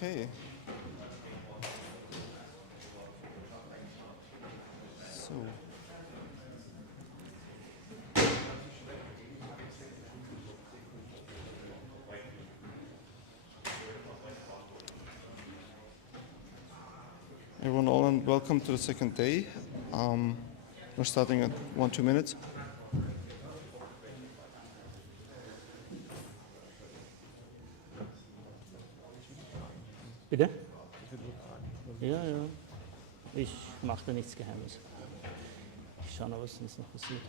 Okay. So. Everyone, all and welcome to the second day. We're starting at 1-2 minutes. Bitte? Ja, ja. Ich mache da nichts Geheimes. Ich schaue noch, was sonst noch passiert.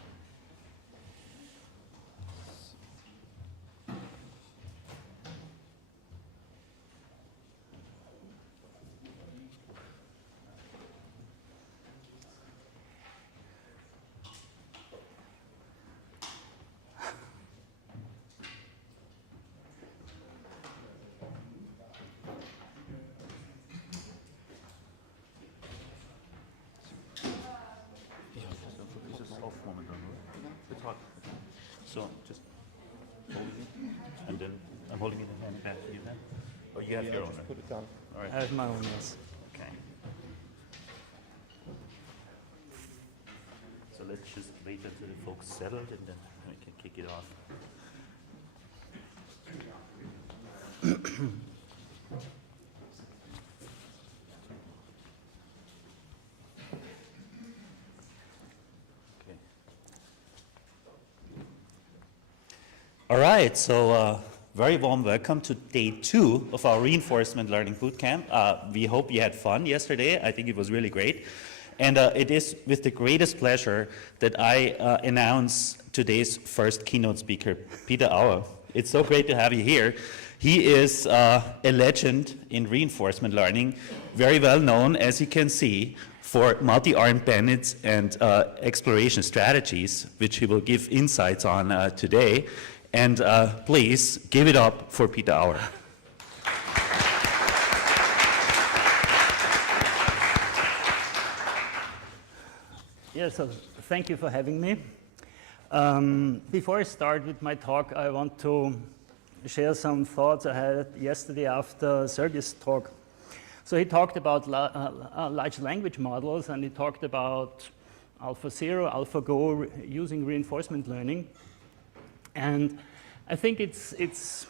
So just holding it, and then I'm holding it in hand back to you then? Or you have your own? Put it down. All right. I have my own, yes. Okay. So let's just wait until the folks settled and then we can kick it off. All right, so very warm welcome to day 2 of our Reinforcement Learning Bootcamp. We hope you had fun yesterday. I think it was really great. And it is with the greatest pleasure that I announce today's first keynote speaker, Peter Auer. It's so great to have you here. He is a legend in reinforcement learning, very well known, as you can see, for multi-armed bandits and exploration strategies, which he will give insights on today. And please give it up for Peter Auer. Yeah, so thank you for having me. Before I start with my talk, I want to share some thoughts I had yesterday after Sergey's talk. So he talked about large language models, and he talked about AlphaZero, AlphaGo using reinforcement learning. And I think it's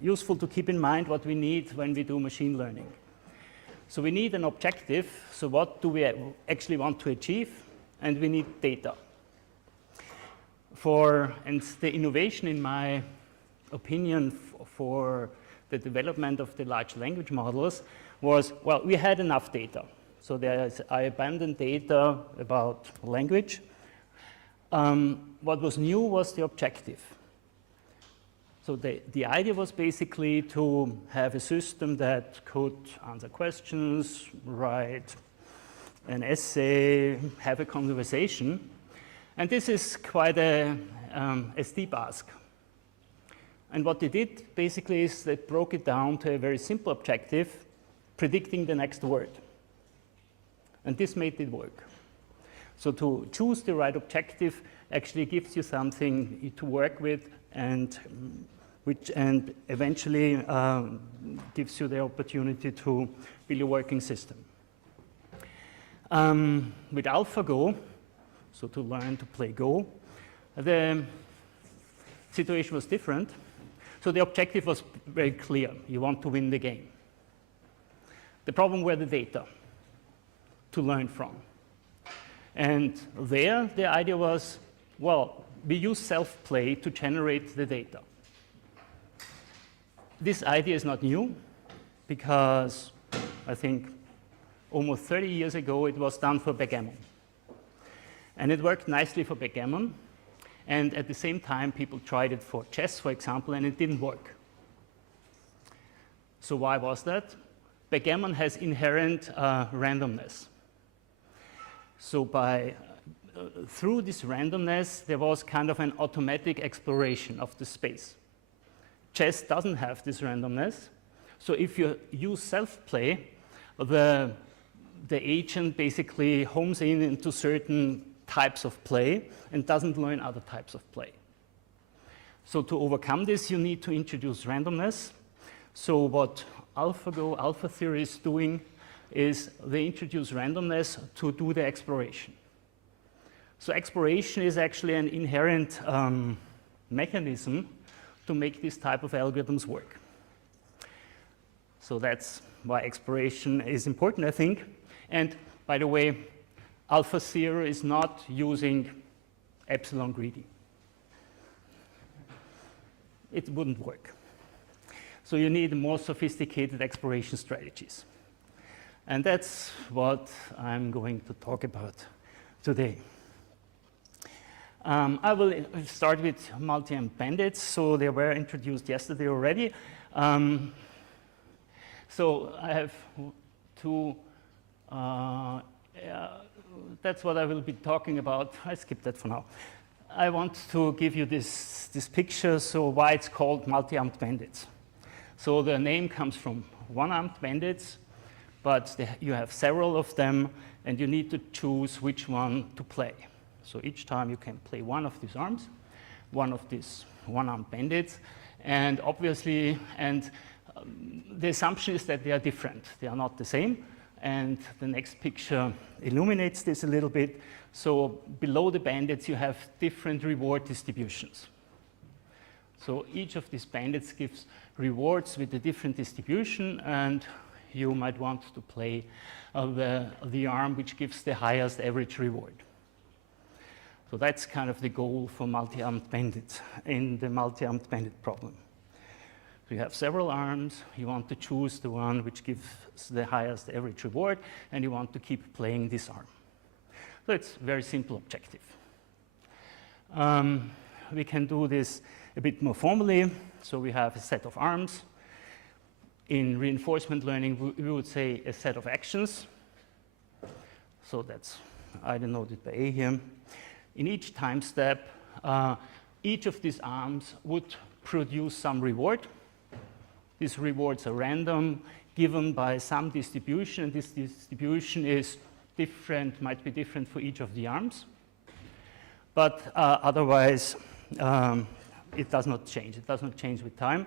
useful to keep in mind what we need when we do machine learning. So we need an objective. So what do we actually want to achieve? And we need data. And the innovation, in my opinion, for the development of the large language models was, well, we had enough data. So there's abundant data about language. What was new was the objective. So the idea was basically to have a system that could answer questions, write an essay, have a conversation. And this is quite a steep ask. And what they did basically is they broke it down to a very simple objective, predicting the next word. And this made it work. So to choose the right objective actually gives you something to work with, and eventually gives you the opportunity to build a working system. With AlphaGo, so to learn to play Go, the situation was different. So the objective was very clear. You want to win the game. The problem were the data to learn from. And there, the idea was, well, we use self-play to generate the data. This idea is not new, because I think almost 30 years ago it was done for backgammon. And it worked nicely for backgammon. And at the same time, people tried it for chess, for example, and it didn't work. So why was that? Backgammon has inherent randomness. So through this randomness, there was kind of an automatic exploration of the space. Chess doesn't have this randomness. So if you use self-play, the agent basically homes in into certain types of play and doesn't learn other types of play. So to overcome this, you need to introduce randomness. So what Alpha theory is doing is they introduce randomness to do the exploration. So exploration is actually an inherent mechanism to make this type of algorithms work. So that's why exploration is important, I think. And by the way, Alpha theory is not using epsilon greedy. It wouldn't work. So you need more sophisticated exploration strategies. And that's what I'm going to talk about today. I will start with multi-amp bandits. So they were introduced yesterday already. So I have two, that's what I will be talking about. I skipped that for now. I want to give you this picture, so why it's called multi-amped bandits. So the name comes from one-amped bandits, but you have several of them, and you need to choose which one to play. So each time you can play one of these arms, one of these one-amped bandits, and obviously, the assumption is that they are different. They are not the same, and the next picture illuminates this a little bit. So below the bandits, you have different reward distributions. So each of these bandits gives rewards with a different distribution, and you might want to play the arm which gives the highest average reward. So that's kind of the goal for multi-amped bandits in the multi-amped bandit problem. So you have several arms, you want to choose the one which gives the highest average reward, and you want to keep playing this arm. So it's a very simple objective. We can do this a bit more formally. So we have a set of arms. In reinforcement learning, we would say a set of actions. So that's either denoted by A here. In each time step, each of these arms would produce some reward. These rewards are random, given by some distribution, and this distribution is different, might be different for each of the arms. But otherwise, it does not change. It does not change with time.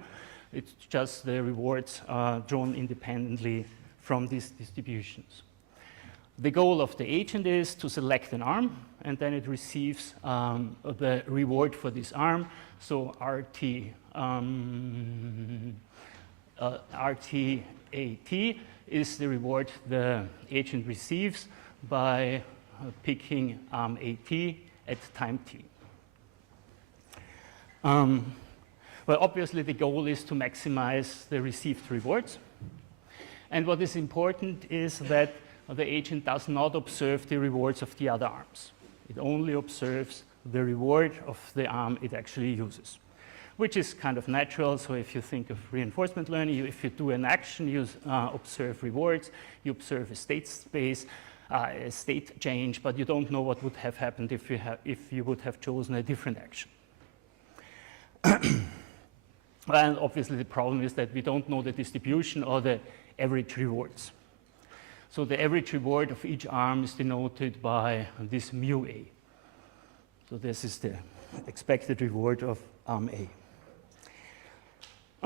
It's just the rewards are drawn independently from these distributions. The goal of the agent is to select an arm, and then it receives the reward for this arm. So RTAT is the reward the agent receives by picking arm AT at time t. Well, obviously, the goal is to maximize the received rewards. And what is important is that the agent does not observe the rewards of the other arms. It only observes the reward of the arm it actually uses, which is kind of natural. So if you think of reinforcement learning, if you do an action, you observe rewards, you observe a state space, a state change, but you don't know what would have happened if you would have chosen a different action. And obviously, the problem is that we don't know the distribution or the average rewards. So the average reward of each arm is denoted by this mu A. So this is the expected reward of arm A.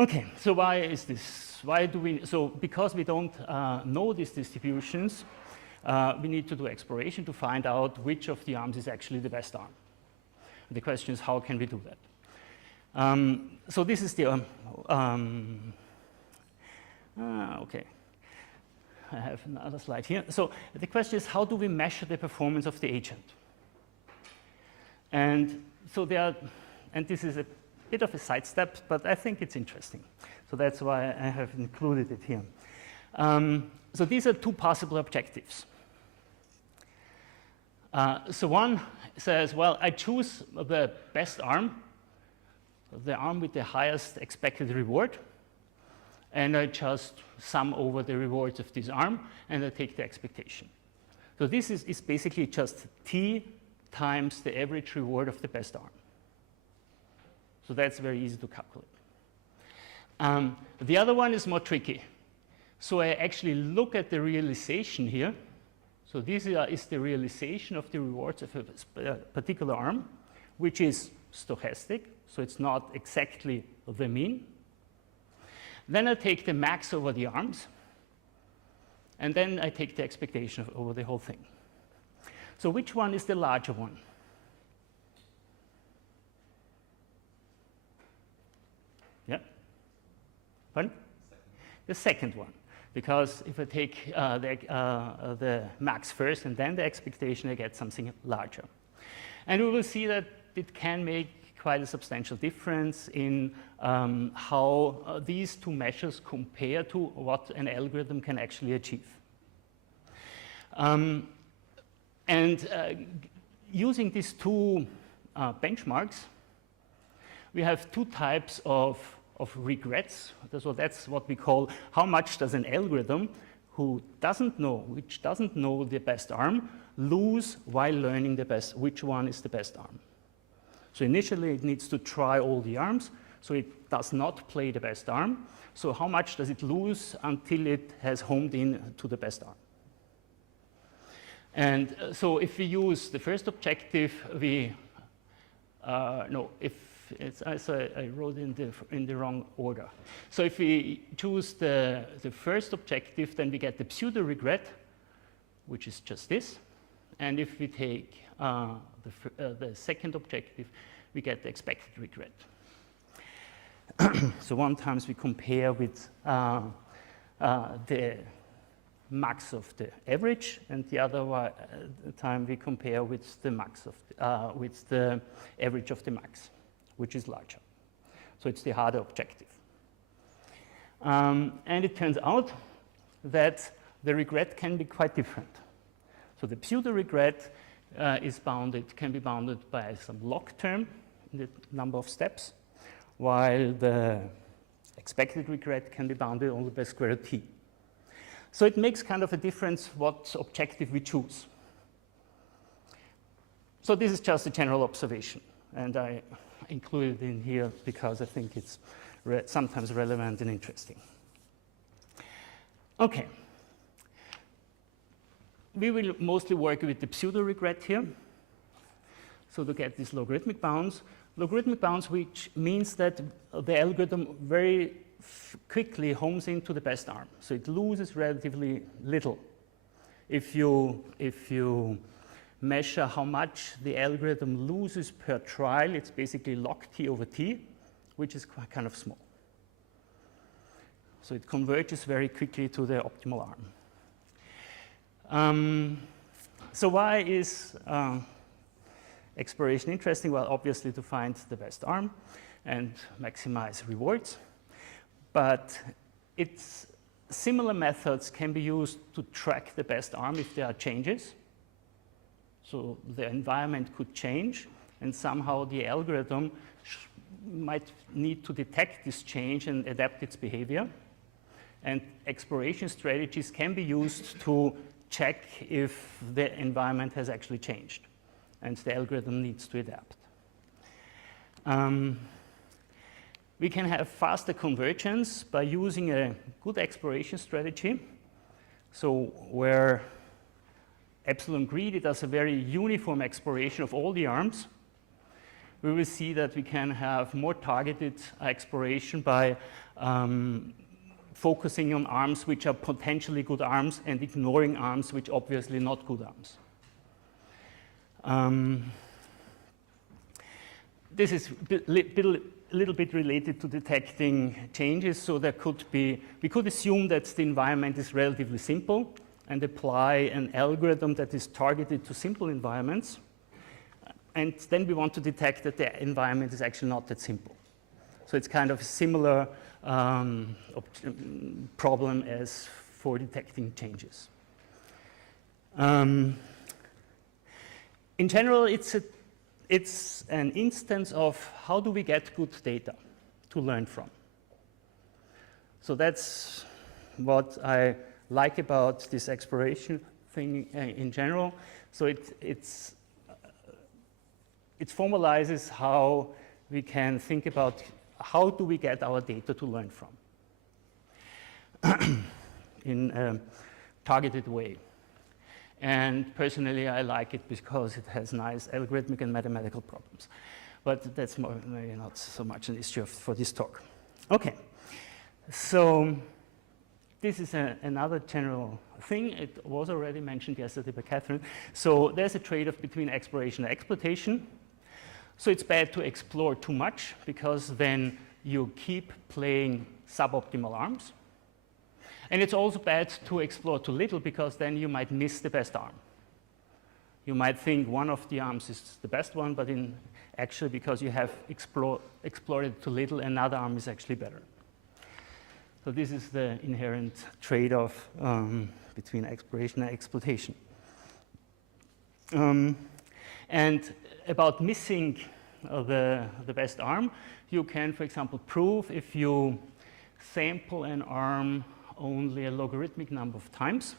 Okay, so why is this? Why do we? So because we don't know these distributions, we need to do exploration to find out which of the arms is actually the best arm. The question is, how can we do that? So this is the, okay. I have another slide here. So the question is, how do we measure the performance of the agent? And so and this is a bit of a sidestep, but I think it's interesting. So that's why I have included it here. So these are two possible objectives. So one says, well, I choose the best arm, the arm with the highest expected reward, and I just sum over the rewards of this arm, and I take the expectation. So this is basically just T times the average reward of the best arm. So that's very easy to calculate. The other one is more tricky. So I actually look at the realization here. So this is the realization of the rewards of a particular arm, which is stochastic, so it's not exactly the mean. Then I take the max over the arms, and then I take the expectation over the whole thing. So which one is the larger one? Yeah? Pardon? The second one. Because if I take the max first and then the expectation, I get something larger. And we will see that it can make quite a substantial difference in how these two measures compare to what an algorithm can actually achieve. Using these two benchmarks, we have two types of regrets. So that's what we call how much does an algorithm which doesn't know the best arm lose while learning which one is the best arm. So initially it needs to try all the arms, so it does not play the best arm. So how much does it lose until it has homed in to the best arm? And so if we use the first objective, I wrote in the wrong order. So if we choose the first objective, then we get the pseudo regret, which is just this. And if we take the second objective, we get the expected regret. So one times we compare with the max of the average, and the other time we compare with the max of with the average of the max, which is larger. So it's the harder objective. And it turns out that the regret can be quite different. So the pseudo regret can be bounded by some log term in the number of steps, while the expected regret can be bounded only by square root t. So it makes kind of a difference what objective we choose. So this is just a general observation, and I include it in here because I think it's sometimes relevant and interesting. Okay. We will mostly work with the pseudo regret here. So to get these logarithmic bounds, which means that the algorithm very quickly homes into the best arm. So it loses relatively little. If you measure how much the algorithm loses per trial, it's basically log t over t, which is kind of small. So it converges very quickly to the optimal arm. So why is exploration interesting? Well, obviously to find the best arm and maximize rewards. But similar methods can be used to track the best arm if there are changes. So the environment could change, and somehow the algorithm might need to detect this change and adapt its behavior. And exploration strategies can be used to check if the environment has actually changed, and the algorithm needs to adapt. We can have faster convergence by using a good exploration strategy. So where epsilon greedy does a very uniform exploration of all the arms, we will see that we can have more targeted exploration by focusing on arms which are potentially good arms and ignoring arms which obviously not good arms. This is a little bit related to detecting changes. So we could assume that the environment is relatively simple and apply an algorithm that is targeted to simple environments. And then we want to detect that the environment is actually not that simple. So it's kind of a similar problem as for detecting changes. In general, it's an instance of how do we get good data to learn from. So that's what I like about this exploration thing in general. So it formalizes how we can think about how do we get our data to learn from in a targeted way. And personally, I like it because it has nice algorithmic and mathematical problems. But that's maybe not so much an issue for this talk. Okay. So this is another general thing. It was already mentioned yesterday by Catherine. So there's a trade-off between exploration and exploitation. So it's bad to explore too much because then you keep playing suboptimal arms. And it's also bad to explore too little because then you might miss the best arm. You might think one of the arms is the best one, but actually because you have explored it too little, another arm is actually better. So this is the inherent trade-off between exploration and exploitation. And about missing the best arm, you can, for example, prove if you sample an arm only a logarithmic number of times,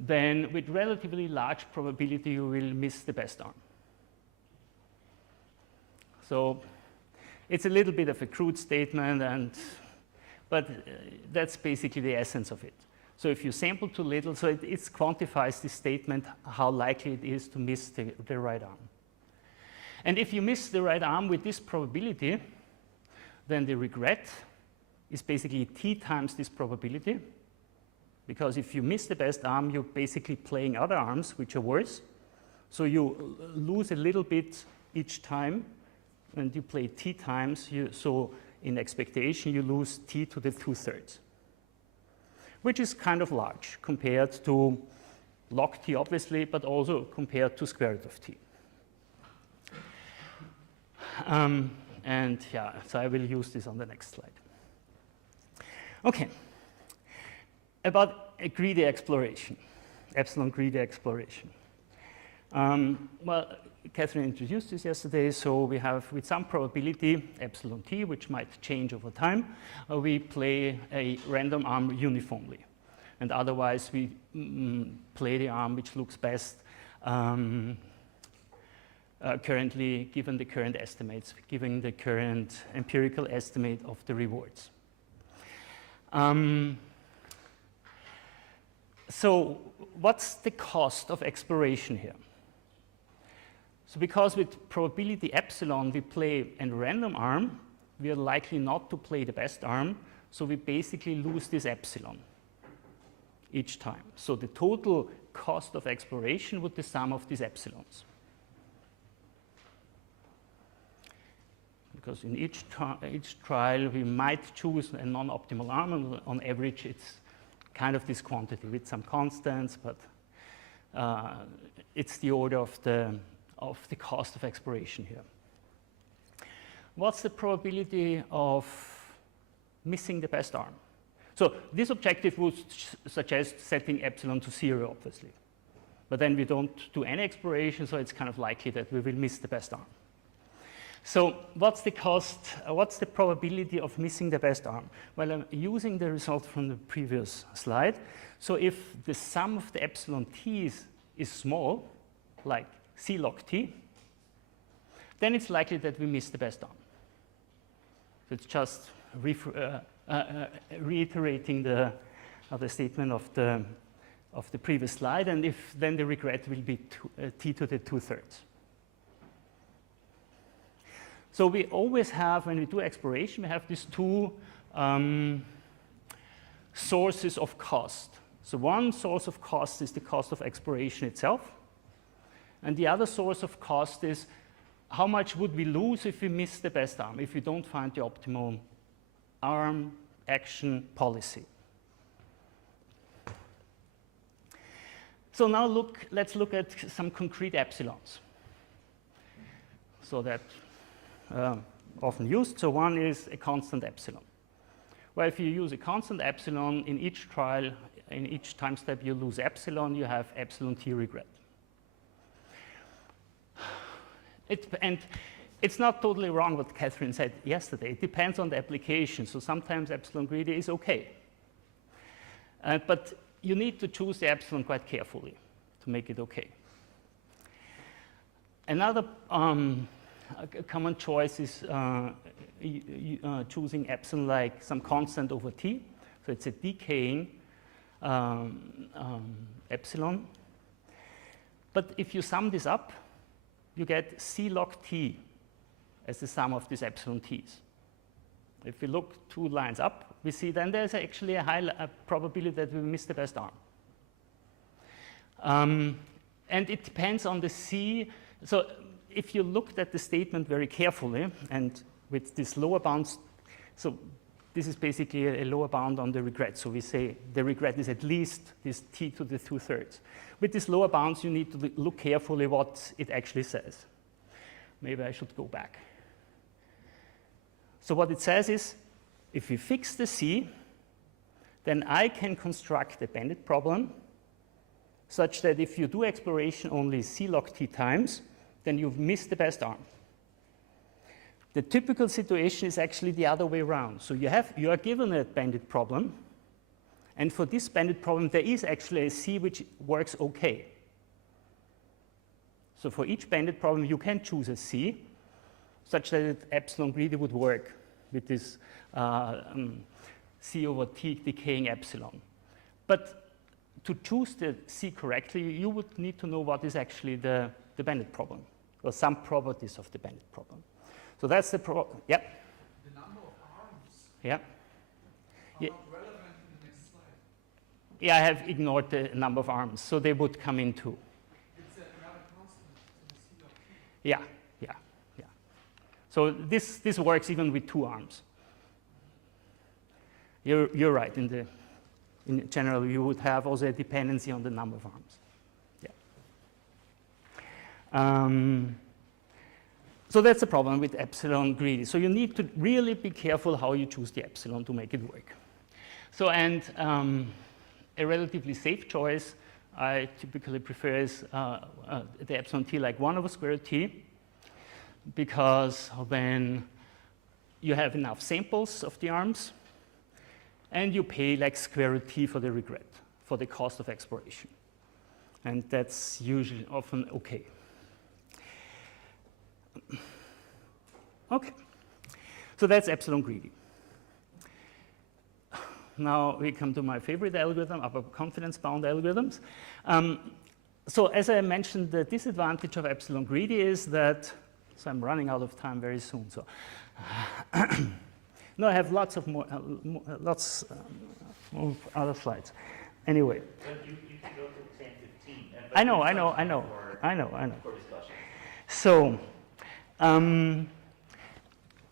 then with relatively large probability you will miss the best arm. So it's a little bit of a crude statement, but that's basically the essence of it. So if you sample too little, so it quantifies this statement how likely it is to miss the right arm. And if you miss the right arm with this probability, then the regret is basically t times this probability. Because if you miss the best arm, you're basically playing other arms, which are worse. So you lose a little bit each time, and you play t times. So in expectation, you lose t to the 2/3, which is kind of large compared to log t, obviously, but also compared to square root of t. And yeah, so I will use this on the next slide. Okay. About a greedy exploration, epsilon greedy exploration. Well, Catherine introduced this yesterday, so we have, with some probability, epsilon t, which might change over time, we play a random arm uniformly. And otherwise, we play the arm which looks best currently, given the current estimates, given the current empirical estimate of the rewards. So what's the cost of exploration here? So because with probability epsilon we play a random arm, we are likely not to play the best arm, so we basically lose this epsilon each time. So the total cost of exploration would be the sum of these epsilons. Because in each trial we might choose a non-optimal arm, and on average it's kind of this quantity with some constants, but it's the order of the cost of exploration here. What's the probability of missing the best arm? So this objective would suggest setting epsilon to 0, obviously. But then we don't do any exploration, so it's kind of likely that we will miss the best arm. So what's the cost, what's the probability of missing the best arm? Well, I'm using the result from the previous slide. So if the sum of the epsilon t's is small, like c log t, then it's likely that we miss the best arm. So it's just reiterating the statement of the previous slide, and if then the regret will be t to the 2/3. So we always have, when we do exploration, we have these two sources of cost. So one source of cost is the cost of exploration itself, and the other source of cost is how much would we lose if we miss the best arm, if we don't find the optimal arm action policy. So now let's look at some concrete epsilons. So that often used. So one is a constant epsilon. Well, if you use a constant epsilon in each trial, in each time step you lose epsilon, you have epsilon t regret. And it's not totally wrong what Catherine said yesterday. It depends on the application. So sometimes epsilon greedy is okay. But you need to choose the epsilon quite carefully to make it okay. Another a common choice is choosing epsilon like some constant over t. So it's a decaying epsilon. But if you sum this up, you get c log t as the sum of these epsilon t's. if we look 2 lines up, we see then there's actually a high probability that we miss the best arm. And it depends on the C. So if you looked at the statement very carefully, and with this lower bounds, so this is basically a lower bound on the regret. So we say the regret is at least this t to the 2/3. With these lower bounds, you need to look carefully what it actually says. Maybe I should go back. So what it says is, if we fix the C, then I can construct a bandit problem such that if you do exploration only C log t times, then you've missed the best arm. The typical situation is actually the other way around. So you are given a bandit problem, and for this bandit problem, there is actually a C which works okay. So for each bandit problem, you can choose a C such that epsilon greedy would work with this C over T decaying epsilon. But to choose the C correctly, you would need to know what is actually the bandit problem, or some properties of the bandit problem. So that's the yeah. The number of arms Yeah. are Yeah. not relevant in the next slide. Yeah, I have ignored the number of arms, so they would come in too. It's another constant in the C log T. Yeah, yeah, yeah. So this works even with 2 arms. You're right. In general, you would have also a dependency on the number of arms. Yeah. So that's the problem with epsilon greedy. So you need to really be careful how you choose the epsilon to make it work. So and a relatively safe choice I typically prefer is the epsilon t like 1 over square root t, because then you have enough samples of the arms, and you pay like square root t for the regret, for the cost of exploration. And that's usually often okay. Okay, so that's epsilon greedy. Now we come to my favorite algorithm, upper confidence bound algorithms. So as I mentioned, the disadvantage of epsilon greedy is that, so I'm running out of time very soon. So no, I have lots of other slides. Anyway. But you can go to 10:15. I know. For discussion. So,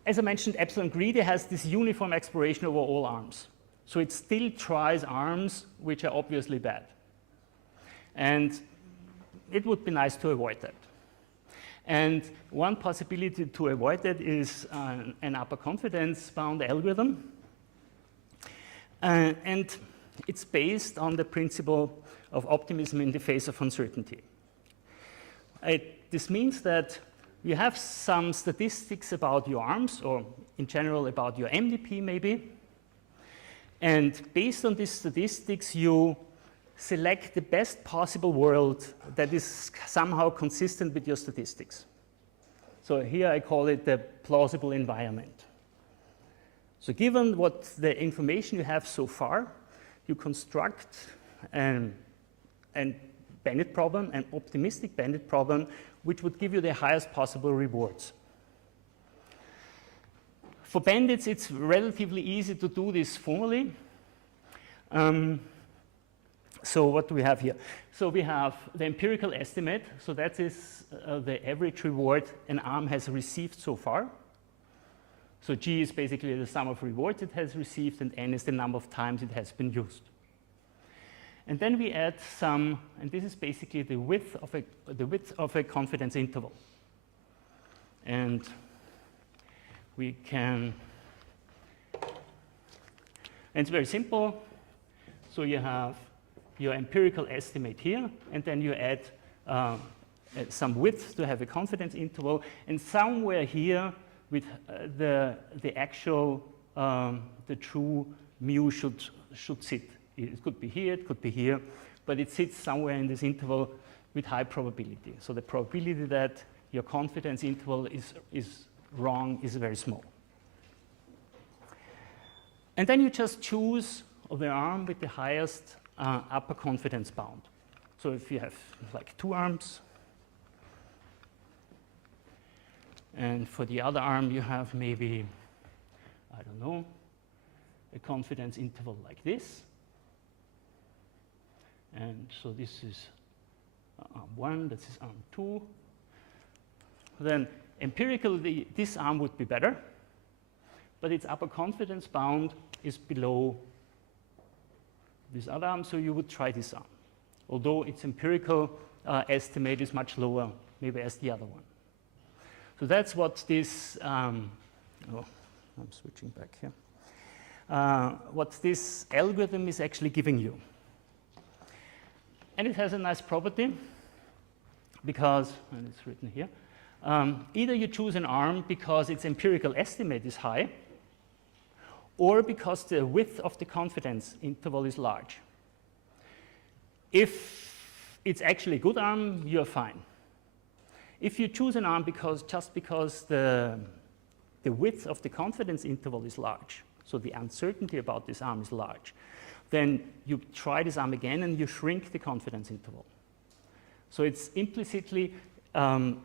as I mentioned, epsilon greedy has this uniform exploration over all arms. So it still tries arms which are obviously bad. And it would be nice to avoid that. And one possibility to avoid that is an upper confidence bound algorithm. And it's based on the principle of optimism in the face of uncertainty. This means that you have some statistics about your arms, or in general about your MDP maybe. And based on these statistics, you select the best possible world that is somehow consistent with your statistics. So here I call it the plausible environment. So given what the information you have so far, you construct an bandit problem, an optimistic bandit problem, which would give you the highest possible rewards. For bandits, it's relatively easy to do this formally. So what do we have here? So we have the empirical estimate. So that is the average reward an arm has received so far. So G is basically the sum of rewards it has received, and N is the number of times it has been used. And then we add some, and this is basically the width of a confidence interval. And we can, and it's very simple. So you have your empirical estimate here, and then you add some width to have a confidence interval, and somewhere here with the actual, the true mu should sit. It could be here, it could be here, but it sits somewhere in this interval with high probability. So the probability that your confidence interval is wrong is very small. And then you just choose the arm with the highest upper confidence bound. So if you have like 2 arms, and for the other arm you have maybe I don't know, a confidence interval like this. And so this is arm 1, this is arm 2. Then empirically, this arm would be better, but its upper confidence bound is below this other arm, so you would try this arm, although its empirical estimate is much lower, maybe as the other one. So that's what this, I'm switching back here. What this algorithm is actually giving you. And it has a nice property because, and it's written here, either you choose an arm because its empirical estimate is high, or because the width of the confidence interval is large. If it's actually a good arm, you're fine. If you choose an arm just because the width of the confidence interval is large, so the uncertainty about this arm is large, then you try this arm again and you shrink the confidence interval. So it's implicitly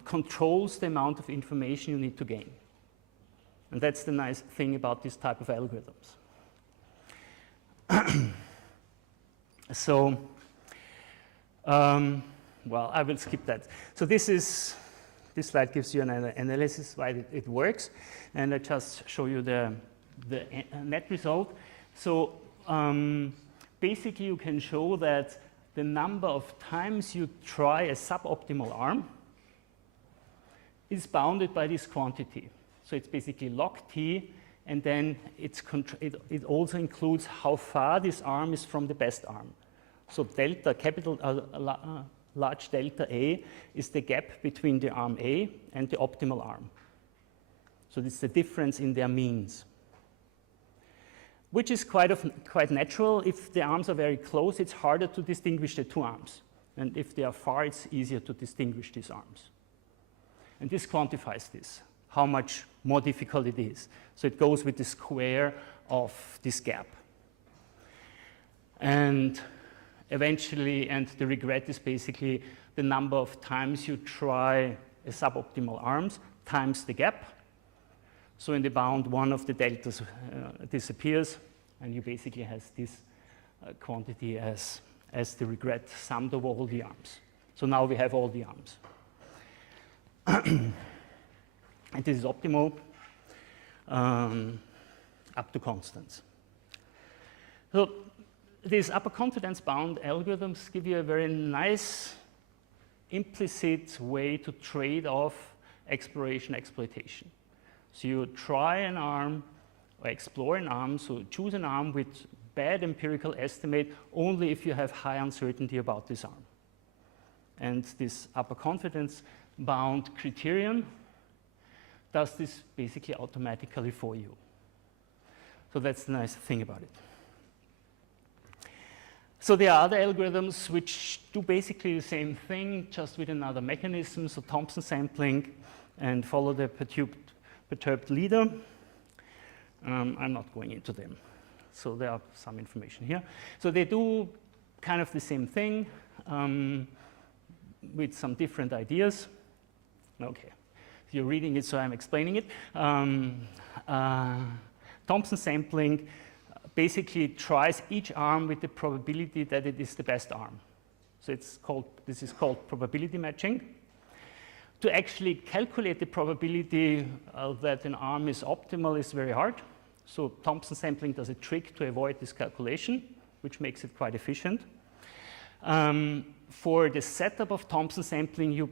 controls the amount of information you need to gain. And that's the nice thing about this type of algorithms. So, well, I will skip that. So this slide gives you an analysis why it works, and I just show you the net result. So basically, you can show that the number of times you try a suboptimal arm is bounded by this quantity. So it's basically log t, and then it also includes how far this arm is from the best arm. So delta, large delta A is the gap between the arm A and the optimal arm. So this is the difference in their means, which is quite natural. If the arms are very close, it's harder to distinguish the two arms. And if they are far, it's easier to distinguish these arms. And this quantifies this, how much more difficult it is. So it goes with the square of this gap. And eventually, and the regret is basically the number of times you try a suboptimal arms times the gap. So in the bound, one of the deltas disappears, and you basically have this quantity as the regret summed over all the arms. So now we have all the arms. And this is optimal up to constants. So these upper confidence bound algorithms give you a very nice implicit way to trade off exploration exploitation. So you try an arm or explore an arm, so choose an arm with bad empirical estimate only if you have high uncertainty about this arm. And this upper confidence bound criterion does this basically automatically for you. So that's the nice thing about it. So there are other algorithms which do basically the same thing, just with another mechanism, so Thompson sampling and follow the perturbed leader. I'm not going into them. So there are some information here. So they do kind of the same thing with some different ideas. Okay, you're reading it, so I'm explaining it. Thompson sampling basically tries each arm with the probability that it is the best arm. So this is called probability matching. To actually calculate the probability that an arm is optimal is very hard. So Thompson sampling does a trick to avoid this calculation, which makes it quite efficient. For the setup of Thompson sampling, you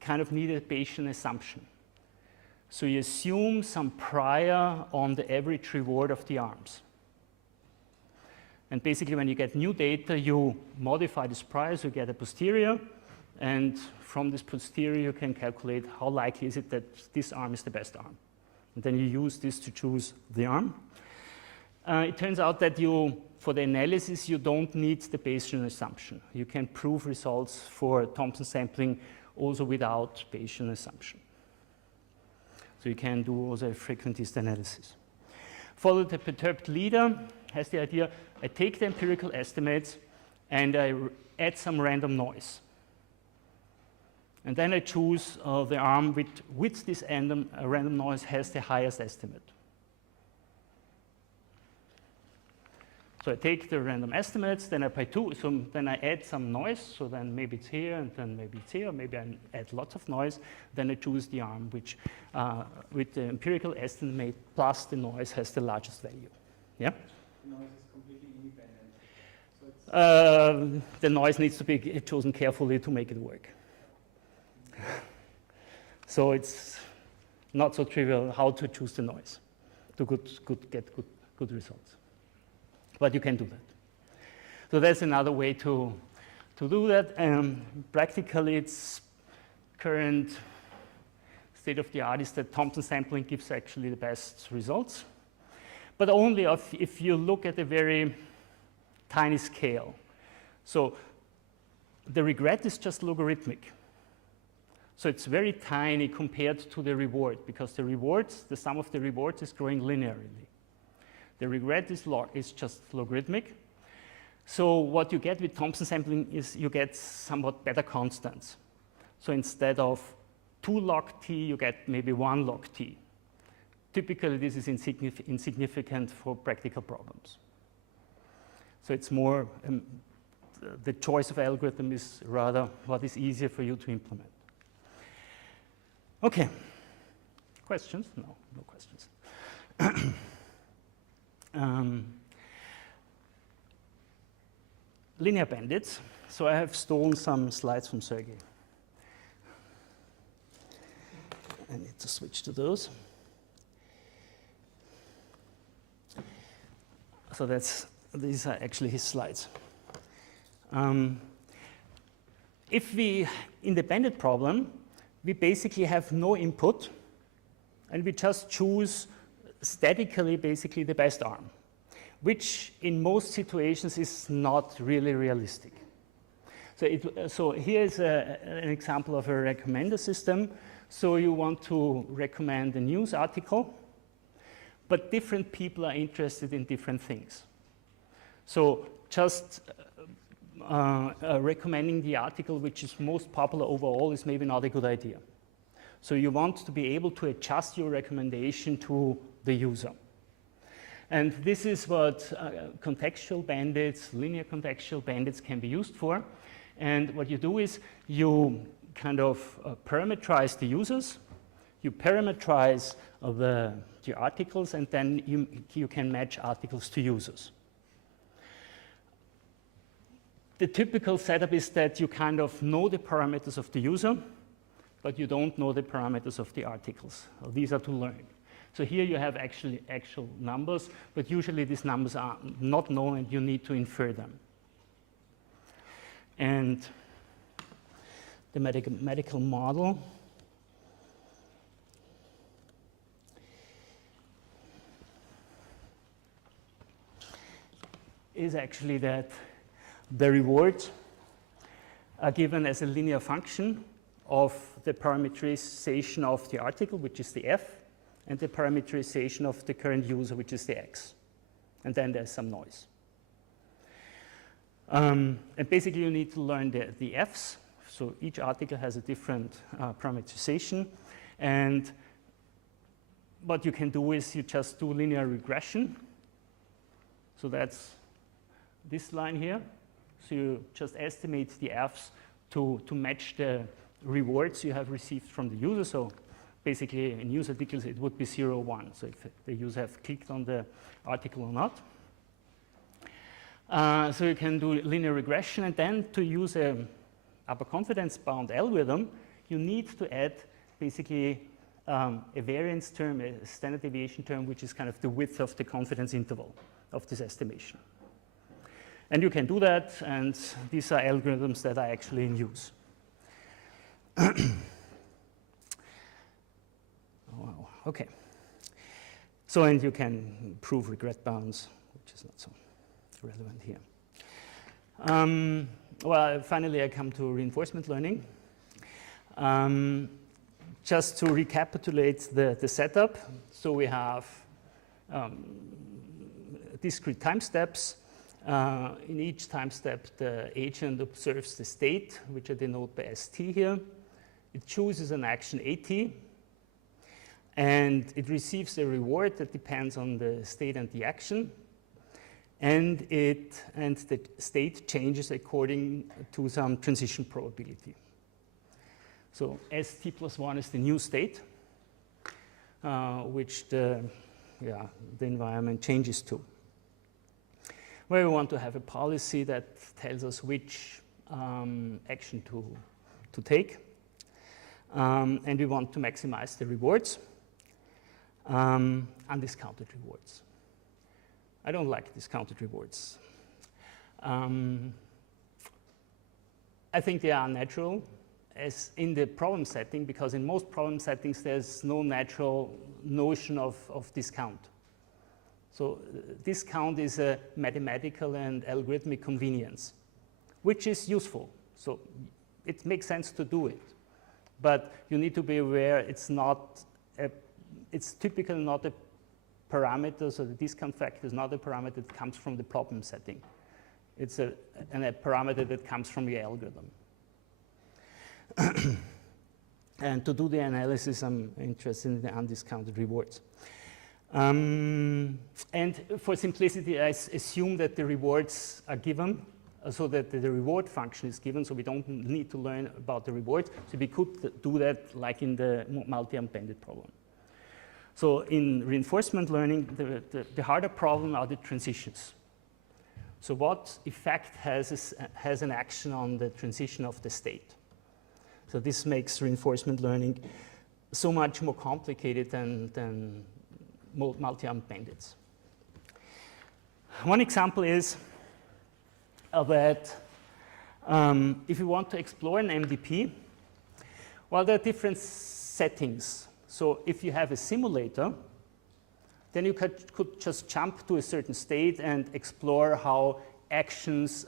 kind of need a Bayesian assumption. So you assume some prior on the average reward of the arms. And basically, when you get new data, you modify this prior, so you get a posterior. And from this posterior, you can calculate how likely is it that this arm is the best arm. And then you use this to choose the arm. It turns out that for the analysis, you don't need the Bayesian assumption. You can prove results for Thompson sampling also without Bayesian assumption. So you can do also a frequentist analysis. Follow the perturbed leader has the idea, I take the empirical estimates and I add some random noise. And then I choose the arm with this random noise has the highest estimate. So I take the random estimates, then I apply 2, so then I add some noise, so then maybe it's here, and then maybe it's here, maybe I add lots of noise, then I choose the arm which, with the empirical estimate plus the noise, has the largest value. Yeah? The noise is completely independent. So it's The noise needs to be chosen carefully to make it work. So it's not so trivial how to choose the noise to get good results. But you can do that. So that's another way to do that. Practically, its current state of the art is that Thompson sampling gives actually the best results, but only if you look at a very tiny scale. So the regret is just logarithmic. So it's very tiny compared to the reward, because the sum of the rewards is growing linearly. The regret is just logarithmic. So what you get with Thompson sampling is you get somewhat better constants. So instead of 2 log t, you get maybe 1 log t. Typically, this is insignificant for practical problems. So it's more, the choice of algorithm is rather what is easier for you to implement. Okay. Questions? No questions. Linear bandits. So I have stolen some slides from Sergey. I need to switch to those. So these are actually his slides. If we, in the bandit problem, we basically have no input, and we just choose statically basically the best arm, which in most situations is not really realistic. So here's an example of a recommender system. So you want to recommend a news article, but different people are interested in different things. So just recommending the article which is most popular overall is maybe not a good idea. So you want to be able to adjust your recommendation to the user. And this is what contextual bandits, linear contextual bandits can be used for. And what you do is you kind of parameterize the users, you parameterize the articles, and then you can match articles to users. The typical setup is that you kind of know the parameters of the user, but you don't know the parameters of the articles. So these are to learn. So here you have actual numbers, but usually these numbers are not known and you need to infer them. And the medical model is actually that the rewards are given as a linear function of the parameterization of the article, which is the f, and the parameterization of the current user, which is the x. And then there's some noise. And basically, you need to learn the f's. So each article has a different parameterization. And what you can do is you just do linear regression. So that's this line here. So you just estimate the f's to match the rewards you have received from the user. So basically, in news articles, it would be 0, 1. So if the user have clicked on the article or not. So you can do linear regression, and then to use a upper confidence bound algorithm, you need to add basically a variance term, a standard deviation term, which is kind of the width of the confidence interval of this estimation. And you can do that, and these are algorithms that are actually in use. Oh, wow. Okay. So, and you can prove regret bounds, which is not so relevant here. Well, finally, I come to reinforcement learning. Just to recapitulate the setup, so we have discrete time steps. In each time step, the agent observes the state, which I denote by ST here. It chooses an action AT, and it receives a reward that depends on the state and the action. and the state changes according to some transition probability. So ST+1 is the new state, which the environment changes to. Where we want to have a policy that tells us which action to take. And we want to maximize the rewards, undiscounted rewards. I don't like discounted rewards. I think they are unnatural as in the problem setting, because in most problem settings there's no natural notion of discount. So discount is a mathematical and algorithmic convenience, which is useful. So it makes sense to do it. But you need to be aware it's typically not a parameter, so the discount factor is not a parameter that comes from the problem setting. It's a parameter that comes from the algorithm. And to do the analysis, I'm interested in the undiscounted rewards. And for simplicity, I assume that the rewards are given, so that the reward function is given, so we don't need to learn about the rewards. So we could do that like in the multi-armed bandit problem. So in reinforcement learning, the harder problem are the transitions. So what effect has an action on the transition of the state? So this makes reinforcement learning so much more complicated than multi-armed bandits. One example is that if you want to explore an MDP, well, there are different settings. So if you have a simulator, then you could just jump to a certain state and explore how actions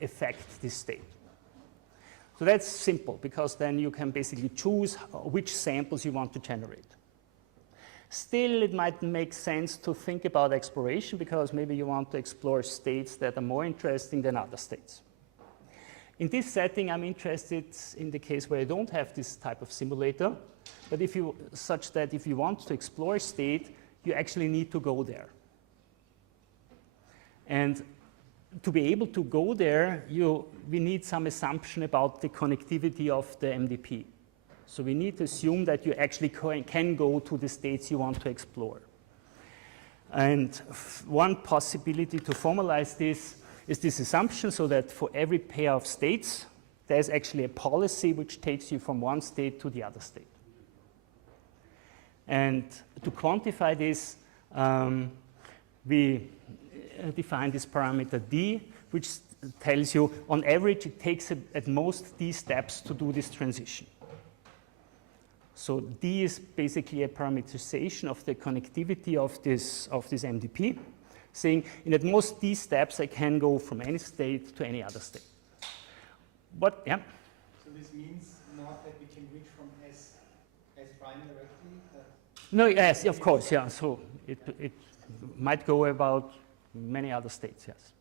affect this state. So that's simple, because then you can basically choose which samples you want to generate. Still, it might make sense to think about exploration, because maybe you want to explore states that are more interesting than other states. In this setting, I'm interested in the case where I don't have this type of simulator, but such that if you want to explore a state, you actually need to go there. And to be able to go there, we need some assumption about the connectivity of the MDP. So we need to assume that you actually can go to the states you want to explore. And one possibility to formalize this is this assumption, so that for every pair of states, there's actually a policy which takes you from one state to the other state. And to quantify this, we define this parameter D, which tells you on average it takes at most D steps to do this transition. So D is basically a parameterization of the connectivity of this MDP, saying in at most D steps I can go from any state to any other state. But yeah. So this means not that we can reach from S prime directly? No, yes, of course, yeah. So it might go about many other states, yes.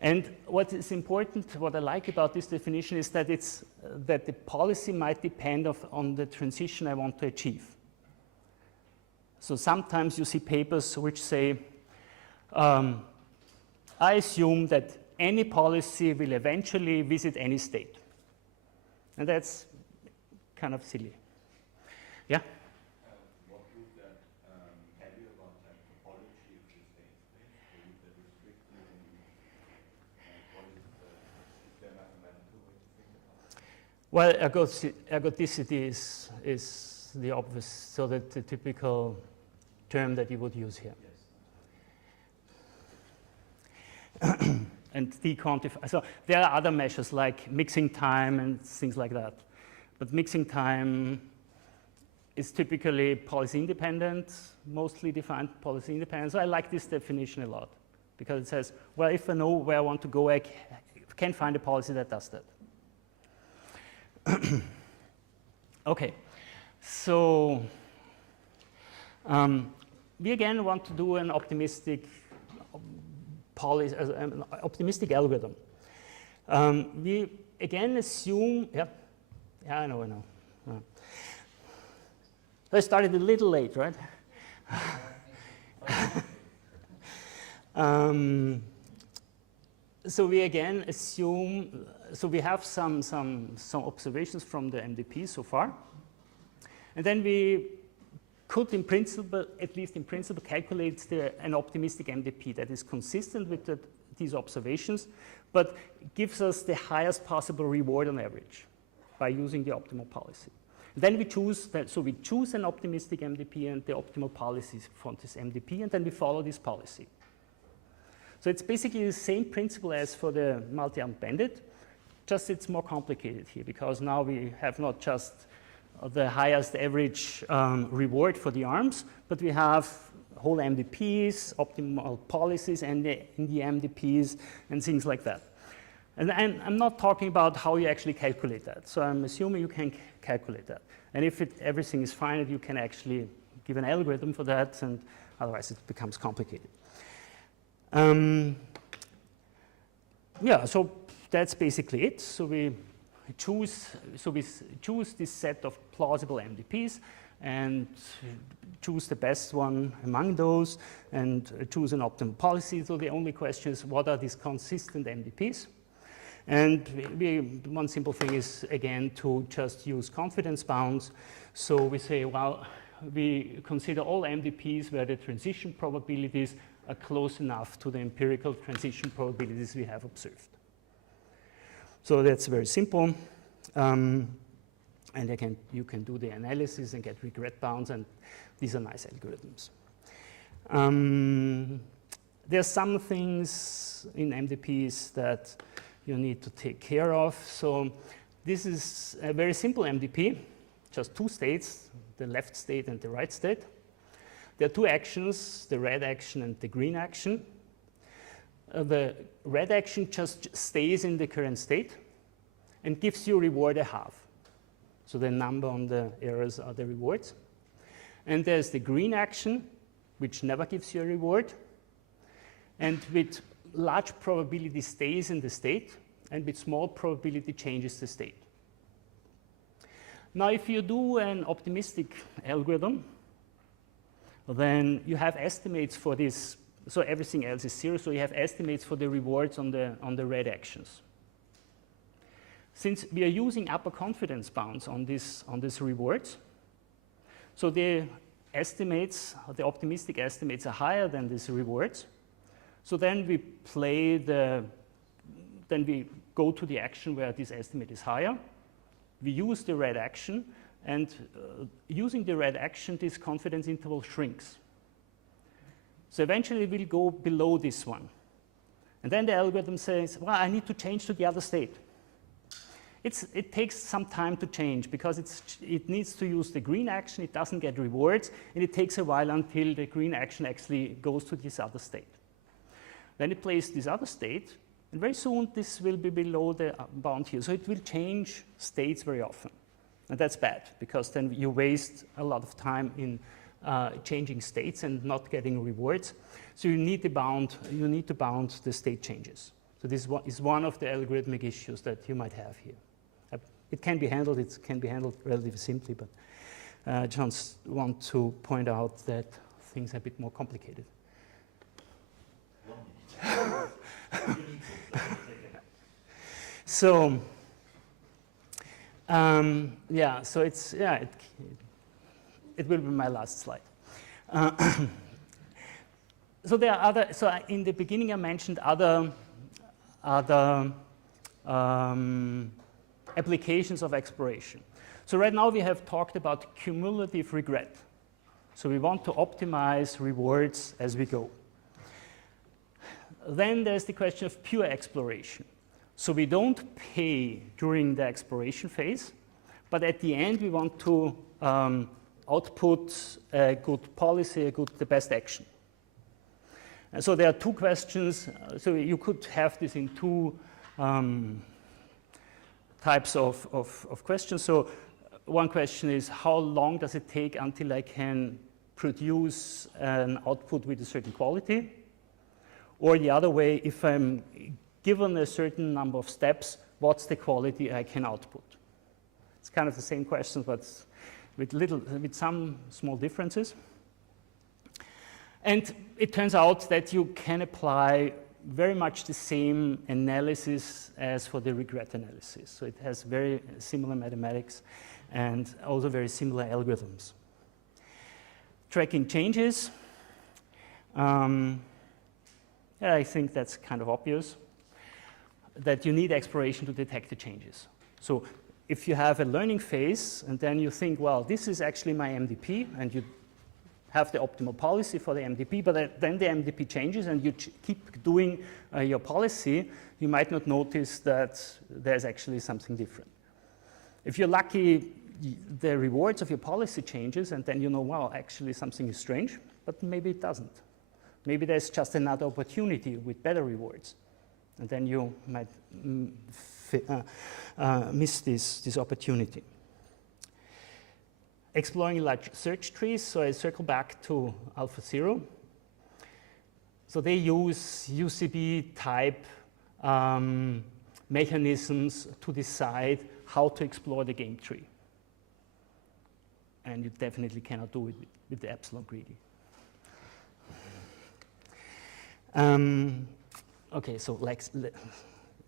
And what is important, what I like about this definition is that that the policy might depend on the transition I want to achieve. So sometimes you see papers which say, I assume that any policy will eventually visit any state. And that's kind of silly. Yeah? What would that tell you about the topology of the state space? Would that restrict you? What is there mathematical way to think about it? Well, ergodicity is the obvious, so that the typical term that you would use here. Yes. And dequantify. So there are other measures like mixing time and things like that. But mixing time is typically policy independent, mostly defined policy independent. So I like this definition a lot, because it says, well, if I know where I want to go, I can find a policy that does that. Okay, so we again want to do an optimistic optimistic algorithm. We again assume, yeah, I know. I started a little late, right? So we again assume, so we have some observations from the MDPs so far. And then we could, in principle, at least in principle, calculate an optimistic MDP that is consistent with these observations, but gives us the highest possible reward on average by using the optimal policy. Then we choose that, so we choose an optimistic MDP and the optimal policies for this MDP, and then we follow this policy. So it's basically the same principle as for the multi-armed bandit, just it's more complicated here because now we have not just the highest average reward for the arms, but we have whole MDPs, optimal policies, and in the MDPs and things like that. And I'm not talking about how you actually calculate that. So I'm assuming you can calculate that. And if everything is fine, you can actually give an algorithm for that, and otherwise it becomes complicated. Yeah, so that's basically it. So we choose this set of plausible MDPs and choose the best one among those and choose an optimal policy. So the only question is, what are these consistent MDPs? And one simple thing is, again, to just use confidence bounds. So we say, well, we consider all MDPs where the transition probabilities are close enough to the empirical transition probabilities we have observed. So that's very simple. And again, you can do the analysis and get regret bounds, and these are nice algorithms. There are some things in MDPs that you need to take care of. So this is a very simple MDP, just two states, the left state and the right state. There are two actions, the red action and the green action. The red action just stays in the current state and gives you reward a half. So the number on the arrows are the rewards. And there's the green action, which never gives you a reward, and with large probability stays in the state, and with small probability changes the state. Now, if you do an optimistic algorithm, then you have estimates for this. So everything else is zero, so you have estimates for the rewards on the red actions. Since we are using upper confidence bounds on these rewards, so the estimates, the optimistic estimates are higher than these rewards. So then we then we go to the action where this estimate is higher. We use the red action, and using the red action, this confidence interval shrinks. So eventually we'll go below this one. And then the algorithm says, well, I need to change to the other state. It takes some time to change because it needs to use the green action, it doesn't get rewards, and it takes a while until the green action actually goes to this other state. Then it plays this other state, and very soon this will be below the bound here. So it will change states very often. And that's bad, because then you waste a lot of time in changing states and not getting rewards. So you need to bound the state changes. So this is one of the algorithmic issues that you might have here. It can be handled relatively simply, but I just want to point out that things are a bit more complicated. So, yeah, so it will be my last slide. So there are other, so in the beginning I mentioned other applications of exploration. So right now we have talked about cumulative regret. So we want to optimize rewards as we go. Then there's the question of pure exploration. So we don't pay during the exploration phase, but at the end we want to output a good policy, the best action. And so there are two questions. So you could have this in two types of questions. So one question is, how long does it take until I can produce an output with a certain quality? Or the other way, if I'm given a certain number of steps, what's the quality I can output? It's kind of the same question, but with some small differences. And it turns out that you can apply very much the same analysis as for the regret analysis. So it has very similar mathematics and also very similar algorithms. Tracking changes. Yeah, I think that's kind of obvious, that you need exploration to detect the changes. So if you have a learning phase and then you think, well, this is actually my MDP, and you have the optimal policy for the MDP, but then the MDP changes and you keep doing your policy, you might not notice that there's actually something different. If you're lucky, the rewards of your policy changes, and then you know, well, actually something is strange, but maybe it doesn't. Maybe there's just another opportunity with better rewards, and then you might miss this opportunity. Exploring large search trees, so I circle back to AlphaZero. So they use UCB type mechanisms to decide how to explore the game tree. And you definitely cannot do it with the epsilon greedy. Okay, so like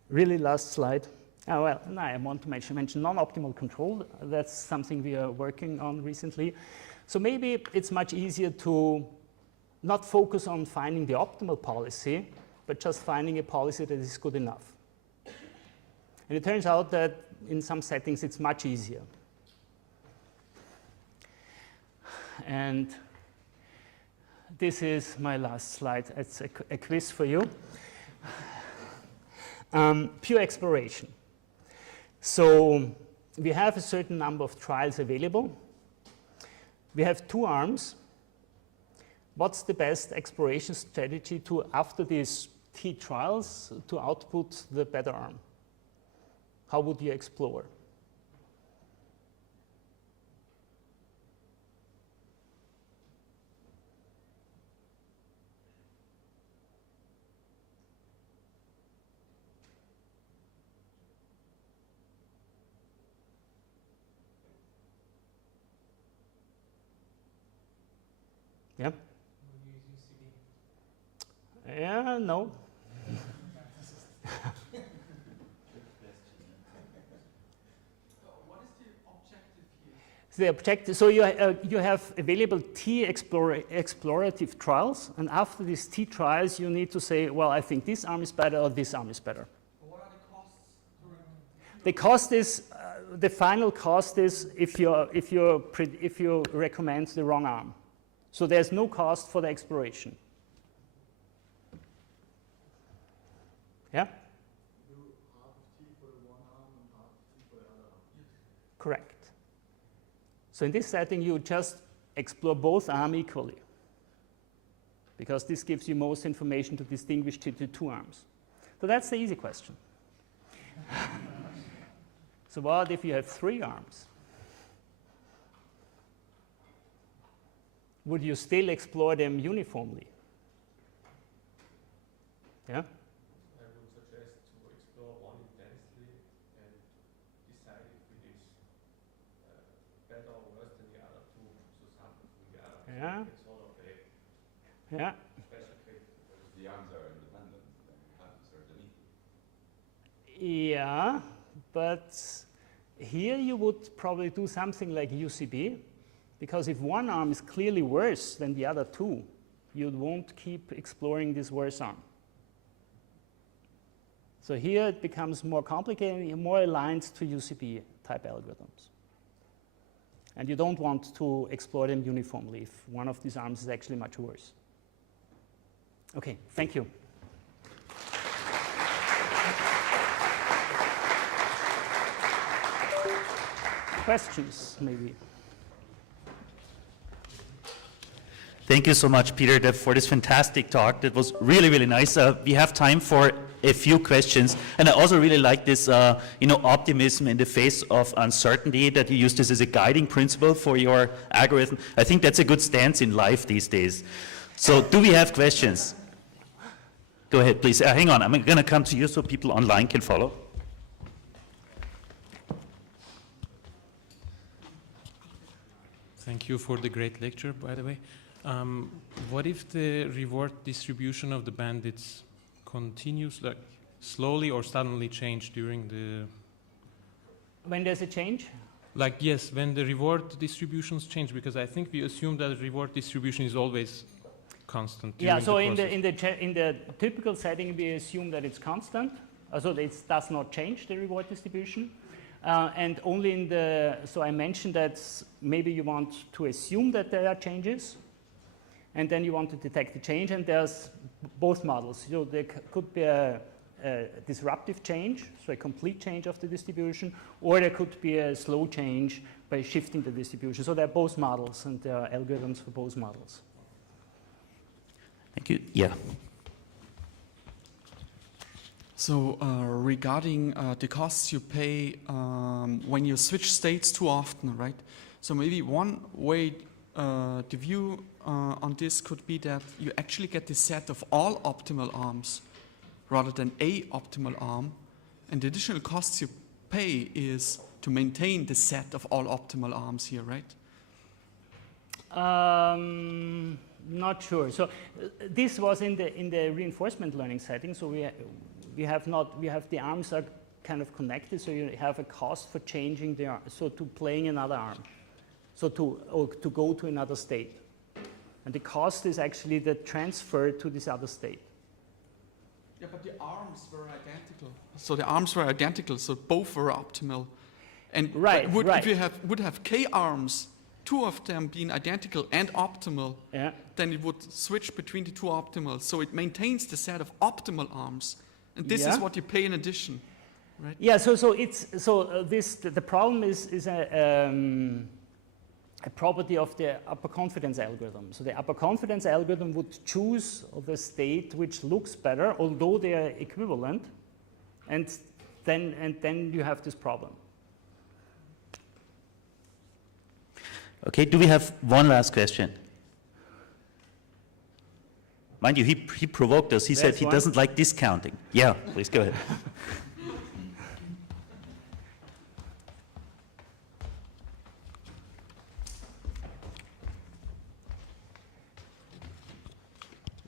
really last slide. Oh, well, no, I want to mention non-optimal control. That's something we are working on recently. So maybe it's much easier to not focus on finding the optimal policy, but just finding a policy that is good enough. And it turns out that in some settings it's much easier. And this is my last slide. It's a quiz for you. Pure exploration. So we have a certain number of trials available. We have 2 arms. What's the best exploration strategy to, after these T trials, to output the better arm? How would you explore? Yeah? Yeah, no. What is the objective here? The objective, so you have available T explorative trials, and after these T trials, you need to say, well, I think this arm is better or this arm is better. What are the costs during? The cost is, the final cost is if you recommend the wrong arm. So there's no cost for the exploration. Yeah? Do half of T for the one arm and half of T for the other arm? Yes. Correct. So in this setting, you just explore both arms equally, because this gives you most information to distinguish the 2 arms. So that's the easy question. So what if you have 3 arms? Would you still explore them uniformly? Yeah? I would suggest to explore one intensely and decide if it is better or worse than the other 2, so sample from the other. Yeah. So it's sort of a Yeah. special case. Because the arms are independent, then you have to search them equally. Yeah, but here you would probably do something like UCB, because if one arm is clearly worse than the other 2, you won't keep exploring this worse arm. So here it becomes more complicated and more aligned to UCB type algorithms. And you don't want to explore them uniformly if one of these arms is actually much worse. Okay, thank you. Questions, maybe? Thank you so much, Peter, for this fantastic talk. That was really, really nice. We have time for a few questions. And I also really like this, optimism in the face of uncertainty, that you use this as a guiding principle for your algorithm. I think that's a good stance in life these days. So do we have questions? Go ahead, please. Hang on. I'm going to come to you so people online can follow. Thank you for the great lecture, by the way. What if the reward distribution of the bandits continues, like slowly or suddenly change during the... When there's a change? Like, yes, when the reward distributions change, because I think we assume that reward distribution is always constant. Yeah, so the in the typical setting, we assume that it's constant. So it does not change the reward distribution. And only in the, so I mentioned that maybe you want to assume that there are changes, and then you want to detect the change, and there's both models. So there could be a disruptive change, so a complete change of the distribution, or there could be a slow change by shifting the distribution. So there are both models, and there are algorithms for both models. Thank you. Yeah. So regarding the costs you pay when you switch states too often, right? So maybe one way to view on this could be that you actually get the set of all optimal arms rather than a optimal arm, and the additional costs you pay is to maintain the set of all optimal arms here, right? Not sure. So this was in the reinforcement learning setting. So we have the arms are kind of connected. So you have a cost for changing the arm. So to playing another arm. So to go to another state. And the cost is actually the transfer to this other state. Yeah, but the arms were identical. So the arms were identical. So both were optimal. And right, if you would have k arms, two of them being identical and optimal, yeah, then it would switch between the two optimals. So it maintains the set of optimal arms, and this is what you pay in addition, right? Yeah. The problem is a property of the upper confidence algorithm. So the upper confidence algorithm would choose the state which looks better, although they are equivalent, and then you have this problem. Okay, do we have one last question? Mind you, he provoked us. He said he doesn't like discounting. Yeah, please go ahead.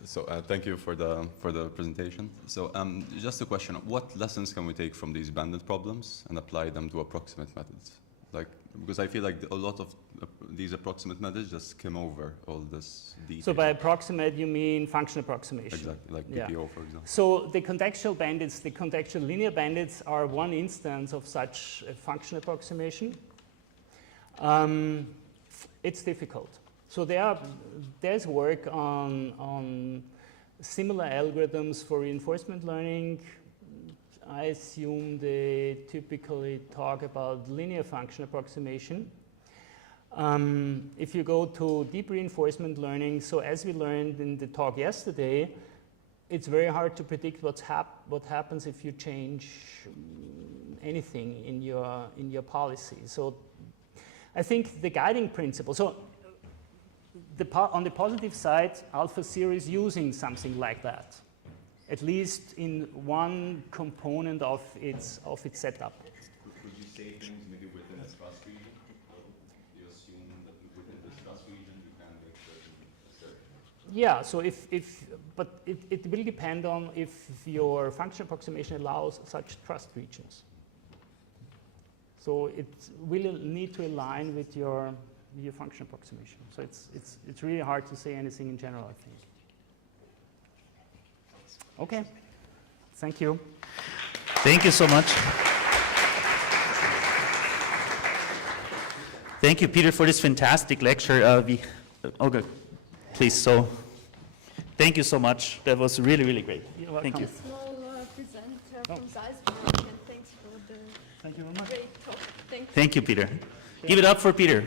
So thank you for the presentation. So just a question: what lessons can we take from these bandit problems and apply them to approximate methods? Like, because I feel like a lot of these approximate methods just skim over all this detail. So by approximate, you mean function approximation. Exactly, like PPO, for example. So the contextual bandits, the contextual linear bandits are one instance of such a function approximation. It's difficult. So there's work on similar algorithms for reinforcement learning. I assume they typically talk about linear function approximation. If you go to deep reinforcement learning, so as we learned in the talk yesterday, it's very hard to predict what happens if you change anything in your policy. So I think the guiding principle, so on the positive side, AlphaZero is using something like that, at least in one component of its setup. Could you say things maybe within a trust region? You assume that within this trust region you can make certain. Yeah. So but it will depend on if your function approximation allows such trust regions. So it will need to align with your function approximation. So it's really hard to say anything in general, I think. Okay. Thank you. Thank you so much. Thank you, Peter, for this fantastic lecture. Okay, please. So, thank you so much. That was really, really great. You're welcome. Thank you. Small presenter from Salzburg, and thanks for the great talk. Thank you. Thank you, Peter. Give it up for Peter.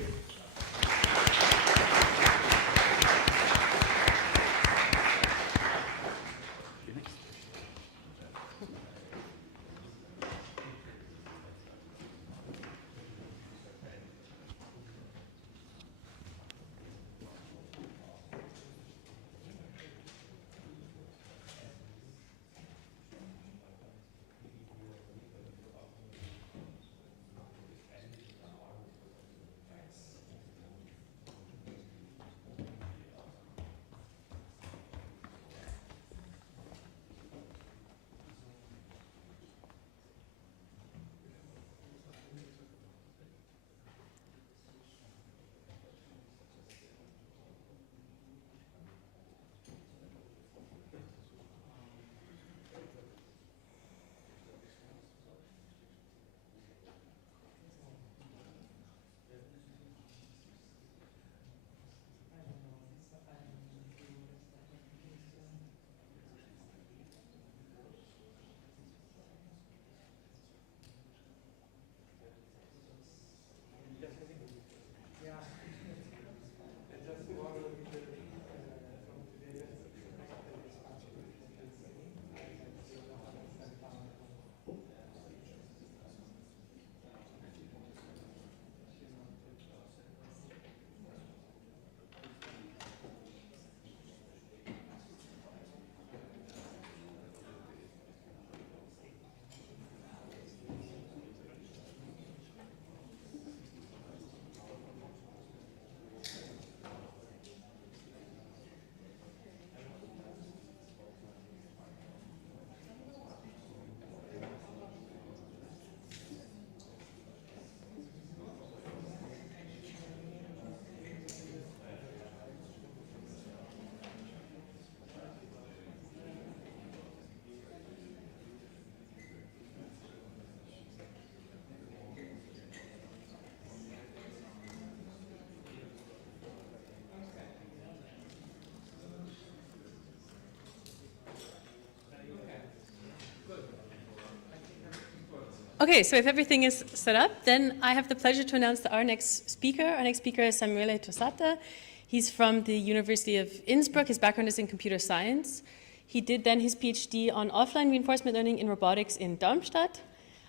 Okay, so if everything is set up, then I have the pleasure to announce our next speaker. Our next speaker is Samuele Tosata. He's from the University of Innsbruck. His background is in computer science. He did then his PhD on offline reinforcement learning in robotics in Darmstadt.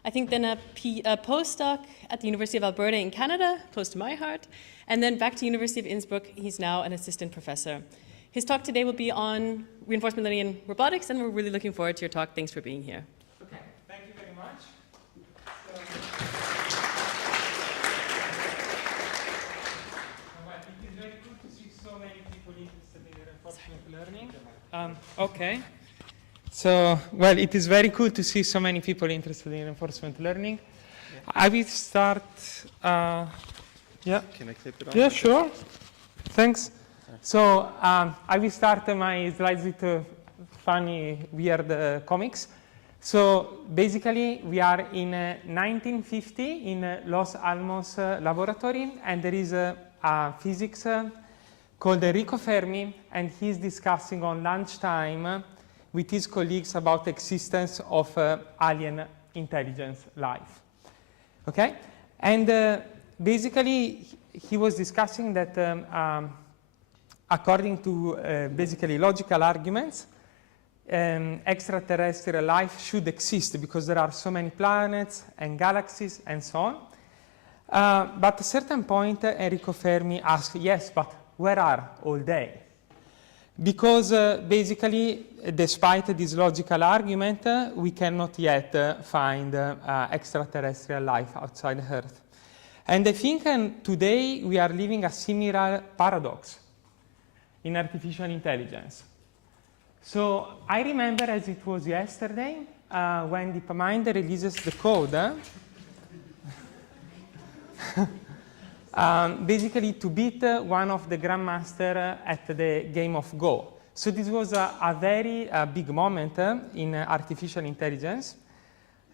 I think then a postdoc at the University of Alberta in Canada, close to my heart, and then back to University of Innsbruck. He's now an assistant professor. His talk today will be on reinforcement learning in robotics, and we're really looking forward to your talk. Thanks for being here. Okay, thank you very much. Well, it is very good to see so many people interested in reinforcement learning. Okay. So, well, it is very cool to see so many people interested in reinforcement learning. I will start. Yeah. Can I clip it on? Yeah, sure. Thanks. So I will start my slides with funny, weird comics. So basically, we are in 1950 in Los Alamos laboratory, and there is a physics called Enrico Fermi, and he's discussing on lunchtime with his colleagues about the existence of alien intelligence life. Okay? And basically, he was discussing that according to basically logical arguments, extraterrestrial life should exist because there are so many planets and galaxies and so on. But at a certain point, Enrico Fermi asked, yes, but where are all they? Because basically, despite this logical argument, we cannot yet find extraterrestrial life outside Earth. And I think today we are living a similar paradox in artificial intelligence. So I remember as it was yesterday when DeepMind releases the code basically to beat one of the grandmaster at the game of Go. So this was a very big moment in artificial intelligence.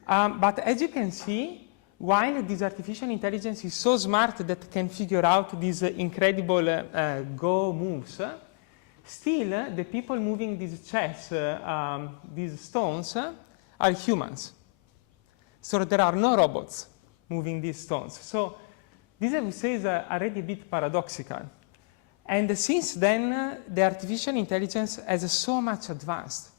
But as you can see, while this artificial intelligence is so smart that can figure out these incredible Go moves, still the people moving these chess, these stones, are humans. So there are no robots moving these stones. So this, I would say, is already a bit paradoxical. And since then, the artificial intelligence has so much advanced.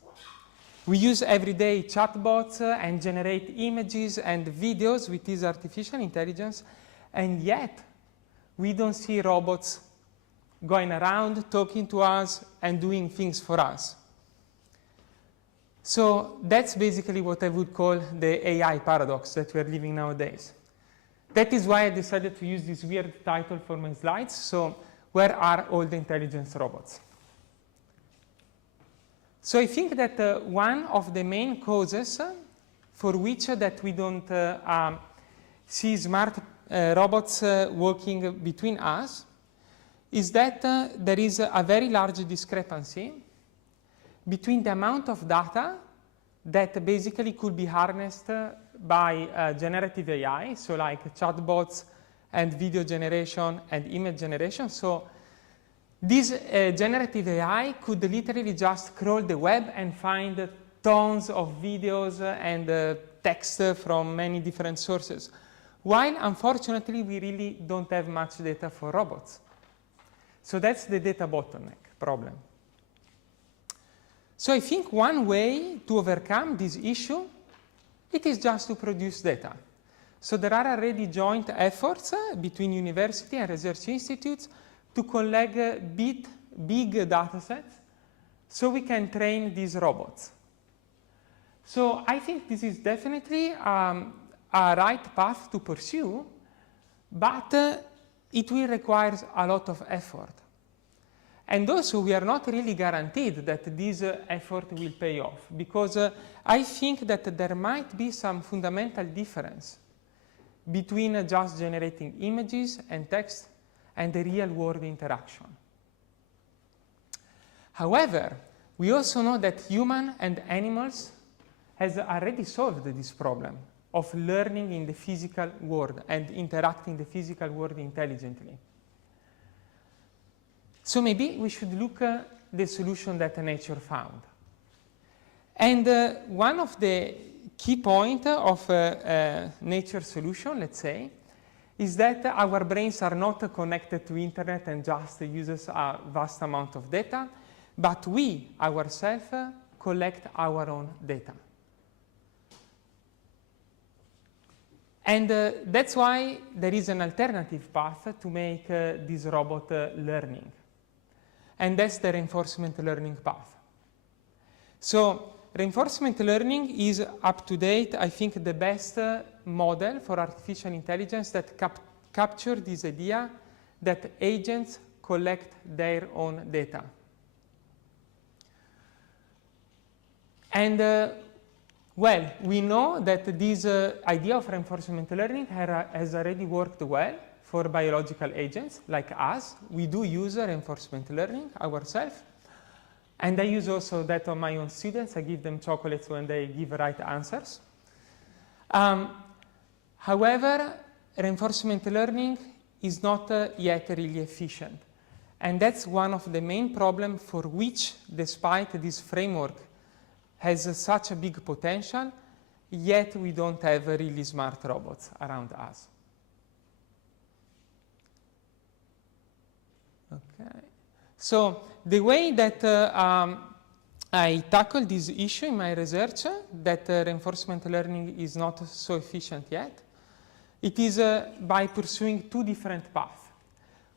We use everyday chatbots and generate images and videos with this artificial intelligence, and yet we don't see robots going around, talking to us, and doing things for us. So that's basically what I would call the AI paradox that we're living nowadays. That is why I decided to use this weird title for my slides. So where are all the intelligence robots? So I think that one of the main causes for which that we don't see smart robots working between us is that there is a very large discrepancy between the amount of data that basically could be harnessed by generative AI, so like chatbots and video generation and image generation. So this generative AI could literally just crawl the web and find tons of videos and text from many different sources, while unfortunately we really don't have much data for robots. So that's the data bottleneck problem. So I think one way to overcome this issue, it is just to produce data. So there are already joint efforts between university and research institutes to collect big data sets so we can train these robots. So I think this is definitely a right path to pursue, but it will require a lot of effort. And also, we are not really guaranteed that this effort will pay off, because I think that there might be some fundamental difference between just generating images and text and the real-world interaction. However, we also know that humans and animals has already solved this problem of learning in the physical world and interacting in the physical world intelligently. So maybe we should look at the solution that nature found. And one of the key point of nature solution, let's say, is that our brains are not connected to internet and just uses a vast amount of data, but we ourselves collect our own data. And that's why there is an alternative path to make this robot learning. And that's the reinforcement learning path. So reinforcement learning is up to date, I think, the best model for artificial intelligence that capture this idea that agents collect their own data. And well, we know that this idea of reinforcement learning has already worked well for biological agents like us. We do use reinforcement learning ourselves. And I use also that on my own students. I give them chocolates when they give right answers. However, reinforcement learning is not yet really efficient. And that's one of the main problems for which, despite this framework has such a big potential, yet we don't have really smart robots around us. Okay. So the way that I tackle this issue in my research, that reinforcement learning is not so efficient yet, it is by pursuing two different paths.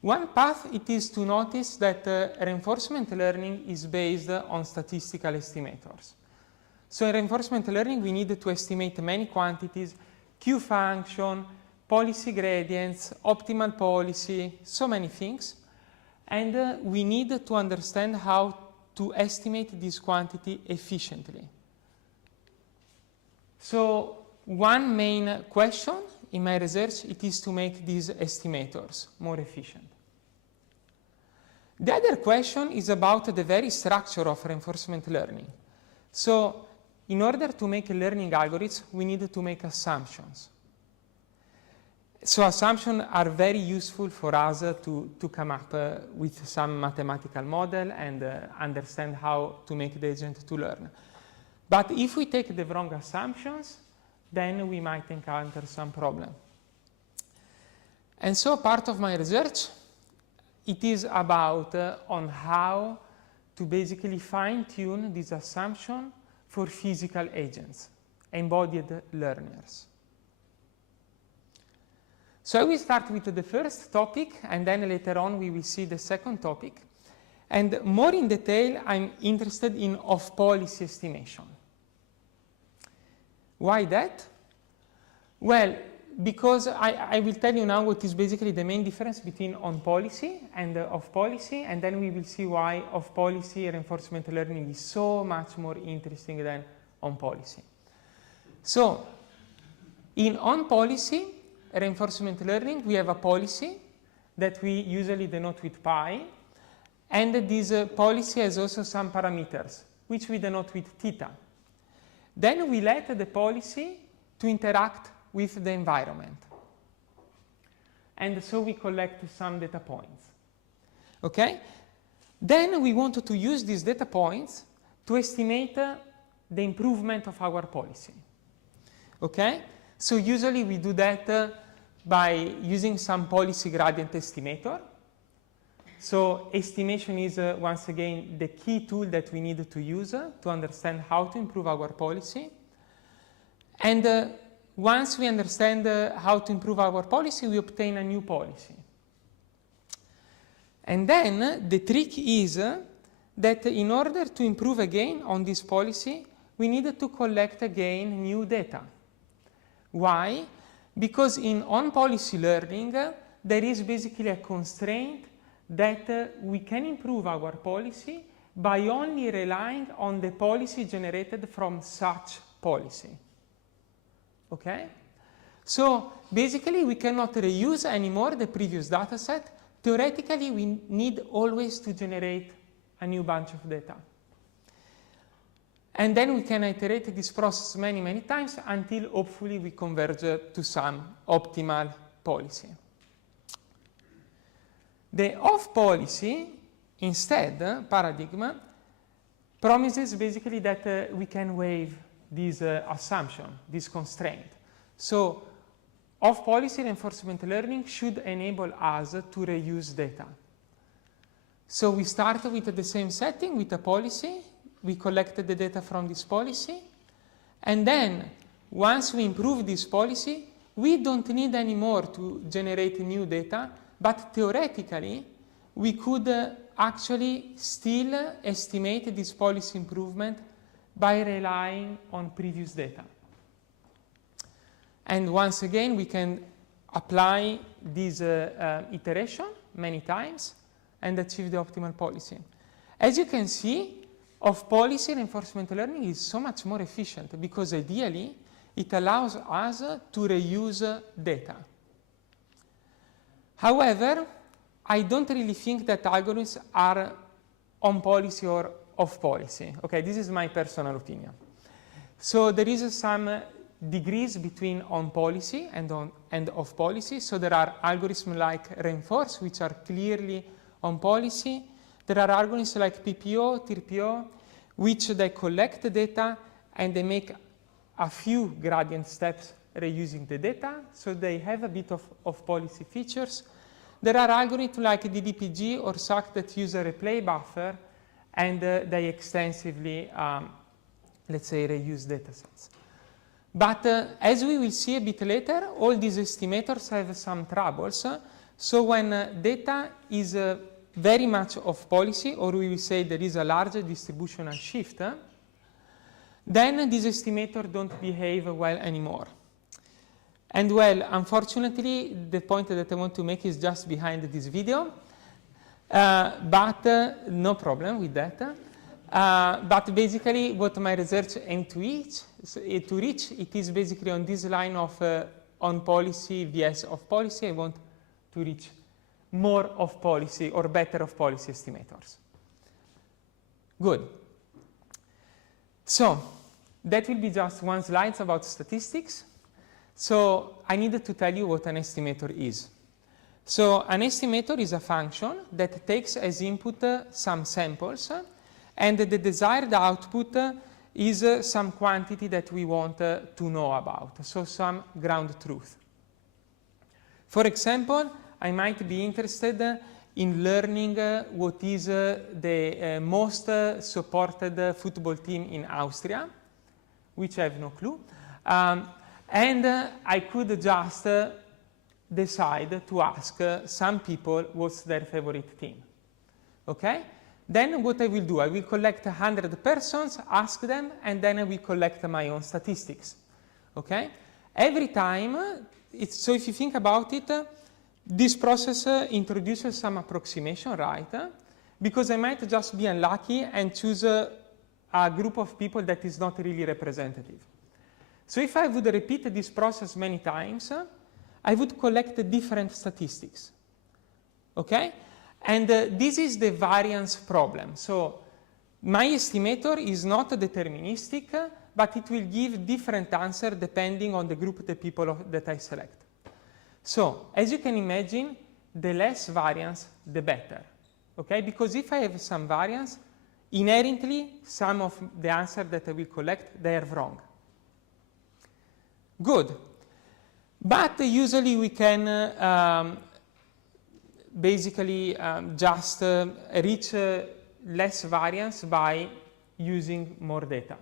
One path, it is to notice that reinforcement learning is based on statistical estimators. So in reinforcement learning, we need to estimate many quantities, Q function, policy gradients, optimal policy, so many things. And we need to understand how to estimate this quantity efficiently. So one main question in my research, it is to make these estimators more efficient. The other question is about the very structure of reinforcement learning. So in order to make learning algorithms, we need to make assumptions. So assumptions are very useful for us to come up with some mathematical model and understand how to make the agent to learn. But if we take the wrong assumptions, then we might encounter some problem. And so part of my research, it is about on how to basically fine-tune this assumption for physical agents, embodied learners. So I will start with the first topic, and then later on we will see the second topic. And more in detail, I'm interested in off-policy estimation. Why that? Well, because I will tell you now what is basically the main difference between on-policy and off-policy, and then we will see why off-policy reinforcement learning is so much more interesting than on-policy. So, in on-policy reinforcement learning, we have a policy that we usually denote with pi, and this policy has also some parameters, which we denote with theta. Then we let the policy to interact with the environment. And so we collect some data points. Okay? Then we want to use these data points to estimate the improvement of our policy. Okay? So usually we do that by using some policy gradient estimator. So estimation is, once again, the key tool that we need to use to understand how to improve our policy. And once we understand how to improve our policy, we obtain a new policy. And then the trick is that in order to improve again on this policy, we need to collect again new data. Why? Because in on-policy learning, there is basically a constraint that we can improve our policy by only relying on the policy generated from such policy. Okay? So basically, we cannot reuse anymore the previous data set. Theoretically, we need always to generate a new bunch of data. And then we can iterate this process many, many times until hopefully we converge to some optimal policy. The off-policy, instead, paradigm, promises basically that we can waive this assumption, this constraint. So off-policy reinforcement learning should enable us to reuse data. So we start with the same setting, with a policy. We collected the data from this policy. And then, once we improve this policy, we don't need anymore to generate new data, but theoretically, we could actually still estimate this policy improvement by relying on previous data. And once again, we can apply this iteration many times and achieve the optimal policy. As you can see, off-policy reinforcement learning is so much more efficient because ideally, it allows us to reuse data. However, I don't really think that algorithms are on policy or off policy. Okay, this is my personal opinion. So there is some degrees between on policy and off policy. So there are algorithms like reinforce, which are clearly on policy. There are algorithms like PPO, TRPO, which they collect the data and they make a few gradient steps reusing the data. So they have a bit of policy features. There are algorithms like DDPG or SAC that use a replay buffer, and they extensively, let's say, reuse data sets. But as we will see a bit later, all these estimators have some troubles. So when data is very much off policy, or we will say there is a large distributional shift, then these estimators don't behave well anymore. And well, unfortunately, the point that I want to make is just behind this video, but no problem with that. But basically, what my research aims to reach, it is basically on this line of on policy vs off policy. I want to reach more of policy or better of policy estimators. Good. So that will be just one slide about statistics. So I needed to tell you what an estimator is. So an estimator is a function that takes as input some samples, and the desired output is some quantity that we want to know about, so some ground truth. For example, I might be interested in learning what is the most supported football team in Austria, which I have no clue. And I could just decide to ask some people what's their favorite team. Okay? Then what I will do, I will collect 100 persons, ask them, and then I will collect my own statistics. Okay? Every time, so if you think about it, this process introduces some approximation, right? Because I might just be unlucky and choose a group of people that is not really representative. So if I would repeat this process many times, I would collect different statistics. Okay? And this is the variance problem. So my estimator is not deterministic, but it will give different answers depending on the group of the people that I select. So as you can imagine, the less variance, the better. Okay? Because if I have some variance, inherently, some of the answers that I will collect, they are wrong. Good. But usually we can basically just reach less variance by using more data.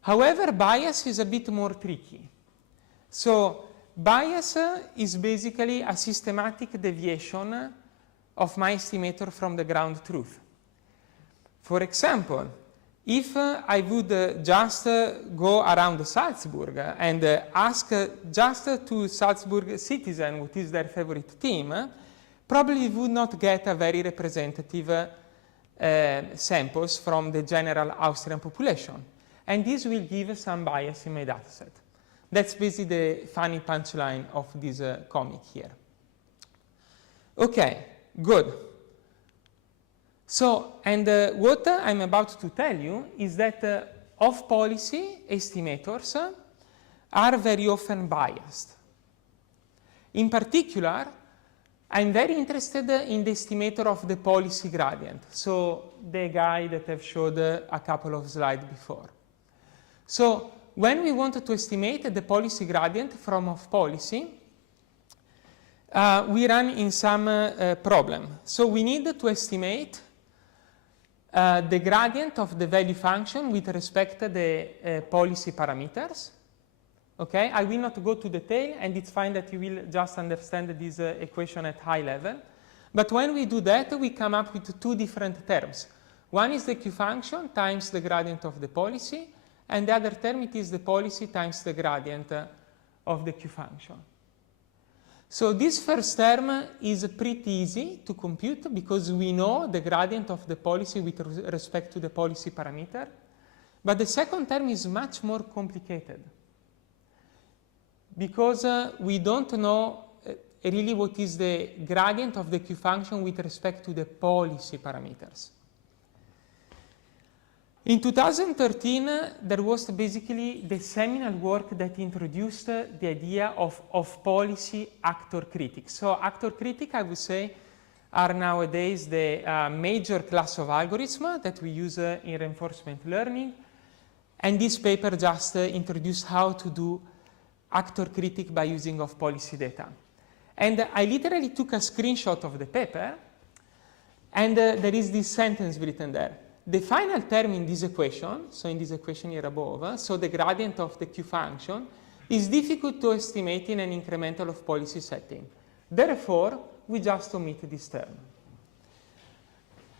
However, bias is a bit more tricky. So bias is basically a systematic deviation of my estimator from the ground truth. For example, if I would just go around Salzburg and ask just to Salzburg citizens what is their favorite team, probably would not get a very representative samples from the general Austrian population. And this will give some bias in my dataset. That's basically the funny punchline of this comic here. Okay, good. So, and what I'm about to tell you is that off-policy estimators are very often biased. In particular, I'm very interested in the estimator of the policy gradient, so the guy that I've showed a couple of slides before. So when we want to estimate the policy gradient from of policy, we run in some problem. So we need to estimate the gradient of the value function with respect to the policy parameters. Okay, I will not go to detail, and it's fine that you will just understand this equation at high level. But when we do that, we come up with two different terms. One is the Q function times the gradient of the policy, and the other term it is the policy times the gradient of the Q function. So this first term is pretty easy to compute because we know the gradient of the policy with respect to the policy parameter. But the second term is much more complicated because we don't know really what is the gradient of the Q function with respect to the policy parameters. In 2013, there was basically the seminal work that introduced the idea of policy actor critics. So actor critic, I would say, are nowadays the major class of algorithms that we use in reinforcement learning. And this paper just introduced how to do actor critic by using of policy data. And I literally took a screenshot of the paper, and there is this sentence written there. The final term in this equation, so in this equation here above, so the gradient of the Q function, is difficult to estimate in an incremental of policy setting. Therefore, we just omit this term.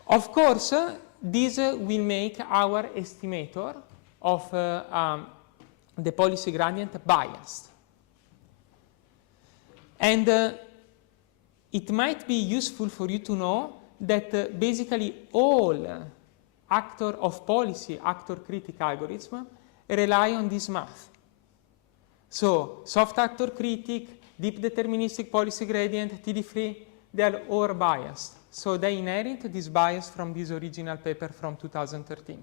Of course, this will make our estimator of the policy gradient biased. And it might be useful for you to know that basically all actor of policy, actor critic algorithm rely on this math. So soft actor critic, deep deterministic policy gradient, TD3, they are all biased. So they inherit this bias from this original paper from 2013.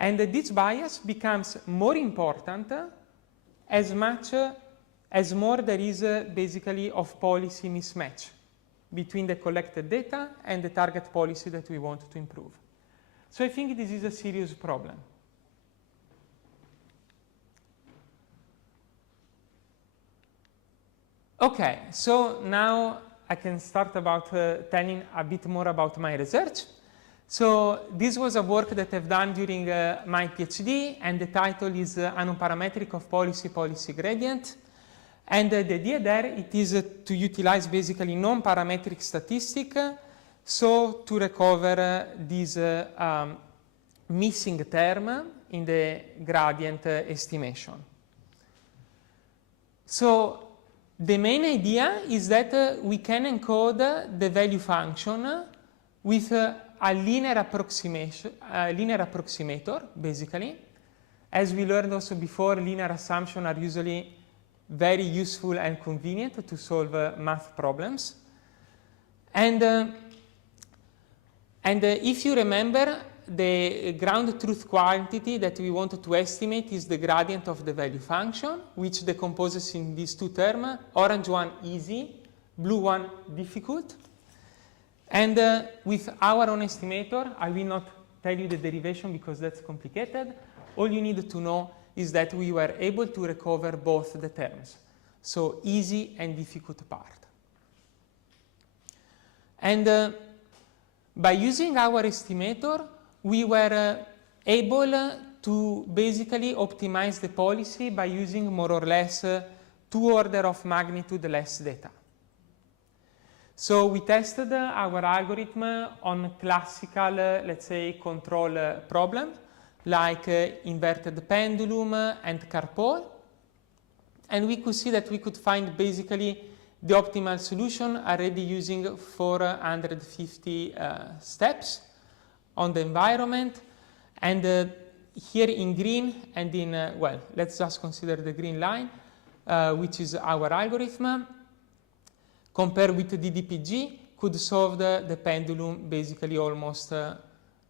And this bias becomes more important as much as more there is basically of policy mismatch between the collected data and the target policy that we want to improve. So I think this is a serious problem. Okay, so now I can start about telling a bit more about my research. So this was a work that I've done during my PhD, and the title is Anoparametric of Policy Gradient. And the idea there, it is to utilize basically non-parametric statistic so to recover this missing term in the gradient estimation. So the main idea is that we can encode the value function with a linear approximator, basically. As we learned also before, linear assumptions are usually very useful and convenient to solve math problems. And if you remember, the ground truth quantity that we want to estimate is the gradient of the value function, which decomposes in these two terms, orange one easy, blue one difficult. And with our own estimator, I will not tell you the derivation because that's complicated. All you need to know is that we were able to recover both the terms, so easy and difficult part. And by using our estimator, we were able to basically optimize the policy by using more or less 2 orders of magnitude less data. So we tested our algorithm on classical, let's say, control problem, like inverted pendulum and carpole. And we could see that we could find basically the optimal solution already using 450 steps on the environment. And here in green and in, well, let's just consider the green line, which is our algorithm, compared with the DDPG, could solve the pendulum basically almost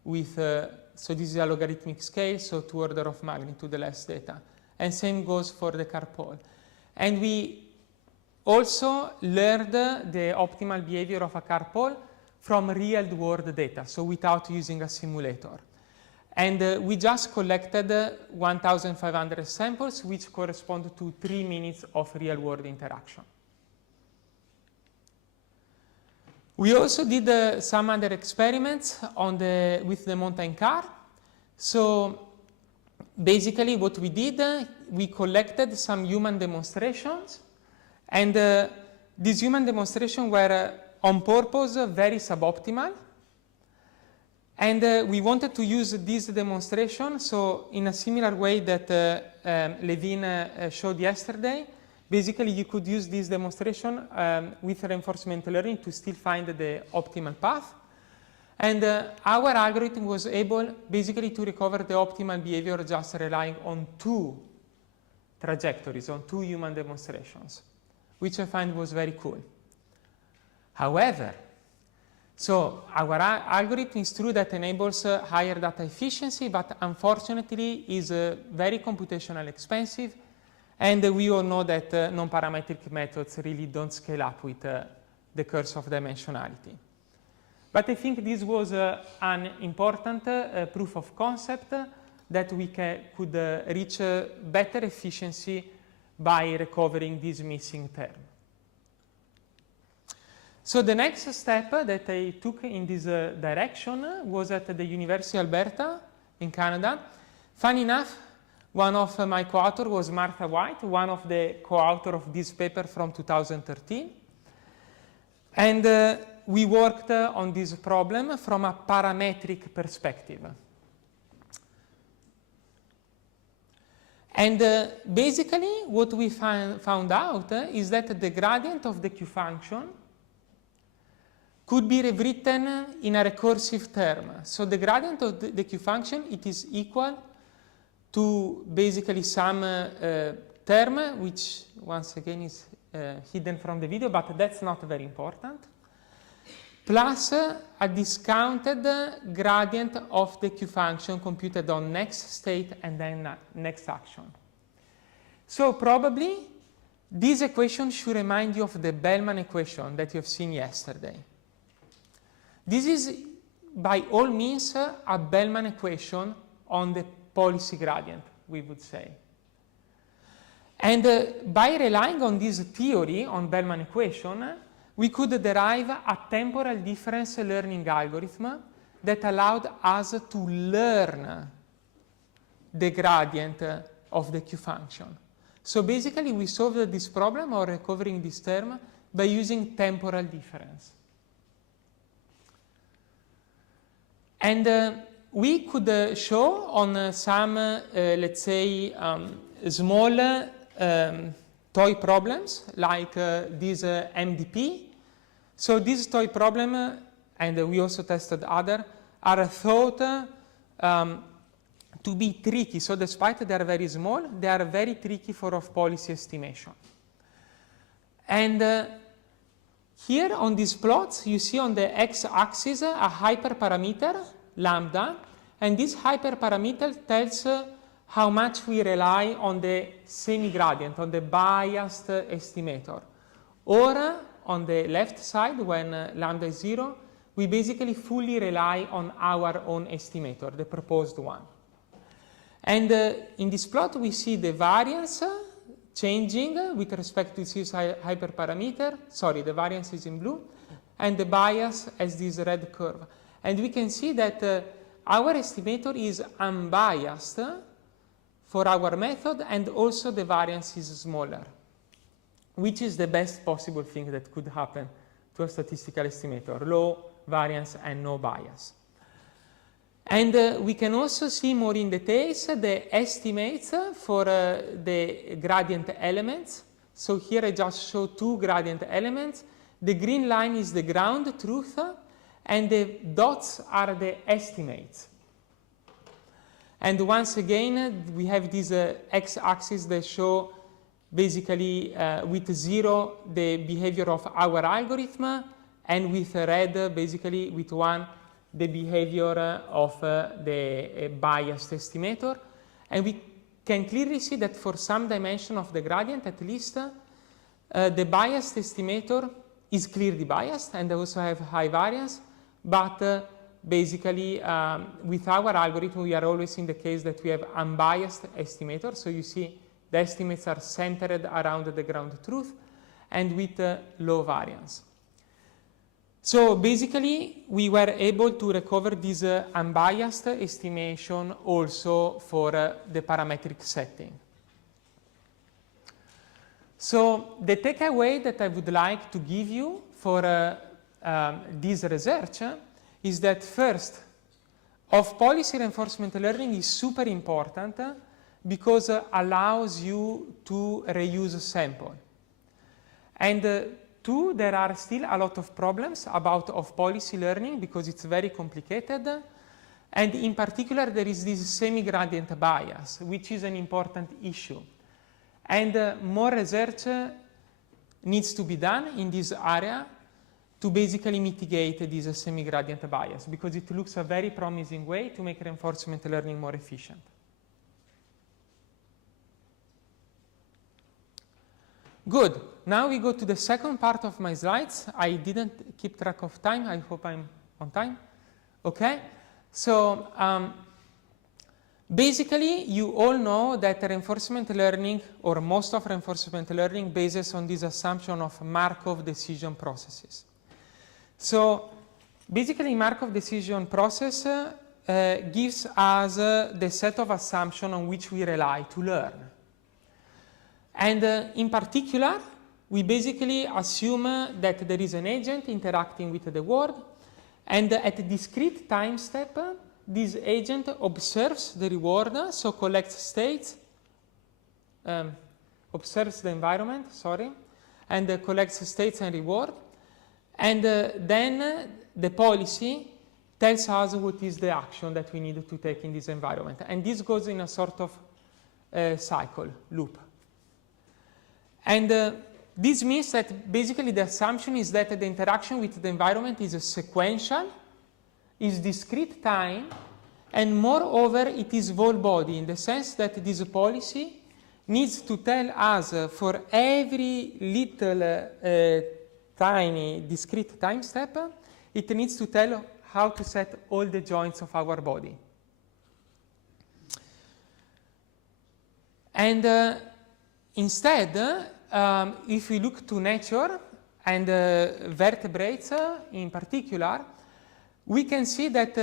with, so this is a logarithmic scale, so 2 orders of magnitude less data. And same goes for the carpole. And we also learned the optimal behavior of a carpole from real world data, so without using a simulator. And we just collected 1,500 samples, which correspond to 3 minutes of real-world interaction. We also did some other experiments with the mountain car. So basically what we did, we collected some human demonstrations, and these human demonstrations were on purpose very suboptimal. And we wanted to use this demonstration, so in a similar way that Levine showed yesterday. Basically, you could use this demonstration with reinforcement learning to still find the optimal path. And our algorithm was able basically to recover the optimal behavior just relying on 2 trajectories, on 2 human demonstrations, which I find was very cool. However, so our algorithm is true that enables higher data efficiency, but unfortunately is very computationally expensive. And we all know that non-parametric methods really don't scale up with the curse of dimensionality. But I think this was an important proof of concept that we could reach better efficiency by recovering this missing term. So the next step that I took in this direction was at the University of Alberta in Canada. Funny enough, one of my co-authors was Martha White, one of the co-authors of this paper from 2013. And we worked on this problem from a parametric perspective. And basically, what we found out is that the gradient of the Q function could be rewritten in a recursive term. So the gradient of the Q function, it is equal to basically some term, which once again is hidden from the video, but that's not very important, plus a discounted gradient of the Q function computed on next state and then next action. So probably this equation should remind you of the Bellman equation that you have seen yesterday. This is by all means a Bellman equation on the policy gradient, we would say. And by relying on this theory on Bellman equation, we could derive a temporal difference learning algorithm that allowed us to learn the gradient of the Q function. So basically, we solved this problem of recovering this term by using temporal difference. And we could show on some, let's say, small toy problems like this MDP. So this toy problem, and we also tested other, are thought to be tricky. So despite they are very small, they are very tricky for off-policy estimation. And here on these plots, you see on the x-axis a hyperparameter, lambda, and this hyperparameter tells how much we rely on the semi-gradient, on the biased estimator. Or on the left side, when lambda is 0, we basically fully rely on our own estimator, the proposed one. And in this plot, we see the variance changing with respect to this hyperparameter. Sorry, the variance is in blue, and the bias as this red curve. And we can see that our estimator is unbiased for our method, and also the variance is smaller, which is the best possible thing that could happen to a statistical estimator: low variance and no bias. And we can also see more in details the estimates for the gradient elements. So here I just show 2 gradient elements. The green line is the ground truth, and the dots are the estimates. And once again, we have these x-axis that show basically with 0 the behavior of our algorithm, and with red basically with 1 the behavior of the biased estimator. And we can clearly see that for some dimension of the gradient at least, the biased estimator is clearly biased and also have high variance, but basically, with our algorithm, we are always in the case that we have unbiased estimator. So you see the estimates are centered around the ground truth and with low variance. So basically, we were able to recover this unbiased estimation also for the parametric setting. So the takeaway that I would like to give you for this research is that first, off-policy reinforcement learning is super important because it allows you to reuse sample. And two, there are still a lot of problems about off-policy learning because it's very complicated. And in particular, there is this semi-gradient bias, which is an important issue. And more research needs to be done in this area to basically mitigate this semi-gradient bias, because it looks a very promising way to make reinforcement learning more efficient. Good. Now we go to the second part of my slides. I didn't keep track of time. I hope I'm on time. Okay. So basically, you all know that reinforcement learning, or most of reinforcement learning, bases on this assumption of Markov decision processes. So basically, Markov decision process gives us the set of assumptions on which we rely to learn. And in particular, we basically assume that there is an agent interacting with the world, and at a discrete time step, this agent observes the reward, so collects states, observes the environment, sorry, and collects states and reward. And then the policy tells us what is the action that we need to take in this environment. And this goes in a sort of cycle, loop. And this means that basically the assumption is that the interaction with the environment is sequential, is discrete time, and moreover, it is whole body in the sense that this policy needs to tell us for every little tiny discrete time step, it needs to tell how to set all the joints of our body. And instead, if we look to nature and vertebrates in particular, we can see that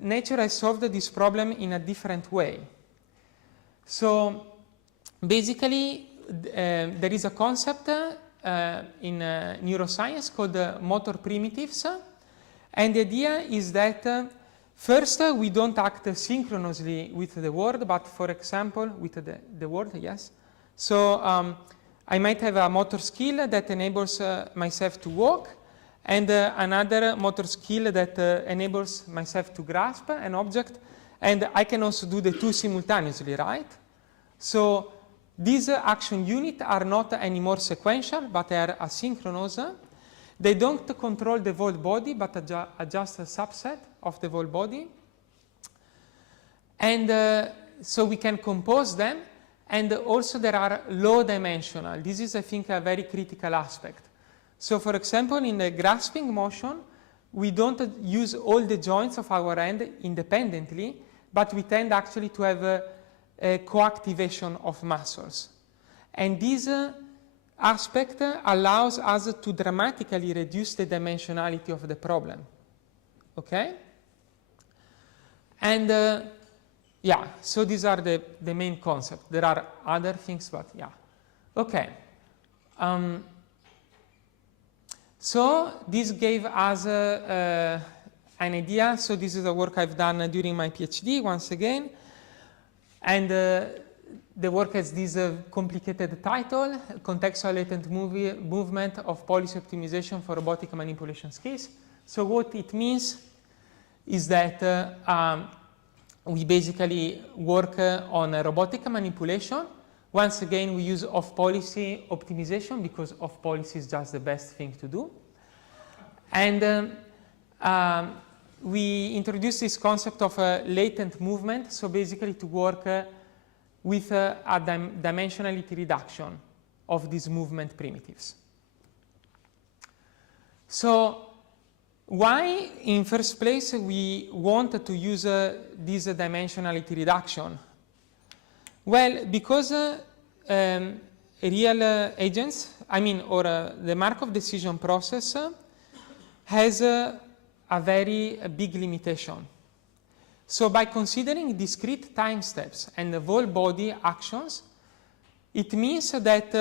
nature has solved this problem in a different way. So basically, there is a concept in neuroscience called motor primitives. And the idea is that first, we don't act synchronously with the world, but for example, with the world, yes. So I might have a motor skill that enables myself to walk, and another motor skill that enables myself to grasp an object, and I can also do the two simultaneously, right? So these action units are not anymore sequential, but they are asynchronous. They don't control the whole body, but adjust a subset of the whole body. And so we can compose them, and also there are low dimensional. This is, I think, a very critical aspect. So for example, in the grasping motion, we don't use all the joints of our hand independently, but we tend actually to have a co-activation of muscles. And this aspect allows us to dramatically reduce the dimensionality of the problem. Okay? And yeah, so these are the main concepts. There are other things, but yeah. Okay. So this gave us an idea. So this is a work I've done during my PhD, once again. And the work has this complicated title, Contextual Latent Movement of Policy Optimization for Robotic Manipulation Skills. So what it means is that we basically work on robotic manipulation. Once again, we use off-policy optimization because off-policy is just the best thing to do. And we introduced this concept of latent movement, so basically to work with a dimensionality reduction of these movement primitives. So Why, in first place, we want to use this dimensionality reduction? Well, because real agents, the Markov decision process has a very big limitation. So by considering discrete time steps and whole body actions, it means that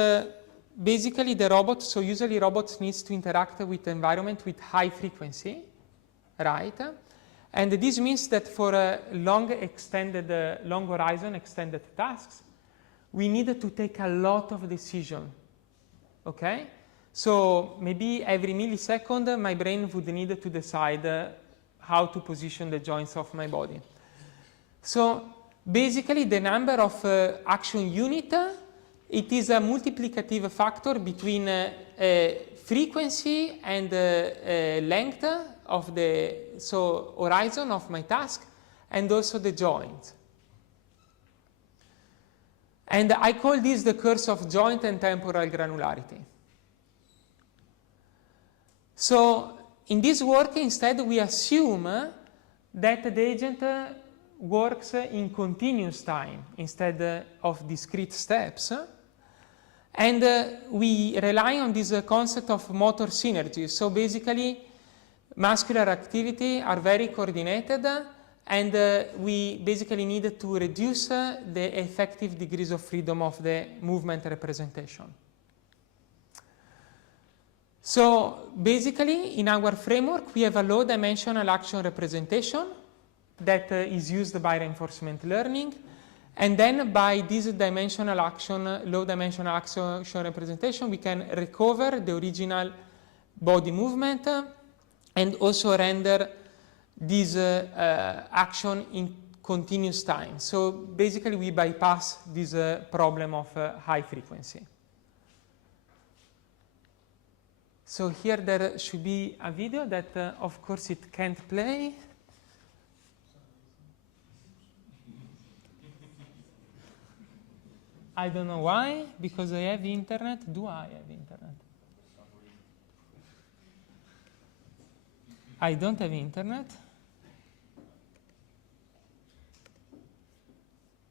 basically the robot, so usually robots needs to interact with the environment with high frequency, right? And this means that for a long horizon, extended tasks, we need to take a lot of decisions, okay? So maybe every millisecond, my brain would need to decide how to position the joints of my body. So basically the number of action unit, it is a multiplicative factor between frequency and length of the horizon of my task, and also the joint. And I call this the curse of joint and temporal granularity. So in this work, instead, we assume that the agent works in continuous time instead of discrete steps. And we rely on this concept of motor synergy. So basically, muscular activity are very coordinated, and we basically need to reduce the effective degrees of freedom of the movement representation. So basically, in our framework, we have a low-dimensional action representation that is used by reinforcement learning. And then by this dimensional action, low-dimensional action representation, we can recover the original body movement and also render this action in continuous time. So basically, we bypass this problem of high frequency. So here there should be a video that, of course, it can't play. I don't know why, because I have internet. Do I have internet? I don't have internet.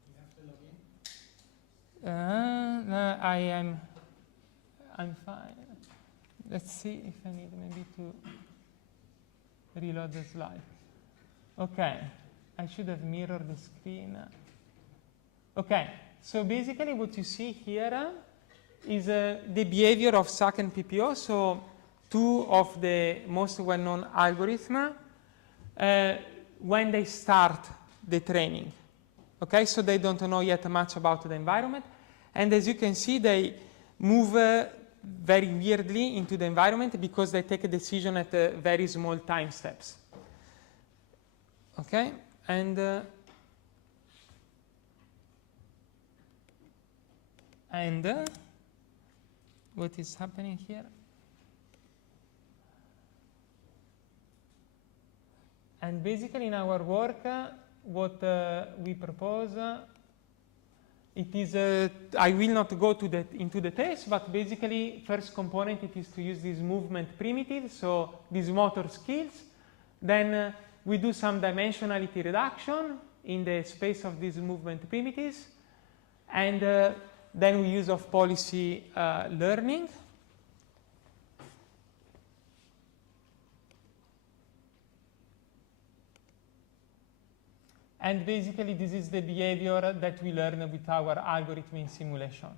You have to log in? No, I'm fine. Let's see if I need maybe to reload the slide. Okay, I should have mirrored the screen. Okay. So basically what you see here is the behavior of SAC and PPO, so two of the most well-known algorithms when they start the training. Okay, so they don't know yet much about the environment. And as you can see, they move very weirdly into the environment because they take a decision at very small time steps. Okay, and what is happening here? And basically in our work, what we propose, it is, I will not go to into details, but basically first component it is to use this movement primitive, so these motor skills. Then we do some dimensionality reduction in the space of these movement primitives. And then we use of policy learning. And basically, this is the behavior that we learn with our algorithm in simulation.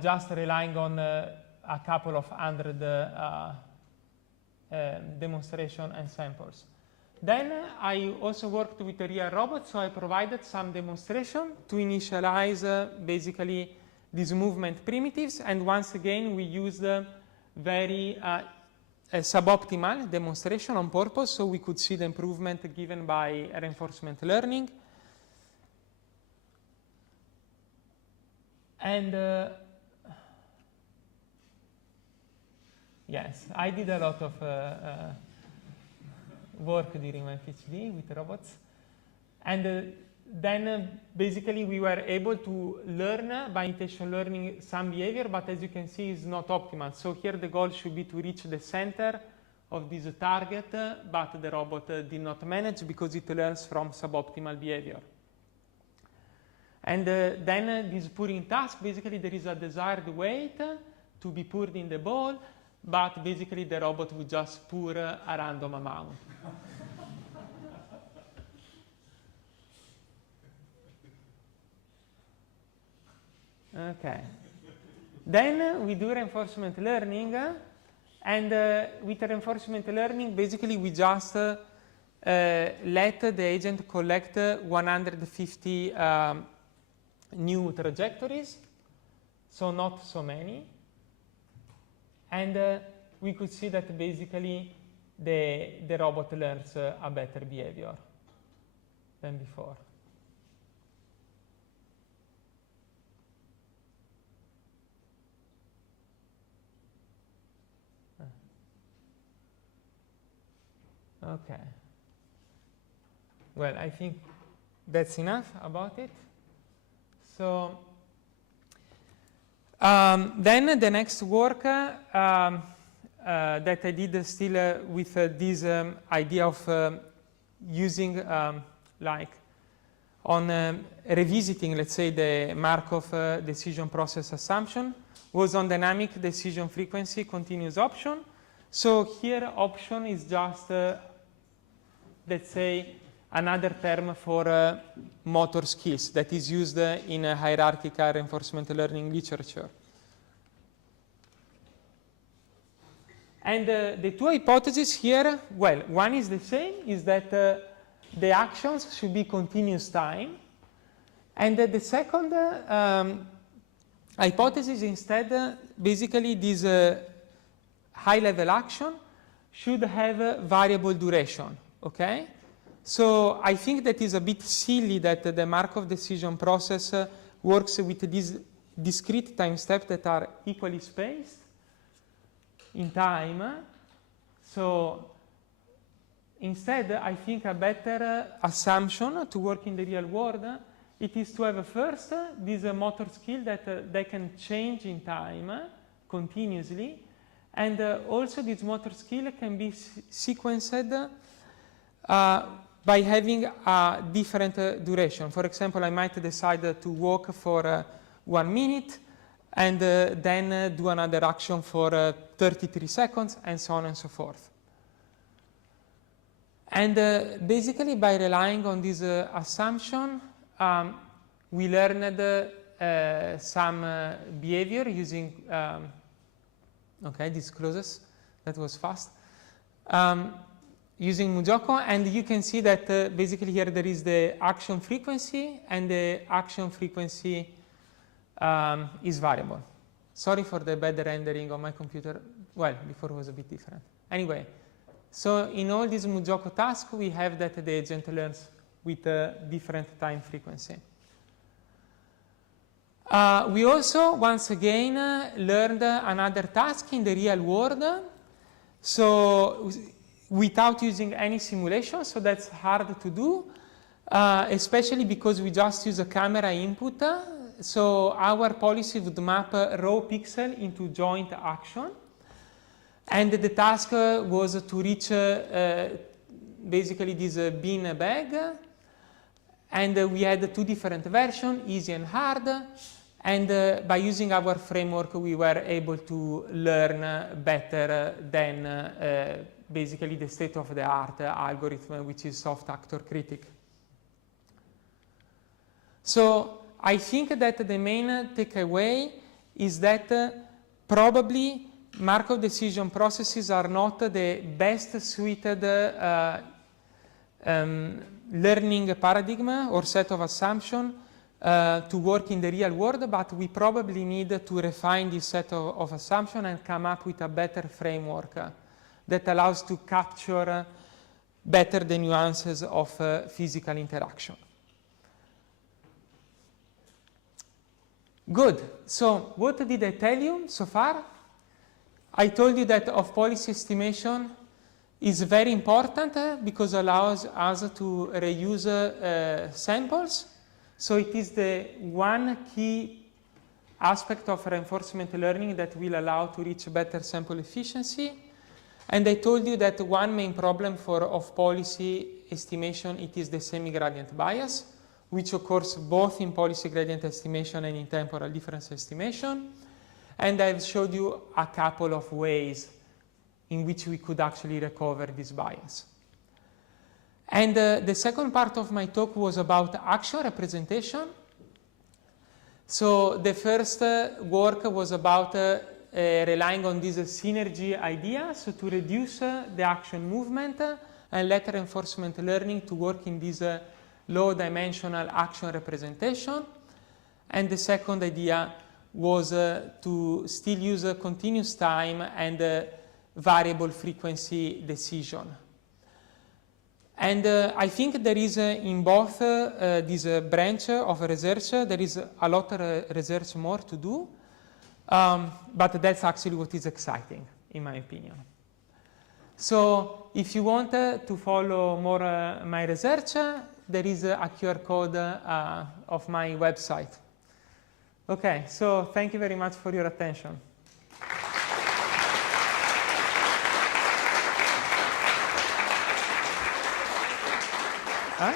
Just relying on a couple of hundred demonstration and samples. Then I also worked with a real robot, so I provided some demonstration to initialize basically these movement primitives. And once again, we used very suboptimal demonstration on purpose, so we could see the improvement given by reinforcement learning. And yes, I did a lot of work during my PhD with robots. And then basically we were able to learn by imitation learning some behavior, but as you can see, it's not optimal. So here the goal should be to reach the center of this target, but the robot did not manage because it learns from suboptimal behavior. And then this pouring task, basically there is a desired weight to be poured in the bowl, but basically the robot would just pour a random amount. Okay. Then we do reinforcement learning, and with reinforcement learning, basically we just let the agent collect 150 new trajectories, so not so many. And we could see that basically the robot learns a better behavior than before. Okay. Well, I think that's enough about it. So then the next work that I did still with this idea of using like on revisiting, let's say, the Markov decision process assumption was on dynamic decision frequency continuous option. So here option is just, let's say, another term for motor skills that is used in hierarchical reinforcement learning literature. And the two hypotheses here, well, one is the same, is that the actions should be continuous time. And the second hypothesis instead, basically this high-level action should have variable duration, okay? So I think that is a bit silly that the Markov decision process works with these discrete time steps that are equally spaced in time. So instead, I think a better assumption to work in the real world, it is to have first this motor skill that they can change in time continuously, and also this motor skill can be sequenced by having a different duration. For example, I might decide to walk for 1 minute and then do another action for 33 seconds and so on and so forth. And basically by relying on this assumption, we learned some behavior using, okay, this closes, that was fast. Using Mujoko, and you can see that basically here there is the action frequency, and the action frequency is variable. Sorry for the bad rendering on my computer. Well, before it was a bit different. Anyway, so in all these Mujoko tasks, we have that the agent learns with a different time frequency. We also, once again, learned another task in the real world. So without using any simulation, so that's hard to do, especially because we just use a camera input. So our policy would map raw pixel into joint action. And the task was to reach basically this bean bag. And we had two different versions, easy and hard. And by using our framework, we were able to learn better than basically the state-of-the-art algorithm, which is soft actor critic. So I think that the main takeaway is that probably Markov decision processes are not the best suited learning paradigm or set of assumptions to work in the real world, but we probably need to refine this set of assumptions and come up with a better framework that allows to capture better the nuances of physical interaction. Good. So what did I tell you so far? I told you that off-policy estimation is very important because it allows us to reuse samples. So it is the one key aspect of reinforcement learning that will allow to reach better sample efficiency. And I told you that one main problem of policy estimation, it is the semi-gradient bias, which occurs both in policy gradient estimation and in temporal difference estimation. And I've showed you a couple of ways in which we could actually recover this bias. And the second part of my talk was about action representation. So the first work was about relying on this synergy idea, so to reduce the action movement and let reinforcement learning to work in this low-dimensional action representation. And the second idea was to still use continuous time and variable frequency decision. And I think there is in both this branch of research, there is a lot of research more to do, but that's actually what is exciting, in my opinion. So if you want to follow more my research, there is a QR code of my website. Okay, so thank you very much for your attention. Huh?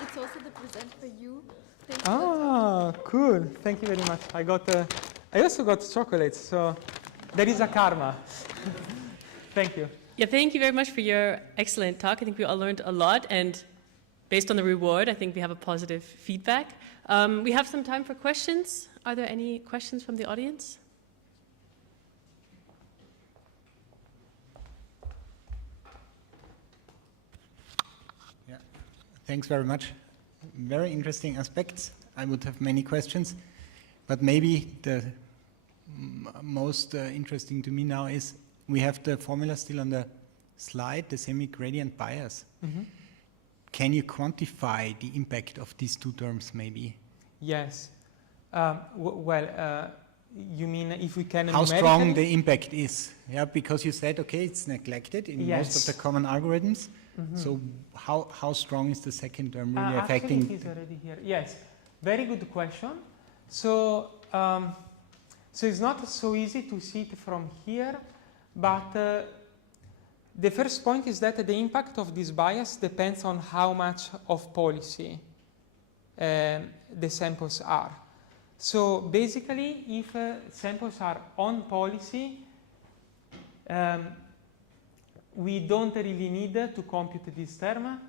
It's also the present for you. Thank you. Ah, cool. Thank you very much. I also got chocolates, so there is a karma. Thank you. Yeah, thank you very much for your excellent talk. I think we all learned a lot, and based on the reward, I think we have a positive feedback. We have some time for questions. Are there any questions from the audience? Yeah, thanks very much. Very interesting aspects. I would have many questions, but maybe the most interesting to me now is we have the formula still on the slide, the semi-gradient bias. Mm-hmm. Can you quantify the impact of these two terms maybe? Yes. You mean if we can How strong the impact is? Yeah, because you said, okay, it's neglected in most of the common algorithms. Mm-hmm. So how strong is the second term really affecting? Actually, it is already here. Yes, very good question. So, so it's not so easy to see it from here, but the first point is that the impact of this bias depends on how much of policy the samples are. So basically, if samples are on policy, we don't really need to compute this term.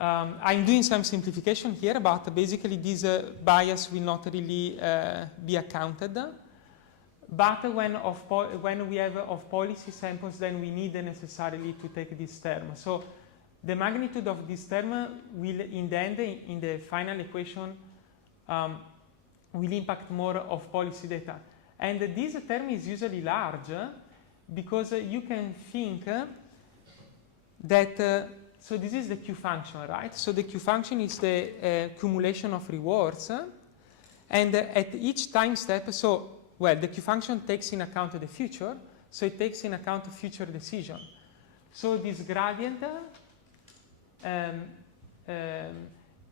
I'm doing some simplification here, but basically this bias will not really be accounted. But when we have of policy samples, then we need necessarily to take this term. So the magnitude of this term will, in the end, in the final equation, will impact more of policy data. And this term is usually large because you can think that, so this is the Q function, right? So the Q function is the accumulation of rewards. And at each time step, so, well, the Q function takes in account the future, so it takes in account future decision. So this gradient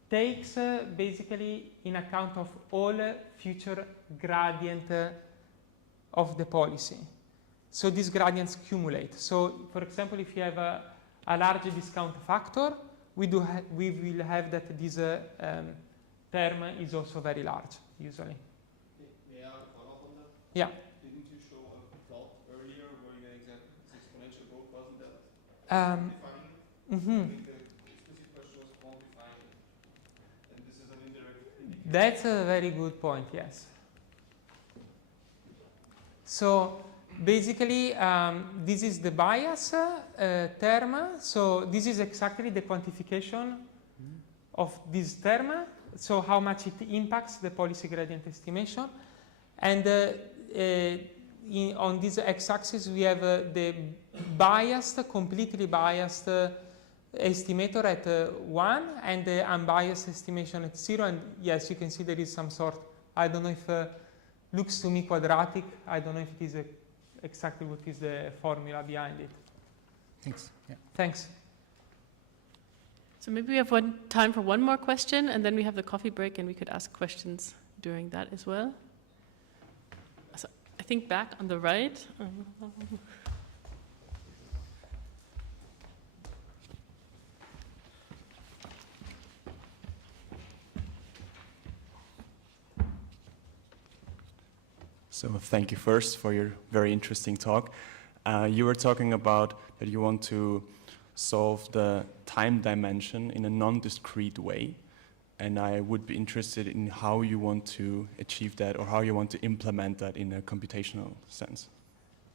takes basically in account of all future gradient of the policy. So these gradients accumulate. So for example, if you have a large discount factor, we will have that this term is also very large, usually. May I follow up on that? Yeah. Didn't you show a plot earlier where you had exponential growth, wasn't that quantifying it? Mm-hmm. I think the explicit question was quantifying it. And this is an indirect indicator. That's a very good point, yes. So basically, this is the bias term. So this is exactly the quantification of this term. So how much it impacts the policy gradient estimation. And on this x-axis, we have the biased, completely biased estimator at 1 and the unbiased estimation at 0. And yes, you can see there is some sort, I don't know if looks to me quadratic. I don't know if it is exactly what is the formula behind it. Thanks. Yeah. Thanks. So maybe we have time for one more question, and then we have the coffee break, and we could ask questions during that as well. So I think back on the right. So thank you first for your very interesting talk. You were talking about that you want to solve the time dimension in a non-discrete way. And I would be interested in how you want to achieve that, or how you want to implement that in a computational sense.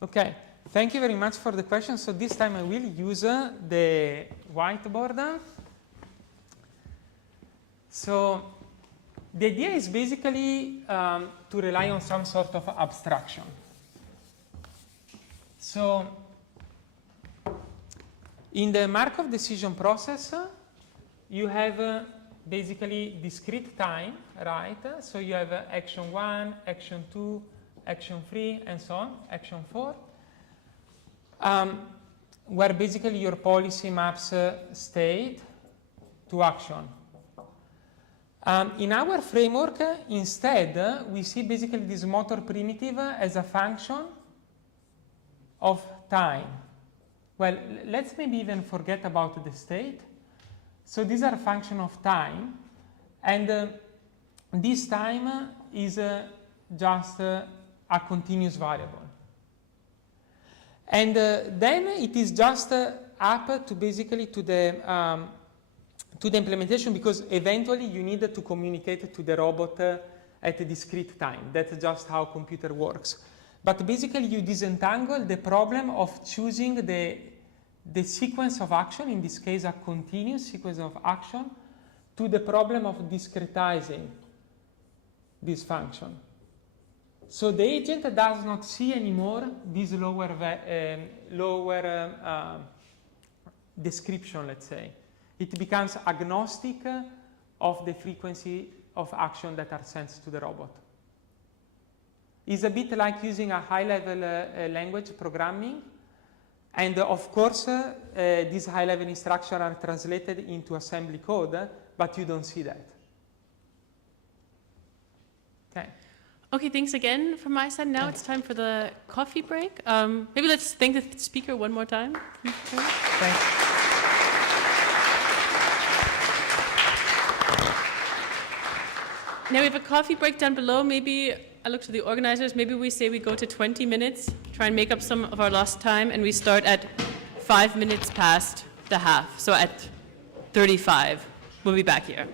Okay, thank you very much for the question. So this time I will use the whiteboard. So the idea is basically to rely on some sort of abstraction. So in the Markov decision process, you have basically discrete time, right? So you have action 1, action 2, action 3, and so on, action 4, where basically your policy maps state to action. In our framework, instead, we see basically this motor primitive as a function of time. Well, let's maybe even forget about the state. So these are a function of time, and this time is just a continuous variable. And then it is just up to basically to the implementation, because eventually you need to communicate to the robot at a discrete time. That's just how computer works. But basically you disentangle the problem of choosing the sequence of action, in this case a continuous sequence of action, to the problem of discretizing this function. So the agent does not see anymore this lower description, let's say. It becomes agnostic of the frequency of action that are sent to the robot. It's a bit like using a high-level language programming. And of course, these high-level instructions are translated into assembly code, but you don't see that. Okay. Okay, thanks again from my side. Now it's time for the coffee break. Maybe let's thank the speaker one more time. Thanks. Now we have a coffee break down below. Maybe I look to the organizers. Maybe we say we go to 20 minutes, try and make up some of our lost time, and we start at 5 minutes past the half. So at 35, we'll be back here.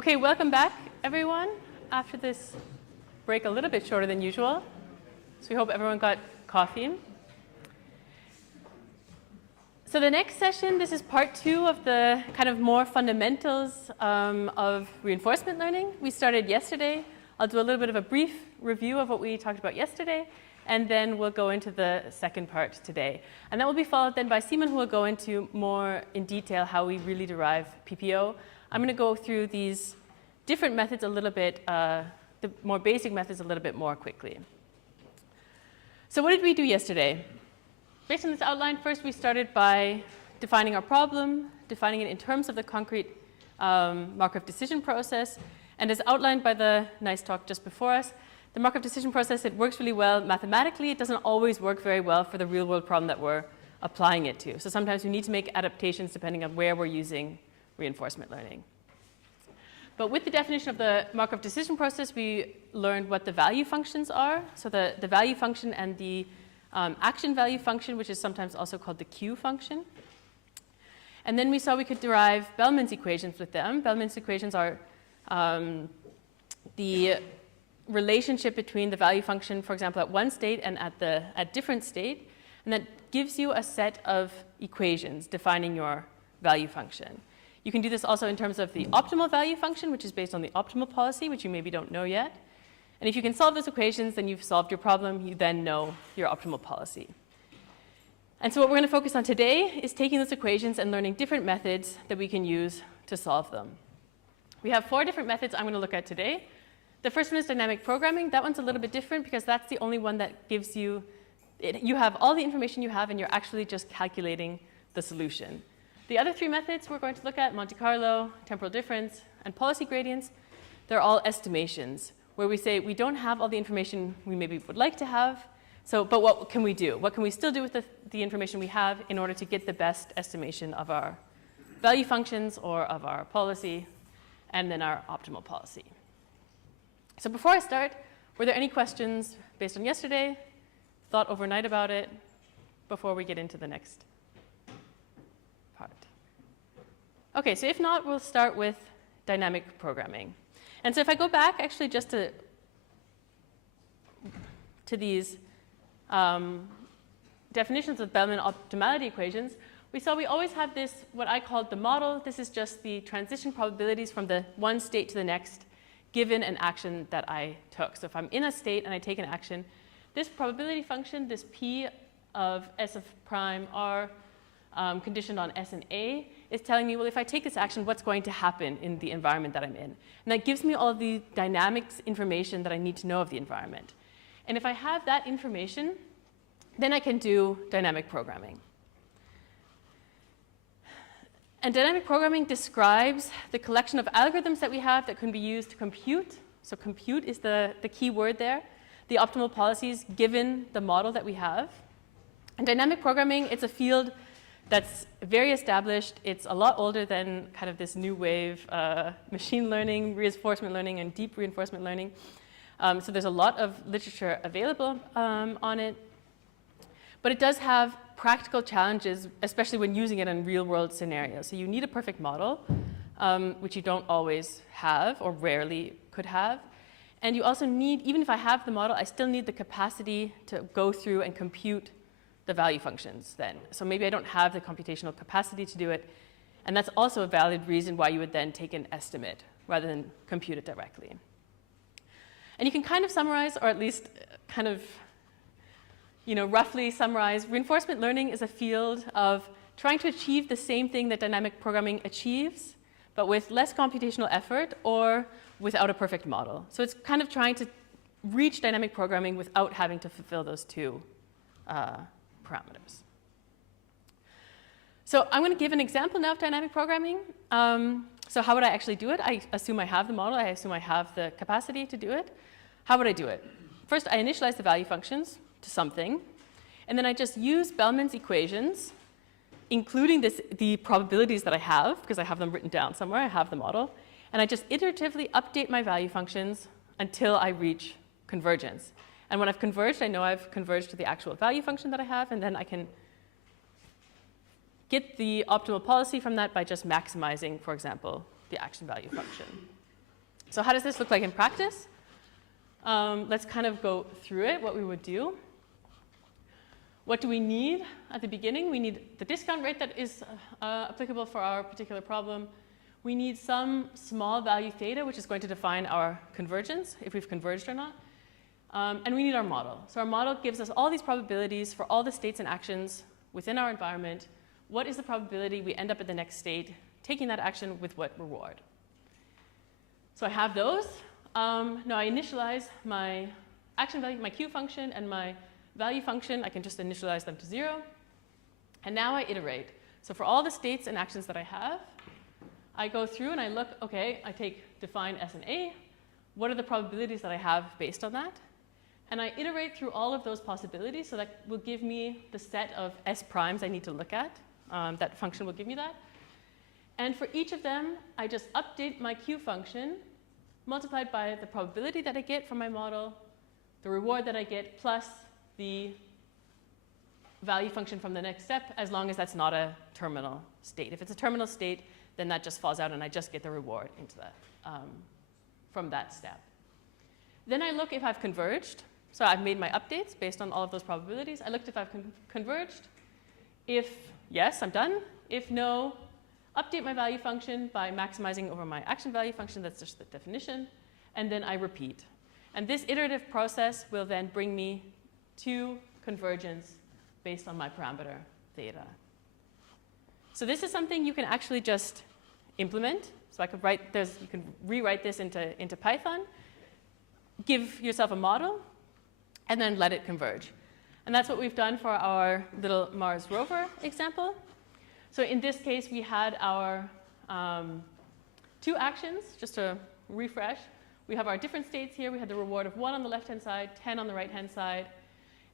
Okay, welcome back, everyone, after this break a little bit shorter than usual. So we hope everyone got coffee. So the next session, this is part 2 of the kind of more fundamentals of reinforcement learning. We started yesterday. I'll do a little bit of a brief review of what we talked about yesterday, and then we'll go into the second part today. And that will be followed then by Simon, who will go into more in detail how we really derive PPO. I'm going to go through these different methods a little bit, the more basic methods a little bit more quickly. So what did we do yesterday? Based on this outline, first we started by defining our problem, defining it in terms of the concrete Markov decision process. And as outlined by the nice talk just before us, the Markov decision process, it works really well mathematically. It doesn't always work very well for the real world problem that we're applying it to. So sometimes we need to make adaptations depending on where we're using reinforcement learning. But with the definition of the Markov decision process, we learned what the value functions are. So the value function and the action value function, which is sometimes also called the Q function. And then we saw we could derive Bellman's equations with them. Bellman's equations are the relationship between the value function, for example, at one state and at different state. And that gives you a set of equations defining your value function. You can do this also in terms of the optimal value function, which is based on the optimal policy, which you maybe don't know yet. And if you can solve those equations, then you've solved your problem. You then know your optimal policy. And so what we're going to focus on today is taking those equations and learning different methods that we can use to solve them. We have 4 different methods I'm going to look at today. The first one is dynamic programming. That one's a little bit different because that's the only one that gives you, you have all the information you have and you're actually just calculating the solution. The other 3 methods we're going to look at, Monte Carlo, temporal difference, and policy gradients, they're all estimations, where we say we don't have all the information we maybe would like to have, but what can we do? What can we still do with the information we have in order to get the best estimation of our value functions or of our policy, and then our optimal policy. So before I start, were there any questions based on yesterday? Thought overnight about it before we get into the next part? Okay, so if not, we'll start with dynamic programming. And so if I go back actually just to these definitions of Bellman optimality equations, we saw we always have this, what I called the model. This is just the transition probabilities from the one state to the next, given an action that I took. So if I'm in a state and I take an action, this probability function, this P of S of prime R conditioned on S and A, is telling me, well, if I take this action, what's going to happen in the environment that I'm in? And that gives me all the dynamics information that I need to know of the environment. And if I have that information, then I can do dynamic programming. And dynamic programming describes the collection of algorithms that we have that can be used to compute. So compute is the key word there. The optimal policies given the model that we have. And dynamic programming, it's a field that's very established. It's a lot older than kind of this new wave machine learning, reinforcement learning, and deep reinforcement learning. So there's a lot of literature available on it. But it does have practical challenges, especially when using it in real-world scenarios. So you need a perfect model, which you don't always have or rarely could have. And you also need, even if I have the model, I still need the capacity to go through and compute the value functions then. So maybe I don't have the computational capacity to do it. And that's also a valid reason why you would then take an estimate rather than compute it directly. And you can kind of summarize, or at least kind of roughly summarize, reinforcement learning is a field of trying to achieve the same thing that dynamic programming achieves, but with less computational effort or without a perfect model. So it's kind of trying to reach dynamic programming without having to fulfill those 2 parameters. So I'm going to give an example now of dynamic programming. So how would I actually do it? I assume I have the model. I assume I have the capacity to do it. How would I do it? First, I initialize the value functions to something, and then I just use Bellman's equations, including the probabilities that I have, because I have them written down somewhere. I have the model. And I just iteratively update my value functions until I reach convergence. And when I've converged, I know I've converged to the actual value function that I have, and then I can get the optimal policy from that by just maximizing, for example, the action value function. So how does this look like in practice? Let's kind of go through it, what we would do. What do we need at the beginning? We need the discount rate that is applicable for our particular problem. We need some small value theta, which is going to define our convergence, if we've converged or not. And we need our model. So our model gives us all these probabilities for all the states and actions within our environment. What is the probability we end up at the next state, taking that action with what reward? So I have those. Now I initialize my action value, my Q function, and my value function. I can just initialize them to 0. And now I iterate. So for all the states and actions that I have, I go through and I look, okay, I define S and A. What are the probabilities that I have based on that? And I iterate through all of those possibilities, so that will give me the set of S primes I need to look at. That function will give me that. And for each of them, I just update my Q function, multiplied by the probability that I get from my model, the reward that I get, plus the value function from the next step, as long as that's not a terminal state. If it's a terminal state, then that just falls out and I just get the reward into that, from that step. Then I look if I've converged. So I've made my updates based on all of those probabilities. I looked if I've converged. If yes, I'm done. If no, update my value function by maximizing over my action value function. That's just the definition. And then I repeat. And this iterative process will then bring me to convergence based on my parameter theta. So this is something you can actually just implement. So I could write this, you can rewrite this into Python, give yourself a model, and then let it converge. And that's what we've done for our little Mars rover example. So in this case, we had our 2 actions, just to refresh. We have our different states here. We had the reward of 1 on the left-hand side, 10 on the right-hand side.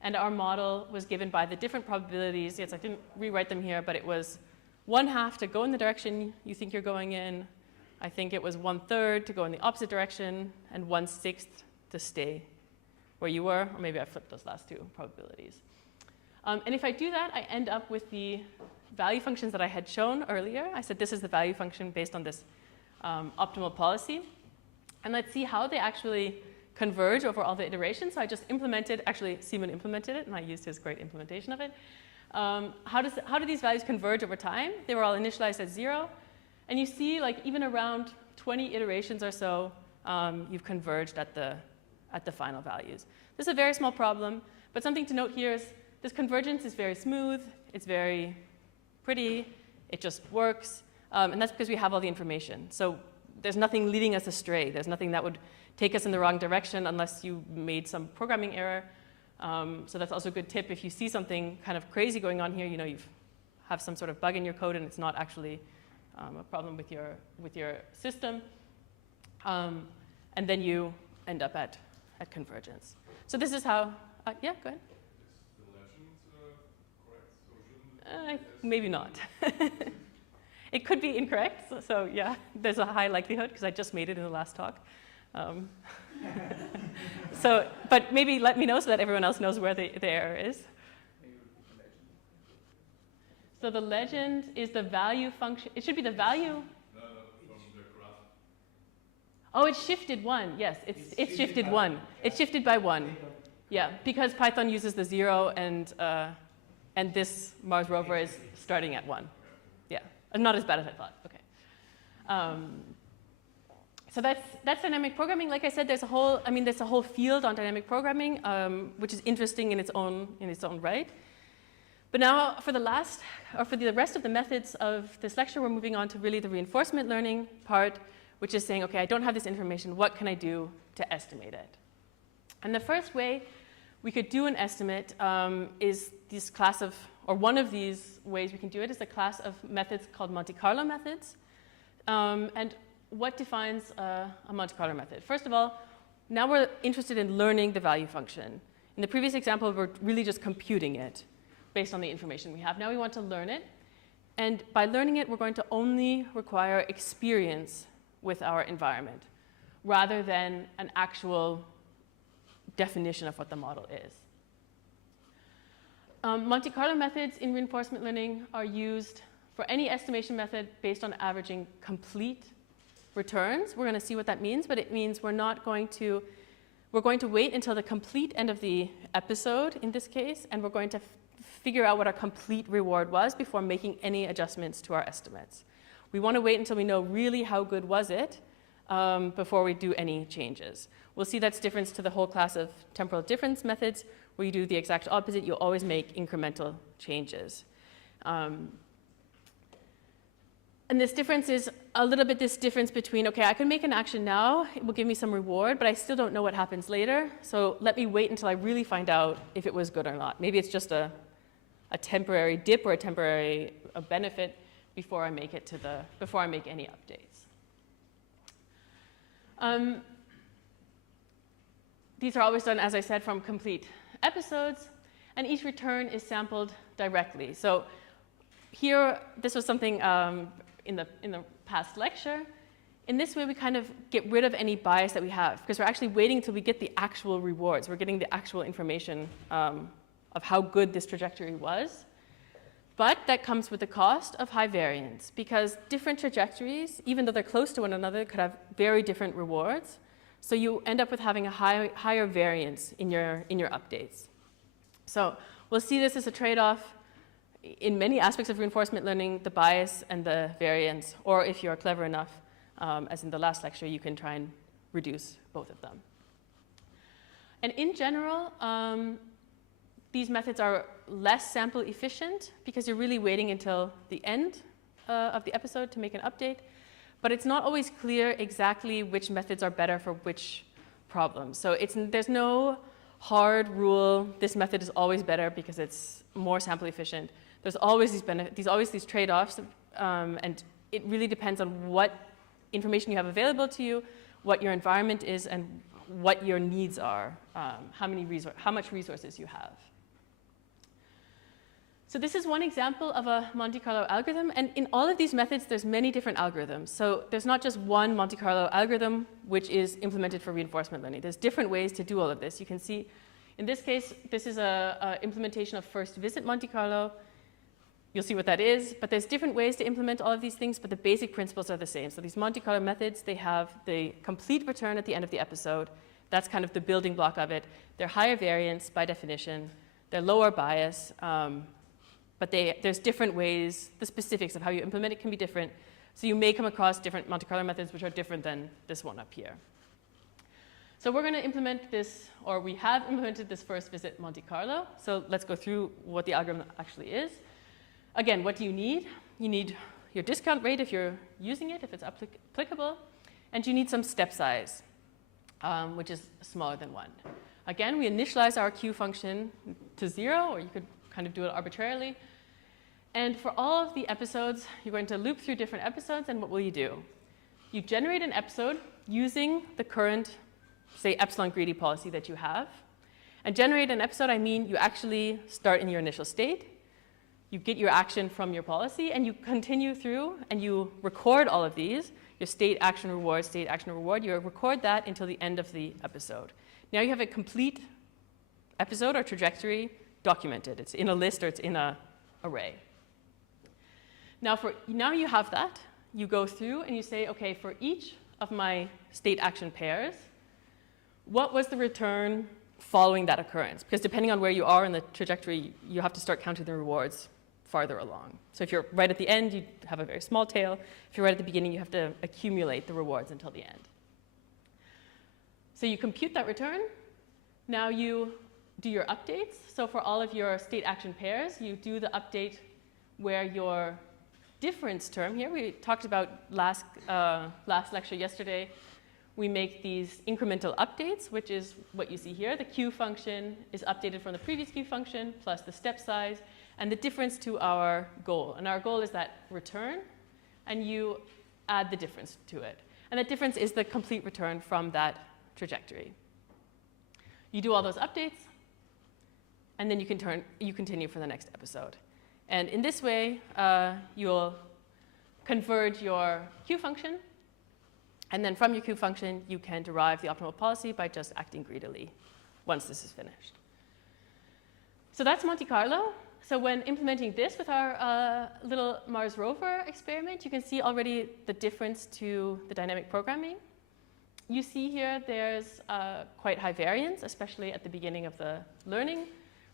And our model was given by the different probabilities. Yes, I didn't rewrite them here, but it was 1/2 to go in the direction you think you're going in. I think it was 1/3 to go in the opposite direction, and 1/6 to stay where you were, or maybe I flipped those last 2 probabilities. And if I do that, I end up with the value functions that I had shown earlier. I said this is the value function based on this optimal policy. And let's see how they actually converge over all the iterations. So I just implemented, actually Simon implemented it, and I used his great implementation of it. How do these values converge over time? They were all initialized at 0. And you see, like, even around 20 iterations or so, you've converged at the final values. This is a very small problem, but something to note here is this convergence is very smooth, it's very pretty, it just works, and that's because we have all the information. So there's nothing leading us astray. There's nothing that would take us in the wrong direction unless you made some programming error. So that's also a good tip. If you see something kind of crazy going on here, you know, you have some sort of bug in your code and it's not actually a problem with your system, and then you end up at convergence. So this is how, yeah, go ahead. Is the legend correct? So shouldn't Maybe not. It could be incorrect, so yeah, there's a high likelihood because I just made it in the last talk. So, but maybe let me know so that everyone else knows where the error is. So the legend is the value function. It should be the value. No, from the graph. Oh, it's shifted 1. Yes, it's shifted 1. It's shifted by 1. Yeah, because Python uses the 0 and this Mars rover is starting at 1. Yeah, not as bad as I thought. Okay. So that's dynamic programming. Like I said, there's a whole field on dynamic programming, which is interesting in its own right. But now, for the rest of the methods of this lecture, we're moving on to really the reinforcement learning part, which is saying, okay, I don't have this information. What can I do to estimate it? And the first way we could do an estimate is this class of, or one of these ways we can do it is a class of methods called Monte Carlo methods. And what defines a Monte Carlo method? First of all, now we're interested in learning the value function. In the previous example, we're really just computing it based on the information we have. Now we want to learn it. And by learning it, we're going to only require experience with our environment rather than an actual definition of what the model is. Monte Carlo methods in reinforcement learning are used for any estimation method based on averaging complete returns. We're going to see what that means, but it means we're going to wait until the complete end of the episode in this case, and we're going to figure out what our complete reward was before making any adjustments to our estimates. We want to wait until we know really how good was it before we do any changes. We'll see that's different to the whole class of temporal difference methods, where you do the exact opposite. You always make incremental changes. And this difference is a little bit this difference between, okay, I can make an action now, it will give me some reward, but I still don't know what happens later. So let me wait until I really find out if it was good or not. Maybe it's just a temporary dip or a temporary benefit before I make any updates. These are always done, as I said, from complete episodes, and each return is sampled directly. So here, this was something in the past lecture. In this way, we kind of get rid of any bias that we have, because we're actually waiting until we get the actual rewards. We're getting the actual information of how good this trajectory was. But that comes with the cost of high variance, because different trajectories, even though they're close to one another, could have very different rewards. So you end up with having a higher variance in your updates. So we'll see this as a trade-off in many aspects of reinforcement learning, the bias and the variance, or if you're clever enough, as in the last lecture, you can try and reduce both of them. And in general, these methods are less sample efficient because you're really waiting until the end of the episode to make an update. But it's not always clear exactly which methods are better for which problems. So there's no hard rule, this method is always better because it's more sample efficient. There's always these trade-offs, and it really depends on what information you have available to you, what your environment is, and what your needs are, how much resources you have. So this is one example of a Monte Carlo algorithm, and in all of these methods, there's many different algorithms. So there's not just one Monte Carlo algorithm which is implemented for reinforcement learning. There's different ways to do all of this. You can see, in this case, this is a implementation of first visit Monte Carlo. You'll see what that is, but there's different ways to implement all of these things, but the basic principles are the same. So these Monte Carlo methods, they have the complete return at the end of the episode. That's kind of the building block of it. They're higher variance by definition. They're lower bias. But there's different ways, the specifics of how you implement it can be different. So you may come across different Monte Carlo methods which are different than this one up here. So we're going to implement this, or we have implemented this first visit Monte Carlo. So let's go through what the algorithm actually is. Again, what do you need? You need your discount rate if you're using it, if it's applicable. And you need some step size, which is smaller than 1. Again, we initialize our Q function to 0, or you could kind of do it arbitrarily. And for all of the episodes, you're going to loop through different episodes, and what will you do? You generate an episode using the current, say, epsilon greedy policy that you have. And generate an episode, I mean you actually start in your initial state, you get your action from your policy, and you continue through, and you record all of these, your state, action, reward, you record that until the end of the episode. Now you have a complete episode or trajectory documented. It's in a list or it's in an array. Now you have that. You go through and you say, okay, for each of my state action pairs, what was the return following that occurrence? Because depending on where you are in the trajectory, you have to start counting the rewards farther along. So if you're right at the end, you have a very small tail. If you're right at the beginning, you have to accumulate the rewards until the end. So you compute that return. Now you do your updates. So for all of your state action pairs, you do the update where your difference term here, we talked about last lecture yesterday, we make these incremental updates, which is what you see here. The Q function is updated from the previous Q function plus the step size and the difference to our goal. And our goal is that return, and you add the difference to it. And that difference is the complete return from that trajectory. You do all those updates, and then you continue for the next episode. And in this way, you'll converge your Q function, and then from your Q function, you can derive the optimal policy by just acting greedily once this is finished. So that's Monte Carlo. So when implementing this with our little Mars rover experiment, you can see already the difference to the dynamic programming. You see here there's quite high variance, especially at the beginning of the learning.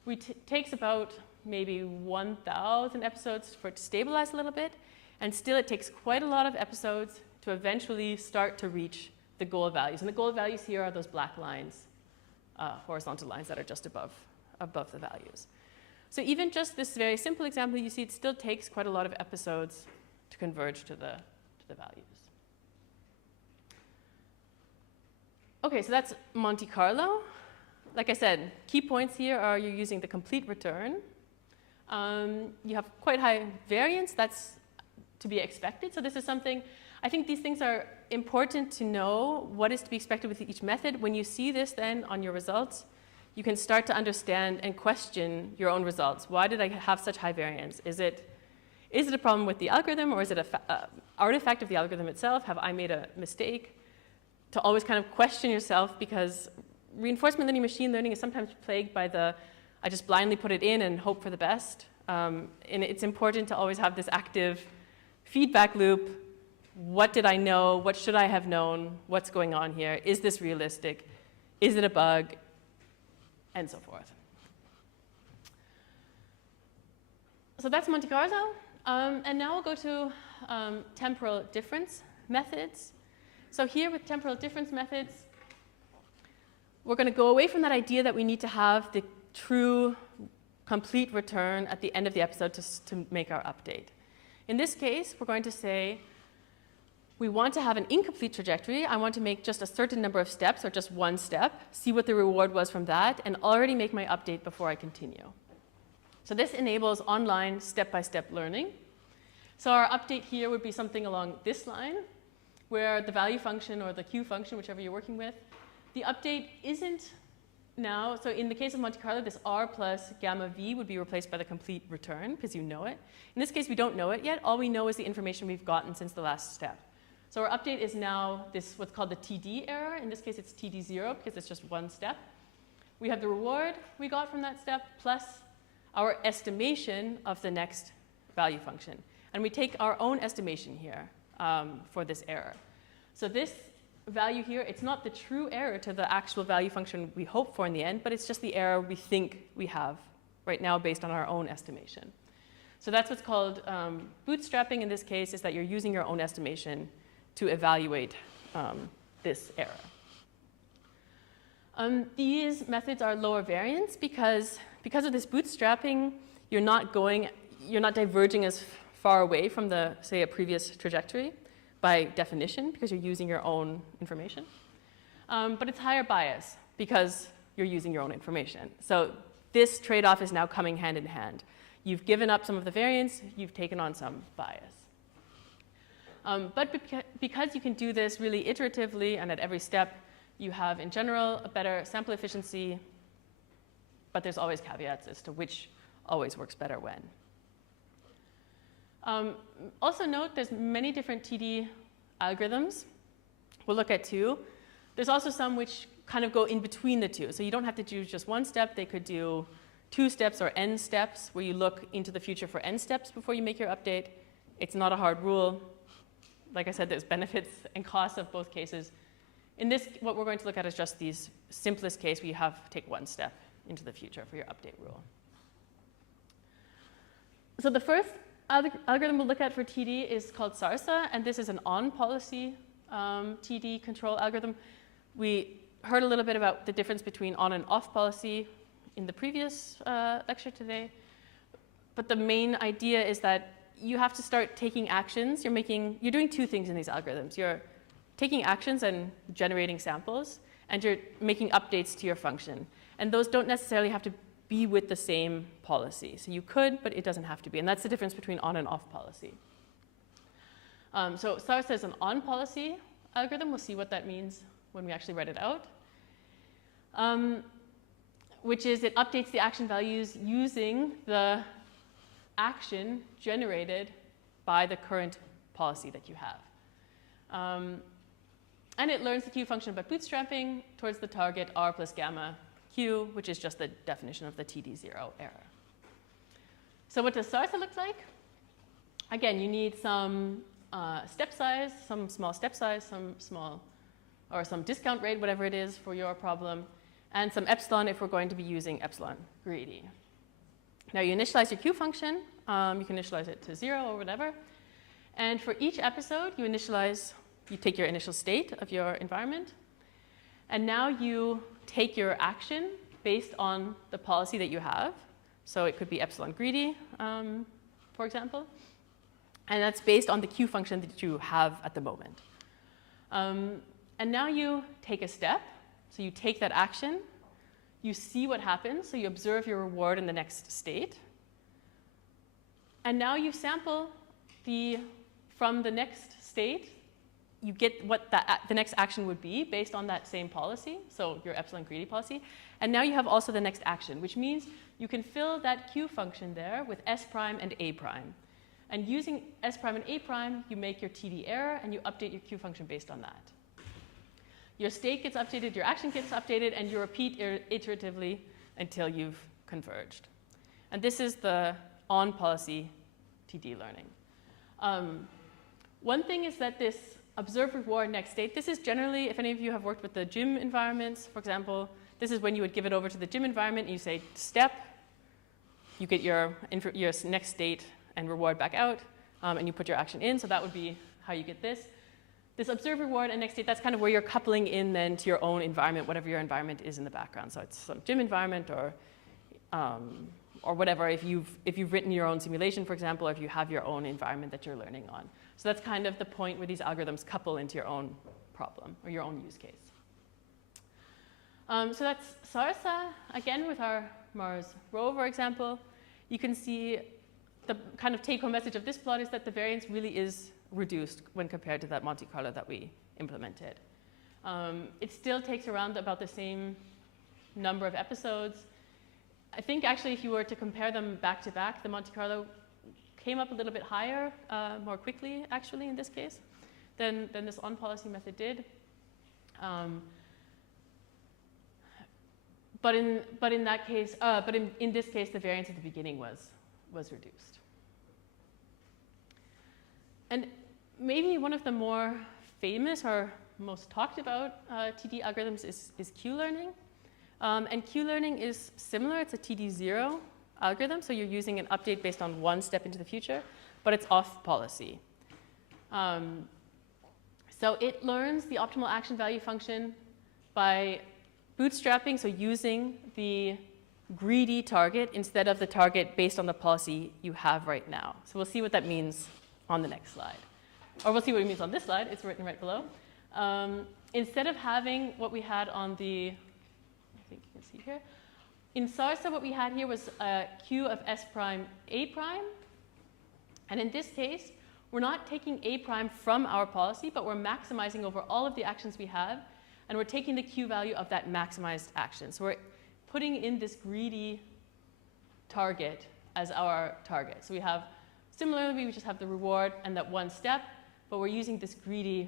It takes about maybe 1,000 episodes for it to stabilize a little bit, and still it takes quite a lot of episodes to eventually start to reach the goal values. And the goal values here are those black lines, horizontal lines that are just above the values. So even just this very simple example, you see it still takes quite a lot of episodes to converge to the values. Okay, so that's Monte Carlo. Like I said, key points here are you're using the complete return. You have quite high variance. That's to be expected. So this is something, I think these things are important to know what is to be expected with each method. When you see this then on your results, you can start to understand and question your own results. Why did I have such high variance? Is it a problem with the algorithm, or is it an artifact of the algorithm itself? Have I made a mistake? To always kind of question yourself, because reinforcement learning, machine learning is sometimes plagued by I just blindly put it in and hope for the best. And it's important to always have this active feedback loop. What did I know? What should I have known? What's going on here? Is this realistic? Is it a bug? And so forth. So that's Monte Carlo. And now we'll go to temporal difference methods. So here with temporal difference methods, we're going to go away from that idea that we need to have the true complete return at the end of the episode to make our update. In this case, we're going to say we want to have an incomplete trajectory. I want to make just a certain number of steps, or just one step, see what the reward was from that, and already make my update before I continue. So this enables online step-by-step learning. So our update here would be something along this line, where the value function or the Q function, whichever you're working with, the update isn't now, so in the case of Monte Carlo, this R plus gamma V would be replaced by the complete return, because you know it. In this case, we don't know it yet. All we know is the information we've gotten since the last step. So our update is now this, what's called the TD error. In this case, it's TD0, because it's just one step. We have the reward we got from that step, plus our estimation of the next value function. And we take our own estimation here for this error. So this value here, it's not the true error to the actual value function we hope for in the end, but it's just the error we think we have right now based on our own estimation. So that's what's called bootstrapping in this case, is that you're using your own estimation to evaluate this error. These methods are lower variance because of this bootstrapping, you're not diverging as far away from the, say, a previous trajectory by definition, because you're using your own information. But it's higher bias because you're using your own information. So this trade-off is now coming hand in hand. You've given up some of the variance, you've taken on some bias. But because you can do this really iteratively and at every step, you have, in general, a better sample efficiency, but there's always caveats as to which always works better when. Also note there's many different TD algorithms. We'll look at two. There's also some which kind of go in between the two. So you don't have to do just one step. They could do 2 steps or n steps, where you look into the future for n steps before you make your update. It's not a hard rule. Like I said, there's benefits and costs of both cases. In this, what we're going to look at is just the simplest case where you have to take 1 step into the future for your update rule. So the first algorithm we'll look at for TD is called SARSA, and this is an on-policy TD control algorithm. We heard a little bit about the difference between on and off policy in the previous lecture today, but the main idea is that you have to start taking actions. You're doing 2 things in these algorithms. You're taking actions and generating samples, and you're making updates to your function. And those don't necessarily have to be with the same policy. So you could, but it doesn't have to be. And that's the difference between on and off policy. So SARSA is an on policy algorithm. We'll see what that means when we actually write it out. Which is it updates the action values using the action generated by the current policy that you have. And it learns the Q function by bootstrapping towards the target R plus gamma Q, which is just the definition of the TD0 error. So what does SARSA look like? Again, you need some step size, some small step size, some discount rate, whatever it is for your problem, and some epsilon if we're going to be using epsilon greedy. Now you initialize your Q function. You can initialize it to 0 or whatever. And for each episode, you take your initial state of your environment. And now you take your action based on the policy that you have. So it could be epsilon greedy, for example. And that's based on the Q function that you have at the moment. And now you take a step. So you take that action. You see what happens. So you observe your reward in the next state. And now you sample from the next state. You get what the next action would be based on that same policy, so your epsilon greedy policy. And now you have also the next action, which means you can fill that Q function there with S prime and A prime. And using S prime and A prime, you make your TD error, and you update your Q function based on that. Your state gets updated, your action gets updated, and you repeat iteratively until you've converged. And this is the on-policy TD learning. One thing is that this observe reward next state, this is generally, if any of you have worked with the gym environments, for example, this is when you would give it over to the gym environment and you say step, you get your next state and reward back out, and you put your action in, so that would be how you get this. This observe reward and next state, that's kind of where you're coupling in then to your own environment, whatever your environment is in the background. So it's some gym environment or whatever, if you've written your own simulation, for example, or if you have your own environment that you're learning on. So that's kind of the point where these algorithms couple into your own problem or your own use case. So that's SARSA. Again, with our Mars rover example, you can see the kind of take-home message of this plot is that the variance really is reduced when compared to that Monte Carlo that we implemented. It still takes around about the same number of episodes. I think actually if you were to compare them back to back, the Monte Carlo came up a little bit higher, more quickly actually in this case, than this on-policy method did. But in this case, the variance at the beginning was reduced. And maybe one of the more famous or most talked about TD algorithms is Q-learning. And Q-learning is similar. It's a TD0 algorithm, so you're using an update based on one step into the future, but it's off policy. So it learns the optimal action value function by bootstrapping, so using the greedy target instead of the target based on the policy you have right now. So we'll see what that means on the next slide. Or we'll see what it means on this slide. It's written right below. Instead of having what we had on the, I think you can see here, in SARSA what we had here was a Q of S prime A prime. And in this case, we're not taking A prime from our policy, but we're maximizing over all of the actions we have. And we're taking the Q value of that maximized action. So we're putting in this greedy target as our target. So we have, similarly, we just have the reward and that one step, but we're using this greedy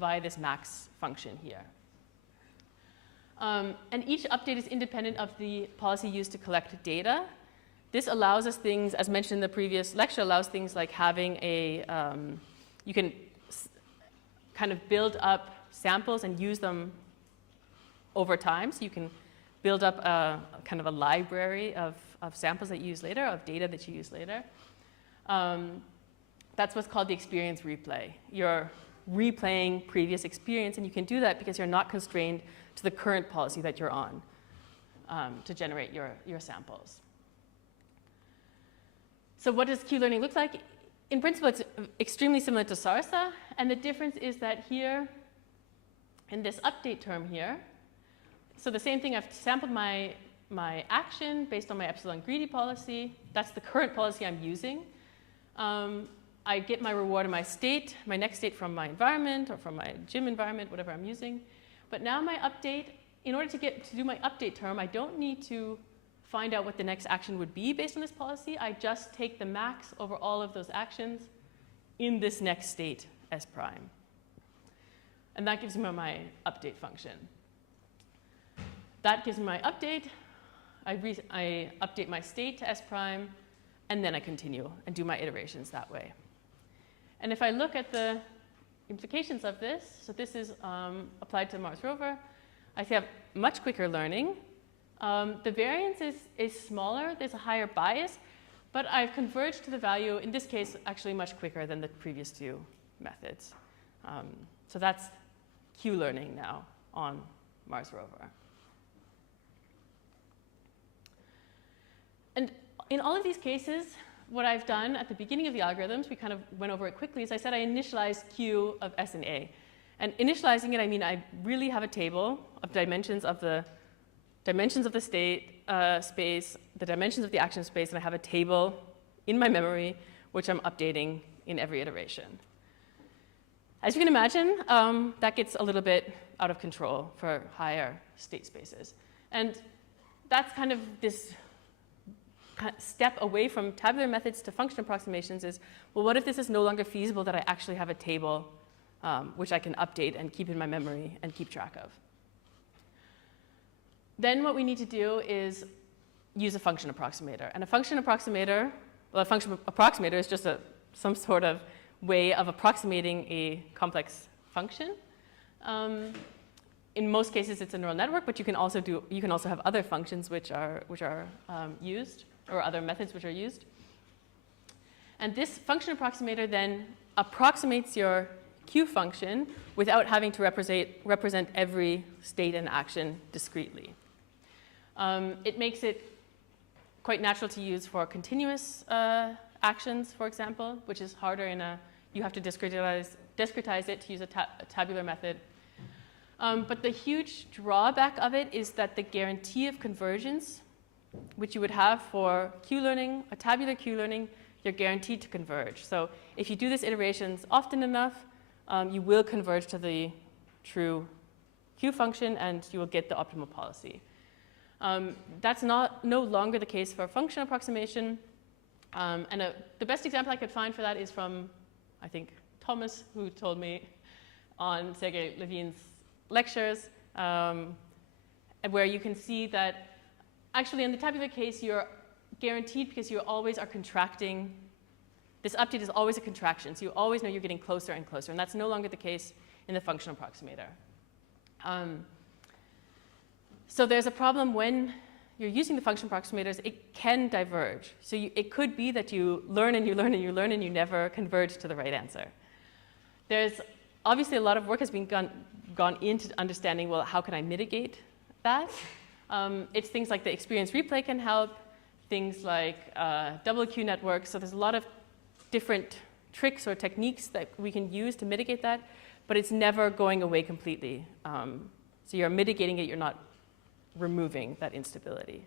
via this max function here. And each update is independent of the policy used to collect data. This allows us things, as mentioned in the previous lecture, allows things like having a, you can kind of build up samples and use them over time. So you can build up a kind of a library of samples that you use later, of data that you use later. That's what's called the experience replay. You're replaying previous experience, and you can do that because you're not constrained to the current policy that you're on to generate your samples. So what does Q-learning look like? In principle, it's extremely similar to SARSA, and the difference is that here, in this update term here, so the same thing, I've sampled my action based on my epsilon greedy policy. That's the current policy I'm using. I get my reward and my state, my next state from my environment or from my gym environment, whatever I'm using. But now my update, in order to do my update term, I don't need to find out what the next action would be based on this policy. I just take the max over all of those actions in this next state S prime. And that gives me my update function. That gives me my update. I update my state to S prime. and then I continue and do my iterations that way. And if I look at the implications of this, so this is applied to Mars rover, I have much quicker learning. The variance is smaller, there's a higher bias, but I've converged to the value, in this case, actually much quicker than the previous two methods. So that's Q learning now on Mars rover. And in all of these cases, what I've done at the beginning of the algorithms, we kind of went over it quickly, is I said I initialized Q of S and A. And initializing it, I mean I really have a table of dimensions of the state space, the dimensions of the action space, and I have a table in my memory which I'm updating in every iteration. As you can imagine, that gets a little bit out of control for higher state spaces. And that's kind of this step away from tabular methods to function approximations is, well, what if this is no longer feasible, that I actually have a table which I can update and keep in my memory and keep track of? Then what we need to do is use a function approximator. And a function approximator, well, a function approximator is just some sort of way of approximating a complex function. In most cases, it's a neural network, but you can also have other functions which are used, or other methods which are used. And this function approximator then approximates your Q function without having to represent every state and action discretely. It makes it quite natural to use for continuous actions, for example, which is harder you have to discretize it to use a tabular method. But the huge drawback of it is that the guarantee of convergence, which you would have for Q learning, a tabular Q learning, you're guaranteed to converge. So if you do these iterations often enough, you will converge to the true Q function and you will get the optimal policy. That's no longer the case for function approximation. The best example I could find for that is from, I think, Thomas, who told me on Sergey Levine's lectures, where you can see that actually in the tabular case, you're guaranteed because you always are contracting. This update is always a contraction, so you always know you're getting closer and closer, and that's no longer the case in the function approximator. So there's a problem when you're using the function approximators, it can diverge. So it could be that you learn and you learn and you learn and you never converge to the right answer. There's obviously a lot of work has been gone into understanding, well, how can I mitigate that? It's things like the experience replay can help, things like double Q networks. So there's a lot of different tricks or techniques that we can use to mitigate that, but it's never going away completely. So you're mitigating it, you're not removing that instability.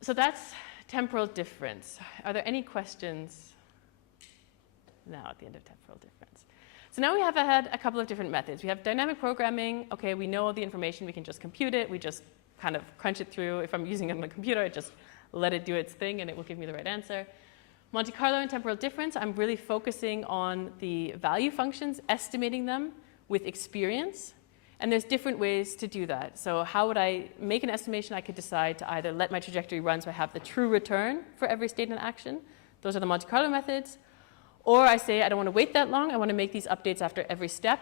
So that's temporal difference. Are there any questions now at the end of temporal difference? So now we have had a couple of different methods. We have dynamic programming. Okay, we know all the information, we can just compute it. We just kind of crunch it through. If I'm using it on a computer, I just let it do its thing and it will give me the right answer. Monte Carlo and temporal difference, I'm really focusing on the value functions, estimating them with experience. And there's different ways to do that. So how would I make an estimation? I could decide to either let my trajectory run so I have the true return for every state and action. Those are the Monte Carlo methods. Or I say I don't want to wait that long. I want to make these updates after every step.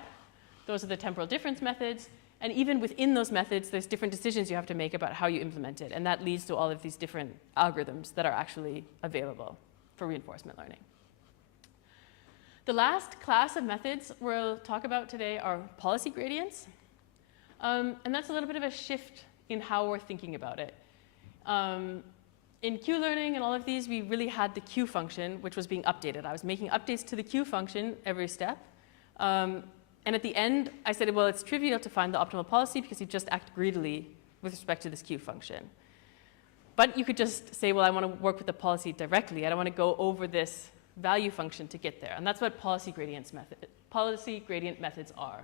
Those are the temporal difference methods. And even within those methods, there's different decisions you have to make about how you implement it. And that leads to all of these different algorithms that are actually available for reinforcement learning. The last class of methods we'll talk about today are policy gradients. And that's a little bit of a shift in how we're thinking about it. In Q learning and all of these, we really had the Q function, which was being updated. I was making updates to the Q function every step. And at the end, I said, well, it's trivial to find the optimal policy because you just act greedily with respect to this Q function. But you could just say, well, I want to work with the policy directly. I don't want to go over this value function to get there. And that's what policy gradient methods are.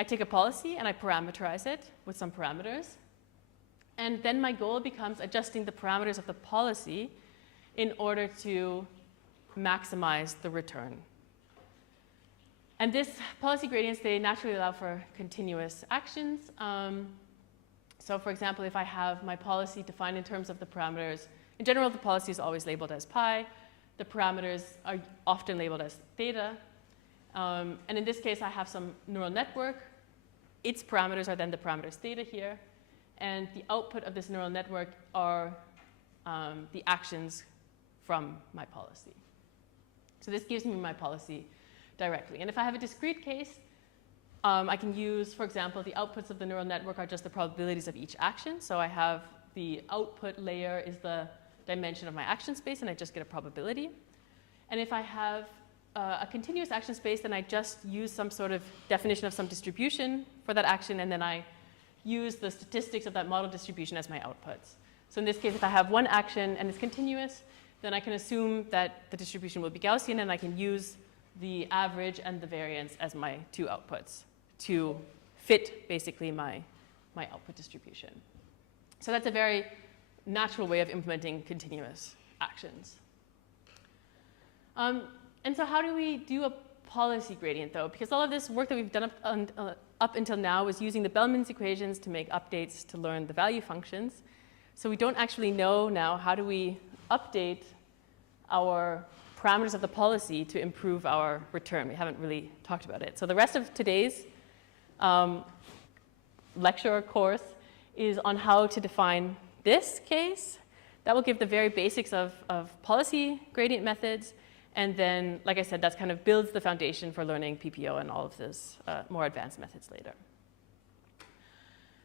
I take a policy and I parameterize it with some parameters. And then my goal becomes adjusting the parameters of the policy in order to maximize the return. And this policy gradients, they naturally allow for continuous actions. So for example, if I have my policy defined in terms of the parameters, in general, the policy is always labeled as pi. The parameters are often labeled as theta. And in this case, I have some neural network. Its parameters are then the parameters theta here. And the output of this neural network are the actions from my policy. So this gives me my policy directly. And if I have a discrete case, I can use, for example, the outputs of the neural network are just the probabilities of each action. So I have the output layer is the dimension of my action space, and I just get a probability. And if I have a continuous action space, then I just use some sort of definition of some distribution for that action, and then I use the statistics of that model distribution as my outputs. So in this case, if I have one action and it's continuous, then I can assume that the distribution will be Gaussian, and I can use the average and the variance as my two outputs to fit basically my output distribution. So that's a very natural way of implementing continuous actions. And so how do we do a policy gradient, though? Because all of this work that we've done up until now was using the Bellman's equations to make updates to learn the value functions. So we don't actually know now how do we update our parameters of the policy to improve our return. We haven't really talked about it. So the rest of today's lecture or course is on how to define this case. That will give the very basics of policy gradient methods. And then, like I said, that kind of builds the foundation for learning PPO and all of this more advanced methods later.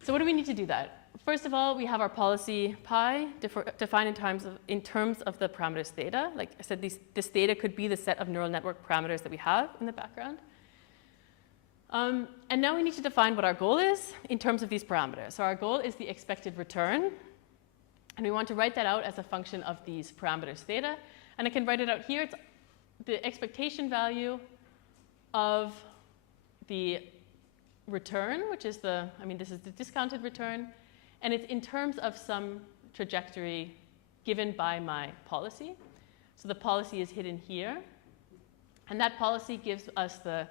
So what do we need to do that? First of all, we have our policy pi defined in terms of the parameters theta. Like I said, this theta could be the set of neural network parameters that we have in the background. And now we need to define what our goal is in terms of these parameters. So our goal is the expected return. And we want to write that out as a function of these parameters theta. And I can write it out here. It's the expectation value of the return, which is this is the discounted return. And it's in terms of some trajectory given by my policy. So the policy is hidden here. And that policy gives us the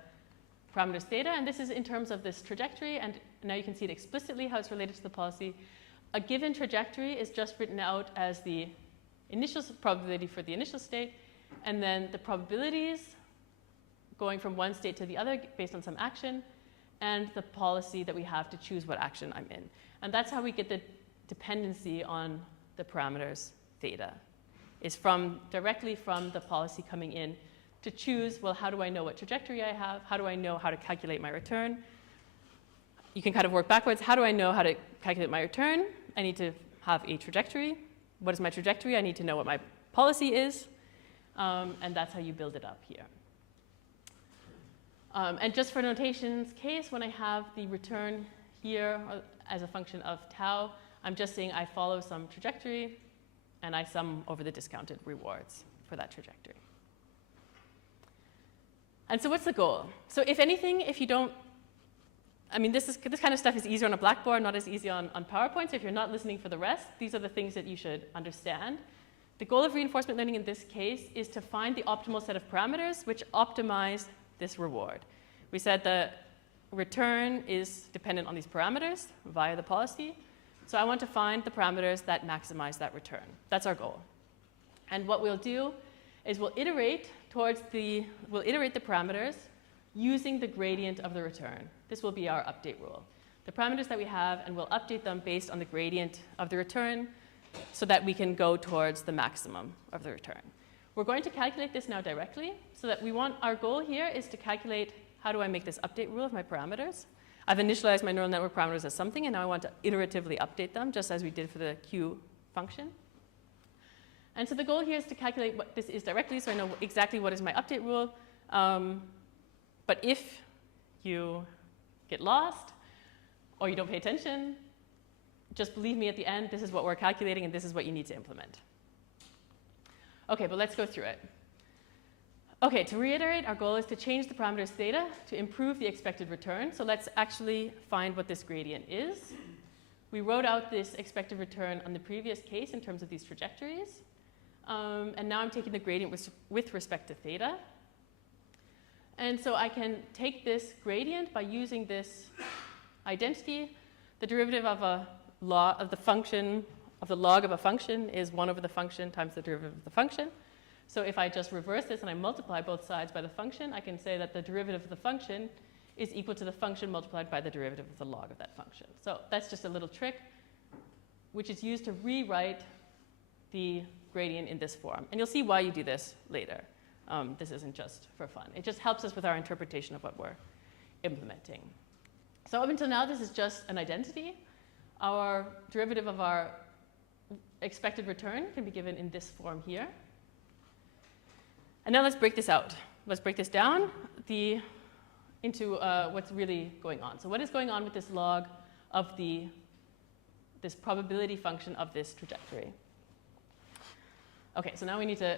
parameters theta. And this is in terms of this trajectory. And now you can see it explicitly how it's related to the policy. A given trajectory is just written out as the initial probability for the initial state, and then the probabilities going from one state to the other based on some action, and the policy that we have to choose what action I'm in. And that's how we get the dependency on the parameters theta, is directly from the policy coming in to choose, well, how do I know what trajectory I have? How do I know how to calculate my return? You can kind of work backwards. How do I know how to calculate my return? I need to have a trajectory. What is my trajectory? I need to know what my policy is. And that's how you build it up here. And just for notation's case, when I have the return here as a function of tau, I'm just saying I follow some trajectory, and I sum over the discounted rewards for that trajectory. And so what's the goal? So if anything, if you don't, this kind of stuff is easier on a blackboard, not as easy on PowerPoint. So if you're not listening for the rest, these are the things that you should understand. The goal of reinforcement learning in this case is to find the optimal set of parameters which optimize this reward. We said the return is dependent on these parameters via the policy. So I want to find the parameters that maximize that return. That's our goal. And what we'll do is we'll iterate the parameters using the gradient of the return. This will be our update rule. The parameters that we have, and we'll update them based on the gradient of the return so that we can go towards the maximum of the return. We're going to calculate this now directly, so that our goal here is to calculate how do I make this update rule of my parameters. I've initialized my neural network parameters as something, and now I want to iteratively update them, just as we did for the Q function. And so the goal here is to calculate what this is directly, so I know exactly what is my update rule. But if you get lost, or you don't pay attention, just believe me at the end, this is what we're calculating, and this is what you need to implement. Okay, but let's go through it. Okay, to reiterate, our goal is to change the parameters theta to improve the expected return. So let's actually find what this gradient is. We wrote out this expected return on the previous case in terms of these trajectories. And now I'm taking the gradient with respect to theta. And so I can take this gradient by using this identity. The derivative of a log of the function of the log of a function is 1 over the function times the derivative of the function. So if I just reverse this and I multiply both sides by the function, I can say that the derivative of the function is equal to the function multiplied by the derivative of the log of that function. So that's just a little trick, which is used to rewrite the gradient in this form. And you'll see why you do this later. This isn't just for fun. It just helps us with our interpretation of what we're implementing. So up until now, this is just an identity. Our derivative of our expected return can be given in this form here. And now let's break this out. Let's break this down into what's really going on. So what is going on with this log of this probability function of this trajectory? Okay, so now we need to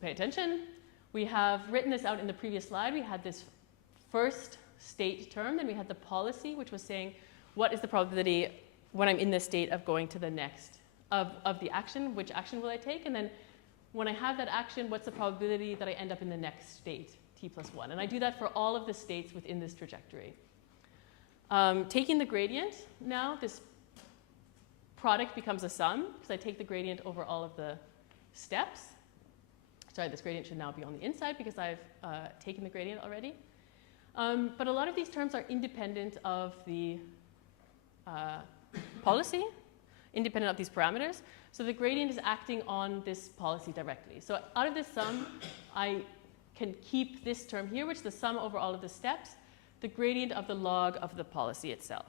pay attention. We have written this out in the previous slide. We had this first state term, then we had the policy, which was saying what is the probability when I'm in this state of going to the next of the action, which action will I take? And then when I have that action, what's the probability that I end up in the next state, t plus 1? And I do that for all of the states within this trajectory. Taking the gradient now, this product becomes a sum because I take the gradient over all of the steps. Sorry, this gradient should now be on the inside because I've taken the gradient already. But a lot of these terms are independent of the policy, independent of these parameters. So the gradient is acting on this policy directly. So out of this sum, I can keep this term here, which is the sum over all of the steps, the gradient of the log of the policy itself.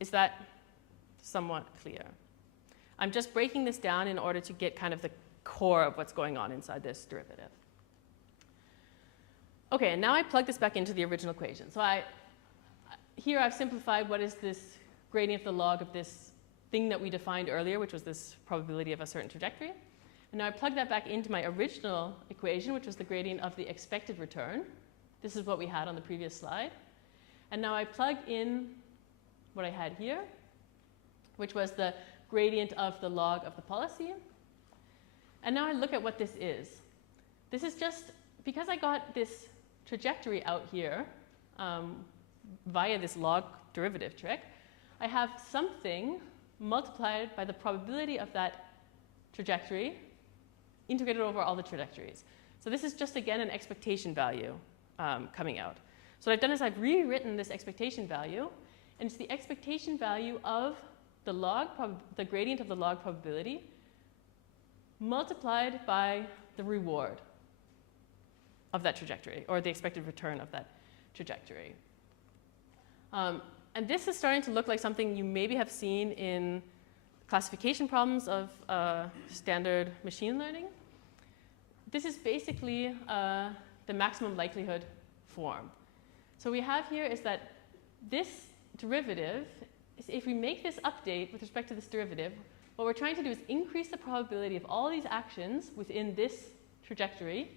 Is that somewhat clear? I'm just breaking this down in order to get kind of the core of what's going on inside this derivative. Okay, and now I plug this back into the original equation. So here I've simplified what is this gradient of the log of this thing that we defined earlier, which was this probability of a certain trajectory. And now I plug that back into my original equation, which was the gradient of the expected return. This is what we had on the previous slide. And now I plug in what I had here, which was the gradient of the log of the policy. And now I look at what this is. This is just, because I got this trajectory out here via this log derivative trick, I have something multiplied by the probability of that trajectory integrated over all the trajectories. So this is just, again, an expectation value coming out. So what I've done is I've rewritten this expectation value, and it's the expectation value of the gradient of the log probability multiplied by the reward of that trajectory, or the expected return of that trajectory. And this is starting to look like something you maybe have seen in classification problems of standard machine learning. This is basically the maximum likelihood form. So what we have here is that this derivative, if we make this update with respect to this derivative, what we're trying to do is increase the probability of all these actions within this trajectory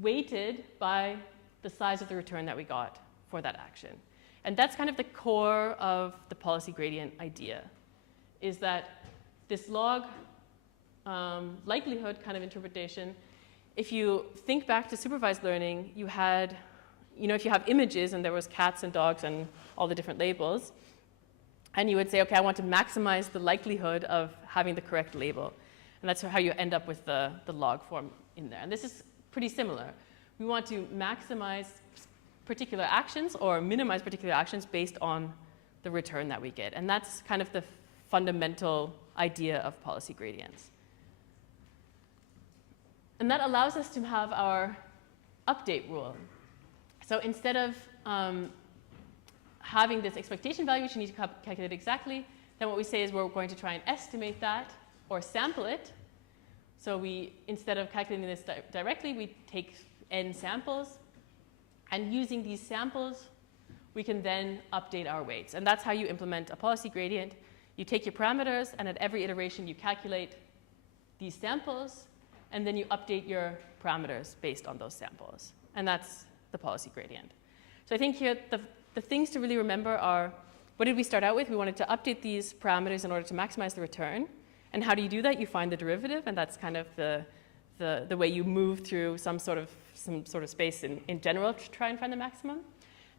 weighted by the size of the return that we got for that action. And that's kind of the core of the policy gradient idea, is that this log likelihood kind of interpretation, if you think back to supervised learning, you had, if you have images and there was cats and dogs and all the different labels, and you would say, okay, I want to maximize the likelihood of having the correct label. And that's how you end up with the log form in there. And this is pretty similar. We want to maximize particular actions or minimize particular actions based on the return that we get. And that's kind of the fundamental idea of policy gradients. And that allows us to have our update rule. So instead of having this expectation value, which you need to calculate exactly, then what we say is we're going to try and estimate that or sample it. So we, instead of calculating this directly, we take n samples. And using these samples, we can then update our weights. And that's how you implement a policy gradient. You take your parameters, and at every iteration, you calculate these samples, and then you update your parameters based on those samples. And that's the policy gradient. So I think here, the things to really remember are, what did we start out with? We wanted to update these parameters in order to maximize the return. And how do you do that? You find the derivative, and that's kind of the way you move through some sort of space in general to try and find the maximum.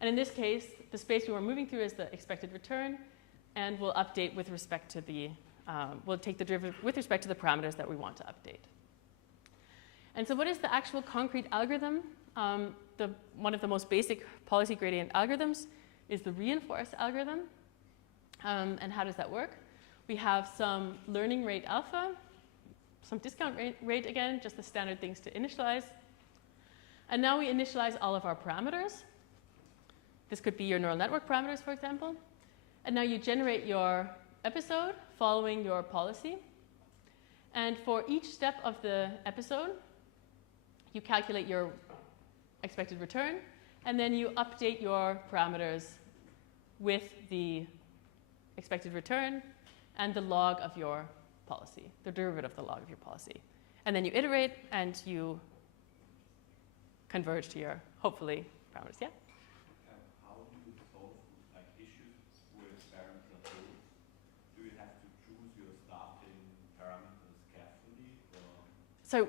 And in this case, the space we were moving through is the expected return, and we'll update with respect to the, we'll take the derivative with respect to the parameters that we want to update. And so what is the actual concrete algorithm? One of the most basic policy gradient algorithms is the reinforce algorithm. And how does that work? We have some learning rate alpha, some discount rate again, just the standard things to initialize. And now we initialize all of our parameters. This could be your neural network parameters, for example. And now you generate your episode following your policy. And for each step of the episode, you calculate your expected return, and then you update your parameters with the expected return and the log of your policy, the derivative of the log of your policy. And then you iterate and you converge to your, hopefully, parameters. Yeah? How do you solve like issues with parameter tools? Do you have to choose your starting parameters carefully? Or So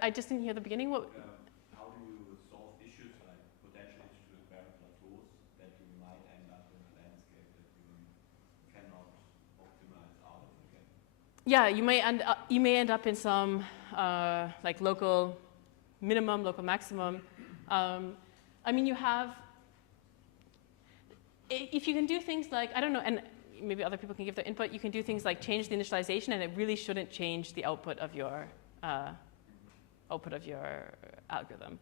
I just didn't hear the beginning. What? how do you solve issues like potential issues with parameter tools that you might end up in a landscape that you cannot optimize out of again? Yeah, you may end up in some like local minimum, local maximum. I mean, you have, if you can do things like, I don't know, and maybe other people can give their input, you can do things like change the initialization, and it really shouldn't change the output of your algorithm.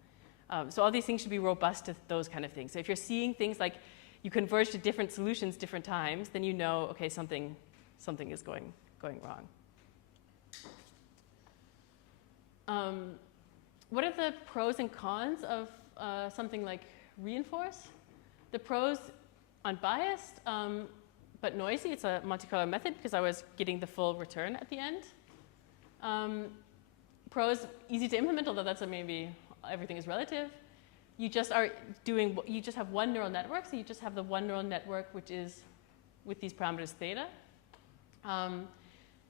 So all these things should be robust to those kind of things. So if you're seeing things like you converge to different solutions different times, then you know, okay, something is going wrong. What are the pros and cons of something like reinforce? The pros, unbiased, but noisy. It's a Monte Carlo method because I was getting the full return at the end. Pros, easy to implement, although that's maybe everything is relative. You just have one neural network, so you just have the one neural network which is with these parameters theta.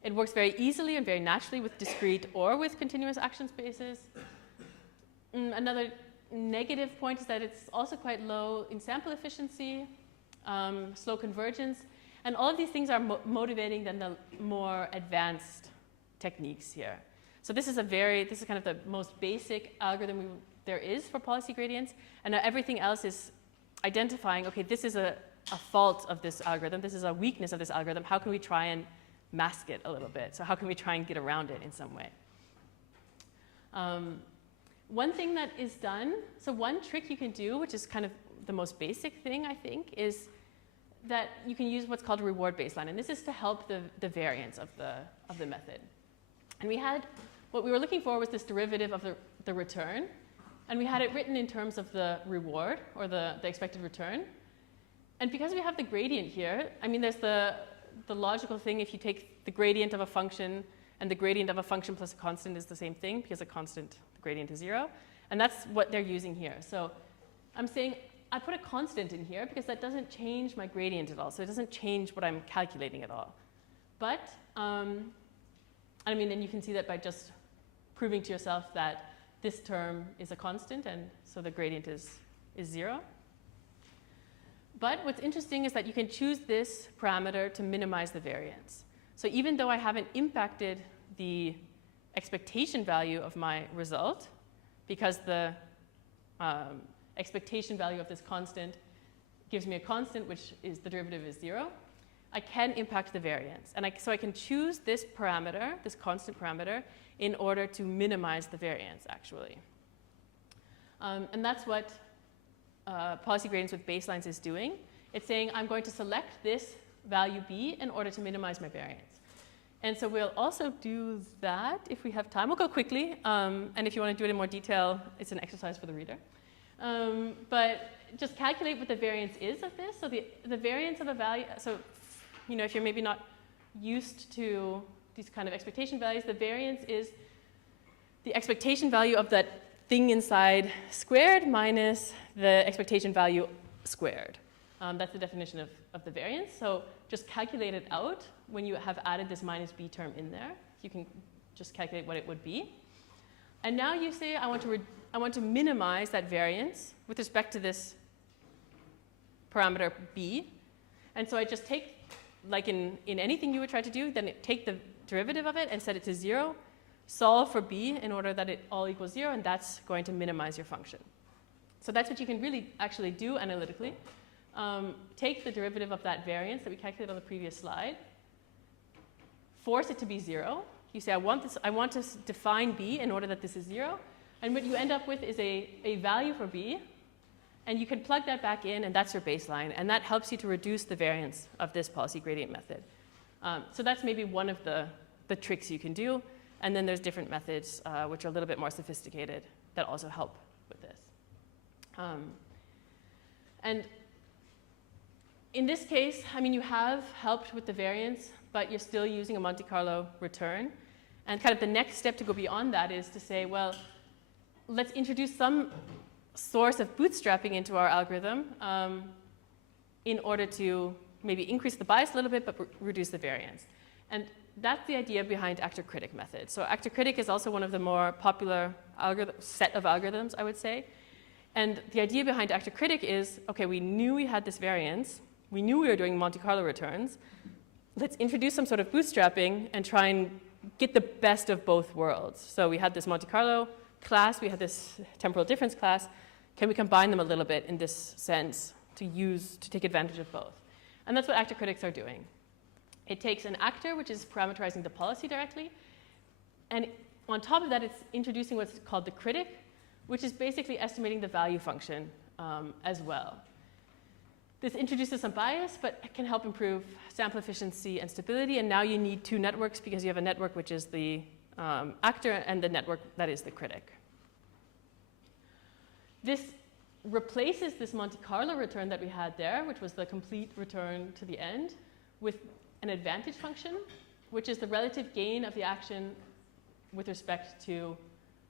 It works very easily and very naturally with discrete or with continuous action spaces. Another negative point is that it's also quite low in sample efficiency, slow convergence, and all of these things are motivating than the more advanced techniques here. So this is kind of the most basic algorithm there is for policy gradients, and now everything else is identifying, okay, this is a fault of this algorithm, this is a weakness of this algorithm, how can we try and mask it a little bit? So how can we try and get around it in some way? One thing that is done, so one trick you can do, which is kind of the most basic thing, I think, is that you can use what's called a reward baseline, and this is to help the variance of the method. And what we were looking for was this derivative of the return, and we had it written in terms of the reward, or the expected return. And because we have the gradient here, I mean, there's the logical thing, if you take the gradient of a function, and the gradient of a function plus a constant is the same thing, because a constant, the gradient is 0. And that's what they're using here. So I'm saying I put a constant in here because that doesn't change my gradient at all. So it doesn't change what I'm calculating at all. But, I mean, and you can see that by just proving to yourself that this term is a constant, and so the gradient is 0. But what's interesting is that you can choose this parameter to minimize the variance. So even though I haven't impacted the expectation value of my result, because the expectation value of this constant gives me a constant, which is the derivative is 0, I can impact the variance. And so I can choose this parameter, this constant parameter, in order to minimize the variance, actually. And that's what policy gradients with baselines is doing. It's saying I'm going to select this value b in order to minimize my variance. And so we'll also do that if we have time. We'll go quickly, and if you want to do it in more detail, it's an exercise for the reader. But just calculate what the variance is of this. So the variance of a value, so you know, if you're maybe not used to these kind of expectation values, the variance is the expectation value of that thing inside squared minus the expectation value squared. That's the definition of the variance. So just calculate it out when you have added this minus b term in there. You can just calculate what it would be. And now you say, I want to minimize that variance with respect to this parameter b. And so I just take, like in anything you would try to do, then take the derivative of it and set it to 0, solve for b in order that it all equals 0, and that's going to minimize your function. So that's what you can really actually do analytically. Take the derivative of that variance that we calculated on the previous slide, force it to be 0. You say, I want to define b in order that this is 0. And what you end up with is a value for b. And you can plug that back in, and that's your baseline. And that helps you to reduce the variance of this policy gradient method. So that's maybe one of the tricks you can do. And then there's different methods, which are a little bit more sophisticated, that also help with this. And in this case, I mean, you have helped with the variance, but you're still using a Monte Carlo return. And kind of the next step to go beyond that is to say, well, let's introduce some source of bootstrapping into our algorithm in order to maybe increase the bias a little bit, but reduce the variance. And that's the idea behind actor-critic method. So actor-critic is also one of the more popular set of algorithms, I would say. And the idea behind actor-critic is, okay, we knew we had this variance. We knew we were doing Monte Carlo returns. Let's introduce some sort of bootstrapping and try and get the best of both worlds. So we had this Monte Carlo class, we had this temporal difference class. Can we combine them a little bit in this sense to take advantage of both? And that's what actor critics are doing. It takes an actor, which is parameterizing the policy directly, and on top of that, it's introducing what's called the critic, which is basically estimating the value function as well. This introduces some bias, but it can help improve sample efficiency and stability, and now you need two networks because you have a network which is the actor and the network that is the critic. This replaces this Monte Carlo return that we had there, which was the complete return to the end, with an advantage function, which is the relative gain of the action with respect to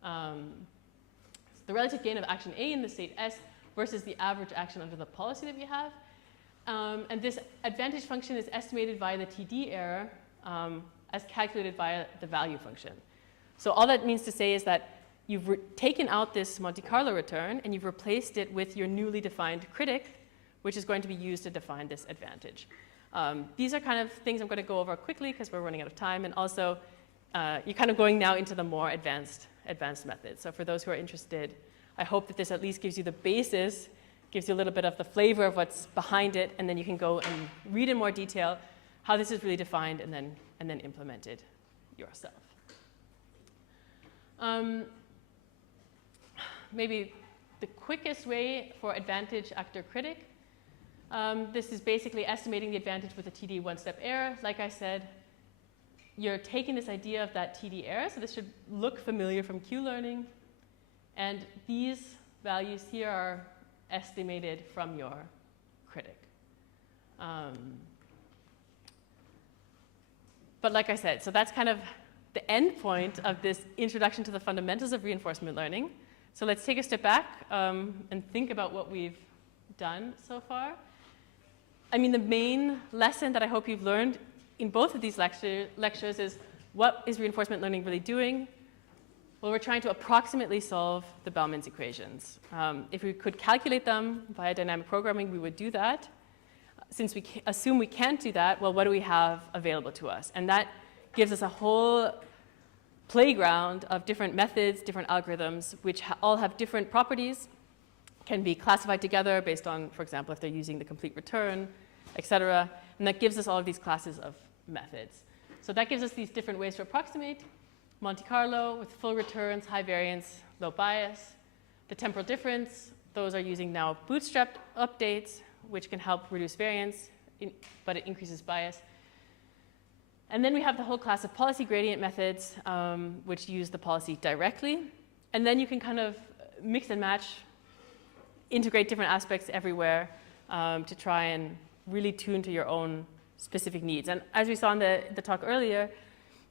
the relative gain of action A in the state S versus the average action under the policy that we have. And this advantage function is estimated via the TD error as calculated via the value function. So all that means to say is that you've taken out this Monte Carlo return and you've replaced it with your newly defined critic, which is going to be used to define this advantage. These are kind of things I'm going to go over quickly because we're running out of time, and also you're kind of going now into the more advanced methods. So for those who are interested, I hope that this at least gives you the basis, gives you a little bit of the flavor of what's behind it, and then you can go and read in more detail how this is really defined and then implemented yourself. Maybe the quickest way for advantage actor critic. This is basically estimating the advantage with a TD one-step error. Like I said, you're taking this idea of that TD error, so this should look familiar from Q-learning. And these values here are estimated from your critic. But like I said, so that's kind of the end point of this introduction to the fundamentals of reinforcement learning. So let's take a step back and think about what we've done so far. I mean, the main lesson that I hope you've learned in both of these lectures is, what is reinforcement learning really doing? Well, we're trying to approximately solve the Bellman's equations. If we could calculate them via dynamic programming, we would do that. Since we assume we can't do that, well, what do we have available to us? And that gives us a whole playground of different methods, different algorithms, which all have different properties, can be classified together based on, for example, if they're using the complete return, et cetera. And that gives us all of these classes of methods. So that gives us these different ways to approximate. Monte Carlo with full returns, high variance, low bias. The temporal difference, those are using now bootstrapped updates, which can help reduce variance, but it increases bias. And then we have the whole class of policy gradient methods, which use the policy directly. And then you can kind of mix and match, integrate different aspects everywhere to try and really tune to your own specific needs. And as we saw in the talk earlier,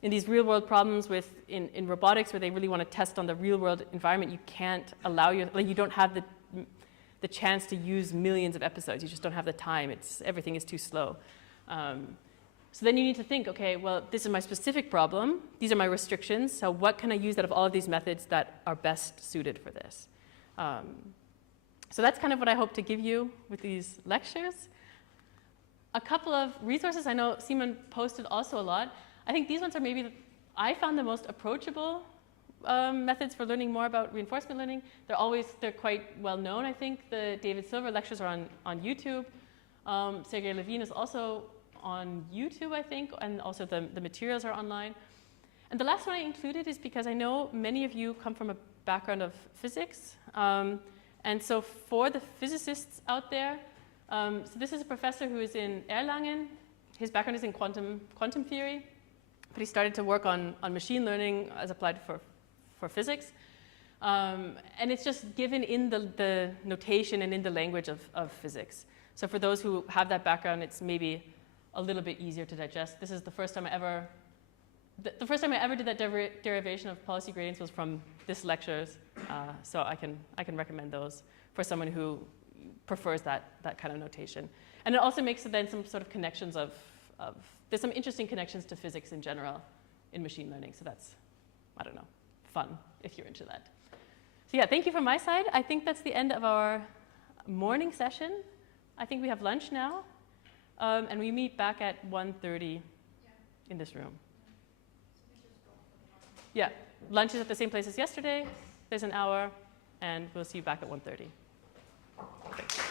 in these real-world problems in robotics, where they really want to test on the real-world environment, you can't allow you don't have the chance to use millions of episodes. You just don't have the time. Everything is too slow. So then you need to think, okay, well, this is my specific problem. These are my restrictions. So what can I use out of all of these methods that are best suited for this? So that's kind of what I hope to give you with these lectures. A couple of resources. I know Simon posted also a lot. I think these ones are maybe, I found the most approachable methods for learning more about reinforcement learning. They're quite well known, I think. The David Silver lectures are on YouTube. Sergey Levine is also on YouTube, I think, and also the materials are online. And the last one I included is because I know many of you come from a background of physics. And so for the physicists out there, so this is a professor who is in Erlangen. His background is in quantum theory, but he started to work on machine learning as applied for physics. And it's just given in the notation and in the language of physics. So for those who have that background, it's maybe a little bit easier to digest. This is the first time I ever did that derivation of policy gradients was from this lectures. So I can recommend those for someone who prefers that kind of notation. And it also makes then some sort of connections of there's some interesting connections to physics in general in machine learning. So that's, I don't know, fun if you're into that. So yeah, thank you from my side. I think that's the end of our morning session. I think we have lunch now. And we meet back at 1:30 in this room. Yeah, lunch is at the same place as yesterday. There's an hour, and we'll see you back at 1:30. Thanks.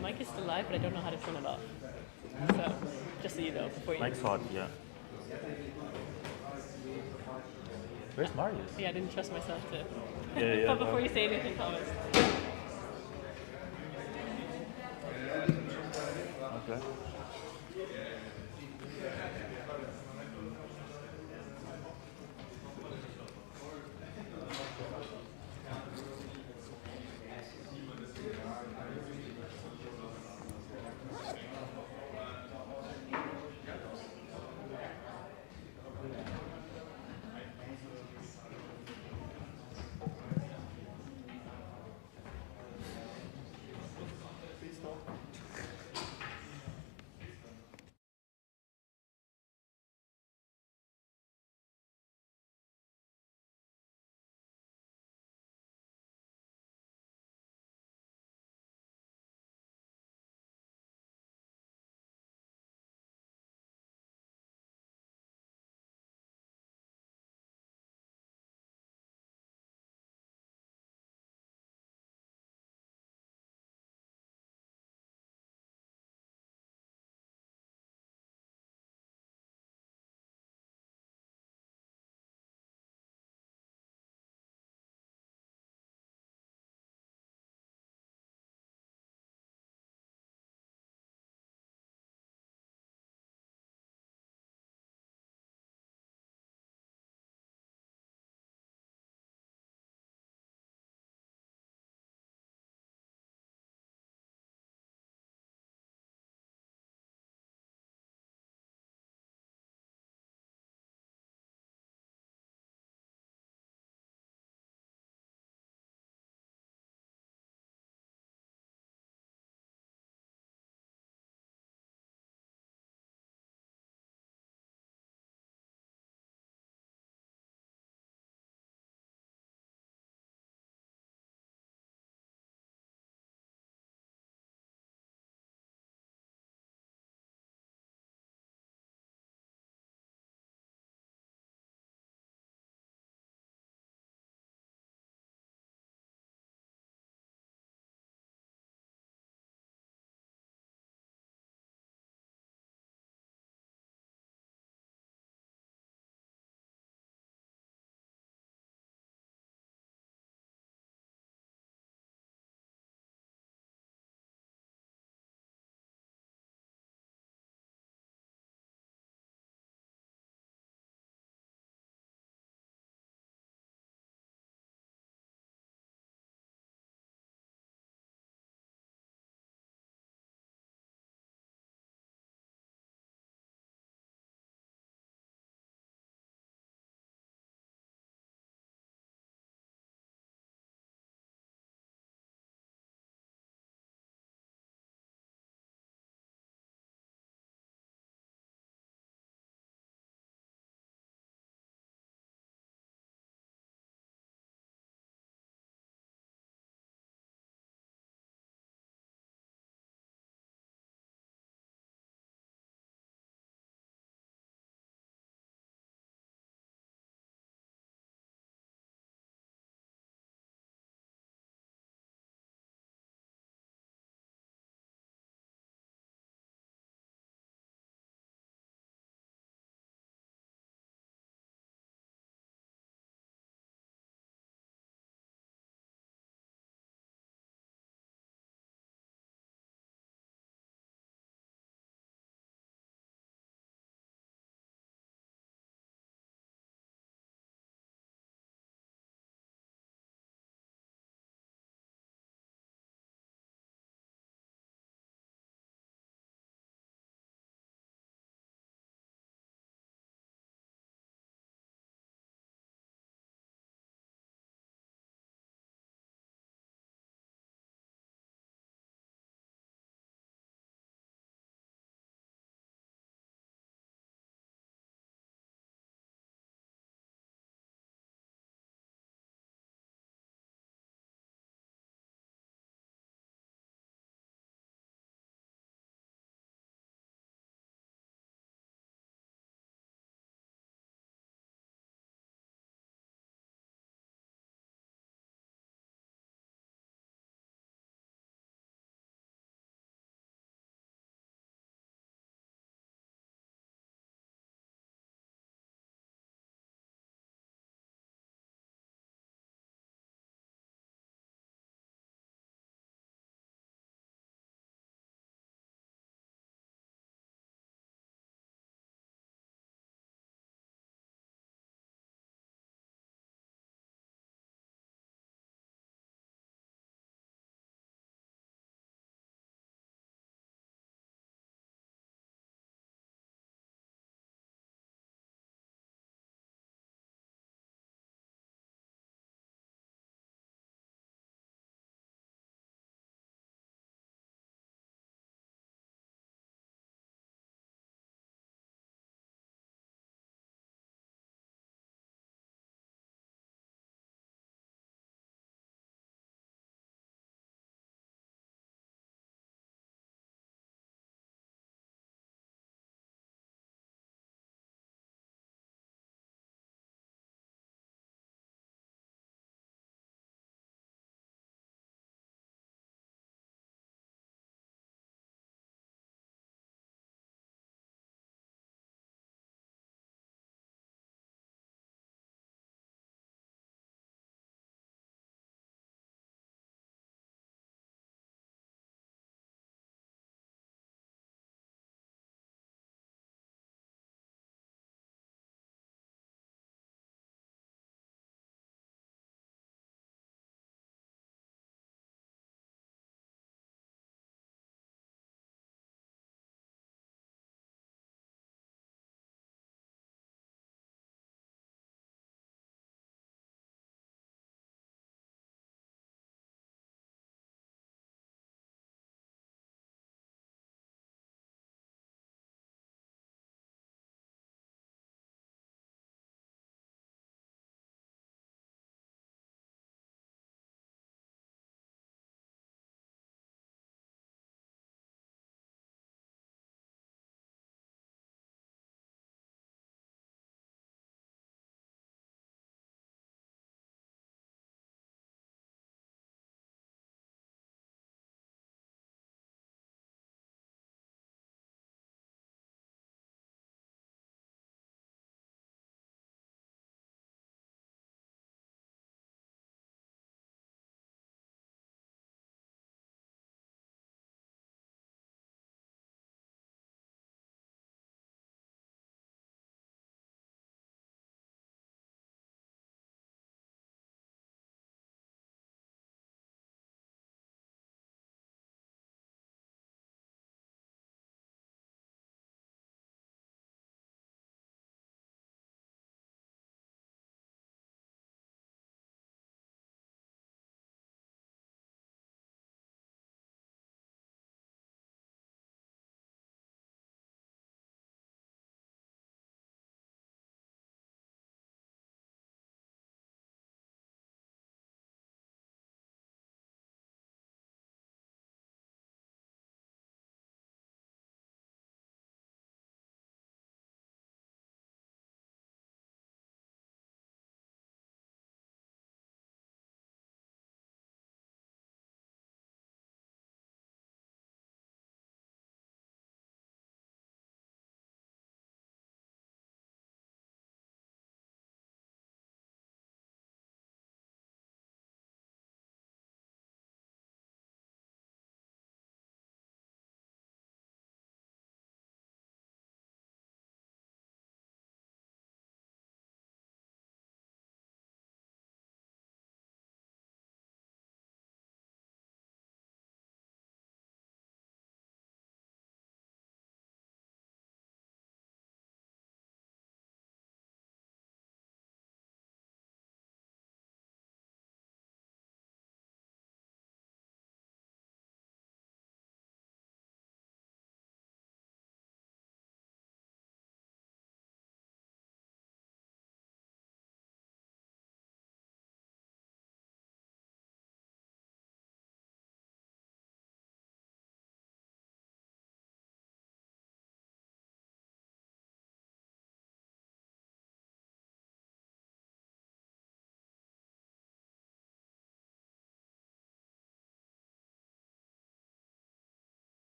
Mic is still live, but I don't know how to turn it off. So, just so you know, before you... Mike's hot, yeah. Where's Marius? Yeah, I didn't trust myself to... Yeah, but before you say anything, Thomas. Okay.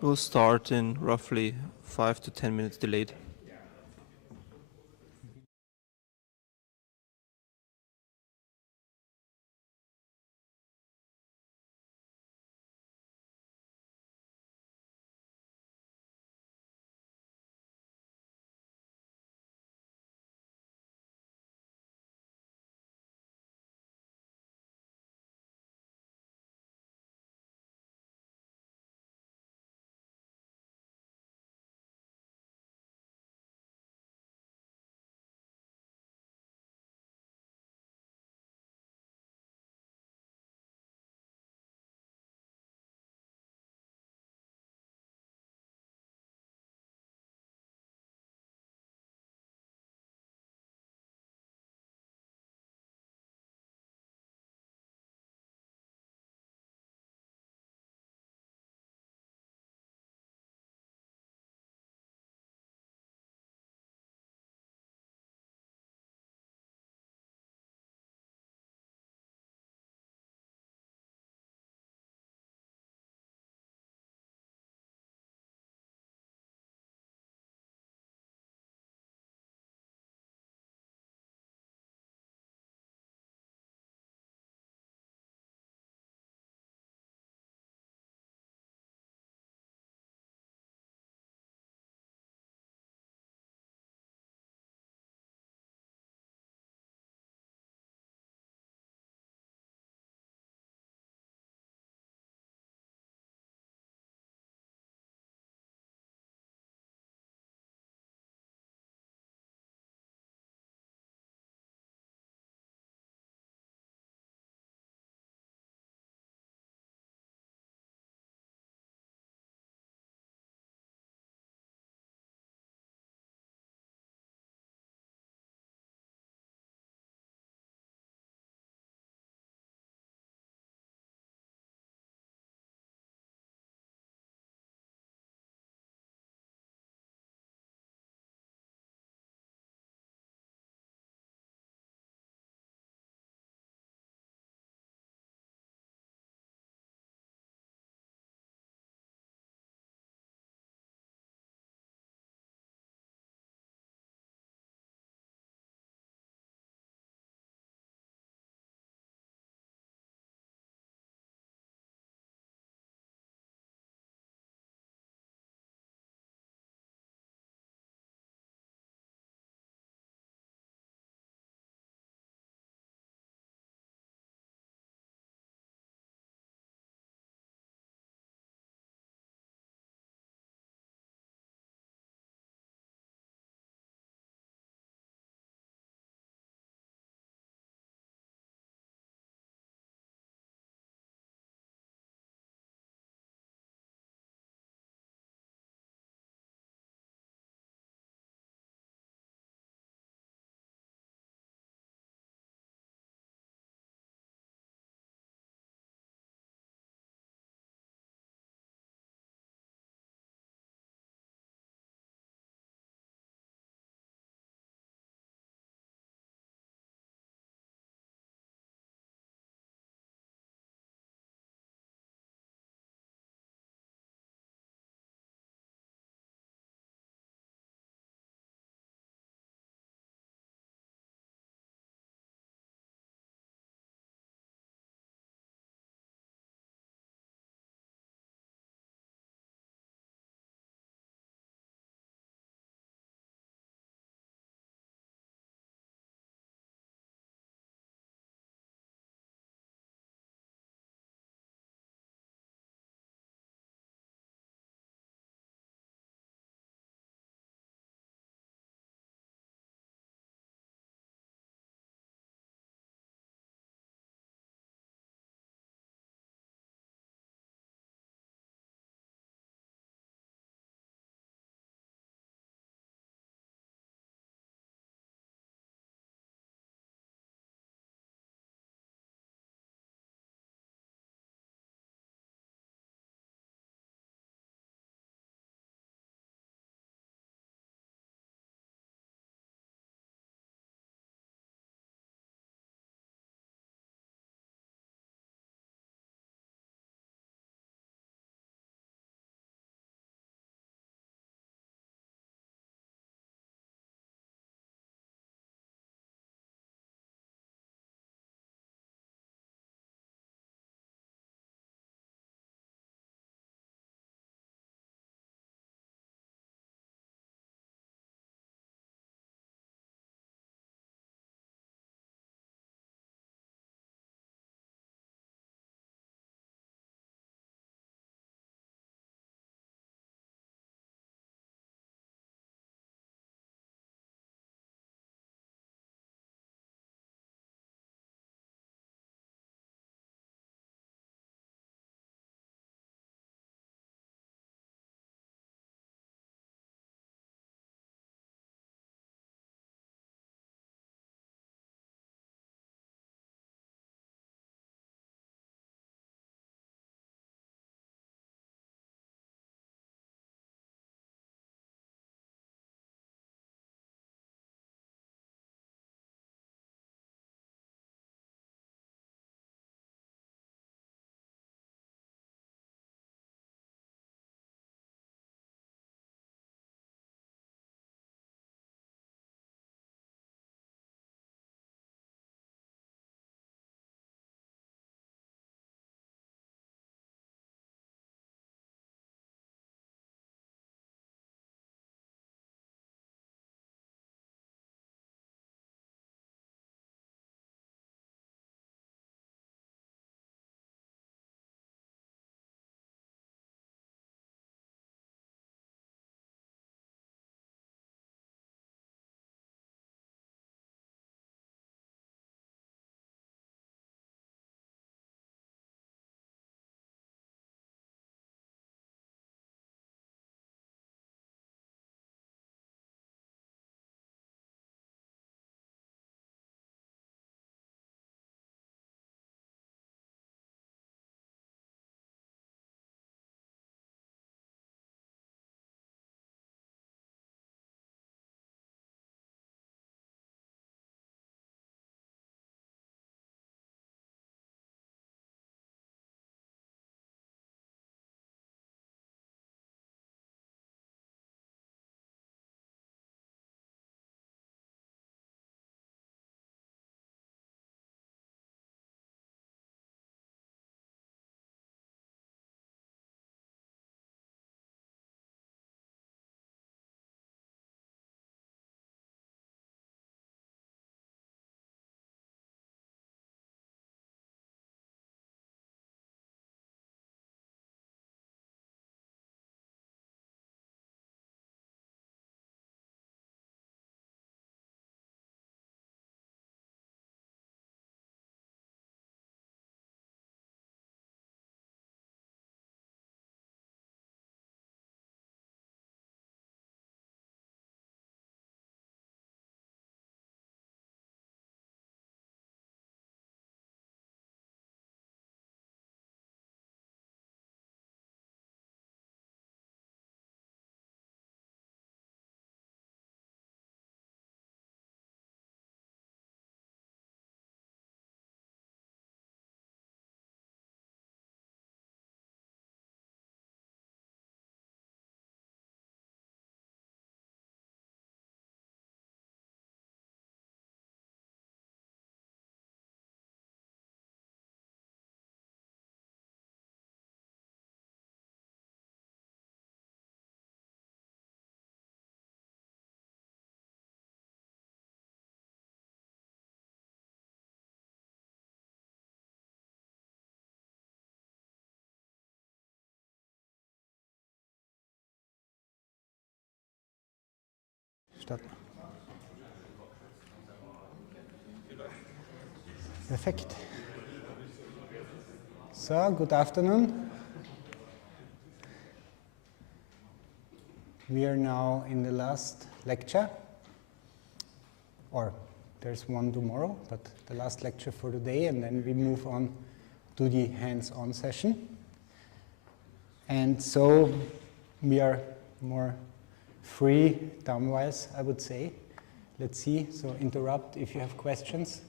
We'll start in roughly 5 to 10 minutes delayed. starten. Perfect. So, good afternoon. We are now in the last lecture, or there's one tomorrow, but the last lecture for today, and then we move on to the hands-on session. And so we are more free time-wise, I would say. Let's see, so interrupt if you have questions.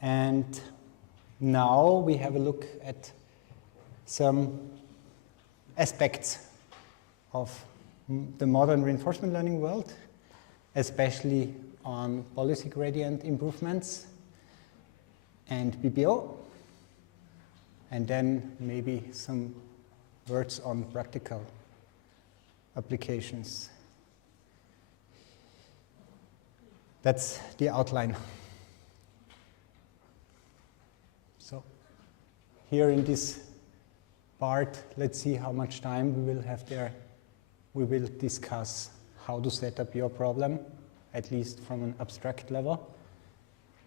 And now we have a look at some aspects of the modern reinforcement learning world, especially on policy gradient improvements and BPO, and then maybe some words on practical applications. That's the outline. So here in this part, let's see how much time we will have there. We will discuss how to set up your problem, at least from an abstract level,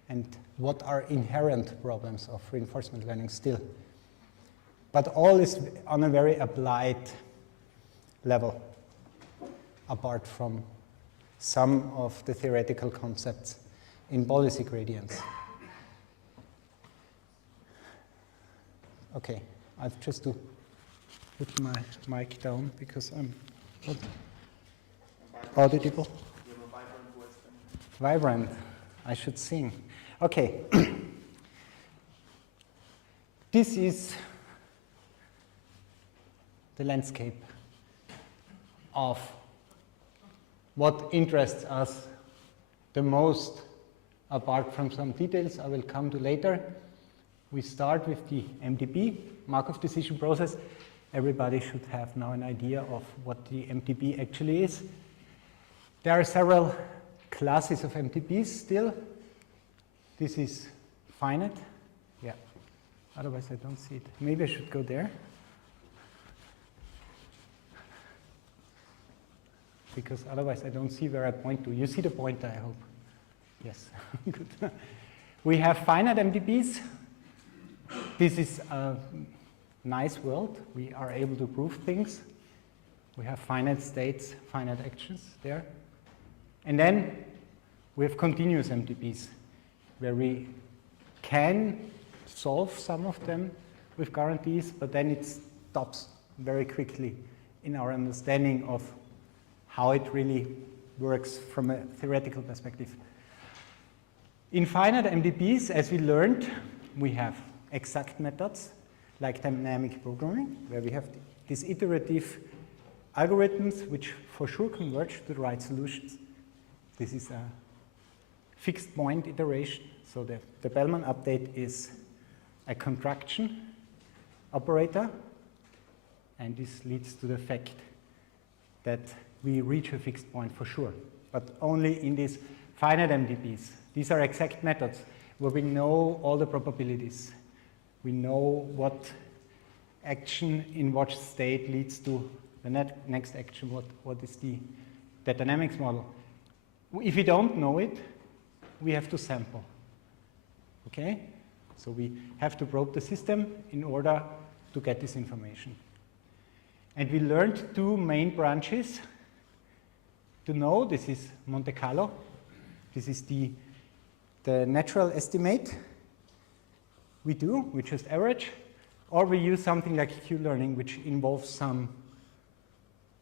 and what are inherent problems of reinforcement learning still. But all is on a very applied level, apart from some of the theoretical concepts in policy gradients. Okay, I've just to put my mic down because I'm not audible. Vibrant, I should sing. Okay, this is the landscape of what interests us the most, apart from some details I will come to later. We start with the MDP, Markov decision process. Everybody should have now an idea of what the MDP actually is. There are several classes of MDPs still. This is finite. Yeah, otherwise I don't see it. Maybe I should go there. Because otherwise I don't see where I point to. You see the pointer, I hope. Yes, good. We have finite MDPs. This is a nice world. We are able to prove things. We have finite states, finite actions there. And then we have continuous MDPs, where we can solve some of them with guarantees, but then it stops very quickly in our understanding of how it really works from a theoretical perspective. In finite MDPs, as we learned, we have exact methods like dynamic programming, where we have these iterative algorithms which for sure converge to the right solutions. This is a fixed point iteration, so the Bellman update is a contraction operator, and this leads to the fact that we reach a fixed point for sure, but only in these finite MDPs. These are exact methods where we know all the probabilities. We know what action in what state leads to the next action, what is the dynamics model. If we don't know it, we have to sample, okay? So we have to probe the system in order to get this information. And we learned two main branches to know. This is Monte Carlo. This is the natural estimate we just average, or we use something like Q-learning, which involves some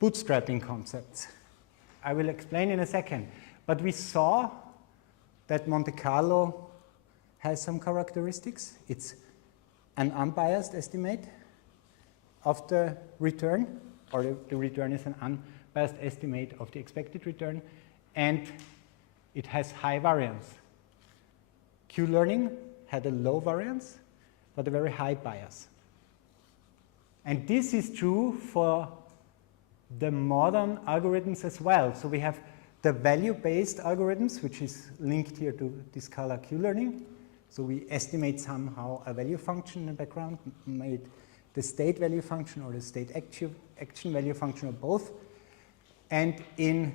bootstrapping concepts. I will explain in a second. But we saw that Monte Carlo has some characteristics. It's an unbiased estimate of the return, or the return is an unbiased estimate of the expected return, and it has high variance. Q-learning had a low variance, but a very high bias. And this is true for the modern algorithms as well. So we have the value-based algorithms, which is linked here to this color Q-learning. So we estimate somehow a value function in the background, made the state value function or the state action value function or both. And in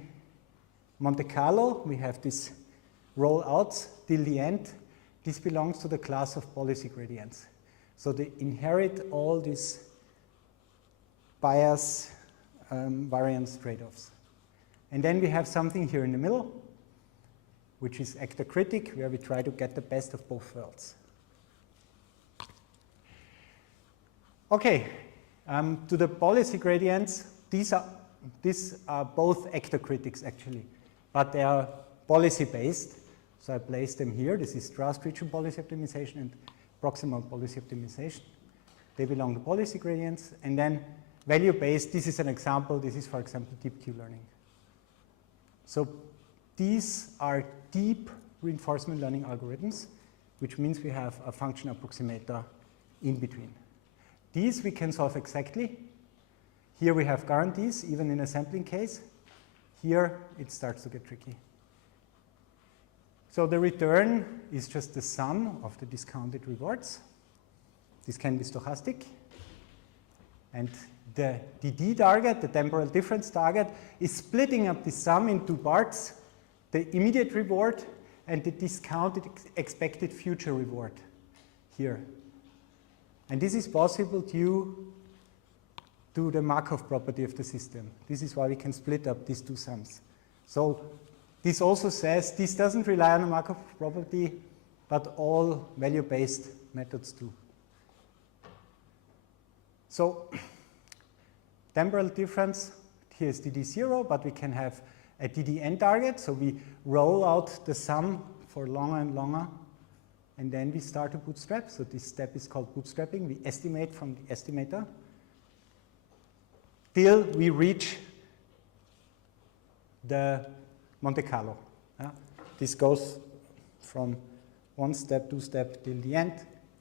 Monte Carlo, we have this rollouts till the end. This belongs to the class of policy gradients. So they inherit all these bias variance trade-offs. And then we have something here in the middle, which is actor critic, where we try to get the best of both worlds. Okay, to the policy gradients, these are both actor critics actually, but they are policy based. So I place them here. This is Strauss region policy optimization and proximal policy optimization. They belong to policy gradients. And then value based, this is an example. This is, for example, deep Q learning. So these are deep reinforcement learning algorithms, which means we have a function approximator in between. These we can solve exactly. Here we have guarantees, even in a sampling case. Here it starts to get tricky. So the return is just the sum of the discounted rewards. This can be stochastic. And the DD target, the temporal difference target, is splitting up the sum in two parts, the immediate reward and the discounted expected future reward here. And this is possible due to the Markov property of the system. This is why we can split up these two sums. So this also says this doesn't rely on a Markov property, but all value-based methods do. So temporal difference, here is DD0, but we can have a DDN target. So we roll out the sum for longer and longer, and then we start to bootstrap. So this step is called bootstrapping. We estimate from the estimator till we reach the Monte Carlo. This goes from one step, two step till the end.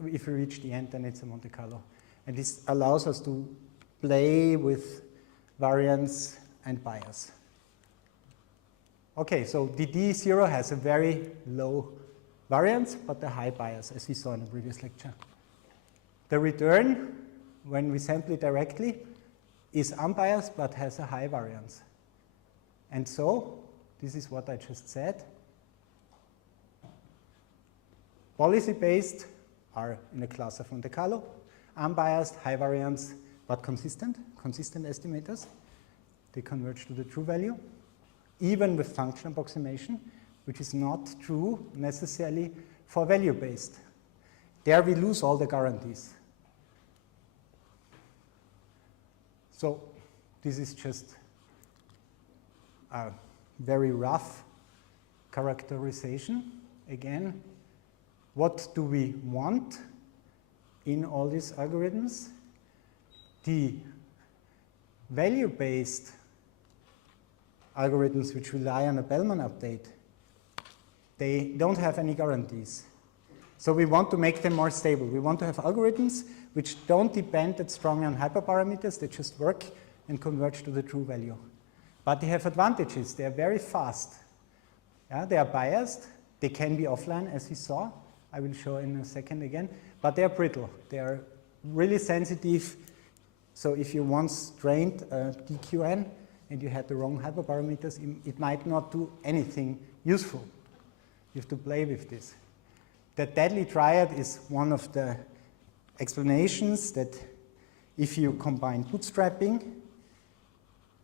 If we reach the end, then it's a Monte Carlo. And this allows us to play with variance and bias. Okay, so DD0 has a very low variance, but a high bias, as we saw in the previous lecture. The return, when we sample it directly, is unbiased, but has a high variance. And so, this is what I just said. Policy-based are in the class of Monte Carlo, unbiased, high variance, but consistent estimators. They converge to the true value, even with function approximation, which is not true necessarily for value-based. There we lose all the guarantees. So this is just a very rough characterization. Again, what do we want in all these algorithms? The value-based algorithms which rely on a Bellman update, they don't have any guarantees. So we want to make them more stable. We want to have algorithms which don't depend that strongly on hyperparameters. They just work and converge to the true value. But they have advantages. They are very fast. Yeah, they are biased. They can be offline, as we saw. I will show in a second again. But they are brittle. They are really sensitive. So if you once trained a DQN and you had the wrong hyperparameters, it might not do anything useful. You have to play with this. The deadly triad is one of the explanations that if you combine bootstrapping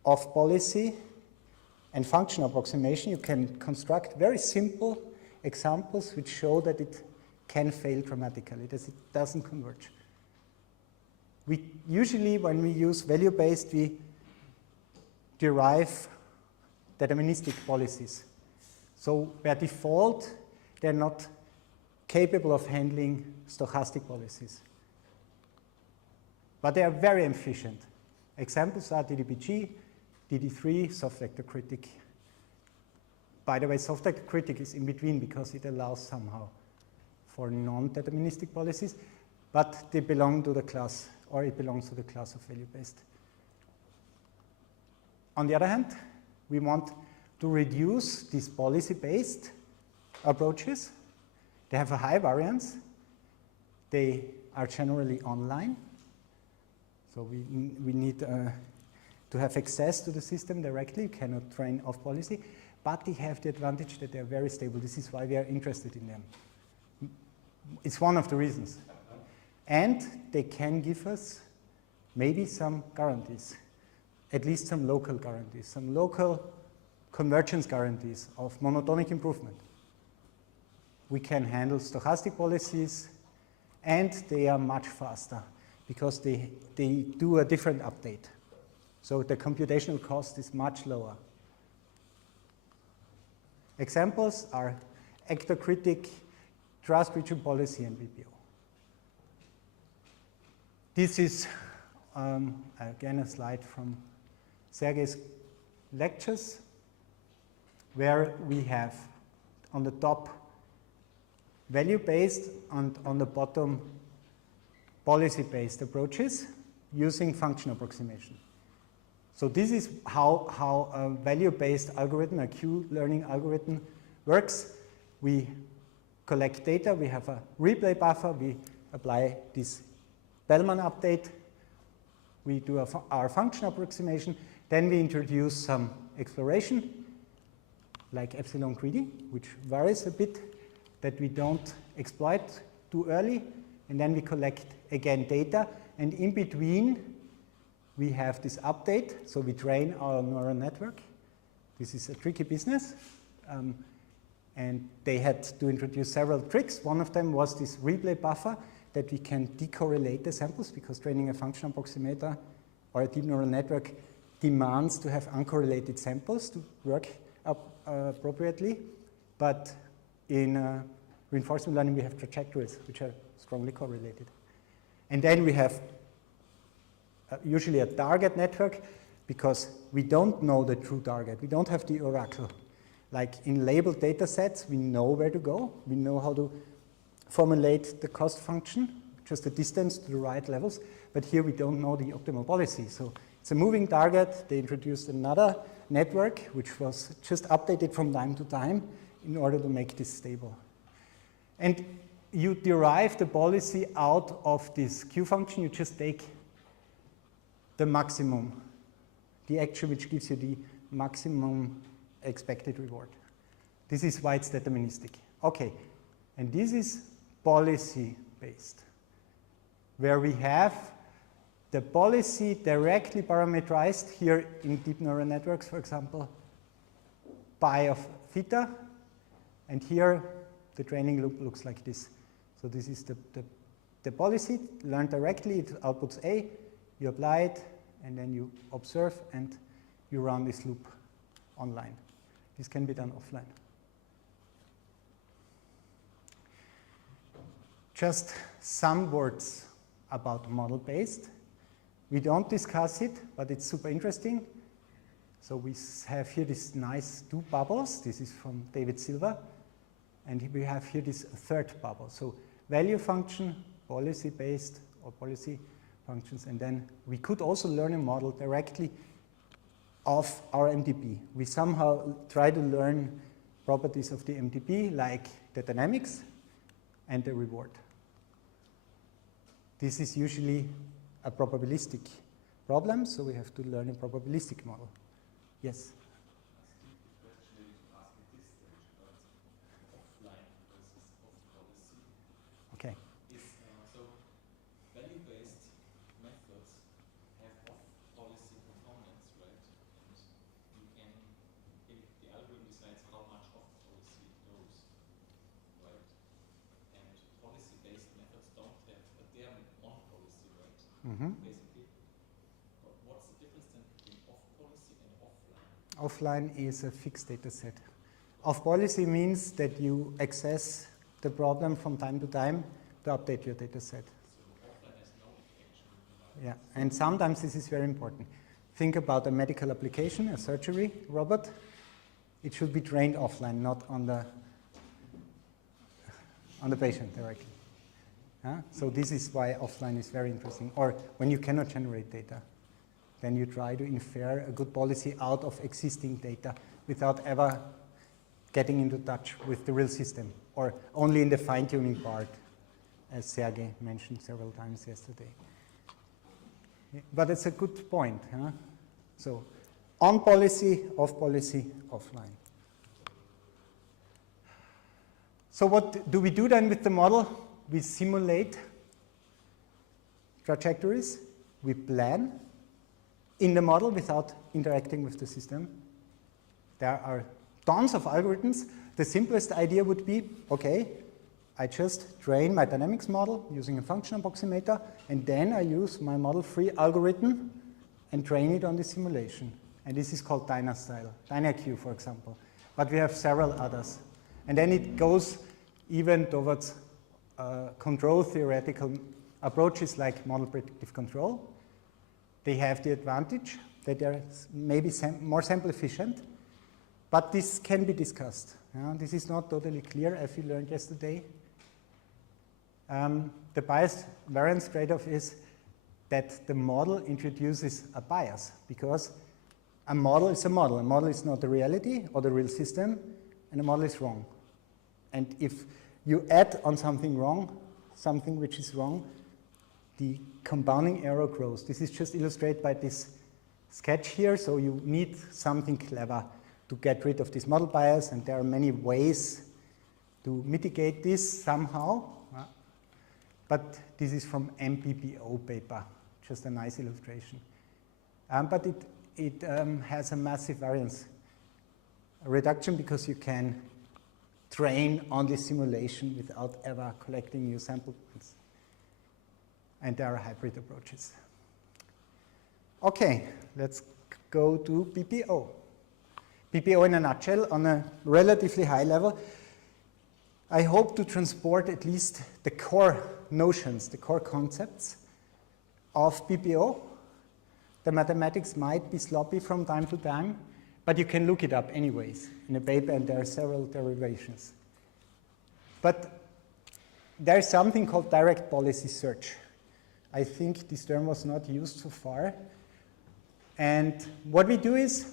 of policy and function approximation, you can construct very simple examples which show that it can fail dramatically, that it doesn't converge. We usually, when we use value-based, we derive deterministic policies. So by default, they're not capable of handling stochastic policies. But they are very efficient. Examples are DDBG, DD3, soft vector critic. By the way, soft vector critic is in between because it allows somehow for non-deterministic policies, but they belong to the class, or it belongs to the class of value-based. On the other hand, we want to reduce these policy-based approaches. They have a high variance. They are generally online. So we need to have access to the system directly. You cannot train off policy. but they have the advantage that they're very stable. This is why we are interested in them. It's one of the reasons. And they can give us maybe some guarantees, at least some local guarantees, some local convergence guarantees of monotonic improvement. We can handle stochastic policies, and they are much faster because they do a different update. So the computational cost is much lower. Examples are actor-critic, trust region policy, and BPO. This is, again, a slide from Sergey's lectures, where we have on the top value-based and on the bottom policy-based approaches using function approximation. So this is how a value-based algorithm, a Q-learning algorithm works. We collect data, we have a replay buffer, we apply this Bellman update, we do our function approximation, then we introduce some exploration, like epsilon greedy, which varies a bit, that we don't exploit too early, and then we collect again data, and in between we have this update, so we train our neural network. This is a tricky business, and they had to introduce several tricks. One of them was this replay buffer, that we can decorrelate the samples, because training a function approximator or a deep neural network demands to have uncorrelated samples to work appropriately. But in reinforcement learning, we have trajectories, which are strongly correlated. And then we have usually a target network, because we don't know the true target. We don't have the oracle. Like in labeled data sets, we know where to go. We know how to formulate the cost function, just the distance to the right levels. But here we don't know the optimal policy. So it's a moving target. They introduced another network, which was just updated from time to time in order to make this stable. And you derive the policy out of this Q function. You just take the maximum, the action which gives you the maximum expected reward. This is why it's deterministic. Okay, and this is policy-based, where we have the policy directly parameterized here in deep neural networks, for example, pi of theta, and here the training loop looks like this. So this is the policy learned directly. It outputs A, you apply it, and then you observe, and you run this loop online. This can be done offline. Just some words about model-based. We don't discuss it, but it's super interesting. So we have here this nice two bubbles. This is from David Silva. And we have here this third bubble. So value function, policy-based, or policy functions. And then we could also learn a model directly of our MDP. We somehow try to learn properties of the MDP, like the dynamics and the reward. This is usually a probabilistic problem, so we have to learn a probabilistic model. Yes? Okay. So value-based methods have off-policy components, right? And you can, the algorithm decides how much off-policy it goes, right? And policy-based methods don't have, but they are on-policy, right? Mm-hmm. Basically. But what's the difference then between off-policy and offline? Offline is a fixed data set. Off-policy means that you access the problem from time to time to update your data set. So offline has no action. Yeah, and sometimes this is very important. Think about a medical application, a surgery robot. It should be trained offline, not on the patient directly. So this is why offline is very interesting. Or when you cannot generate data, then you try to infer a good policy out of existing data without ever getting into touch with the real system, or only in the fine-tuning part, as Sergey mentioned several times yesterday. But it's a good point. So on policy, off policy, offline. So what do we do then with the model? We simulate trajectories. We plan in the model without interacting with the system. There are tons of algorithms. The simplest idea would be, okay, I just train my dynamics model using a function approximator, and then I use my model-free algorithm and train it on the simulation. And this is called DynaStyle, DynaQ, for example. But we have several others. And then it goes even towards control theoretical approaches like model predictive control. They have the advantage that they're maybe more sample efficient, but this can be discussed. This is not totally clear, as we learned yesterday. The bias variance trade-off is that the model introduces a bias, because a model is a model. A model is not the reality or the real system, and a model is wrong. And if you add on something wrong, something which is wrong, the compounding error grows. This is just illustrated by this sketch here. So you need something clever to get rid of this model bias, and there are many ways to mitigate this somehow. But this is from MPPO paper, just a nice illustration. But it has a massive variance reduction because you can train on this simulation without ever collecting new sample points. And there are hybrid approaches. Okay, let's go to PPO. PPO in a nutshell, on a relatively high level, I hope to transport at least the core notions, the core concepts of PPO. The mathematics might be sloppy from time to time, but you can look it up anyways in a paper, and there are several derivations. But there's something called direct policy search. I think this term was not used so far. And what we do is,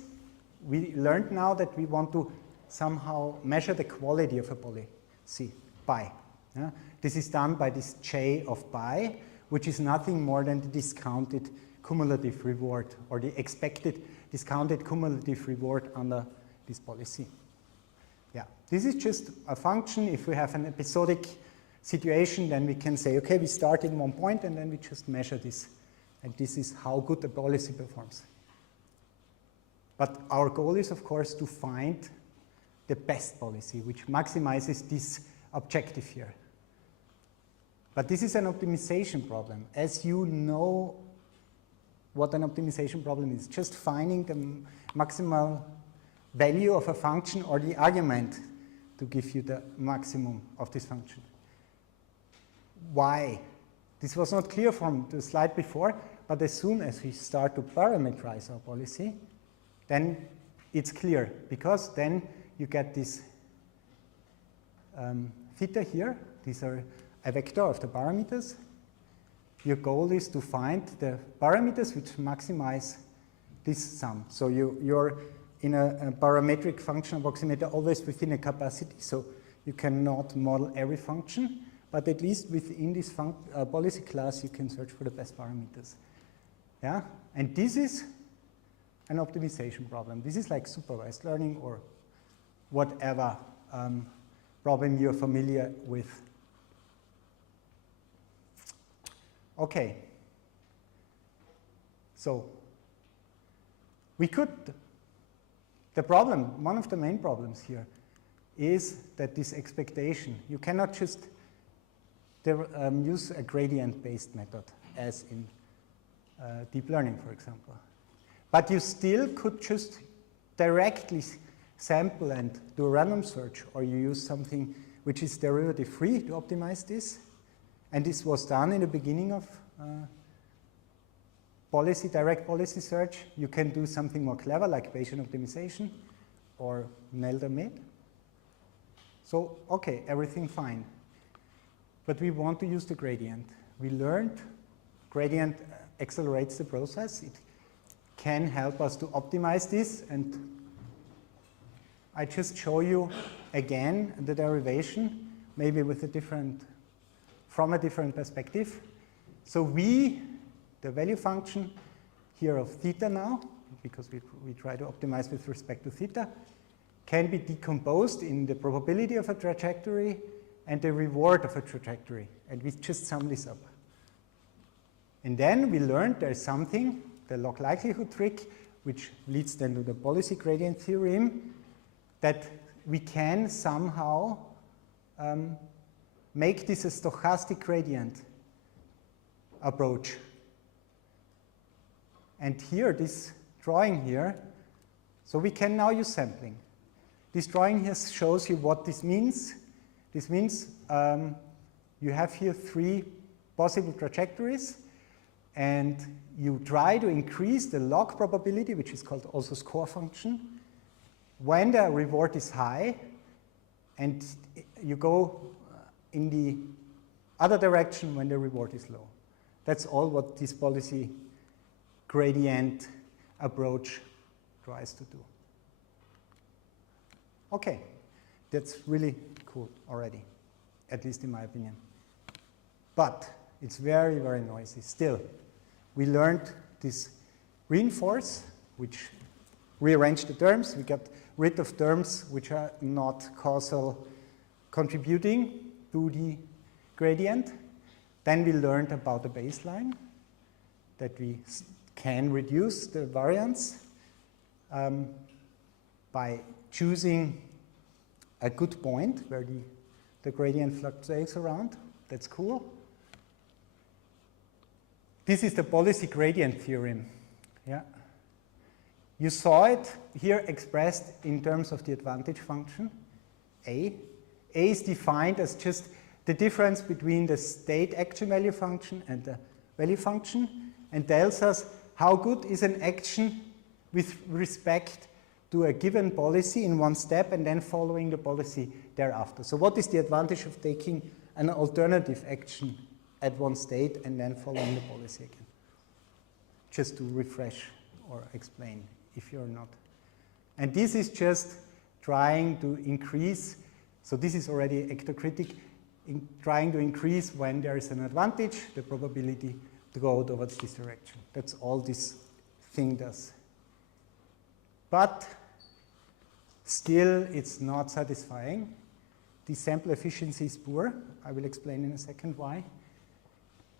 we learned now that we want to somehow measure the quality of a policy by. This is done by this J of pi, which is nothing more than the discounted cumulative reward, or the expected discounted cumulative reward under this policy. Yeah, this is just a function. If we have an episodic situation, then we can say, okay, we start in one point, and then we just measure this. And this is how good the policy performs. But our goal is, of course, to find the best policy, which maximizes this objective here. But this is an optimization problem. As you know what an optimization problem is, just finding the maximal value of a function or the argument to give you the maximum of this function. Why? This was not clear from the slide before, but as soon as we start to parameterize our policy, then it's clear, because then you get this theta here. These are a vector of the parameters. Your goal is to find the parameters which maximize this sum. So you're in a parametric function approximator always within a capacity, so you cannot model every function, but at least within this policy class you can search for the best parameters. Yeah, and this is an optimization problem. This is like supervised learning or whatever problem you're familiar with. Okay, so we could, the problem, one of the main problems here is that this expectation, you cannot just use a gradient-based method as in deep learning, for example. But you still could just directly sample and do a random search, or you use something which is derivative-free to optimize this. And this was done in the beginning of direct policy search. You can do something more clever, like Bayesian optimization or Nelder-Med. So, okay, everything fine. But we want to use the gradient. We learned gradient accelerates the process. It can help us to optimize this, and I just show you again the derivation, maybe with a different, from a different perspective. So the value function here of theta now, because we try to optimize with respect to theta, can be decomposed in the probability of a trajectory and the reward of a trajectory. And we just sum this up. And then we learned there's something, the log likelihood trick, which leads then to the policy gradient theorem, that we can somehow make this a stochastic gradient approach. And here, this drawing here, so we can now use sampling. This drawing here shows you what this means. This means you have here 3 possible trajectories, and you try to increase the log probability, which is called also score function, when the reward is high, and you go in the other direction when the reward is low. That's all what this policy gradient approach tries to do. Okay, that's really cool already, at least in my opinion. But it's very, very noisy. Still, we learned this reinforce, which rearranged the terms. We got rid of terms which are not causal contributing to the gradient. Then we learned about the baseline, that we can reduce the variance by choosing a good point where the gradient fluctuates around. That's cool. This is the policy gradient theorem. Yeah. You saw it here expressed in terms of the advantage function, A. A is defined as just the difference between the state action value function and the value function, and tells us how good is an action with respect to a given policy in one step and then following the policy thereafter. So what is the advantage of taking an alternative action at one state and then following the policy again? Just to refresh or explain if you're not. And this is just trying to increase, so this is already ectocritic, trying to increase when there is an advantage, the probability to go towards this direction. That's all this thing does. But still, it's not satisfying. The sample efficiency is poor. I will explain in a second why.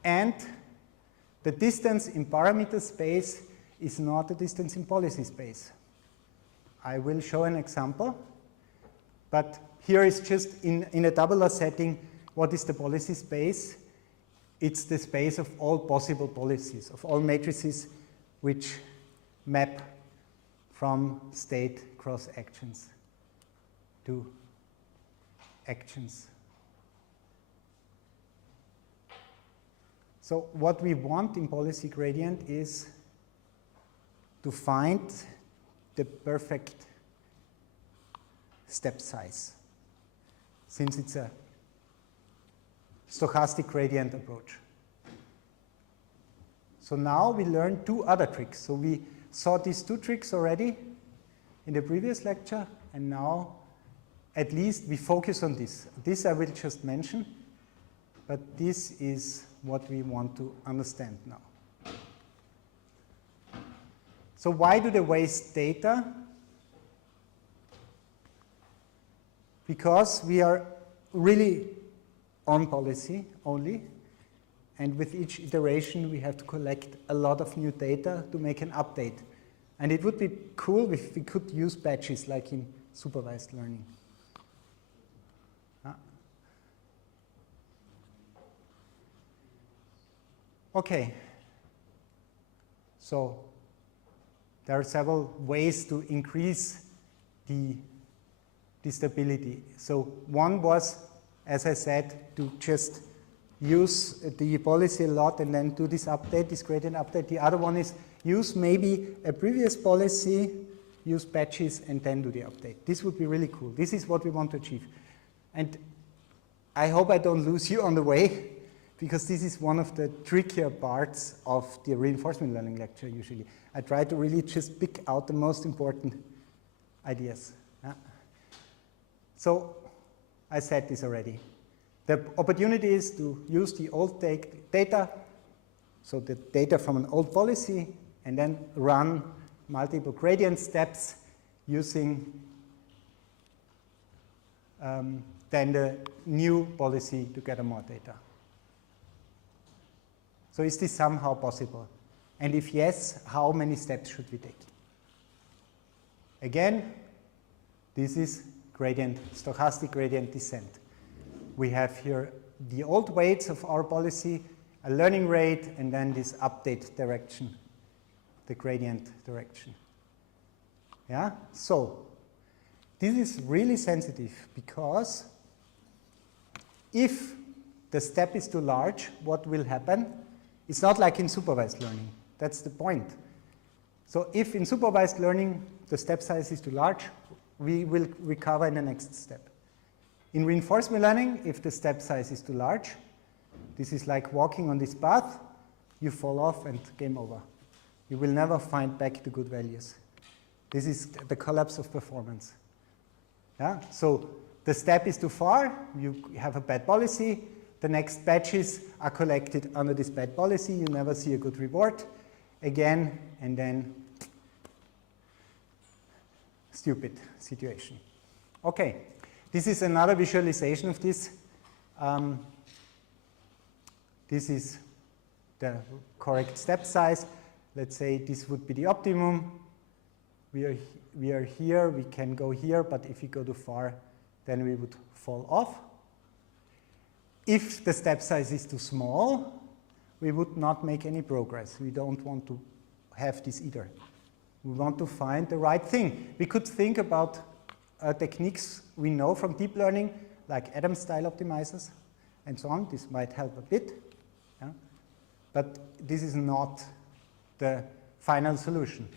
And the distance in parameter space is not the distance in policy space. I will show an example. But here is just in a tabular setting, what is the policy space? It's the space of all possible policies, of all matrices which map from state cross actions to actions. So what we want in policy gradient is to find the perfect step size, since it's a stochastic gradient approach. So now we learn 2 other tricks. So we saw these 2 tricks already in the previous lecture, and now at least we focus on this. This I will just mention, but this is what we want to understand now. So why do they waste data? Because we are really on policy only, and with each iteration we have to collect a lot of new data to make an update. And it would be cool if we could use batches like in supervised learning. Okay, so there are several ways to increase the stability. So one was, as I said, to just use the policy a lot and then do this update, this gradient update. The other one is use maybe a previous policy, use batches, and then do the update. This would be really cool. This is what we want to achieve. And I hope I don't lose you on the way, because this is one of the trickier parts of the reinforcement learning lecture usually. I try to really just pick out the most important ideas. So I said this already. The opportunity is to use the old data, so the data from an old policy, and then run multiple gradient steps using than the new policy to gather more data. So is this somehow possible? And if yes, how many steps should we take? Again, this is gradient, stochastic gradient descent. We have here the old weights of our policy, a learning rate, and then this update direction, the gradient direction. Yeah, so this is really sensitive because if the step is too large, what will happen? It's not like in supervised learning. That's the point. So if in supervised learning the step size is too large, we will recover in the next step. In reinforcement learning, if the step size is too large, this is like walking on this path, you fall off and game over. You will never find back the good values. This is the collapse of performance. Yeah? So the step is too far, you have a bad policy, the next batches are collected under this bad policy, you never see a good reward again, and then stupid situation. Okay, this is another visualization of this. This is the correct step size. Let's say this would be the optimum. We are here, we can go here, but if we go too far, then we would fall off. If the step size is too small, we would not make any progress. We don't want to have this either. We want to find the right thing. We could think about techniques we know from deep learning, like Adams-style optimizers and so on. This might help a bit. Yeah? But this is not the final solution.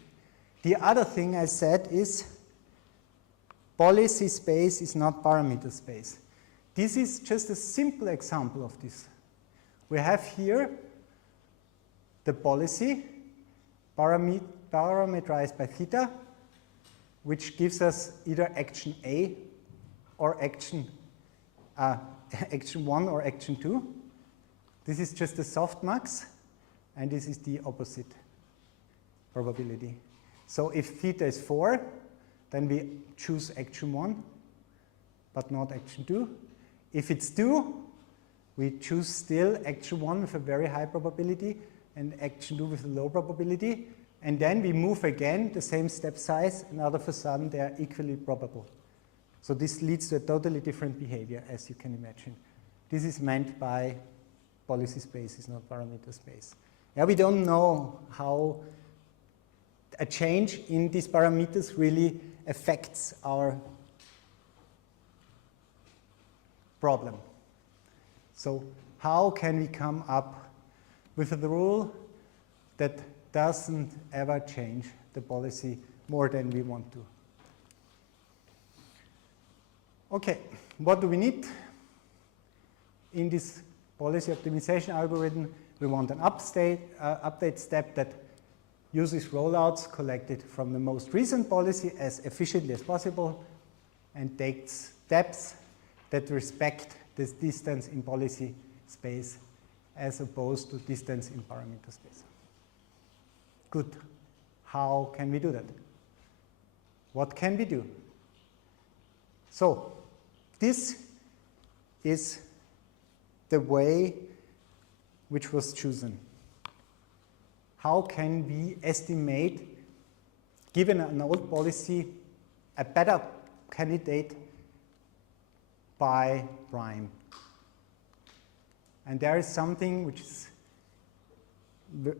The other thing I said is policy space is not parameter space. This is just a simple example of this. We have here the policy parameterized by theta, which gives us either action A or action 1 or action 2. This is just the softmax, and this is the opposite probability. So if theta is 4, then we choose action 1, but not action 2. If it's 2, we choose still action 1 with a very high probability and action 2 with a low probability. And then we move again the same step size, and all of a sudden they are equally probable. So this leads to a totally different behavior, as you can imagine. This is meant by policy space, is not parameter space. Yeah, we don't know how a change in these parameters really affects our problem. So how can we come up with a rule that doesn't ever change the policy more than we want to? Okay, what do we need? In this policy optimization algorithm, we want an update step that uses rollouts collected from the most recent policy as efficiently as possible and takes steps that respect this distance in policy space as opposed to distance in parameter space. Good. How can we do that? What can we do? So this is the way which was chosen. How can we estimate, given an old policy, a better candidate by prime? And there is something which is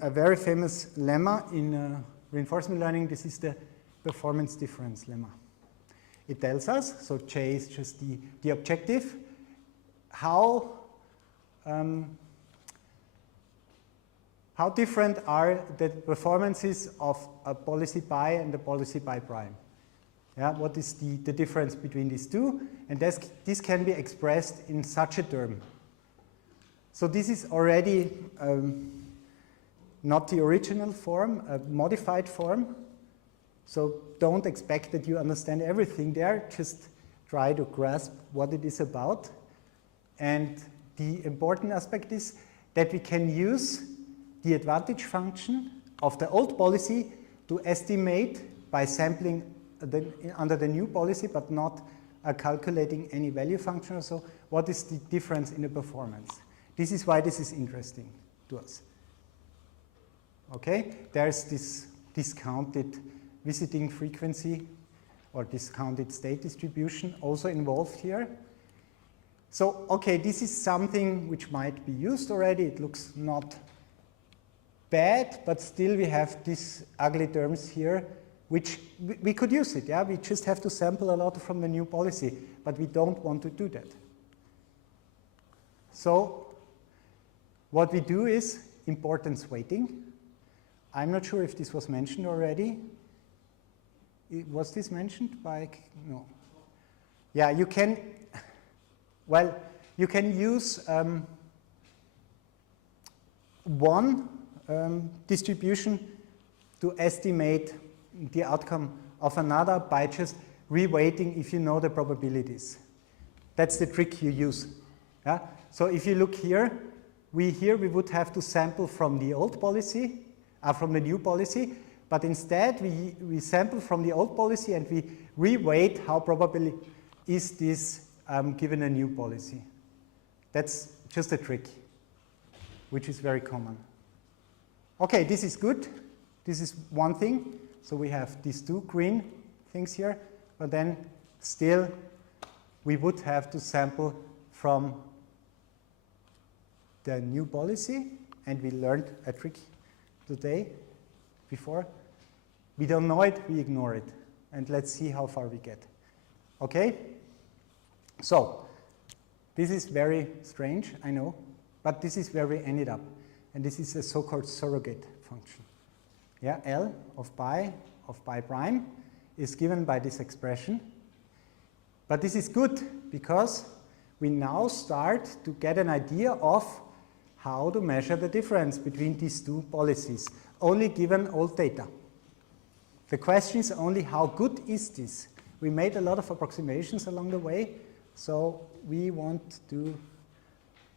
a very famous lemma in reinforcement learning. This is the performance difference lemma. It tells us, so J is just the objective, how different are the performances of a policy by and the policy by prime. Yeah, what is the difference between these two? And this can be expressed in such a term. So this is already not the original form, a modified form. So don't expect that you understand everything there. Just try to grasp what it is about. And the important aspect is that we can use the advantage function of the old policy to estimate by sampling under the new policy, but not calculating any value function or so, what is the difference in the performance? This is why this is interesting to us. Okay, there's this discounted visiting frequency or discounted state distribution also involved here. So, okay, this is something which might be used already. It looks not bad, but still we have these ugly terms here, which we could use it, yeah? We just have to sample a lot from the new policy, but we don't want to do that. So, what we do is importance weighting. I'm not sure if this was mentioned already. Was this mentioned by, no. Yeah, you can, well, you can use one distribution to estimate the outcome of another by just reweighting if you know the probabilities. That's the trick you use. Yeah? So if you look here, we would have to sample from the old policy, from the new policy, but instead we sample from the old policy and we reweight how probably is this given a new policy. That's just a trick, which is very common. Okay, this is good. This is one thing. So we have these two green things here, but then still we would have to sample from the new policy, and we learned a trick today before. We don't know it, we ignore it, and let's see how far we get. Okay? So, this is very strange, I know, but this is where we ended up, and this is a so-called surrogate function. Yeah, L of pi prime is given by this expression, but this is good because we now start to get an idea of how to measure the difference between these two policies, only given old data. The question is only how good is this? We made a lot of approximations along the way, so we want to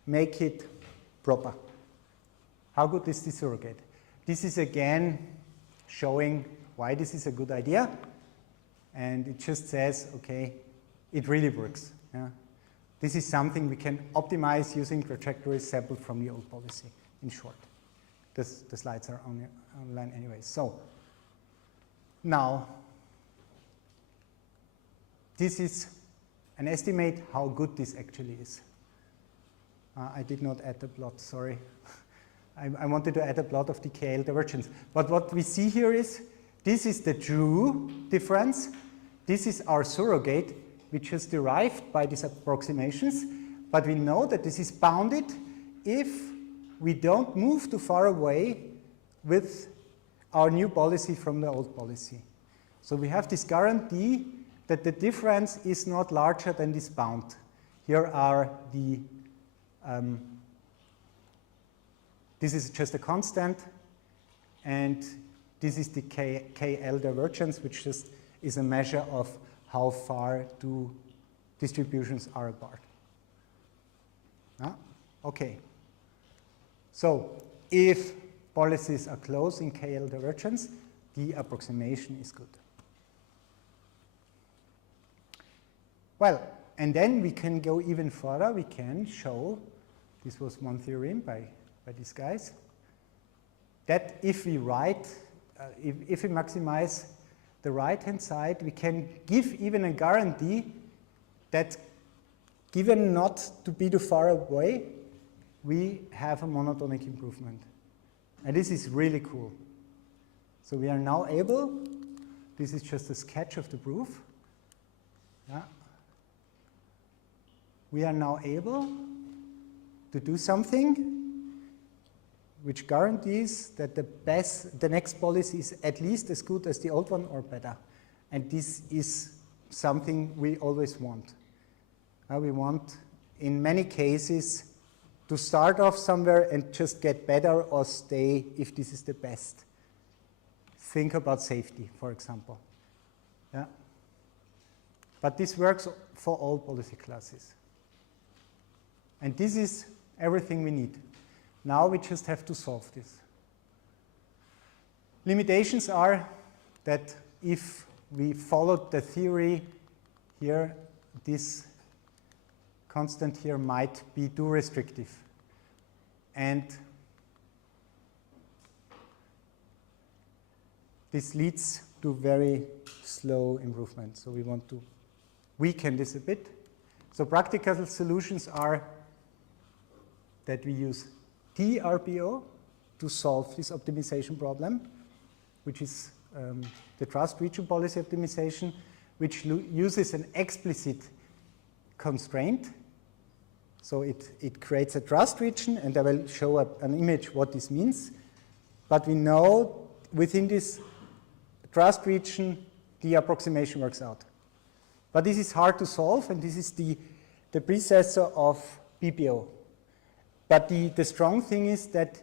make it proper. How good is this surrogate? This is again showing why this is a good idea, and it just says, okay, it really works. Yeah? This is something we can optimize using trajectories sampled from the old policy, in short. The slides are online anyway. So, now, this is an estimate how good this actually is. I did not add the plot, sorry. I wanted to add a plot of the KL divergence. But what we see here is, this is the true difference. This is our surrogate, which is derived by these approximations. But we know that this is bounded if we don't move too far away with our new policy from the old policy. So we have this guarantee that the difference is not larger than this bound. Here are the this is just a constant, and this is the KL divergence, which just is a measure of how far two distributions are apart. Okay. So if policies are close in KL divergence, the approximation is good. Well, and then we can go even further. We can show, this was one theorem by these guys, that if we write, if we maximize the right-hand side, we can give even a guarantee that given not to be too far away, we have a monotonic improvement. And this is really cool. So we are now able, this is just a sketch of the proof. Yeah. We are now able to do something which guarantees that the next policy is at least as good as the old one or better. And this is something we always want. We want, in many cases, to start off somewhere and just get better or stay if this is the best. Think about safety, for example. Yeah. But this works for all policy classes. And this is everything we need. Now we just have to solve this. Limitations are that if we followed the theory here this constant here might be too restrictive. And this leads to very slow improvement. So we want to weaken this a bit. So practical solutions are that we use TRPO to solve this optimization problem, which is the trust region policy optimization, which uses an explicit constraint. So it creates a trust region, and I will show an image what this means. But we know within this trust region, the approximation works out. But this is hard to solve, and this is the predecessor of PPO. But the strong thing is that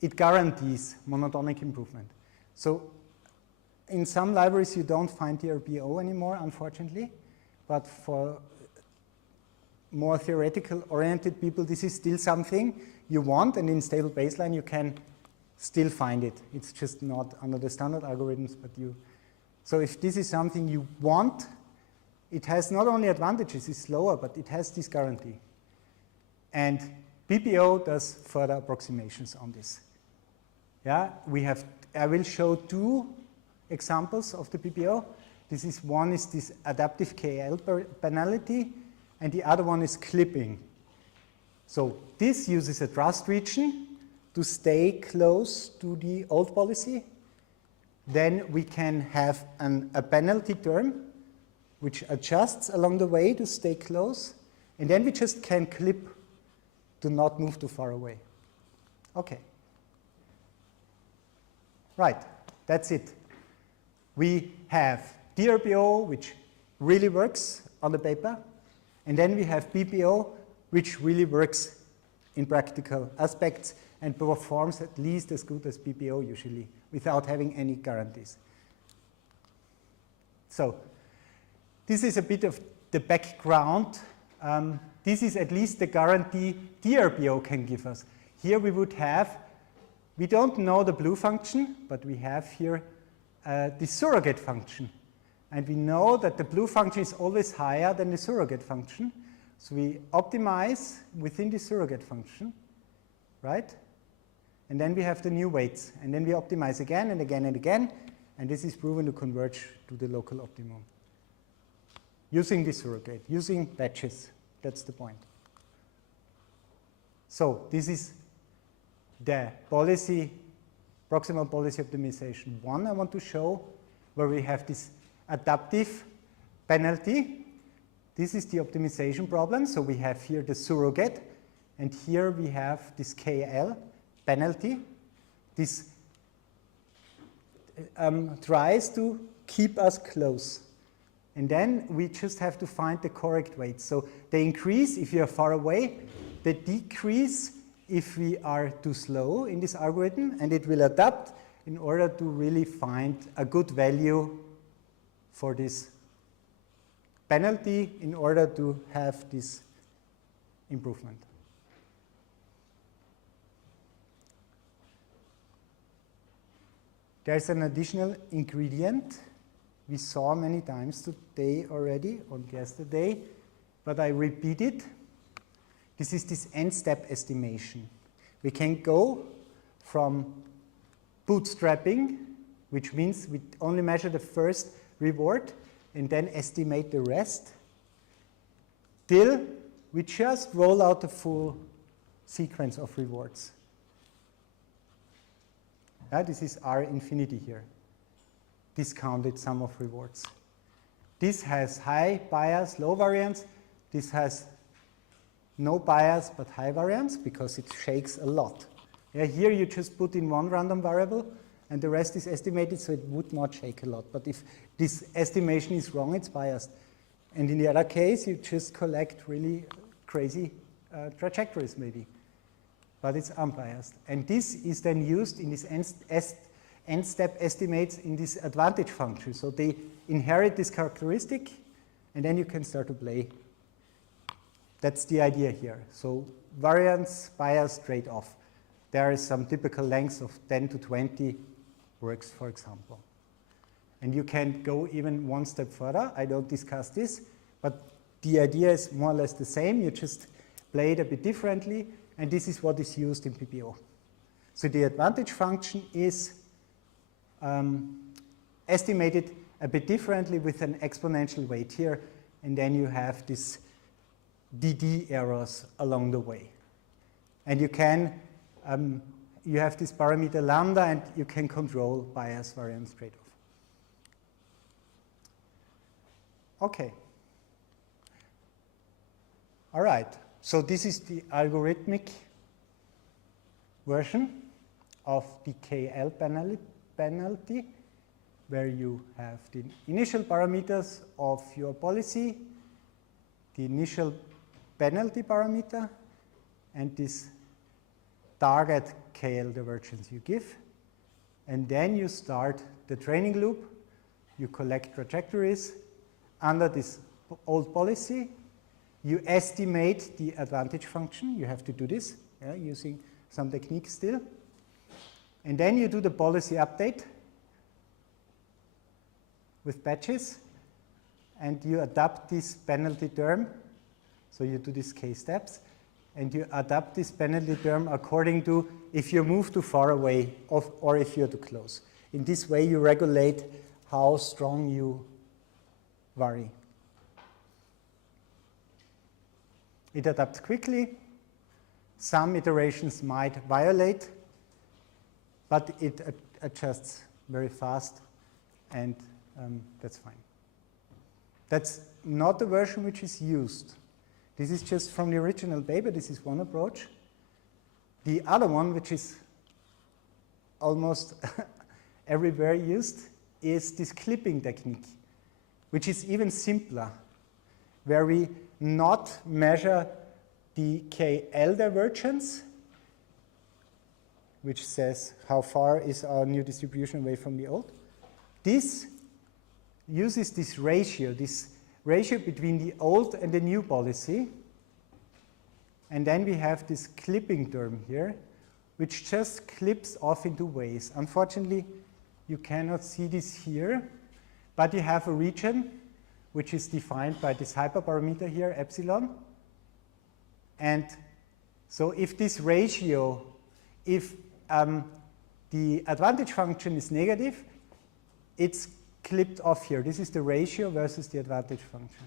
it guarantees monotonic improvement. So in some libraries, you don't find TRPO anymore, unfortunately. But for more theoretical oriented people, this is still something you want, and in stable baseline, you can still find it. It's just not under the standard algorithms, but so if this is something you want, it has not only advantages, it's slower, but it has this guarantee. And PPO does further approximations on this. Yeah, I will show two examples of the PPO. One is this adaptive KL penalty, and the other one is clipping. So this uses a trust region to stay close to the old policy. Then we can have a penalty term which adjusts along the way to stay close. And then we just can clip to not move too far away. Okay. Right, that's it. We have TRPO, which really works on the paper. And then we have PPO, which really works in practical aspects and performs at least as good as PPO usually, without having any guarantees. So this is a bit of the background. This is at least the guarantee TRPO can give us. Here we would have, we don't know the blue function, but we have here the surrogate function. And we know that the blue function is always higher than the surrogate function. So we optimize within the surrogate function, right? And then we have the new weights. And then we optimize again and again and again. And this is proven to converge to the local optimum. Using the surrogate, using batches. That's the point. So this is the policy, proximal policy optimization 1 I want to show, where we have this adaptive penalty. This is the optimization problem. So we have here the surrogate, and here we have this KL penalty. This tries to keep us close. And then we just have to find the correct weights. So they increase if you are far away, they decrease if we are too slow in this algorithm, and it will adapt in order to really find a good value for this penalty in order to have this improvement. There's an additional ingredient we saw many times today already, or yesterday, but I repeat it. This is this end-step estimation. We can go from bootstrapping, which means we only measure the first reward and then estimate the rest, till we just roll out the full sequence of rewards. This is R infinity here, discounted sum of rewards. This has high bias, low variance. This has no bias but high variance because it shakes a lot. Here you just put in one random variable and the rest is estimated, so it would not shake a lot. But if this estimation is wrong, it's biased. And in the other case, you just collect really crazy trajectories maybe. But it's unbiased. And this is then used in this end-step estimates in this advantage function. So they inherit this characteristic, and then you can start to play. That's the idea here. So variance, bias, trade-off. There is some typical lengths of 10 to 20 works, for example. And you can go even one step further. I don't discuss this, but the idea is more or less the same. You just play it a bit differently, and this is what is used in PPO. So the advantage function is estimated a bit differently with an exponential weight here, and then you have this DD errors along the way. And you can, you have this parameter lambda, and you can control bias variance trade-off. Okay. All right. So this is the algorithmic version of the KL penalty, where you have the initial parameters of your policy, the initial penalty parameter, and this target KL divergence you give. And then you start the training loop. You collect trajectories under this old policy. You estimate the advantage function. You have to do this using some techniques still. And then you do the policy update with batches, and you adapt this penalty term. So you do these K steps, and you adapt this penalty term according to if you move too far away or if you're too close. In this way, you regulate how strong you vary. It adapts quickly. Some iterations might violate, but it adjusts very fast, and that's fine. That's not the version which is used. This is just from the original paper. This is one approach. The other one, which is almost everywhere used, is this clipping technique, which is even simpler, where we not measure the KL divergence, which says how far is our new distribution away from the old. This uses this ratio between the old and the new policy. And then we have this clipping term here, which just clips off into ways. Unfortunately, you cannot see this here, but you have a region which is defined by this hyperparameter here, epsilon. And so if this ratio, if the advantage function is negative, it's clipped off here. This is the ratio versus the advantage function.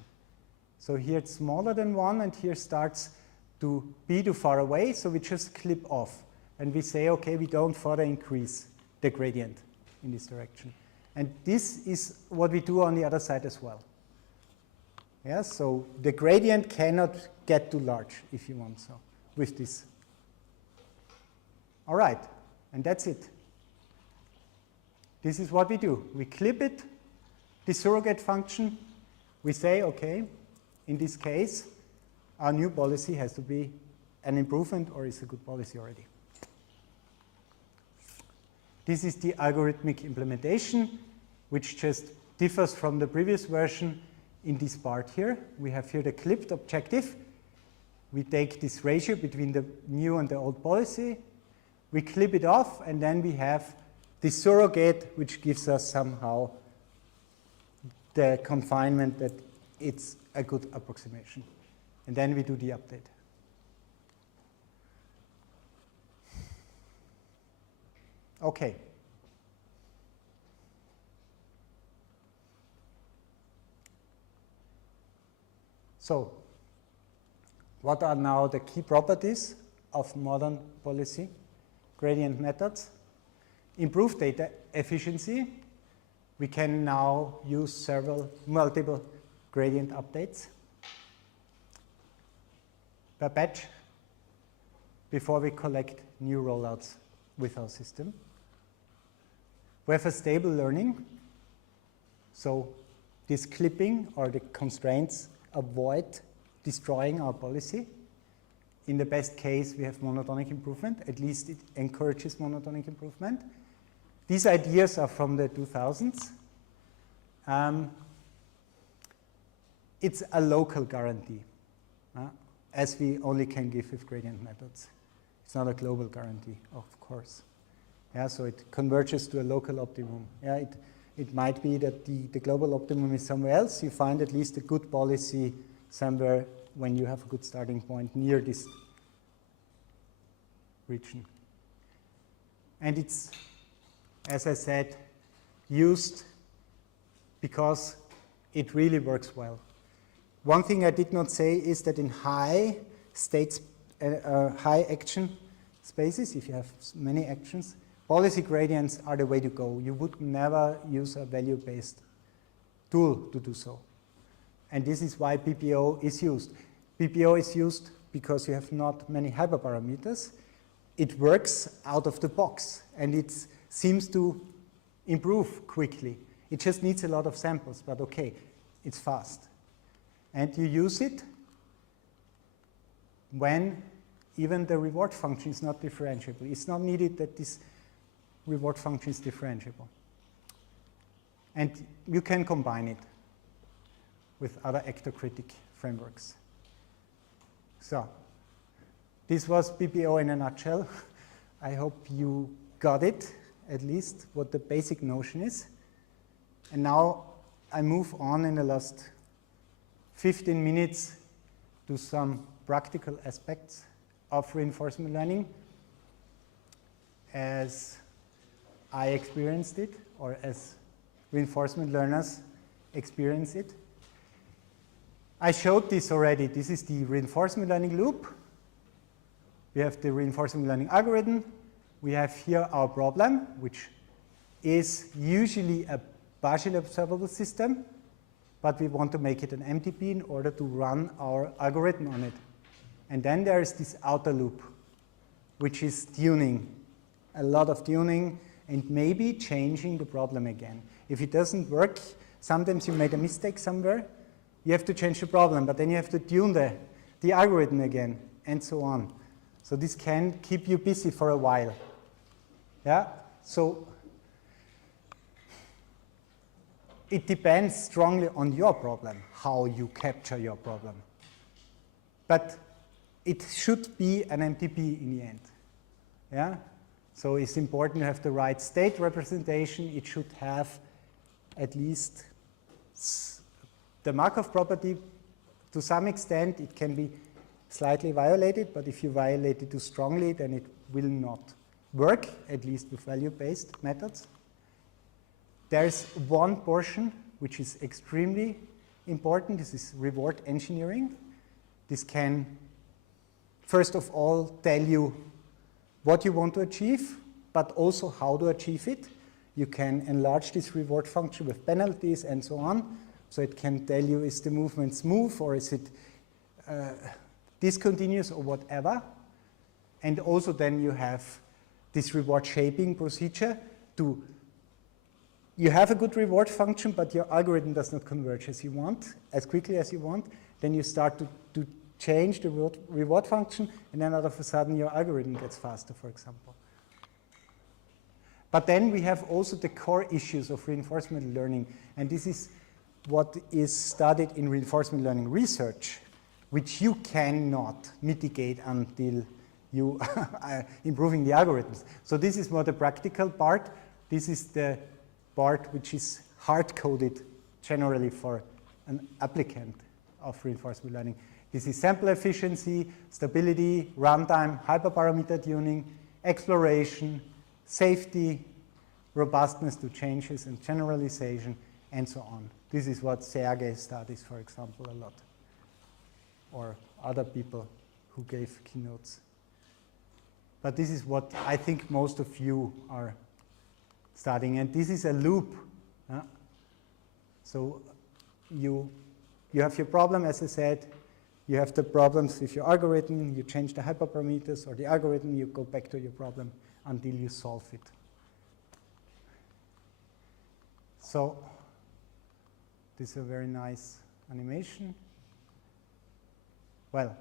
So here it's smaller than 1, and here starts to be too far away, so we just clip off. And we say, okay, we don't further increase the gradient in this direction. And this is what we do on the other side as well. Yeah, so the gradient cannot get too large, if you want so, with this. All right, and that's it. This is what we do. We clip it, the surrogate function. We say, okay, in this case, our new policy has to be an improvement or is a good policy already. This is the algorithmic implementation, which just differs from the previous version in this part here. We have here the clipped objective. We take this ratio between the new and the old policy. We clip it off, and then we have the surrogate, which gives us somehow the confinement that it's a good approximation. And then we do the update. Okay. So, what are now the key properties of modern policy gradient methods? Improved data efficiency. We can now use multiple gradient updates per batch before we collect new rollouts with our system. We have a stable learning. So this clipping or the constraints avoid destroying our policy. In the best case, we have monotonic improvement. At least it encourages monotonic improvement. These ideas are from the 2000s. It's a local guarantee, as we only can give with gradient methods. It's not a global guarantee, of course. Yeah, so it converges to a local optimum. Yeah, it might be that the global optimum is somewhere else. You find at least a good policy somewhere when you have a good starting point near this region. And it's, as I said, used because it really works well. One thing I did not say is that in high states, high action spaces, if you have many actions, policy gradients are the way to go. You would never use a value-based tool to do so. And this is why PPO is used. PPO is used because you have not many hyperparameters. It works out of the box, and it seems to improve quickly. It just needs a lot of samples, but okay, it's fast. And you use it when even the reward function is not differentiable. It's not needed that this reward function is differentiable. And you can combine it with other actor-critic frameworks. So this was PPO in a nutshell. I hope you got it, at least what the basic notion is. And now I move on in the last 15 minutes to some practical aspects of reinforcement learning as I experienced it, or as reinforcement learners experience it. I showed this already. This is the reinforcement learning loop. We have the reinforcement learning algorithm. We have here our problem, which is usually a partially observable system, but we want to make it an MDP in order to run our algorithm on it. And then there is this outer loop, which is tuning, a lot of tuning, and maybe changing the problem again. If it doesn't work, sometimes you made a mistake somewhere, you have to change the problem, but then you have to tune the algorithm again, and so on. So this can keep you busy for a while. Yeah, so it depends strongly on your problem, how you capture your problem. But it should be an MDP in the end. Yeah? So it's important to have the right state representation. It should have at least the Markov property. To some extent, it can be slightly violated, but if you violate it too strongly, then it will not work, at least with value-based methods. There's one portion which is extremely important. This is reward engineering. This can, first of all, tell you what you want to achieve, but also how to achieve it. You can enlarge this reward function with penalties and so on. So it can tell you, is the movement smooth, or is it discontinuous, or whatever. And also then you have this reward shaping procedure to, you have a good reward function, but your algorithm does not converge as you want, as quickly as you want. Then you start to change the reward function, and then all of a sudden your algorithm gets faster, for example. But then we have also the core issues of reinforcement learning, and this is what is studied in reinforcement learning research, which you cannot mitigate until you are improving the algorithms. So this is more the practical part. This is the part which is hard-coded generally for an applicant of reinforcement learning. This is sample efficiency, stability, runtime, hyperparameter tuning, exploration, safety, robustness to changes and generalization, and so on. This is what Sergey studies, for example, a lot, or other people who gave keynotes. But this is what I think most of you are studying, and this is a loop. So you have your problem, as I said. You have the problems with your algorithm, you change the hyperparameters, or the algorithm, you go back to your problem until you solve it. So this is a very nice animation. Well,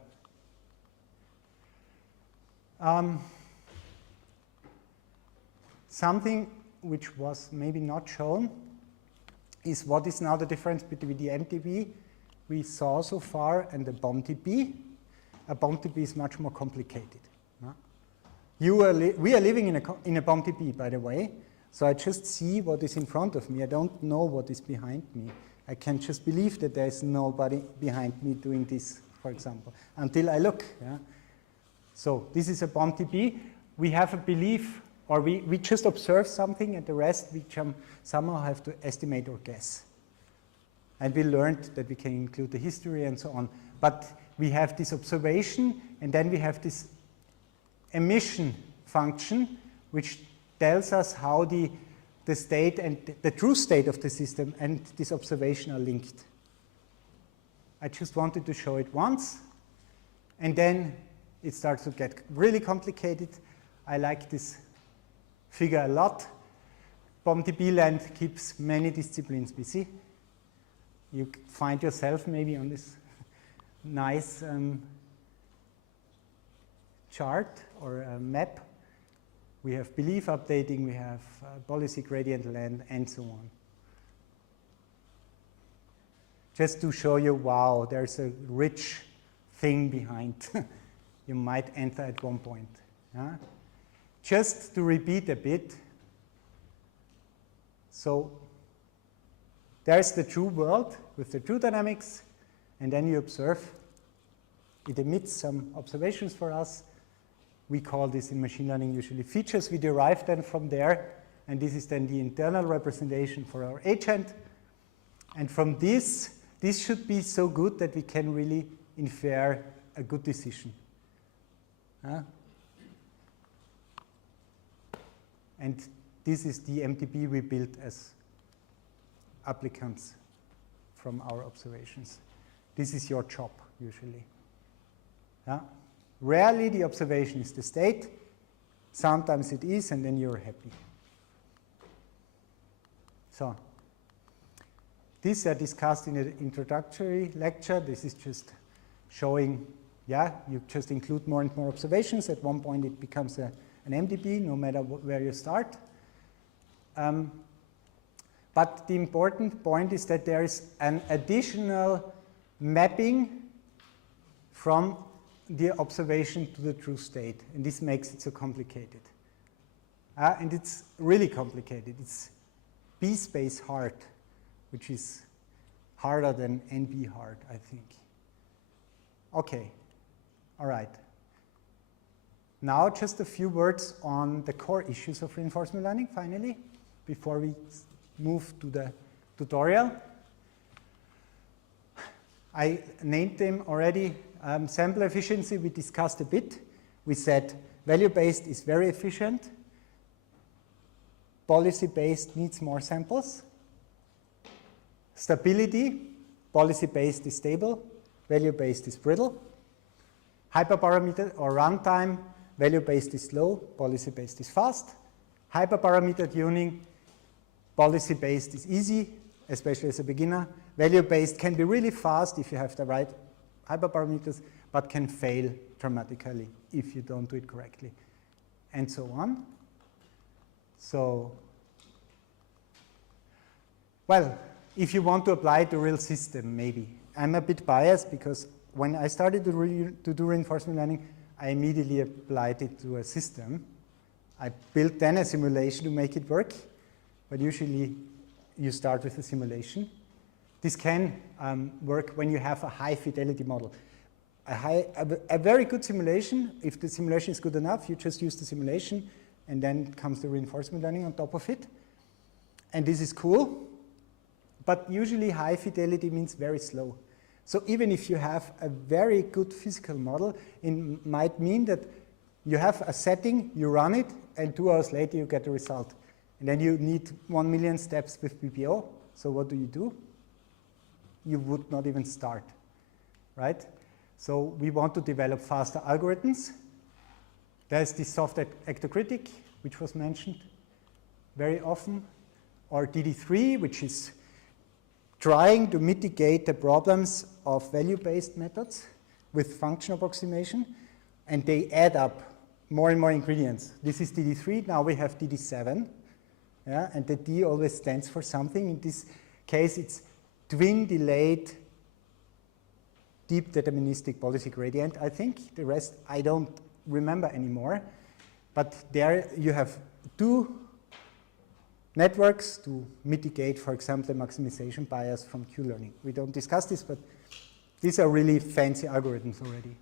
something which was maybe not shown is what is now the difference between the MDP we saw so far and the BOM-TP. A BOM-TP is much more complicated. We are living in a BOM-TP, by the way, so I just see what is in front of me. I don't know what is behind me. I can just believe that there is nobody behind me doing this, for example, until I look. Yeah? So this is a MDP. We have a belief, or we just observe something, and the rest we somehow have to estimate or guess. And we learned that we can include the history and so on. But we have this observation, and then we have this emission function, which tells us how the state and the true state of the system and this observation are linked. I just wanted to show it once, and then it starts to get really complicated. I like this figure a lot. MDP land keeps many disciplines busy. You find yourself maybe on this nice chart or a map. We have belief updating, we have policy gradient land, and so on. Just to show you, wow, there's a rich thing behind. You might enter at one point. Yeah? Just to repeat a bit, so there's the true world with the true dynamics, and then you observe. It emits some observations for us. We call this in machine learning usually features. We derive them from there, and this is then the internal representation for our agent. And from this should be so good that we can really infer a good decision. And this is the MDP we built as applicants from our observations. This is your job, usually. Rarely the observation is the state. Sometimes it is, and then you're happy. So, these are discussed in an introductory lecture. This is just showing, yeah, you just include more and more observations. At one point it becomes an MDP, no matter where you start. But the important point is that there is an additional mapping from the observation to the true state, and this makes it so complicated. And it's really complicated. It's B-space hard, which is harder than NB hard, I think. Okay, all right. Now just a few words on the core issues of reinforcement learning, finally, before we move to the tutorial. I named them already. Sample efficiency, we discussed a bit. We said value-based is very efficient. Policy-based needs more samples. Stability, policy-based is stable, value-based is brittle. Hyperparameter or runtime, value-based is slow, policy-based is fast. Hyperparameter tuning, policy-based is easy, especially as a beginner. Value-based can be really fast if you have the right hyperparameters, but can fail dramatically if you don't do it correctly, and so on. So, well, if you want to apply it to a real system, maybe. I'm a bit biased because when I started to do reinforcement learning, I immediately applied it to a system. I built then a simulation to make it work, but usually you start with a simulation. This can work when you have a high fidelity model. A very good simulation, if the simulation is good enough, you just use the simulation, and then comes the reinforcement learning on top of it. And this is cool, but usually high fidelity means very slow. So even if you have a very good physical model, it might mean that you have a setting, you run it, and 2 hours later you get the result. And then you need 1 million steps with PPO. So what do? You would not even start, right? So we want to develop faster algorithms. There's this soft ectocritic, which was mentioned very often, or DD3, which is trying to mitigate the problems of value-based methods with function approximation, and they add up more and more ingredients. This is DD3, now we have DD7, yeah? And the D always stands for something. In this case, it's twin delayed deep deterministic policy gradient, I think. The rest I don't remember anymore. But there you have 2 networks to mitigate, for example, the maximization bias from Q-learning. We don't discuss this, but these are really fancy algorithms already.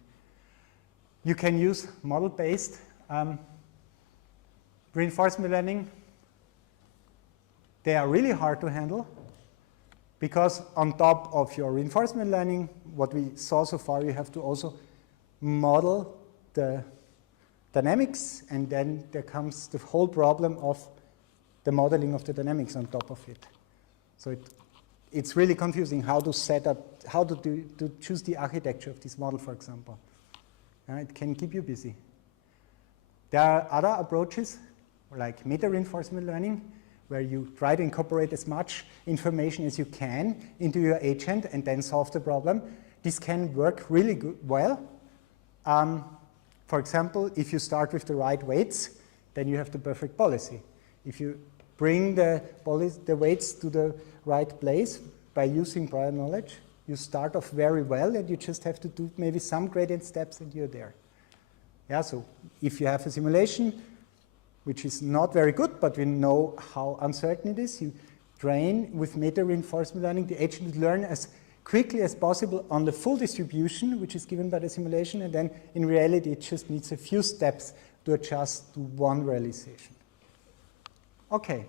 You can use model-based reinforcement learning. They are really hard to handle because on top of your reinforcement learning, what we saw so far, you have to also model the dynamics, and then there comes the whole problem of the modeling of the dynamics on top of it. So it's really confusing how to set up, how to choose the architecture of this model, for example. It can keep you busy. There are other approaches, like meta-reinforcement learning, where you try to incorporate as much information as you can into your agent and then solve the problem. This can work really well. For example, if you start with the right weights, then you have the perfect policy. If you bring the weights to the right place by using prior knowledge, you start off very well, and you just have to do maybe some gradient steps and you're there. Yeah, so if you have a simulation, which is not very good, but we know how uncertain it is, you train with meta-reinforcement learning, the agent will learn as quickly as possible on the full distribution, which is given by the simulation, and then in reality it just needs a few steps to adjust to one realization. Okay,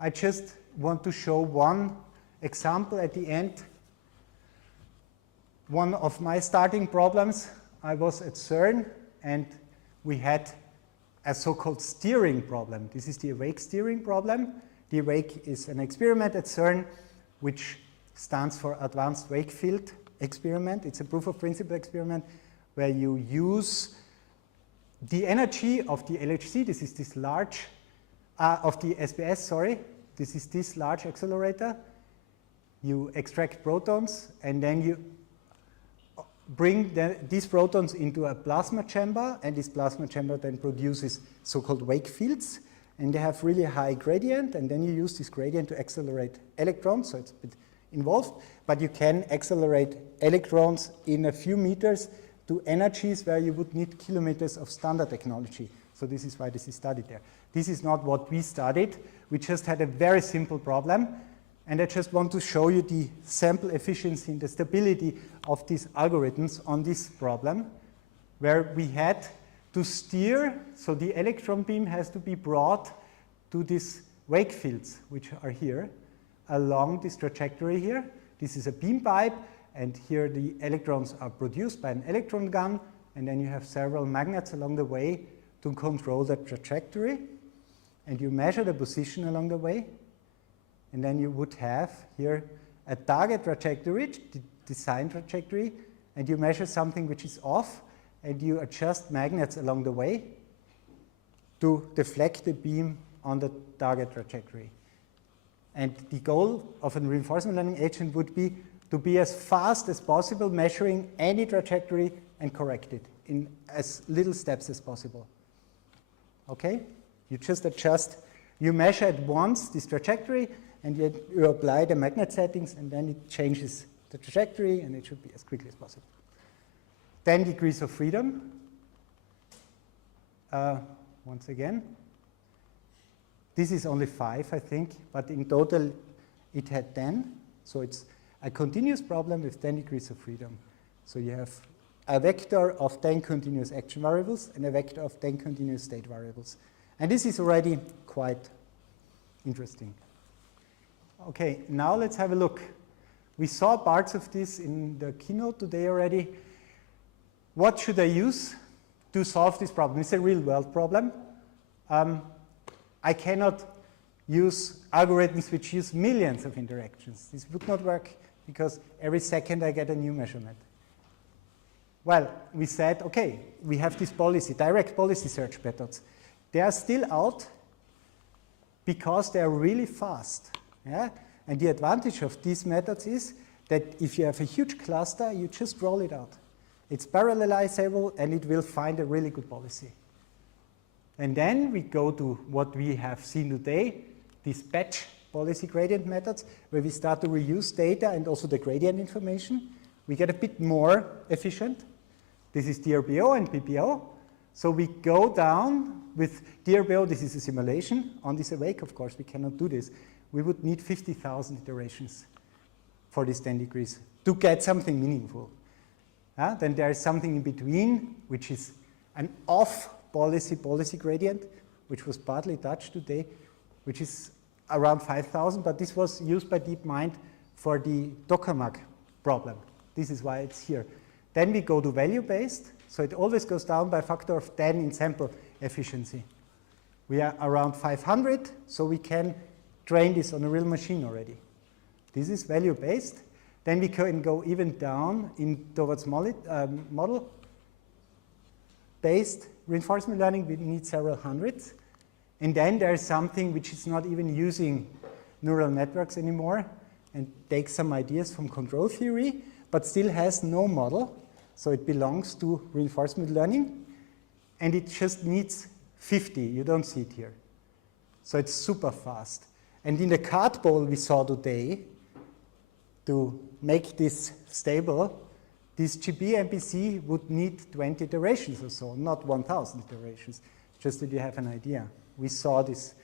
I just want to show one example at the end. One of my starting problems, I was at CERN and we had a so-called steering problem. This is the awake steering problem. The awake is an experiment at CERN which stands for Advanced Wake Field Experiment. It's a proof of principle experiment where you use the energy of the LHC, this is this large, of the SPS, sorry, this is this large accelerator. You extract protons and then you bring these protons into a plasma chamber, and this plasma chamber then produces so-called wake fields, and they have really high gradient, and then you use this gradient to accelerate electrons, so it's a bit involved, but you can accelerate electrons in a few meters to energies where you would need kilometers of standard technology. So this is why this is studied there. This is not what we studied. We just had a very simple problem, and I just want to show you the sample efficiency and the stability of these algorithms on this problem, where we had to steer, so the electron beam has to be brought to these wake fields, which are here, along this trajectory here. This is a beam pipe, and here the electrons are produced by an electron gun, and then you have several magnets along the way to control the trajectory, and you measure the position along the way, and then you would have here a target trajectory, the design trajectory, and you measure something which is off, and you adjust magnets along the way to deflect the beam on the target trajectory. And the goal of a reinforcement learning agent would be to be as fast as possible, measuring any trajectory and correct it in as little steps as possible. Okay? You just adjust, you measure at once this trajectory, and you apply the magnet settings, and then it changes the trajectory, and it should be as quickly as possible. 10 degrees of freedom. Once again. This is only 5, I think, but in total it had 10. So it's a continuous problem with 10 degrees of freedom. So you have a vector of 10 continuous action variables and a vector of 10 continuous state variables. And this is already quite interesting. Okay, now let's have a look. We saw parts of this in the keynote today already. What should I use to solve this problem? It's a real-world problem. I cannot use algorithms which use millions of interactions. This would not work because every second I get a new measurement. Well, we said, okay, we have this policy, direct policy search methods. They are still out because they are really fast. Yeah? And the advantage of these methods is that if you have a huge cluster, you just roll it out. It's parallelizable, and it will find a really good policy. And then we go to what we have seen today, these batch policy gradient methods, where we start to reuse data and also the gradient information. We get a bit more efficient. This is DRBO and PPO. So we go down with DRBO, this is a simulation. On this awake, of course, we cannot do this. We would need 50,000 iterations for these 10 degrees to get something meaningful. Then there is something in between, which is an off policy gradient, which was partly touched today, which is around 5,000, but this was used by DeepMind for the tokamak problem. This is why it's here. Then we go to value-based, so it always goes down by a factor of 10 in sample efficiency. We are around 500, so we can train this on a real machine already. This is value-based. Then we can go even down towards model-based reinforcement learning. We need several hundreds. And then there's something which is not even using neural networks anymore and takes some ideas from control theory, but still has no model. So it belongs to reinforcement learning. And it just needs 50. You don't see it here. So it's super fast. And in the card bowl we saw today, to make this stable, this GB MPC would need 20 iterations or so, not 1,000 iterations, just that you have an idea. We saw these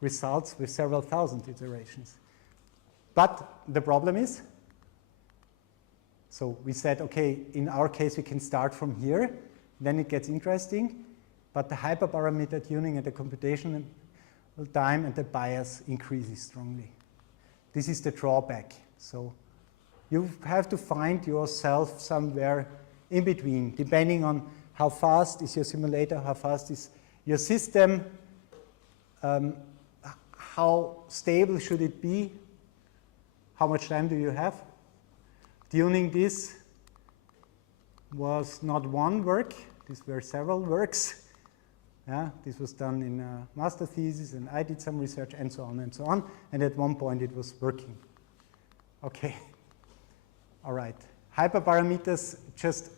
results with several thousand iterations. But the problem is, so we said, okay, in our case, we can start from here, then it gets interesting, but the hyperparameter tuning and the computational time and the bias increases strongly. This is the drawback. So you have to find yourself somewhere in between, depending on how fast is your simulator, how fast is your system, how stable should it be, how much time do you have. Tuning this was not one work, these were several works. This was done in a master thesis, and I did some research, and so on and so on. And at one point it was working. Okay. All right. Hyperparameters, just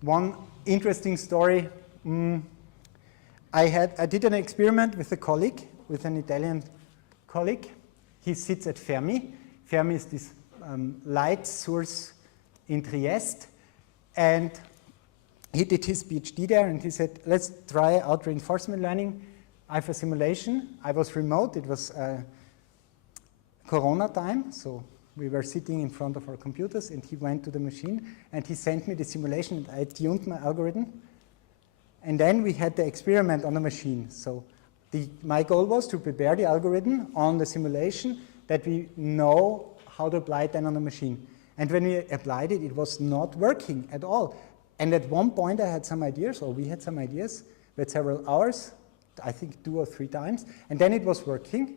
one interesting story. I did an experiment with a colleague, with an Italian colleague. He sits at Fermi. Fermi is this light source in Trieste. And he did his PhD there, and he said, let's try out reinforcement learning. I have a simulation. I was remote. It was Corona time, so we were sitting in front of our computers, and he went to the machine, and he sent me the simulation, and I tuned my algorithm. And then we had the experiment on the machine. So my goal was to prepare the algorithm on the simulation that we know how to apply it then on the machine. And when we applied it, it was not working at all. And at one point I had some ideas, or we had some ideas, we had several hours, I think 2 or 3 times, and then it was working.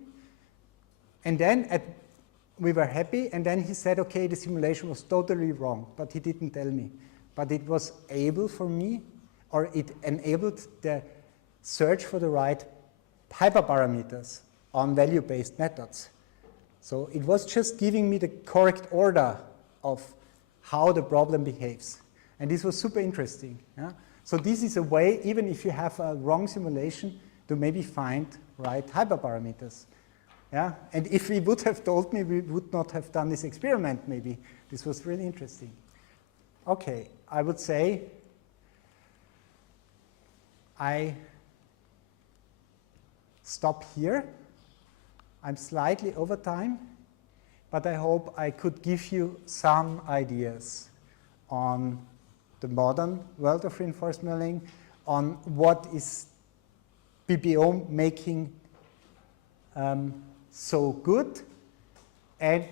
And then we were happy, and then he said, okay, the simulation was totally wrong, but he didn't tell me. But it was able for me, or it enabled the search for the right hyperparameters on value-based methods. So it was just giving me the correct order of how the problem behaves. And this was super interesting. Yeah? So this is a way, even if you have a wrong simulation, to maybe find right hyperparameters. Yeah? And if he would have told me, we would not have done this experiment, maybe. This was really interesting. Okay, I would say I stop here. I'm slightly over time, but I hope I could give you some ideas on the modern world of reinforcement learning, on what is PBO making so good, and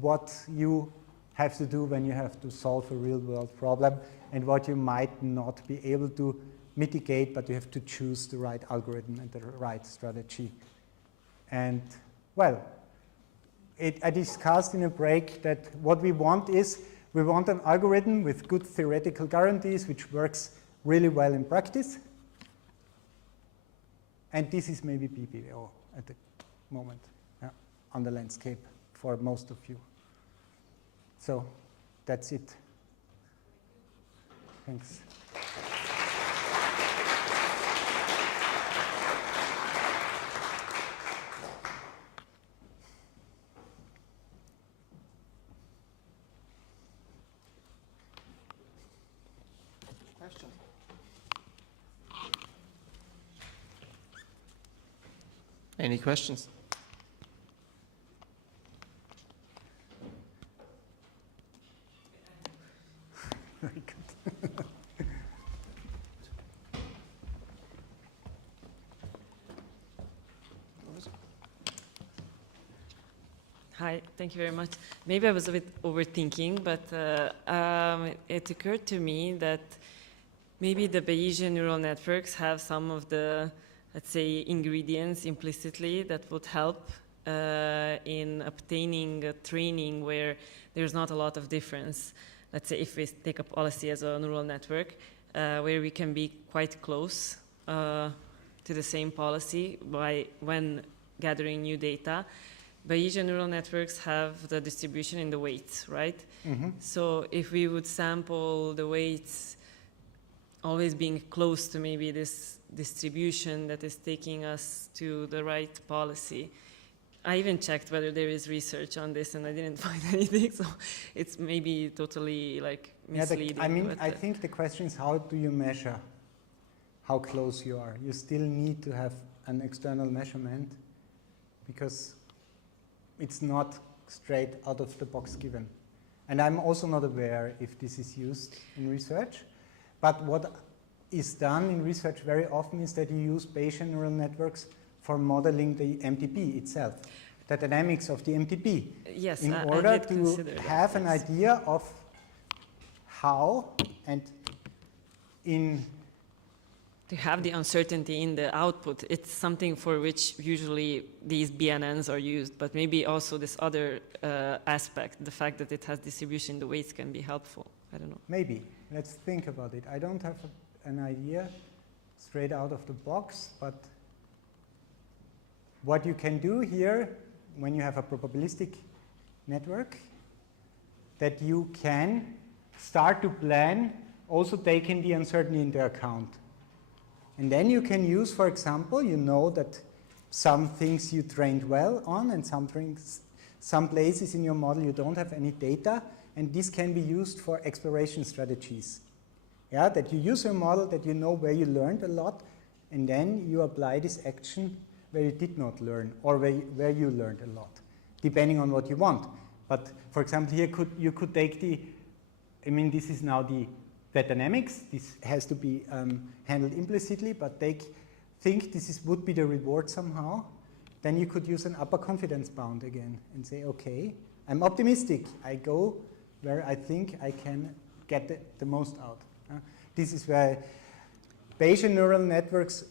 what you have to do when you have to solve a real-world problem, and what you might not be able to mitigate, but you have to choose the right algorithm and the right strategy. And, well, I discussed in a break that what we want is, we want an algorithm with good theoretical guarantees, which works really well in practice. And this is maybe PBO at the moment, on the landscape for most of you. So that's it. Thanks. Question? Any questions? Very good. Hi, thank you very much. Maybe I was a bit overthinking, but it occurred to me that maybe the Bayesian neural networks have some of the, let's say, ingredients implicitly that would help in obtaining a training where there's not a lot of difference. Let's say if we take a policy as a neural network, where we can be quite close to the same policy when gathering new data. Bayesian neural networks have the distribution in the weights, right? Mm-hmm. So if we would sample the weights always being close to maybe this distribution that is taking us to the right policy. I even checked whether there is research on this and I didn't find anything, so it's maybe totally like misleading. Yeah, I think the question is, how do you measure how close you are? You still need to have an external measurement because it's not straight out of the box given. And I'm also not aware if this is used in research. But what is done in research very often is that you use Bayesian neural networks for modeling the MDP itself, the dynamics of the MDP. Yes, in order to have an idea of how and to have the uncertainty in the output. It's something for which usually these BNNs are used, but maybe also this other aspect, the fact that it has distribution in the weights can be helpful. I don't know. Maybe. Let's think about it. I don't have an idea straight out of the box, but what you can do here when you have a probabilistic network, that you can start to plan also taking the uncertainty into account. And then you can use, for example, you know that some things you trained well on and some places in your model you don't have any data, and this can be used for exploration strategies. Yeah, that you use your model, that you know where you learned a lot, and then you apply this action where you did not learn or where you learned a lot, depending on what you want. But for example, here you could take this is now the dynamics. This has to be handled implicitly, but think this would be the reward somehow. Then you could use an upper confidence bound again and say, okay, I'm optimistic. I go where I think I can get the most out. This is where Bayesian neural networks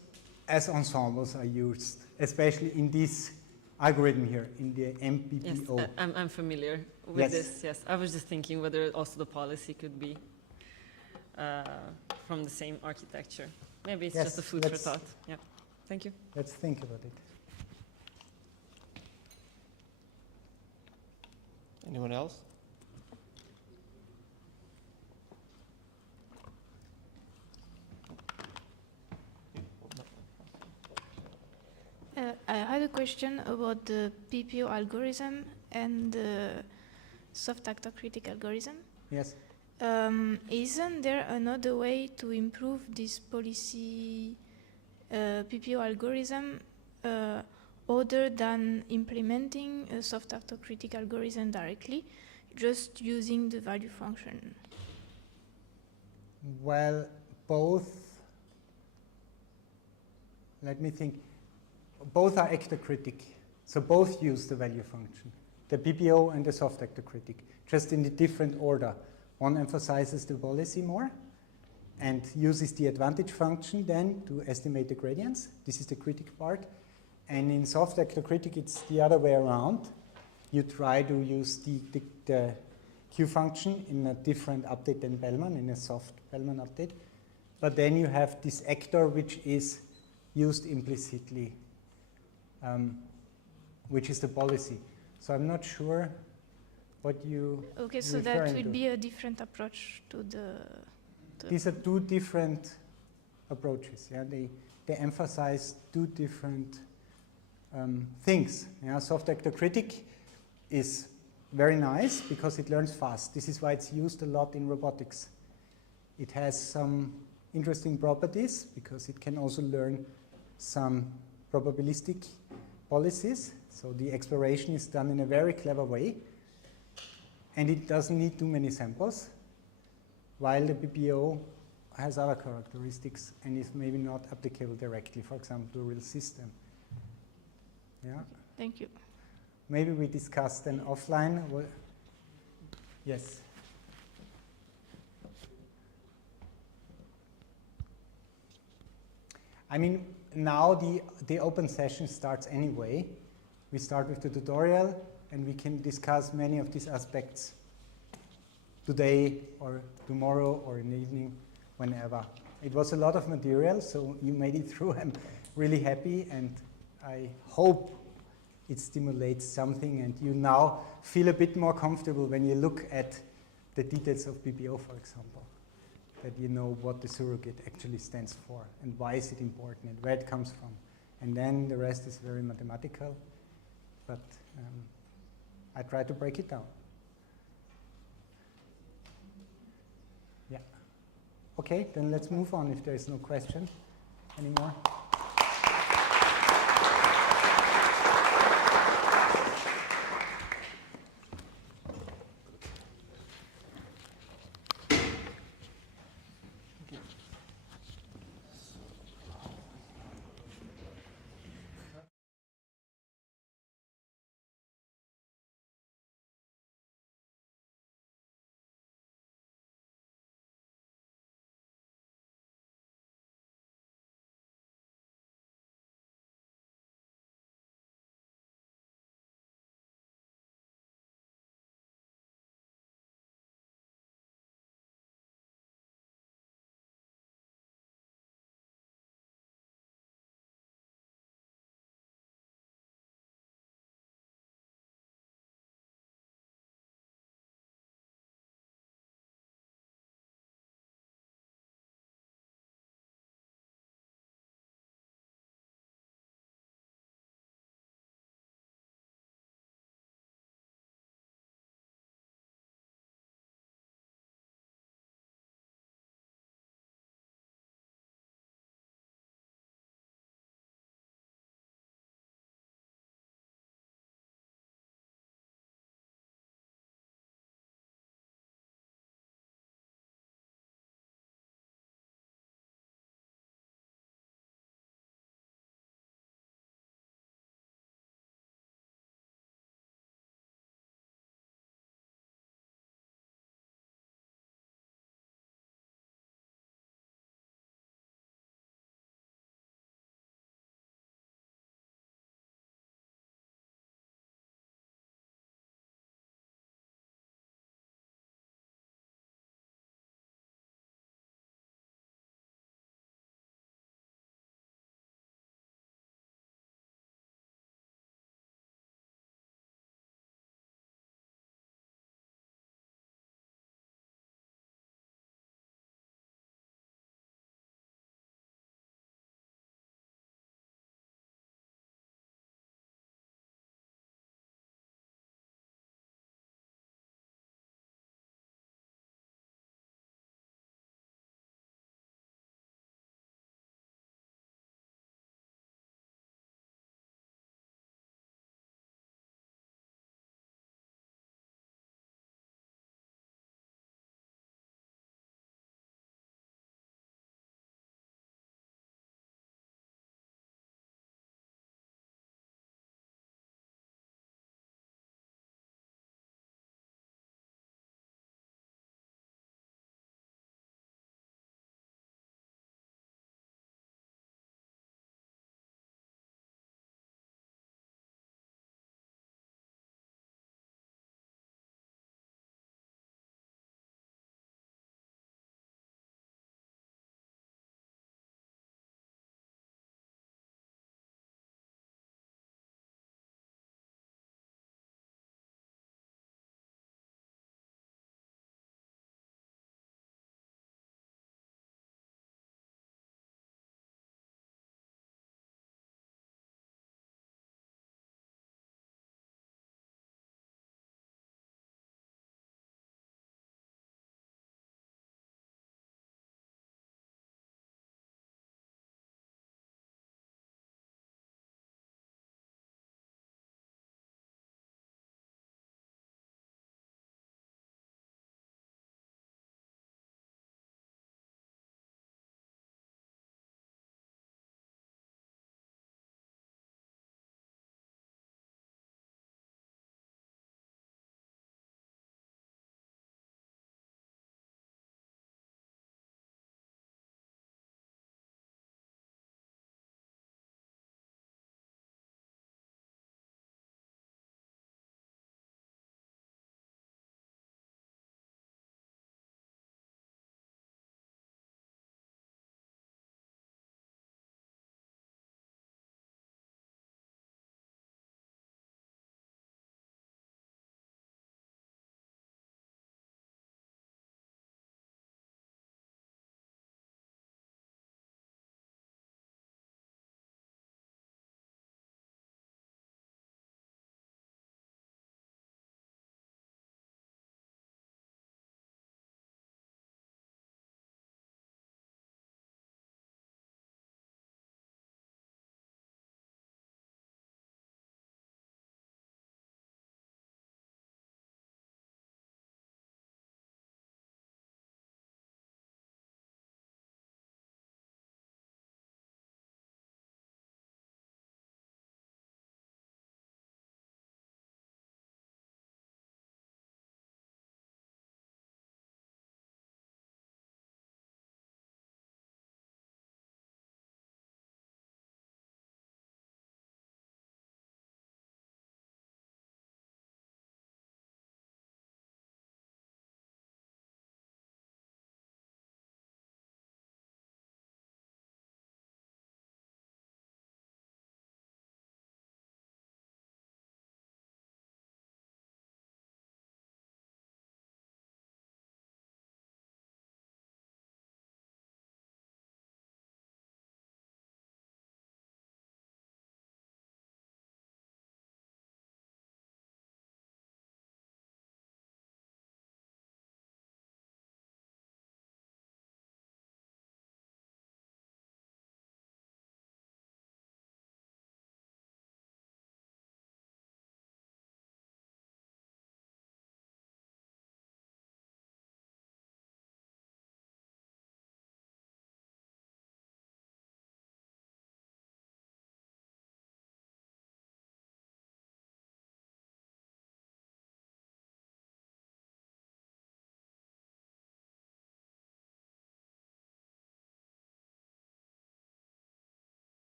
as ensembles are used, especially in this algorithm here, in the MPPO. Yes, I'm familiar with this, yes. I was just thinking whether also the policy could be from the same architecture. Maybe it's just a food for thought. Yeah, thank you. Let's think about it. Anyone else? I had a question about the PPO algorithm and the soft actor critic algorithm. Yes. Isn't there another way to improve this policy PPO algorithm other than implementing a soft actor critic algorithm directly, just using the value function? Well, both, let me think, both are actor critic. So both use the value function, the PPO and the soft actor critic, just in a different order. One emphasizes the policy more and uses the advantage function then to estimate the gradients. This is the critic part. And in soft actor critic, it's the other way around. You try to use the Q function in a different update than Bellman, in a soft Bellman update. But then you have this actor which is used implicitly, which is the policy. So I'm not sure what you Okay, so that would be a different approach to the... These are two different approaches. Yeah, they emphasize two different things. Yeah, soft actor critic is very nice because it learns fast. This is why it's used a lot in robotics. It has some interesting properties because it can also learn some probabilistic policies. So the exploration is done in a very clever way, and it doesn't need too many samples, while the PPO has other characteristics and is maybe not applicable directly, for example, to a real system. Yeah. Thank you. Maybe we discuss then offline. Yes. I mean, now the open session starts anyway. We start with the tutorial, and we can discuss many of these aspects today or tomorrow or in the evening, whenever. It was a lot of material, so you made it through. I'm really happy, and I hope it stimulates something, and you now feel a bit more comfortable when you look at the details of PPO, for example, that you know what the surrogate actually stands for and why is it important and where it comes from. And then the rest is very mathematical, but I try to break it down. Yeah. Okay, then let's move on if there is no question anymore.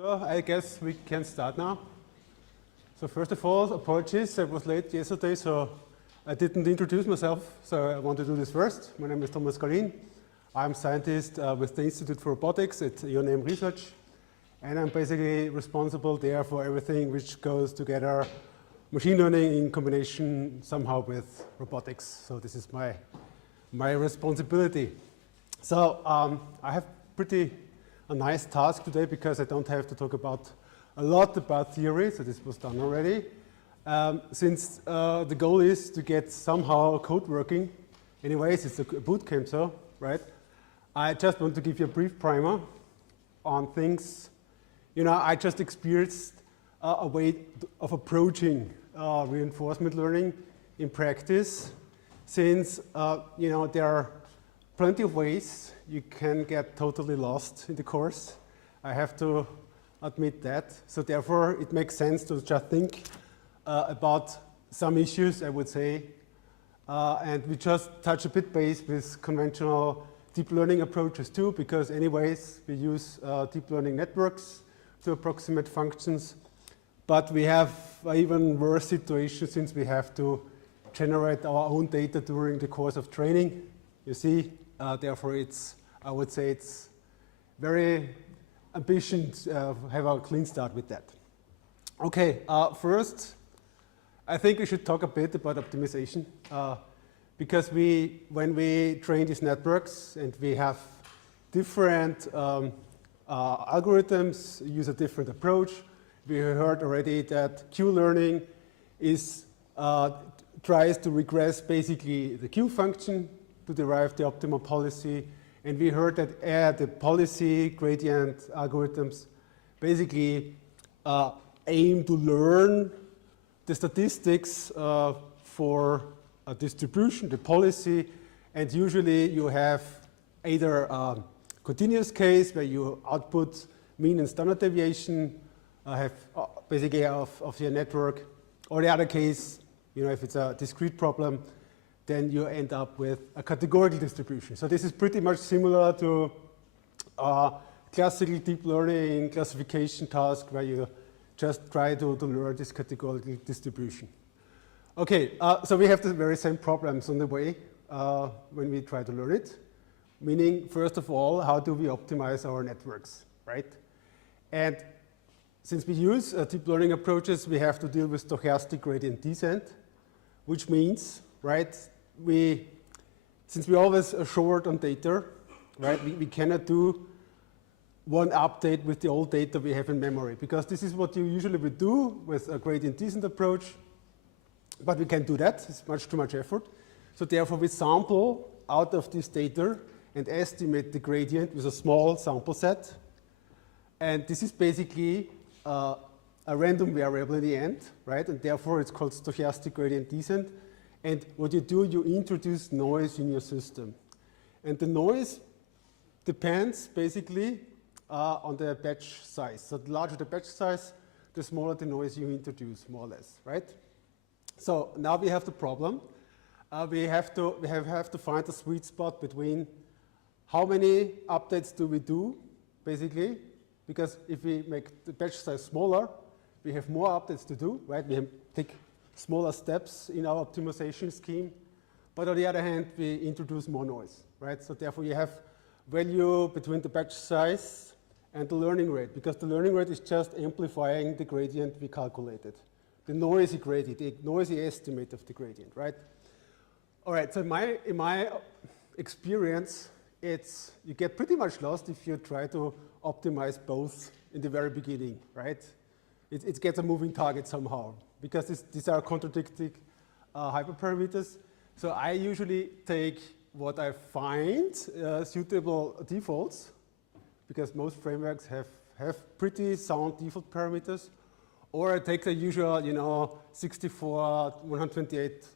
So I guess we can start now. So first of all, apologies, I was late yesterday, so I didn't introduce myself, so I want to do this first. My name is Thomas Galin. I'm scientist with the Institute for Robotics at UNM Research, and I'm basically responsible there for everything which goes together, machine learning in combination somehow with robotics. So this is my responsibility. So I have a nice task today because I don't have to talk a lot about theory, so this was done already. Since the goal is to get somehow code working, anyways, it's a boot camp, so, right? I just want to give you a brief primer on things. You know, I just experienced a way of approaching reinforcement learning in practice, since, you know, there are plenty of ways you can get totally lost in the course. I have to admit that. So therefore, it makes sense to just think about some issues, I would say. And we just touch a bit base with conventional deep learning approaches too, because anyways, we use deep learning networks to approximate functions. But we have an even worse situation since we have to generate our own data during the course of training. You see, therefore, I would say it's very ambitious to have a clean start with that. Okay, first, I think we should talk a bit about optimization because when we train these networks and we have different algorithms, use a different approach. We heard already that Q-learning tries to regress basically the Q function to derive the optimal policy. And we heard that the policy gradient algorithms basically aim to learn the statistics for a distribution, the policy, and usually you have either a continuous case where you output mean and standard deviation, have basically of your network, or the other case, you know, if it's a discrete problem, then you end up with a categorical distribution. So this is pretty much similar to classical deep learning classification task where you just try to learn this categorical distribution. Okay, so we have the very same problems on the way when we try to learn it. Meaning, first of all, how do we optimize our networks, right? And since we use deep learning approaches, we have to deal with stochastic gradient descent, which means, right, since we're always short on data, right, we cannot do one update with the old data we have in memory, because this is what you usually would do with a gradient descent approach, but we can't do that. It's much too much effort. So therefore, we sample out of this data and estimate the gradient with a small sample set. And this is basically a random variable in the end, right? And therefore, it's called stochastic gradient descent. And what you do, you introduce noise in your system. And the noise depends basically on the batch size. So the larger the batch size, the smaller the noise you introduce, more or less, right? So now we have the problem. We have to find a sweet spot between how many updates do we do, basically, because if we make the batch size smaller, we have more updates to do, right? We take smaller steps in our optimization scheme. But on the other hand, we introduce more noise, right? So therefore, you have value between the batch size and the learning rate, because the learning rate is just amplifying the gradient we calculated, the noisy gradient, the noisy estimate of the gradient, right? All right, so in my experience, you get pretty much lost if you try to optimize both in the very beginning, right? It gets a moving target somehow, because these are contradicting hyperparameters. So I usually take what I find suitable defaults, because most frameworks have pretty sound default parameters, or I take the usual, you know, 64, 128,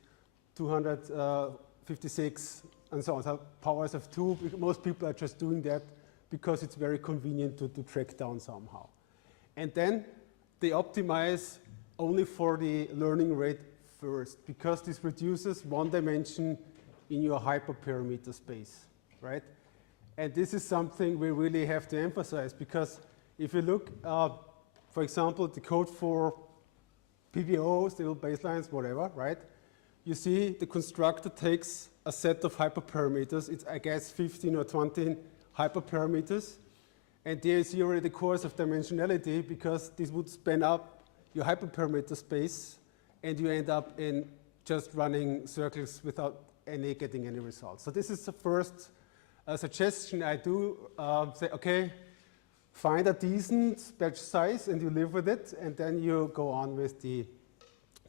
256, and so on. So powers of 2. Most people are just doing that because it's very convenient to track down somehow. And then they optimize only for the learning rate first, because this reduces one dimension in your hyperparameter space, right? And this is something we really have to emphasize, because If you look, for example, the code for PBO, stable baselines, whatever, right? You see the constructor takes a set of hyperparameters. It's, I guess, 15 or 20 hyperparameters. And there you see already the course of dimensionality, because this would span up your hyperparameter space, and you end up in just running circles without getting any results. So this is the first suggestion I do. Say, okay, find a decent batch size, and you live with it, and then you go on with the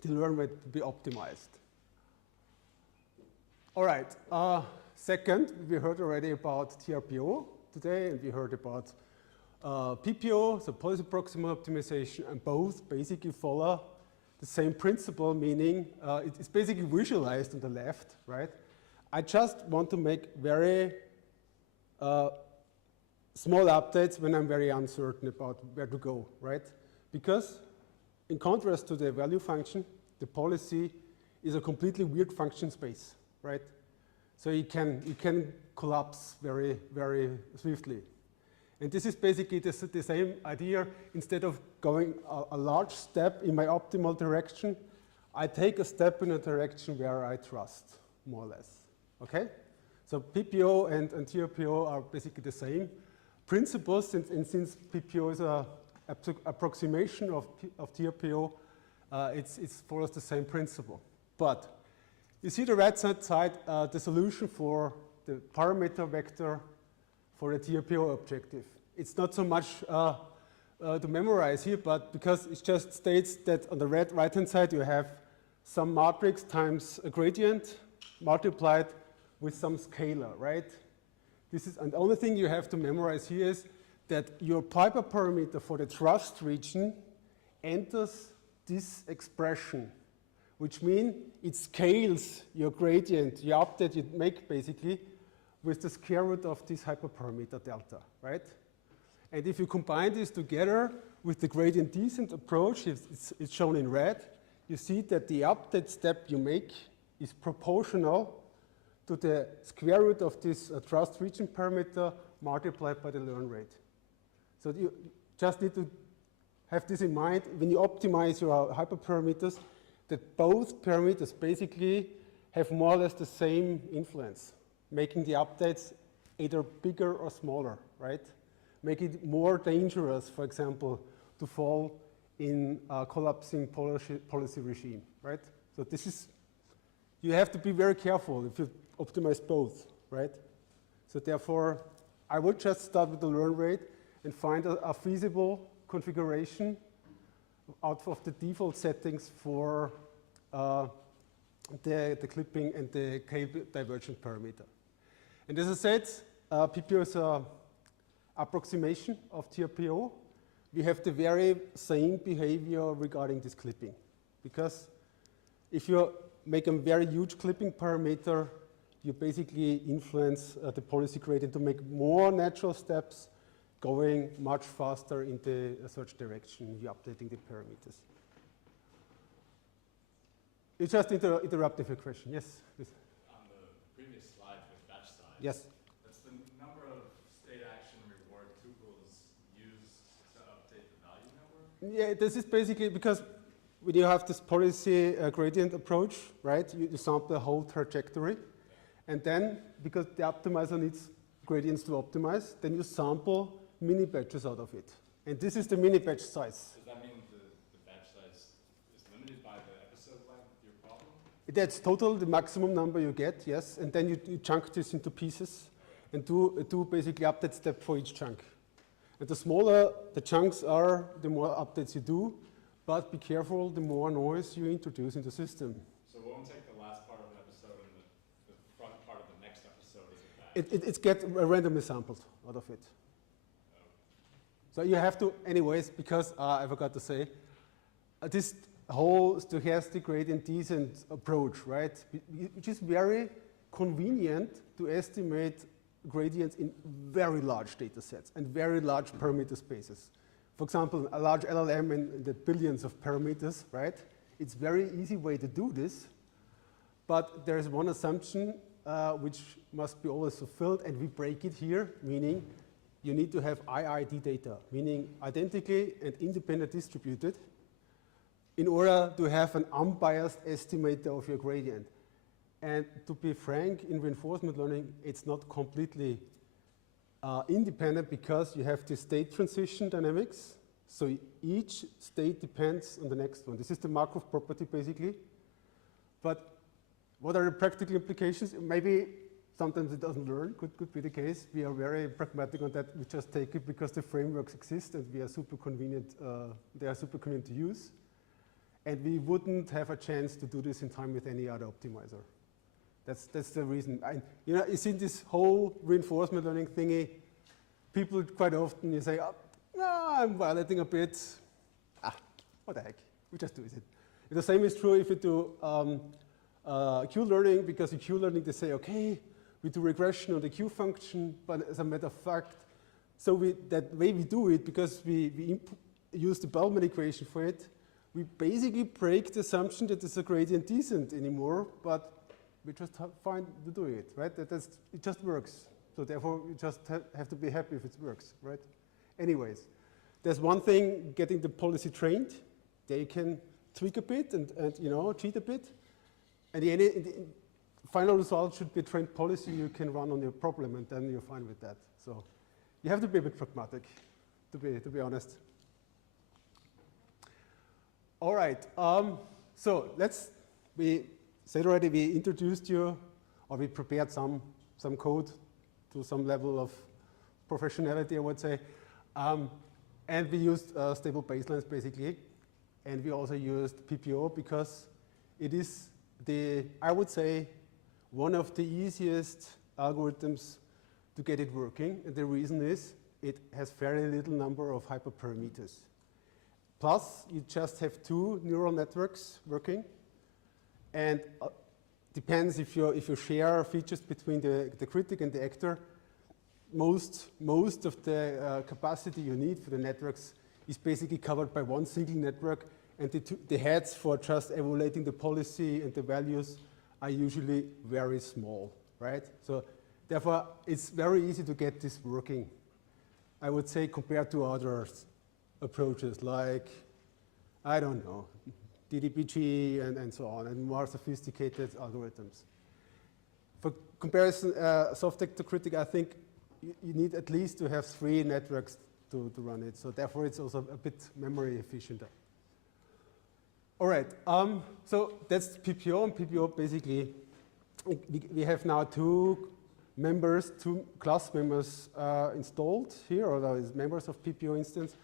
learn rate to be optimized. All right. Second, we heard already about TRPO today, and we heard about PPO, so policy proximal optimization, and both basically follow the same principle, meaning it's basically visualized on the left, right? I just want to make very small updates when I'm very uncertain about where to go, right? Because in contrast to the value function, the policy is a completely weird function space, right? So you can collapse very, very swiftly. And this is basically the same idea. Instead of going a large step in my optimal direction, I take a step in a direction where I trust, more or less. Okay? So PPO and TRPO are basically the same principles, since PPO is an approximation of TRPO, it follows the same principle. But you see the right side, the solution for the parameter vector for the TRPO objective. It's not so much to memorize here, but because it just states that on the right-hand side you have some matrix times a gradient multiplied with some scalar, right? This is, and the only thing you have to memorize here is that your hyperparameter for the trust region enters this expression, which means it scales your gradient, your update you make basically with the square root of this hyperparameter delta, right? And if you combine this together with the gradient descent approach, it's shown in red, you see that the update step you make is proportional to the square root of this trust region parameter multiplied by the learn rate. So you just need to have this in mind when you optimize your hyperparameters, that both parameters basically have more or less the same influence, making the updates either bigger or smaller, right? Make it more dangerous, for example, to fall in a collapsing policy regime, right? So this is, you have to be very careful if you optimize both, right? So therefore, I would just start with the learn rate and find a feasible configuration out of the default settings for the clipping and the k-divergent parameter. And as I said, PPO is an approximation of TRPO. We have the very same behavior regarding this clipping. Because if you make a very huge clipping parameter, you basically influence the policy gradient to make more natural steps going much faster in the search direction. You're updating the parameters. You just interrupted your question. Yes? Please. On the previous slide with batch size. Yes. That's the number of state action reward tuples used to update the value network? Yeah, this is basically because when you have this policy gradient approach, right, you sample the whole trajectory. And then, because the optimizer needs gradients to optimize, then you sample mini batches out of it. And this is the mini batch size. Does that mean the batch size is limited by the episode length of your problem? That's total, the maximum number you get, yes. And then you chunk this into pieces and do basically update step for each chunk. And the smaller the chunks are, the more updates you do. But be careful, the more noise you introduce in the system. So it won't take the last part of an episode and the front part of the next episode as a batch? It gets randomly sampled out of it. So you have to, anyways, because I forgot to say, this whole stochastic gradient descent approach, right, which is very convenient to estimate gradients in very large data sets and very large parameter spaces. For example, a large LLM in the billions of parameters, right? It's a very easy way to do this, but there is one assumption which must be always fulfilled, and we break it here, meaning you need to have IID data, meaning identically and independent distributed, in order to have an unbiased estimator of your gradient. And to be frank, in reinforcement learning, it's not completely independent because you have the state transition dynamics. So each state depends on the next one. This is the Markov property, basically. But what are the practical implications? Maybe sometimes it doesn't learn, could be the case. We are very pragmatic on that. We just take it because the frameworks exist and we are super convenient, they are super convenient to use. And we wouldn't have a chance to do this in time with any other optimizer. That's the reason. You know, you see this whole reinforcement learning thingy, people quite often, you say, oh, no, I'm violating a bit. What the heck, we just do it. The same is true if you do Q-learning, because in Q-learning they say, okay, we do regression on the Q function, but as a matter of fact, so that way we do it, because we use the Bellman equation for it, we basically break the assumption that there's a gradient descent anymore, but we just find to do it, right? It just works. So therefore, we just have to be happy if it works, right? Anyways, there's one thing, getting the policy trained. They can tweak a bit and you know, cheat a bit. And the final result should be a trained policy you can run on your problem, and then you're fine with that. So you have to be a bit pragmatic, to be honest. All right, so we said already, we introduced you, or we prepared some code to some level of professionality, I would say. And we used stable baselines, basically. And we also used PPO because it is I would say, one of the easiest algorithms to get it working. And the reason is it has very little number of hyperparameters. Plus, you just have two neural networks working. And depends if you share features between the critic and the actor. Most of the capacity you need for the networks is basically covered by one single network, and the heads for just evaluating the policy and the values are usually very small, right? So therefore, it's very easy to get this working, I would say, compared to other approaches like, I don't know, DDBG and so on, and more sophisticated algorithms. For comparison, soft-tech to critic, I think you need at least to have 3 networks to run it. So therefore, it's also a bit memory efficient. All right, so that's PPO, and PPO basically, we have now two class members installed here, or as members of PPO instance,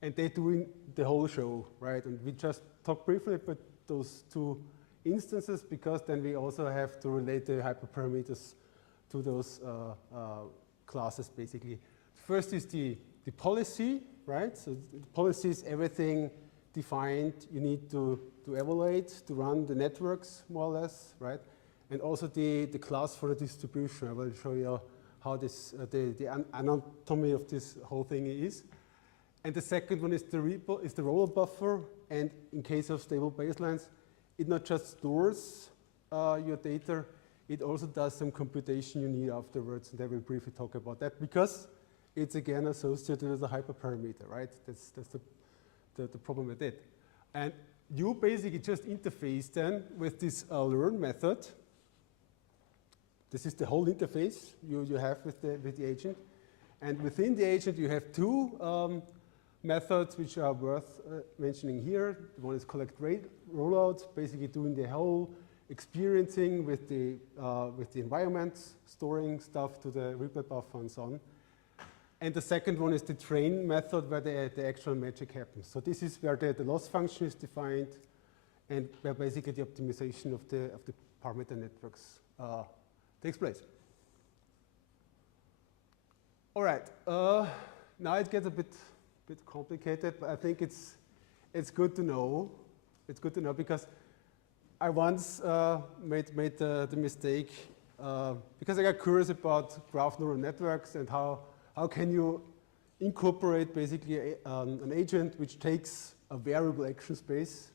and they're doing the whole show, right? And we just talked briefly about those two instances, because then we also have to relate the hyperparameters to those classes, basically. First is the policy, right? So the policy is everything defined you need to evaluate, to run the networks, more or less, right? And also the class for the distribution. I will show you how this, the anatomy of this whole thing is. And the second one is the roller buffer. And in case of stable baselines, it not just stores your data, it also does some computation you need afterwards. And I will briefly talk about that, because it's again associated with a hyperparameter, right? That's the problem with it. And you basically just interface then with this learn method. This is the whole interface you have with the agent. And within the agent, you have two methods which are worth mentioning here. One is collect rate rollout, basically doing the whole experiencing with the environment, storing stuff to the replay buffer and so on. And the second one is the train method, where the actual magic happens. So this is where the loss function is defined, and where basically the optimization of the parameter networks takes place. All right, now it gets a bit complicated, but I think it's good to know. It's good to know, because I once made the mistake, because I got curious about graph neural networks and how can you incorporate basically an agent which takes a variable action space.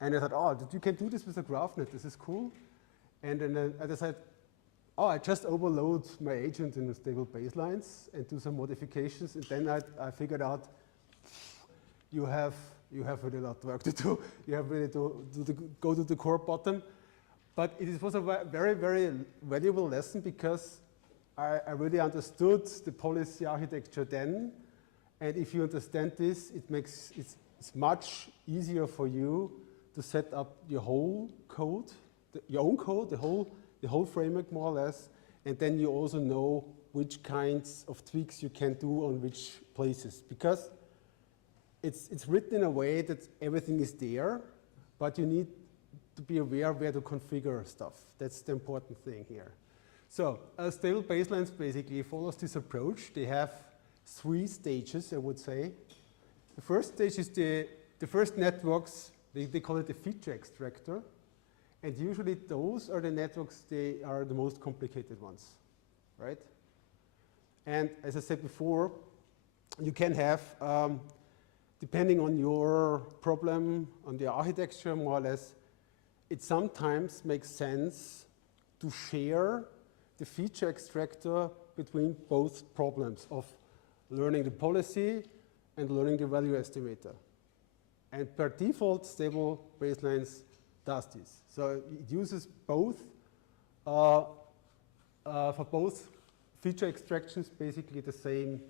And I thought, oh, you can do this with a GraphNet, this is cool. And then I decided, oh, I just overload my agent in the stable baselines and do some modifications, and then I figured out you have really a lot of work to do. You have really to go to the core bottom. But it was a very, very valuable lesson because I really understood the policy architecture then. And if you understand this, it's much easier for you to set up your whole code, your own code, the whole framework more or less. And then you also know which kinds of tweaks you can do on which places. Because it's written in a way that everything is there, but you need to be aware where to configure stuff. That's the important thing here. So stable baselines basically follows this approach. They have 3 stages, I would say. The first stage is the first networks, they call it the feature extractor. And usually those are the networks, they are the most complicated ones, right? And as I said before, you can have, depending on your problem, on the architecture more or less, it sometimes makes sense to share the feature extractor between both problems of learning the policy and learning the value estimator. And per default, stable baselines does this. So it uses both, for both feature extractions, basically the same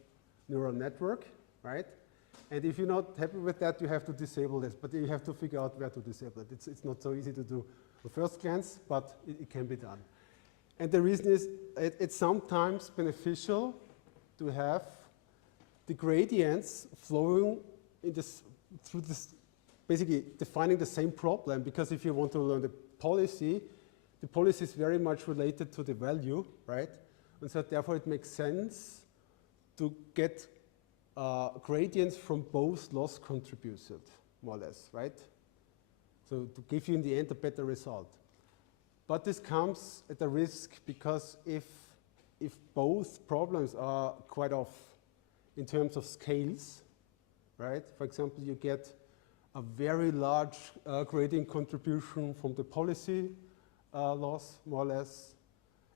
neural network, right? And if you're not happy with that, you have to disable this, but you have to figure out where to disable it. It's not so easy to do at first glance, but it can be done. And the reason is it's sometimes beneficial to have the gradients flowing in this, through this, basically defining the same problem, because if you want to learn the policy is very much related to the value, right? And so therefore it makes sense to get gradients from both loss contributed, more or less, right? So to give you in the end a better result. But this comes at a risk, because if both problems are quite off in terms of scales, right? For example, you get a very large gradient contribution from the policy loss, more or less,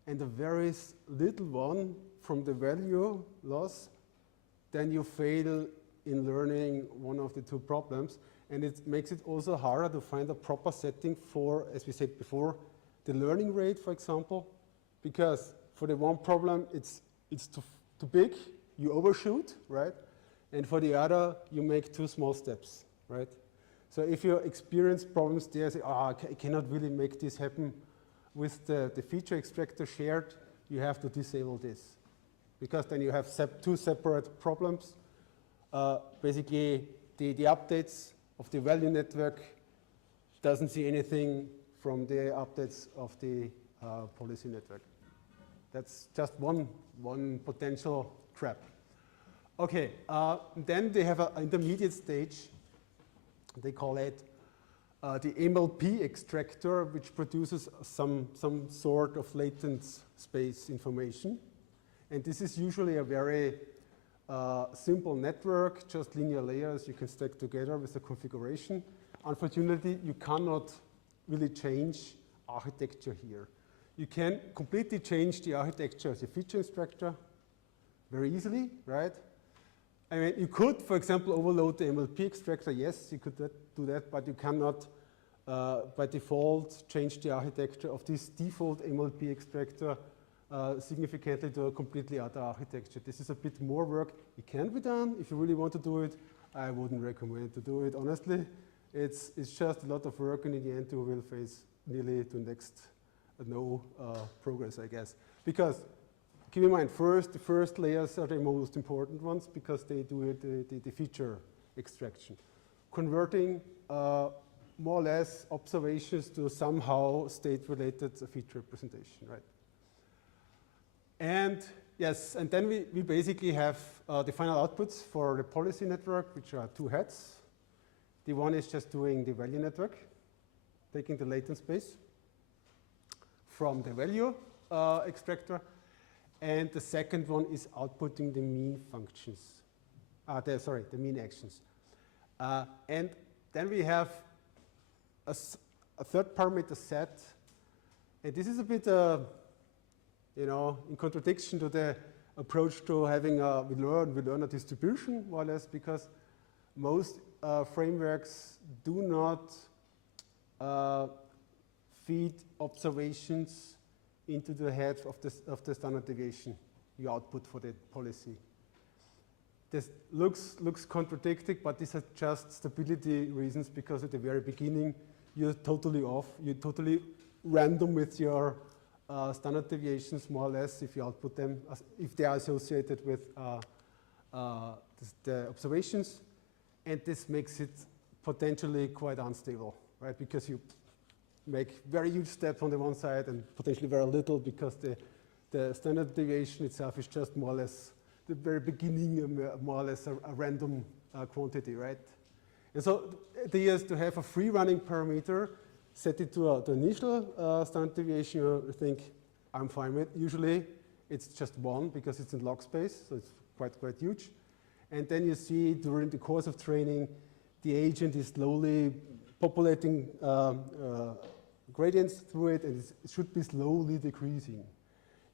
and a very little one from the value loss, then you fail in learning one of the 2 problems. And it makes it also harder to find a proper setting for, as we said before, the learning rate, for example, because for the one problem, it's too big, you overshoot, right? And for the other, you make 2 small steps, right? So if you experience problems there, say, I cannot really make this happen with the feature extractor shared, you have to disable this. Because then you have 2 separate problems. Basically, the updates of the value network doesn't see anything from the updates of the policy network. That's just one potential trap. Okay, then they have an intermediate stage. They call it the MLP extractor, which produces some sort of latent space information. And this is usually a very simple network, just linear layers you can stack together with the configuration. Unfortunately, you cannot really change architecture here. You can completely change the architecture as a feature extractor very easily, right? I mean, you could, for example, overload the MLP extractor. Yes, you could do that, but you cannot, by default, change the architecture of this default MLP extractor significantly to a completely other architecture. This is a bit more work. It can be done. If you really want to do it, I wouldn't recommend to do it, honestly. It's just a lot of work, and in the end, you will face nearly to next no progress, I guess. Because keep in mind, the first layers are the most important ones because they do the feature extraction. Converting more or less observations to somehow state-related feature representation, right? And yes, and then we basically have the final outputs for the policy network, which are 2 heads. The one is just doing the value network, taking the latent space from the value extractor. And the second one is outputting the mean functions, the mean actions. And then we have a 3rd parameter set. And this is a bit you know, in contradiction to the approach to having a we learn a distribution, more or less, because most frameworks do not feed observations into the head of the standard deviation you output for the policy. This looks contradictory, but these are just stability reasons, because at the very beginning you're totally off, you're totally random with your standard deviations, more or less, if you output them, if they are associated with the observations, and this makes it potentially quite unstable, right? Because you make very huge steps on the one side and potentially very little, because the standard deviation itself is just more or less the very beginning, more or less a random quantity, right? And so the idea is to have a free running parameter, set it to the initial standard deviation. You think, I'm fine with. Usually it's just 1 because it's in log space, so it's quite huge. And then you see during the course of training, the agent is slowly populating gradients through it, and it should be slowly decreasing.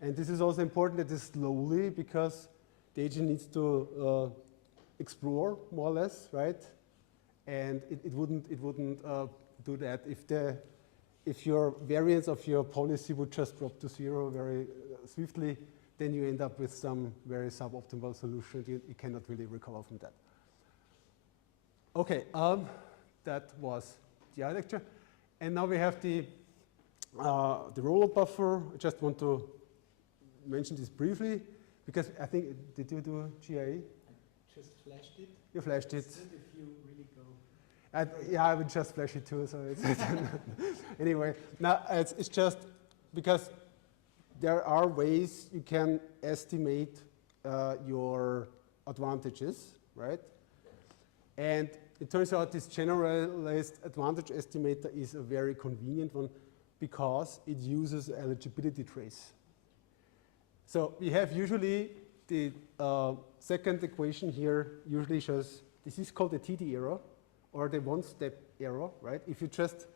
And this is also important that it's slowly, because the agent needs to explore, more or less, right? And it wouldn't do that if your variance of your policy would just drop to 0 very swiftly. Then you end up with some very suboptimal solution. You cannot really recover from that. Okay, that was the other lecture, and now we have the robot buffer. I just want to mention this briefly, because I think, did you do GIA? I just flashed it. You flashed it. If you really go. Yeah, I would just flash it too. So it's anyway, now it's just because there are ways you can estimate your advantages, right? And it turns out this generalized advantage estimator is a very convenient one, because it uses eligibility trace. So we have usually the second equation here usually shows, this is called the TD error, or the one-step error, right? If you just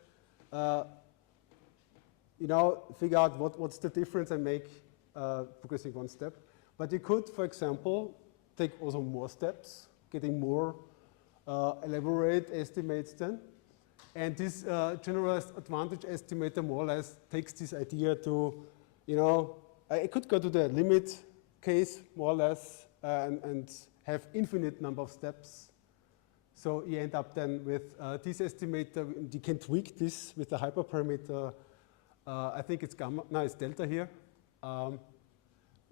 you know, figure out what's the difference and make progressing one step. But you could, for example, take also more steps, getting more elaborate estimates then. And this generalized advantage estimator more or less takes this idea to, you know, I could go to the limit case, more or less, and have infinite number of steps. So you end up then with this estimator, and you can tweak this with the hyperparameter. I think it's gamma, no, it's delta here,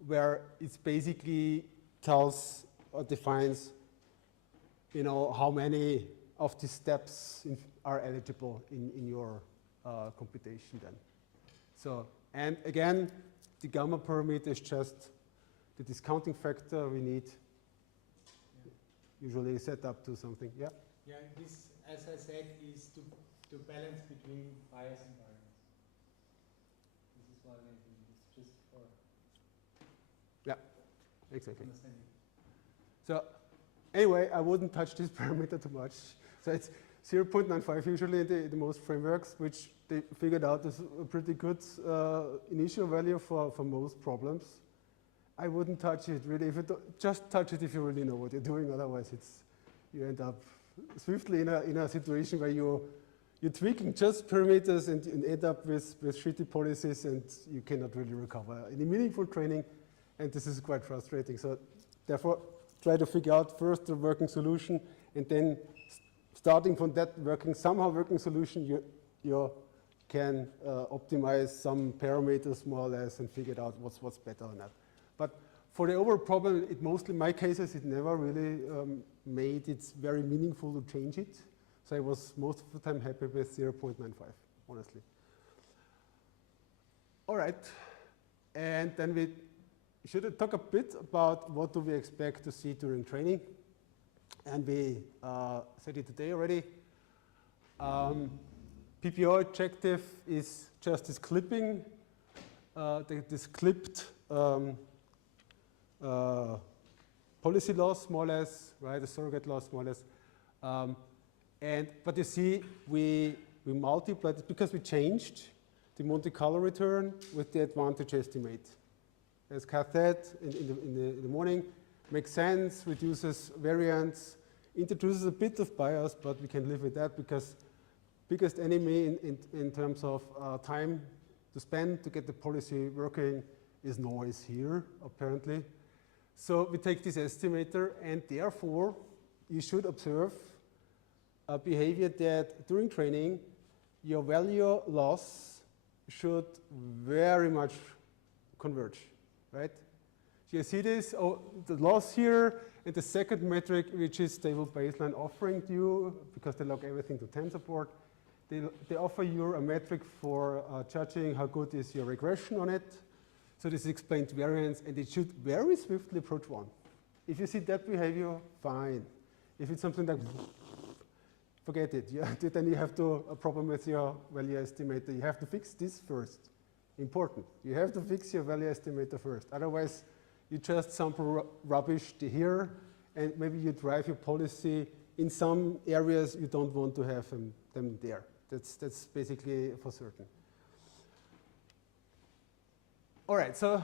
where it's basically tells or defines, you know, how many of these steps are eligible in your computation then. So, and again, the gamma parameter is just the discounting factor we need, usually set up to something, yeah? Yeah, this, as I said, is to balance between bias and variance. This is why I think it's just for exactly. Understanding. So anyway, I wouldn't touch this parameter too much. So it's 0.95 usually in the most frameworks, which they figured out is a pretty good initial value for most problems. I wouldn't touch it really. If you just touch it if you really know what you're doing. Otherwise, you end up swiftly in a situation where you're tweaking just parameters and end up with shitty policies, and you cannot really recover any meaningful training. And this is quite frustrating. So therefore, try to figure out first the working solution, and then starting from that somehow working solution, you can optimize some parameters more or less and figure out what's better or not. But for the overall problem, it mostly, in my cases, it never really made it very meaningful to change it. So I was most of the time happy with 0.95, honestly. All right, and then we should talk a bit about what do we expect to see during training. And we said it today already. PPO objective is just this clipping, this clipped policy loss, more or less, right? The surrogate loss, more or less. But you see, we multiplied it because we changed the Monte Carlo return with the advantage estimate. as Kath said in the morning, makes sense, reduces variance, introduces a bit of bias, but we can live with that because biggest enemy in terms of time to spend to get the policy working is noise here, apparently. So we take this estimator, and therefore you should observe a behavior that during training your value loss should very much converge, right? So you see this, the loss here, and the second metric, which is stable baseline, offering to you, because they log everything to TensorBoard, they offer you a metric for judging how good is your regression on it. So this explains variance, and it should very swiftly approach 1. If you see that behavior, fine. If it's something like, forget it. Then you have a problem with your value estimator. You have to fix this first. Important. You have to fix your value estimator first. Otherwise, you just sample rubbish here, and maybe you drive your policy in some areas you don't want to have them there. That's basically for certain. All right, so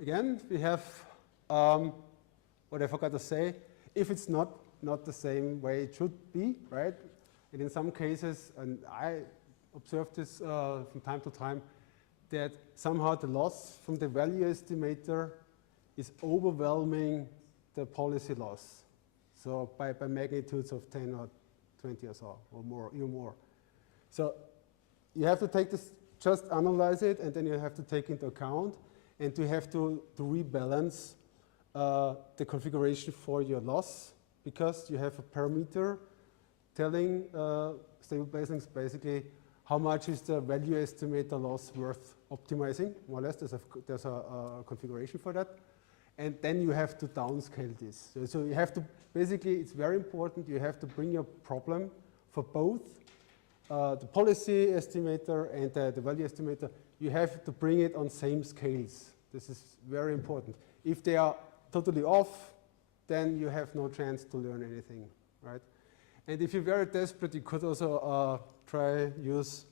again, we have what I forgot to say. If it's not the same way it should be, right? And in some cases, and I observed this from time to time, that somehow the loss from the value estimator is overwhelming the policy loss. So by magnitudes of 10 or 20 or so, or more, even more. So you have to take this, just analyze it, and then you have to take into account, and you have to rebalance the configuration for your loss, because you have a parameter telling stable baselines basically how much is the value estimator loss worth optimizing, more or less. There's a configuration for that. And then you have to downscale this. So you have to, basically, it's very important, you have to bring your problem for both the policy estimator and the value estimator. You have to bring it on same scales. This is very important. If they are totally off, then you have no chance to learn anything, right? And if you're very desperate, you could also use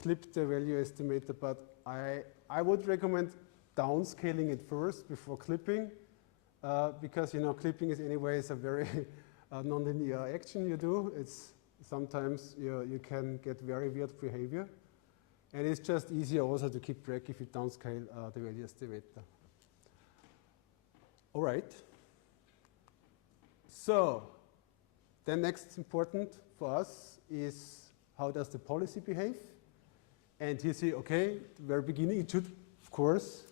clip the value estimator, but I would recommend downscaling it first before clipping, because clipping is anyways a very nonlinear action you do. It's sometimes you can get very weird behavior, and it's just easier also to keep track if you downscale the value estimator. All right. So then next important for us is how does the policy behave? And you see, okay, at the very beginning it should, of course,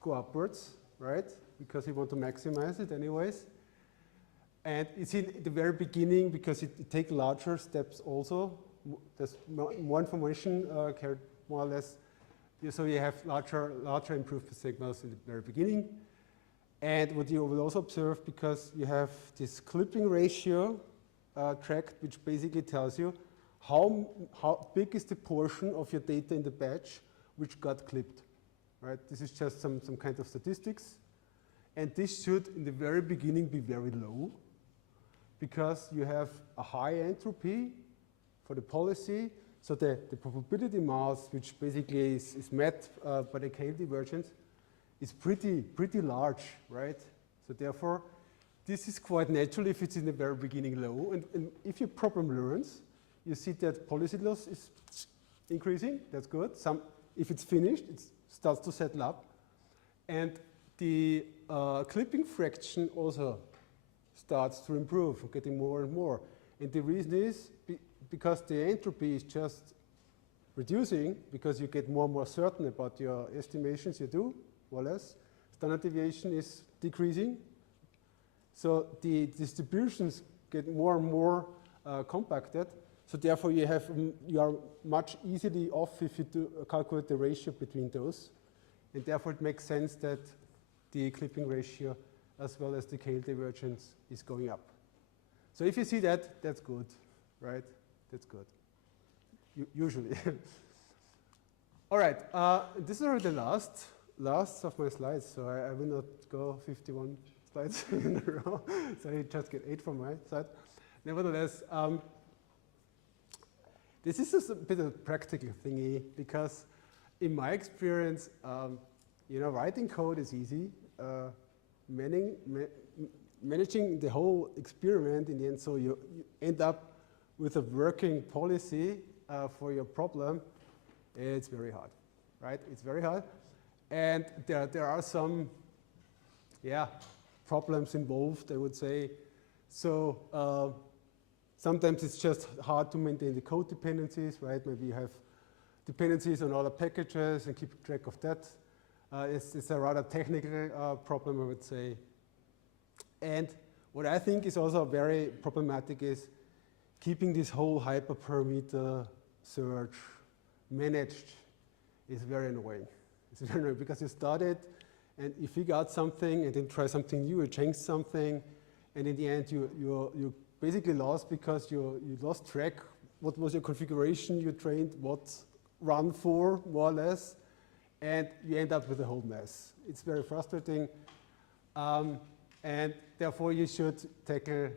go upwards, right? Because you want to maximize it anyways. And it's in the very beginning because it takes larger steps also. There's more information carried more or less. So you have larger improved signals in the very beginning. And what you will also observe, because you have this clipping ratio tracked, which basically tells you how big is the portion of your data in the batch which got clipped, right? This is just some kind of statistics. And this should, in the very beginning, be very low, because you have a high entropy for the policy. So the probability mass, which basically is met by the KL divergence, is pretty large, right? So therefore, this is quite natural if it's in the very beginning low. And if your problem learns, you see that policy loss is increasing. That's good. If it's finished, it starts to settle up. And the clipping fraction also starts to improve, getting more and more. And the reason is because the entropy is just reducing, because you get more and more certain about your estimations you do, more or less. Standard deviation is decreasing. So the distributions get more and more compacted. So therefore you are much easily off if you do calculate the ratio between those. And therefore it makes sense that the clipping ratio as well as the KL divergence is going up. So if you see that, that's good, right? That's good, usually. All right, this is already the last of my slides, so I will not go 51 slides in a row. So you just get 8 from my side. Nevertheless, this is just a bit of a practical thingy, because in my experience, writing code is easy. Managing the whole experiment in the end, so you end up with a working policy for your problem, it's very hard, right? It's very hard. And there are some, problems involved, I would say. So sometimes it's just hard to maintain the code dependencies, right? Maybe you have dependencies on other packages and keep track of that. It's a rather technical problem, I would say. And what I think is also very problematic is keeping this whole hyperparameter search managed is very annoying. It's very annoying because you start it and you figure out something and then try something new, you change something, and in the end you basically lost because you lost track what was your configuration, you trained what run for, more or less, and you end up with a whole mess. It's very frustrating, and therefore you should tackle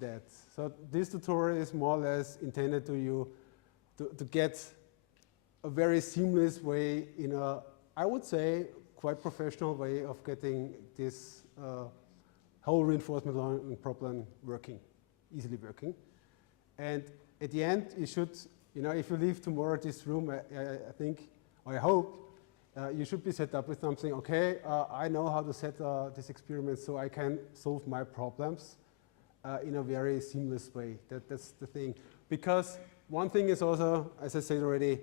that. So this tutorial is more or less intended to get a very seamless way in a, I would say, quite professional way of getting this whole reinforcement learning problem working, easily working. And at the end, you should, if you leave tomorrow this room, I think, or I hope, you should be set up with something, okay, I know how to set this experiment so I can solve my problems in a very seamless way. That's the thing. Because one thing is also, as I said already,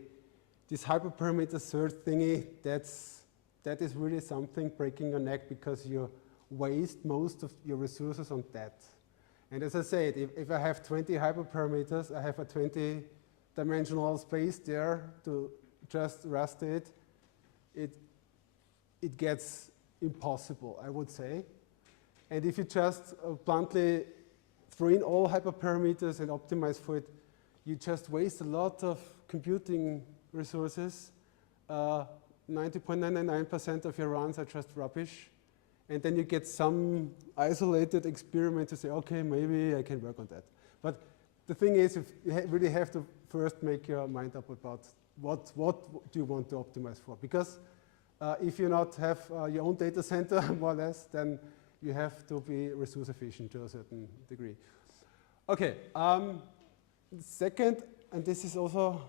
this hyperparameter search thingy, that is really something breaking your neck because you waste most of your resources on that. And as I said, if I have 20 hyperparameters, I have a 20-dimensional space there to just rust it. It gets impossible, I would say. And if you just bluntly throw in all hyperparameters and optimize for it, you just waste a lot of computing resources. 90.999% of your runs are just rubbish. And then you get some isolated experiment to say, okay, maybe I can work on that. But the thing is, you really have to first make your mind up about what do you want to optimize for. Because if you not have your own data center, more or less, then you have to be resource efficient to a certain degree. Okay, second, and this is also,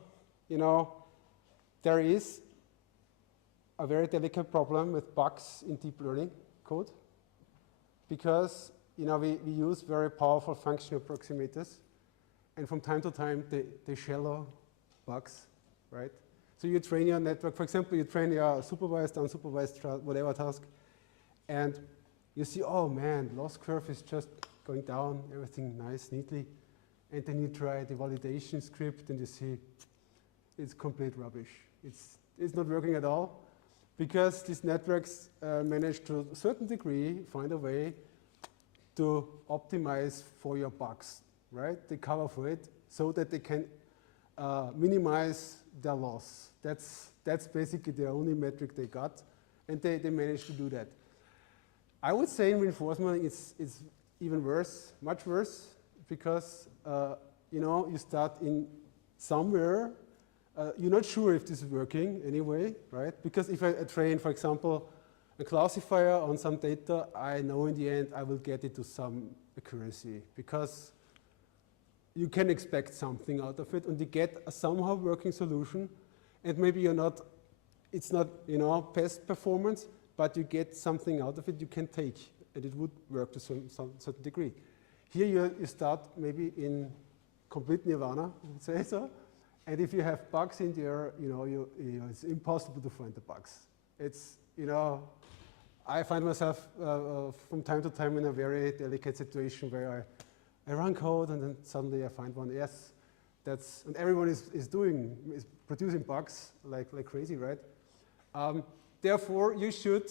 there is a very delicate problem with bugs in deep learning code, because we use very powerful functional approximators, and from time to time they shallow bugs, right? So you train your network, for example, you train your supervised, unsupervised, whatever task, and you see, oh man, loss curve is just going down, everything nice, neatly, and then you try the validation script and you see it's complete rubbish. It's not working at all, because these networks manage to a certain degree find a way to optimize for your bugs, right? They cover for it so that they can minimize their loss. That's basically the only metric they got, and they managed to do that. I would say in reinforcement it's even worse, much worse, because you start in somewhere. You're not sure if this is working anyway, right? Because if I train, for example, a classifier on some data, I know in the end I will get it to some accuracy, because you can expect something out of it, and you get a somehow working solution, and maybe it's not best performance, but you get something out of it you can take, and it would work to some certain degree. Here you start maybe in complete nirvana, I would say so. And if you have bugs in there, it's impossible to find the bugs. It's, I find myself from time to time in a very delicate situation where I run code and then suddenly I find one. Yes, and everyone is producing bugs like crazy, right? Therefore, you should,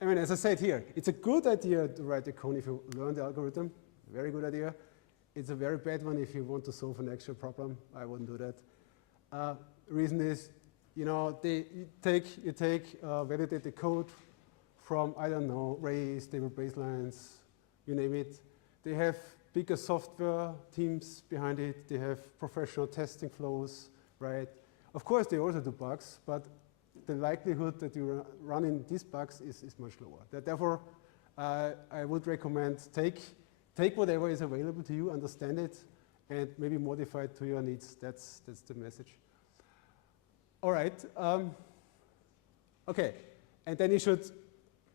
as I said here, it's a good idea to write the code if you learn the algorithm. Very good idea. It's a very bad one if you want to solve an actual problem. I wouldn't do that. Reason is, you take validated code from, I don't know, arrays, stable baselines, you name it. They have bigger software teams behind it. They have professional testing flows, right? Of course, they also do bugs, but the likelihood that you run in these bugs is much lower. Therefore, I would recommend take whatever is available to you, understand it, and maybe modify it to your needs. That's the message. All right. Okay. And then you should,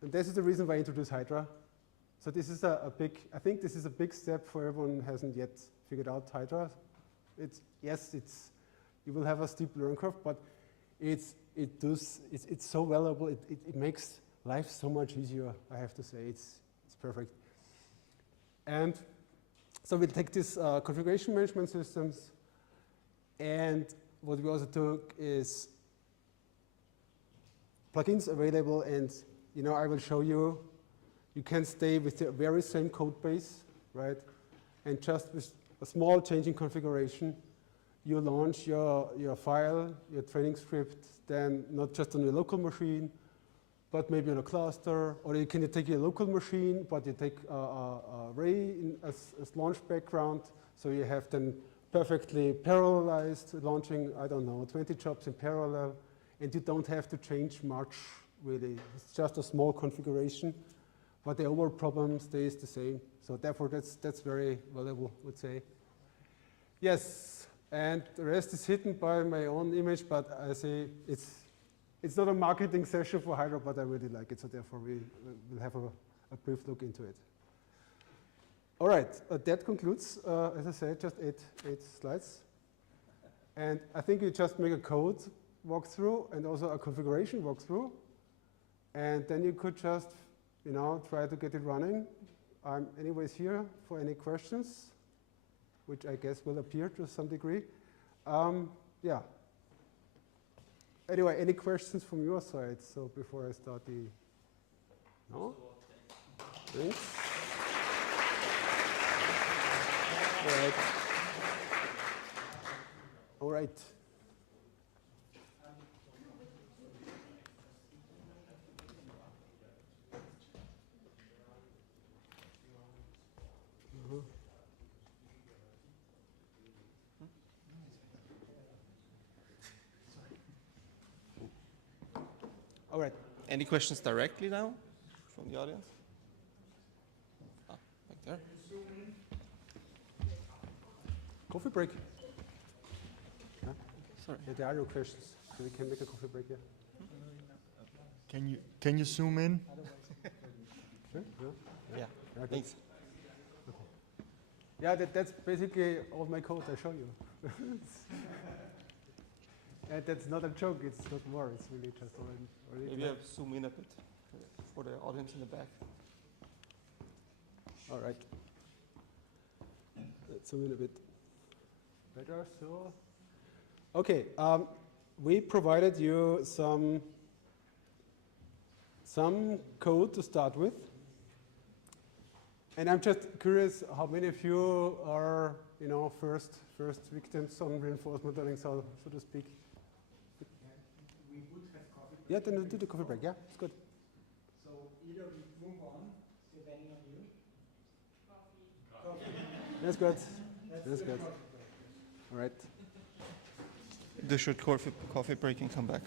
and this is the reason why I introduced Hydra. So this is I think this is a big step for everyone who hasn't yet figured out Hydra. You will have a steep learning curve, but it's so valuable. It makes life so much easier, I have to say. It's perfect. And so we take these configuration management systems, and what we also took is plugins available, and I will show you. You can stay with the very same code base, right? And just with a small change in configuration, you launch your file, your training script, then not just on your local machine, but maybe on a cluster, or you can take your local machine, but you take a array as launch background, so you have then perfectly parallelized launching, 20 jobs in parallel, and you don't have to change much, really. It's just a small configuration, but the overall problem stays the same. So therefore, that's very valuable, I would say. Yes, and the rest is hidden by my own image, but I say it's not a marketing session for Hydra, but I really like it, so therefore we will have a brief look into it. All right, that concludes, as I said, just eight slides. And I think you just make a code walkthrough and also a configuration walkthrough. And then you could just, try to get it running. I'm anyways here for any questions, which I guess will appear to some degree. Yeah. Anyway, any questions from your side? So before I start no? Thanks. All right. All right. Any questions directly now from the audience? Back there. Coffee break. Yeah. Sorry. Yeah, there are no questions. So we can make a coffee break, yeah. Can you zoom in? Sure. Yeah. Okay. Thanks. Okay. Yeah, that's basically all my code I show you. And that's not a joke, it's not more, it's really just already Maybe I'll zoom in a bit for the audience in the back. All right. Let's zoom in a bit better. So, okay, we provided you some code to start with. And I'm just curious how many of you are, first victims on reinforcement learning, so to speak. We would have coffee. Yeah, then do the coffee break. Yeah, it's good. So either we move on, depending on you. Coffee. That's good. That's good. All right. The short coffee break and come back.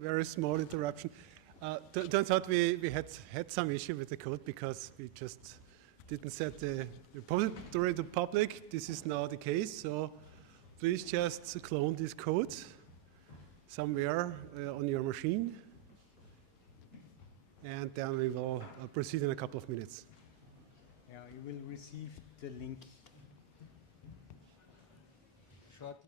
Very small interruption. Turns out we had some issue with the code because we just didn't set the repository to public. This is now the case, so please just clone this code somewhere on your machine, and then we will proceed in a couple of minutes. Yeah, you will receive the link shortly.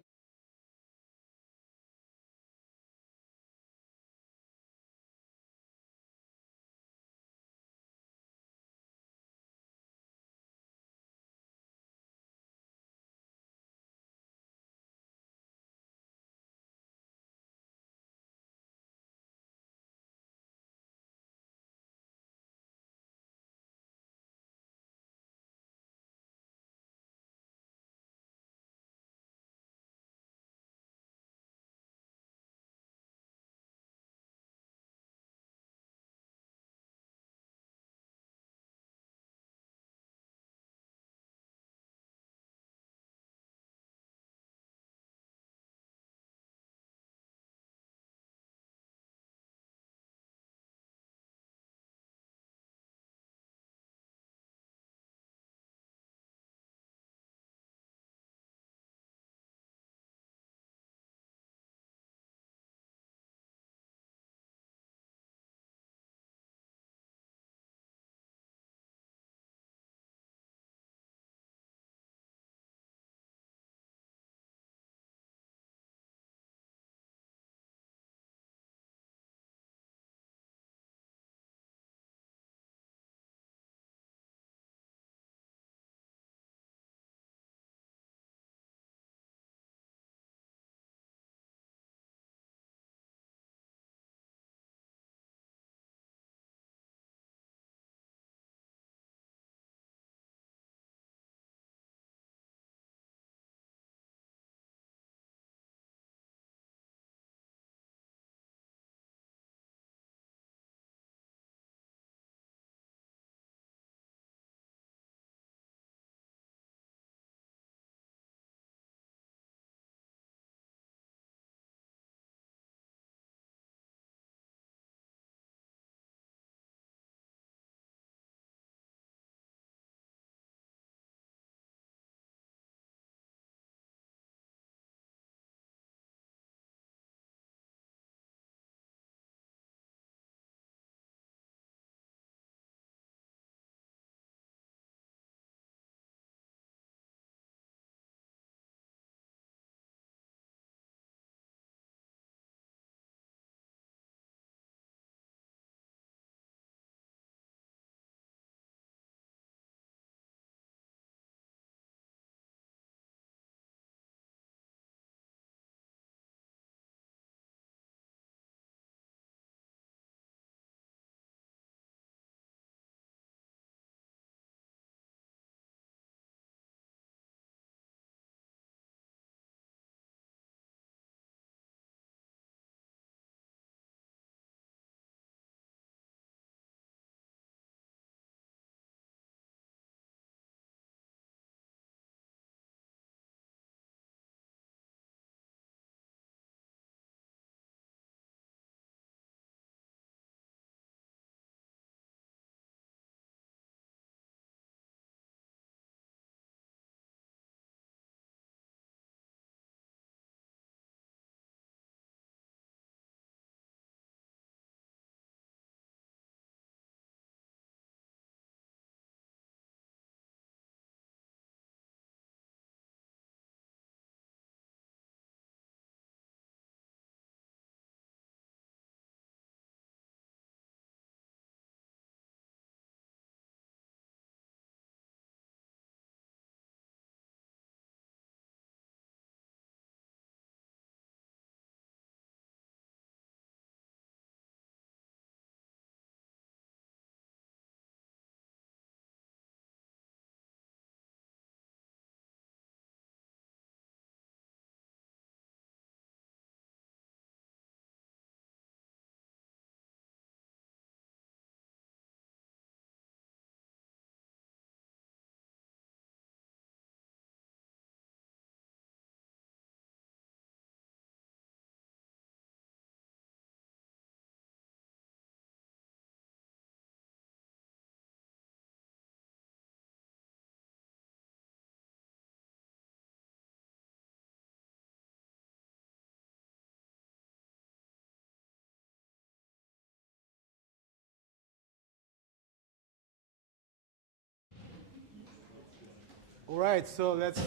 All right, so let's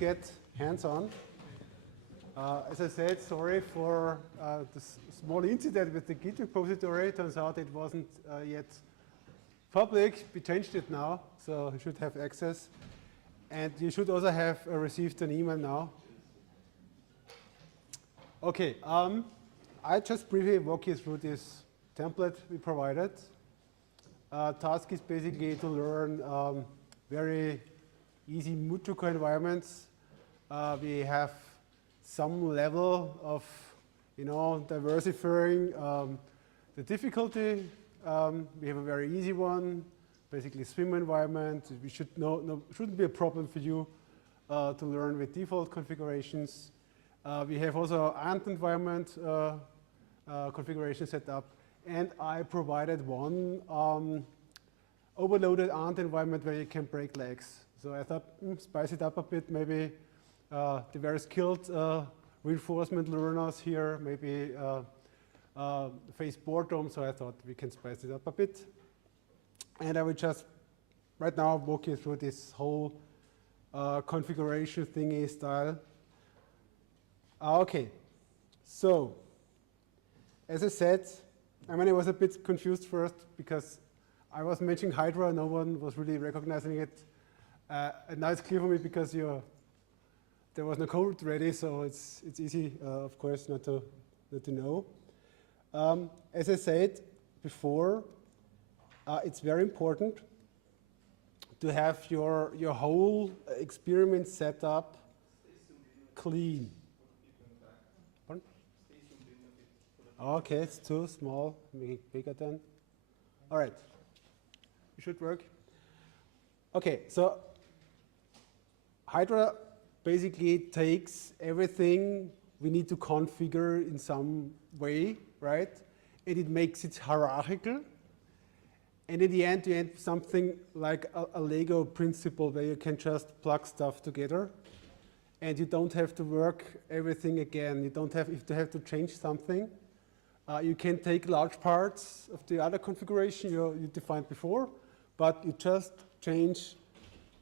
get hands-on. As I said, sorry for this small incident with the Git repository. Turns out it wasn't yet public. We changed it now, so you should have access. And you should also have received an email now. Okay, I just briefly walk you through this template we provided. Task is basically to learn very easy Mutuka environments. We have some level of, diversifying the difficulty. We have a very easy one, basically swim environment. We should shouldn't be a problem for you to learn with default configurations. We have also Ant environment configuration set up, and I provided one overloaded Ant environment where you can break legs. So I thought, spice it up a bit, maybe the very skilled reinforcement learners here maybe face boredom, so I thought we can spice it up a bit. And I will just right now walk you through this whole configuration thingy style. Okay, so as I said, I was a bit confused first because I was mentioning Hydra, no one was really recognizing it. And now it's clear for me because there was no code ready, so it's easy, of course, not to know. As I said before, it's very important to have your whole experiment set up clean. Pardon? Okay, it's too small. Make it bigger then. All right, it should work. Okay, so Hydra basically takes everything we need to configure in some way, right? And it makes it hierarchical. And in the end, you end something like a Lego principle where you can just plug stuff together. And you don't have to work everything again. You don't have, if you have to change something, you can take large parts of the other configuration you defined before, but you just change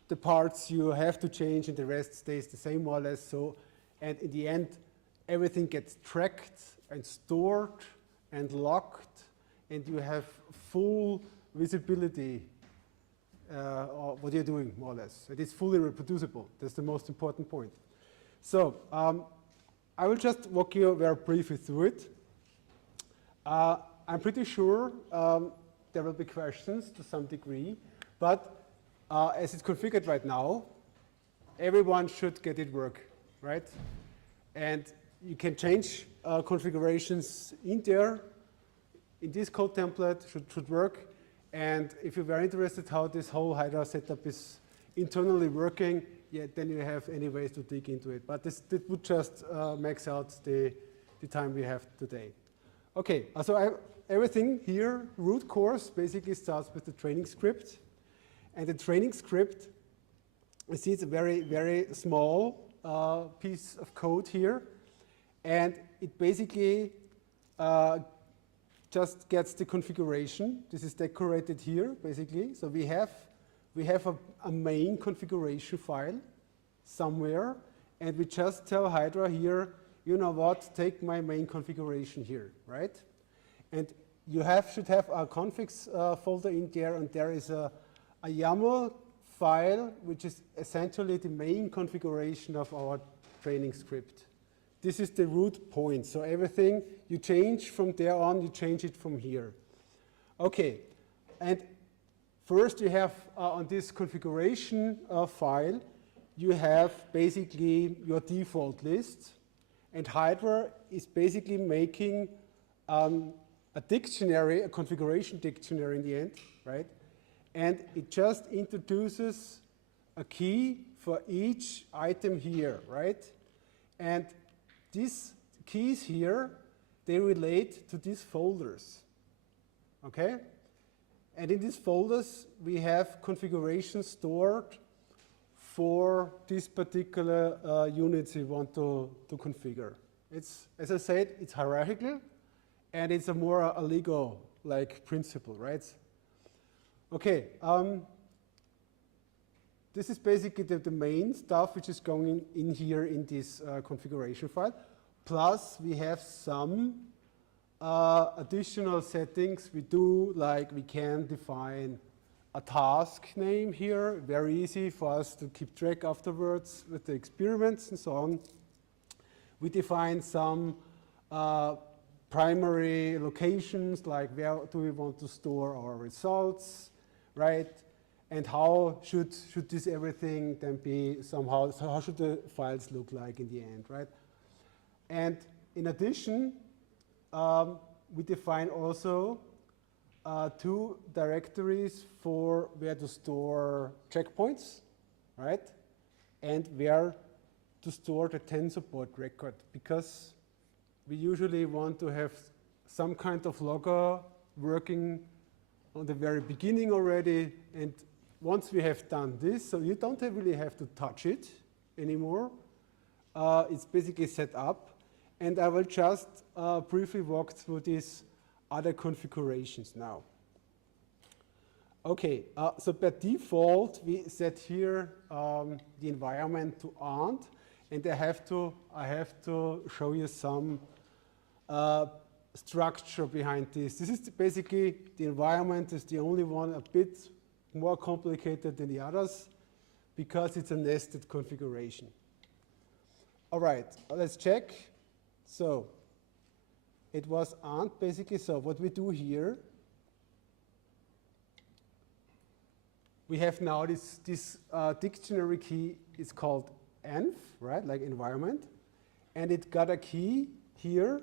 the parts you have to change and the rest stays the same more or less. So, and in the end, everything gets tracked and stored and locked, and you have full visibility of what you're doing, more or less. It is fully reproducible. That's the most important point. So I will just walk you very briefly through it. I'm pretty sure there will be questions to some degree, but as it's configured right now, everyone should get it work, right? And you can change configurations in there. In this code template should work. And if you're very interested how this whole Hydra setup is internally working, yeah, then you have any ways to dig into it. But this would just max out the time we have today. Okay, so everything here, root course, basically starts with the training script. And the training script, you see it's a very, very small piece of code here. And it basically just gets the configuration. This is decorated here, basically. So we have a main configuration file somewhere. And we just tell Hydra here, you know what, take my main configuration here, right? And you should have a configs folder in there, and there is a YAML file, which is essentially the main configuration of our training script. This is the root point. So everything you change from there on, you change it from here. Okay, and first you have on this configuration file, you have basically your default list. And Hydra is basically making a dictionary, a configuration dictionary in the end, right? And it just introduces a key for each item here, right? And these keys here, they relate to these folders, okay? And in these folders, we have configurations stored for these particular units you want to configure. It's, as I said, it's hierarchical, and it's a more a Lego-like principle, right? Okay, this is basically the main stuff which is going in here in this configuration file. Plus, we have some additional settings we do, like we can define a task name here, very easy for us to keep track afterwards with the experiments and so on. We define some primary locations, like where do we want to store our results, right? And how should this everything then be somehow, so how should the files look like in the end, right? And in addition, we define also 2 directories for where to store checkpoints, right? And where to store the 10 support record, because we usually want to have some kind of logger working on the very beginning already. And once we have done this, so you don't really have to touch it anymore. It's basically set up. And I will just briefly walk through these other configurations now. Okay, so by default, we set here the environment to AND, and I have to show you some structure behind this. This is basically the environment is the only one a bit more complicated than the others because it's a nested configuration. All right, let's check. So it was AND basically. So what we do here, we have now this dictionary key is called env, right, like environment, and it got a key here,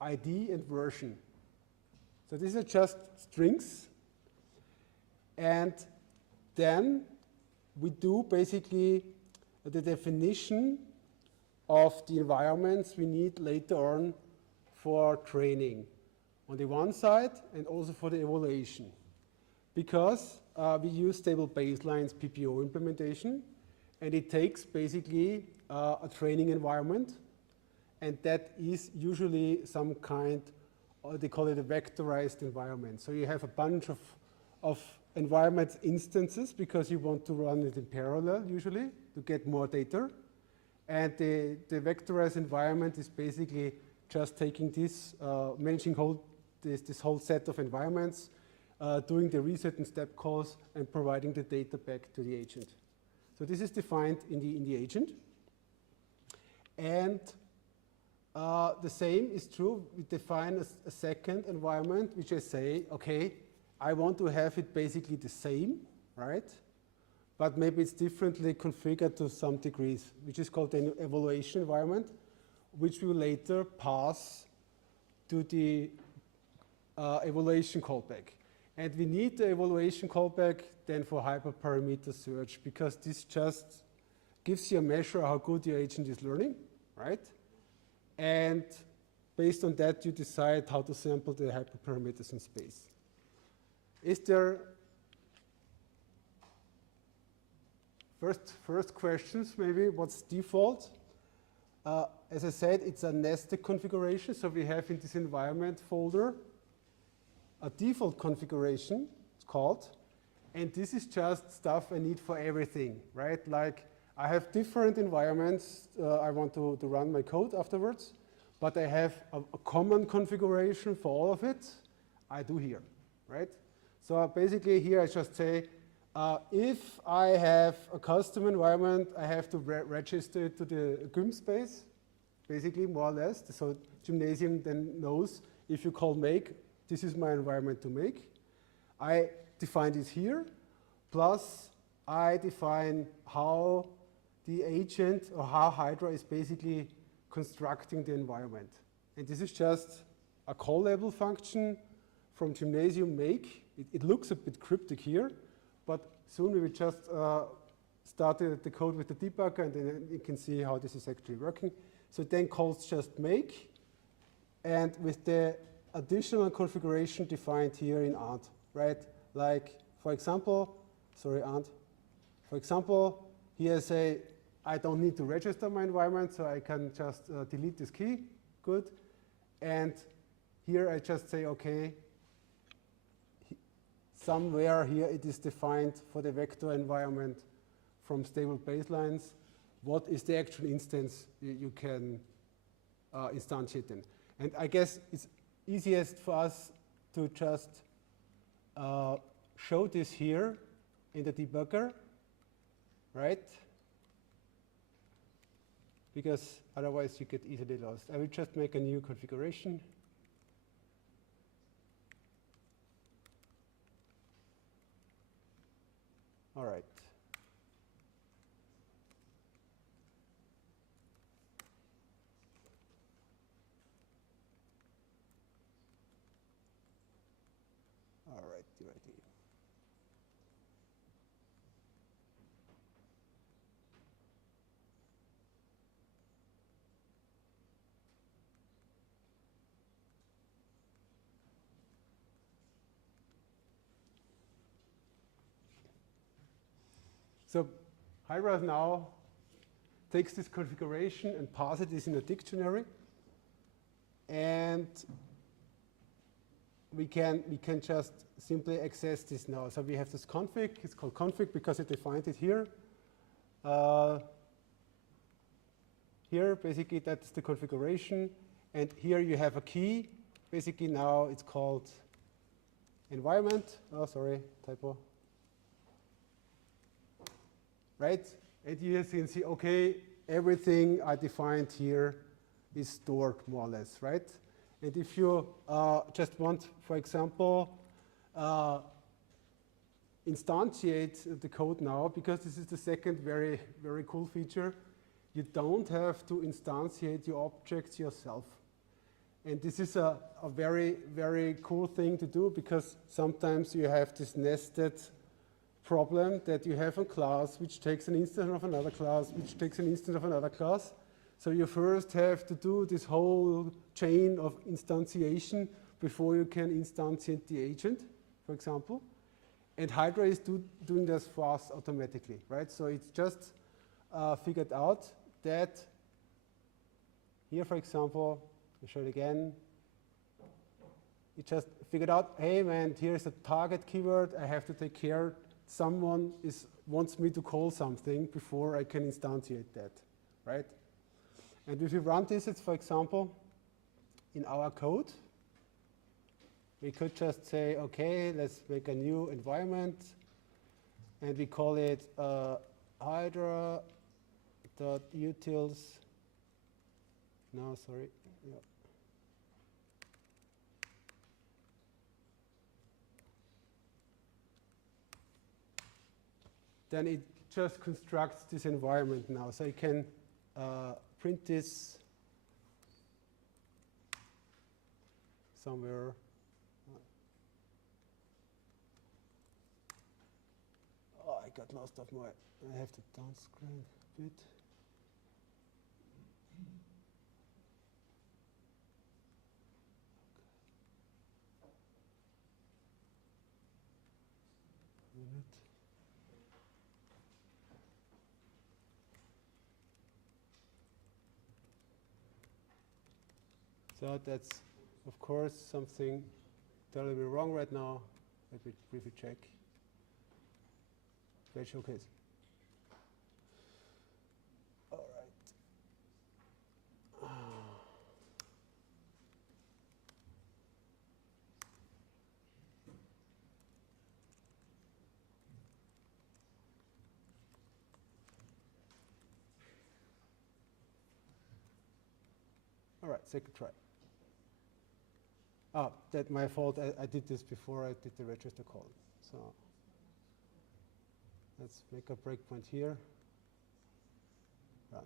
ID and version. So these are just strings, and then we do basically the definition of the environments we need later on for training on the one side and also for the evaluation. Because we use stable baselines PPO implementation, and it takes basically a training environment, and that is usually some kind, they call it a vectorized environment. So you have a bunch of environment instances because you want to run it in parallel usually to get more data. And the vectorized environment is basically just taking this, managing this whole set of environments, doing the reset and step calls, and providing the data back to the agent. So this is defined in the agent. And the same is true. We define a second environment, which I say, okay, I want to have it basically the same, right? But maybe it's differently configured to some degrees, which is called an evaluation environment, which will later pass to the evaluation callback. And we need the evaluation callback then for hyperparameter search, because this just gives you a measure how good your agent is learning, right? And based on that, you decide how to sample the hyperparameters in space. Is there first questions, maybe? What's default? As I said, it's a nested configuration, so we have in this environment folder a default configuration, it's called, and this is just stuff I need for everything, right? Like I have different environments I want to run my code afterwards, but I have a common configuration for all of it. I do here, right? So basically here I just say, if I have a custom environment, I have to register it to the gym space, basically more or less. So Gymnasium then knows if you call make, this is my environment to make. I define this here, plus I define how the agent or how Hydra is basically constructing the environment. And this is just a callable function from Gymnasium make. It looks a bit cryptic here, but soon we will just start the code with the debugger, and then you can see how this is actually working. So it then calls just make, and with the additional configuration defined here in AND, right? Like, for example, sorry, AND. For example, here I say, I don't need to register my environment, so I can just delete this key, good. And here I just say, okay, somewhere here it is defined for the vector environment from stable baselines, what is the actual instance you can instantiate in. And I guess it's easiest for us to just show this here in the debugger, right? Because otherwise you get easily lost. I will just make a new configuration. All right. All right, ready. So Hydra now takes this configuration and passes it in a dictionary, and we can just simply access this now. So we have this config. It's called config because it defined it here. Here, basically, that's the configuration, and here you have a key. Basically, now it's called environment. Oh, sorry, typo. Right? And you can see, okay, everything I defined here is stored more or less, right? And if you just want, for example, instantiate the code now, because this is the second very, very cool feature, you don't have to instantiate your objects yourself. And this is a very, very cool thing to do, because sometimes you have this nested problem that you have a class which takes an instance of another class, which takes an instance of another class. So you first have to do this whole chain of instantiation before you can instantiate the agent, for example. And Hydra is doing this for us automatically, right? So it's just figured out that here, for example, I'll show it again. It just figured out, hey man, here's a target keyword. I have to take care. Someone wants me to call something before I can instantiate that, right? And if you run this, it's, for example, in our code, we could just say, okay, let's make a new environment, and we call it hydra.utils. No, sorry. Yeah. Then it just constructs this environment now. So I can print this somewhere. Oh, I got lost of my, I have to downscreen a bit. Minute. So that's, of course, something terribly wrong right now. Let me briefly check. Page showcase. All right. All right, second try. Ah, that's my fault. I did this before I did the register call. So let's make a breakpoint here. Run.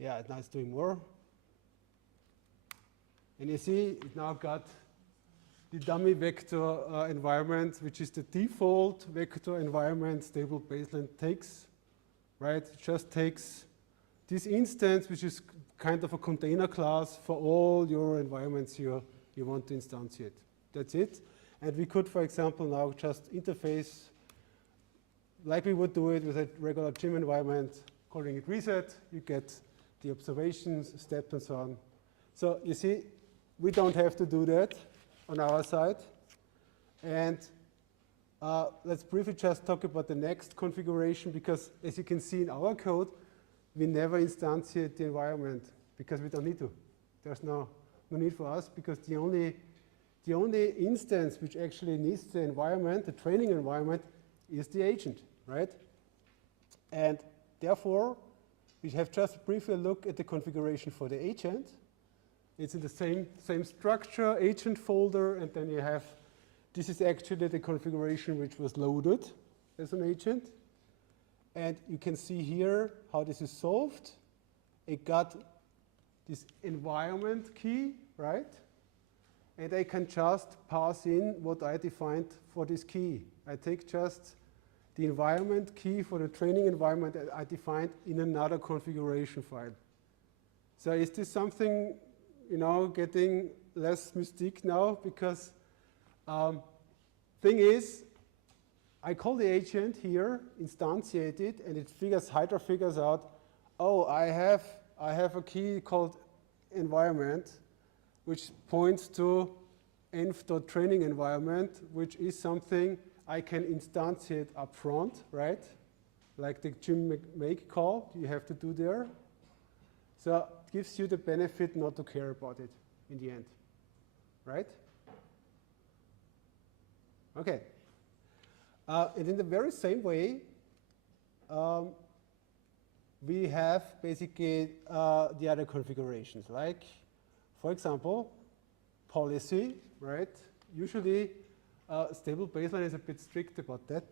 Yeah, now it's doing more. And you see, it now got the dummy vector environment, which is the default vector environment stable baseline takes, right? It just takes this instance, which is kind of a container class for all your environments you want to instantiate. That's it. And we could, for example, now just interface like we would do it with a regular gym environment, calling it reset, you get the observations, steps, and so on. So you see, we don't have to do that on our side. And let's briefly just talk about the next configuration, because as you can see in our code, we never instantiate the environment because we don't need to. There's no need for us, because the only instance which actually needs the environment, the training environment, is the agent, right? And therefore, we have just briefly look at the configuration for the agent. It's in the same structure, agent folder, and then you have, this is actually the configuration which was loaded as an agent. And you can see here how this is solved. It got this environment key, right? And I can just pass in what I defined for this key. I take just the environment key for the training environment that I defined in another configuration file. So is this something, you know, getting less mystique now? Because thing is, I call the agent here, instantiate it, and it Hydra figures out, oh, I have a key called environment, which points to env.training environment, which is something I can instantiate up front, right? Like the gym make call you have to do there. So it gives you the benefit not to care about it in the end, right? Okay. And in the very same way, we have basically the other configurations, like, for example, policy, right? Usually, stable baseline is a bit strict about that.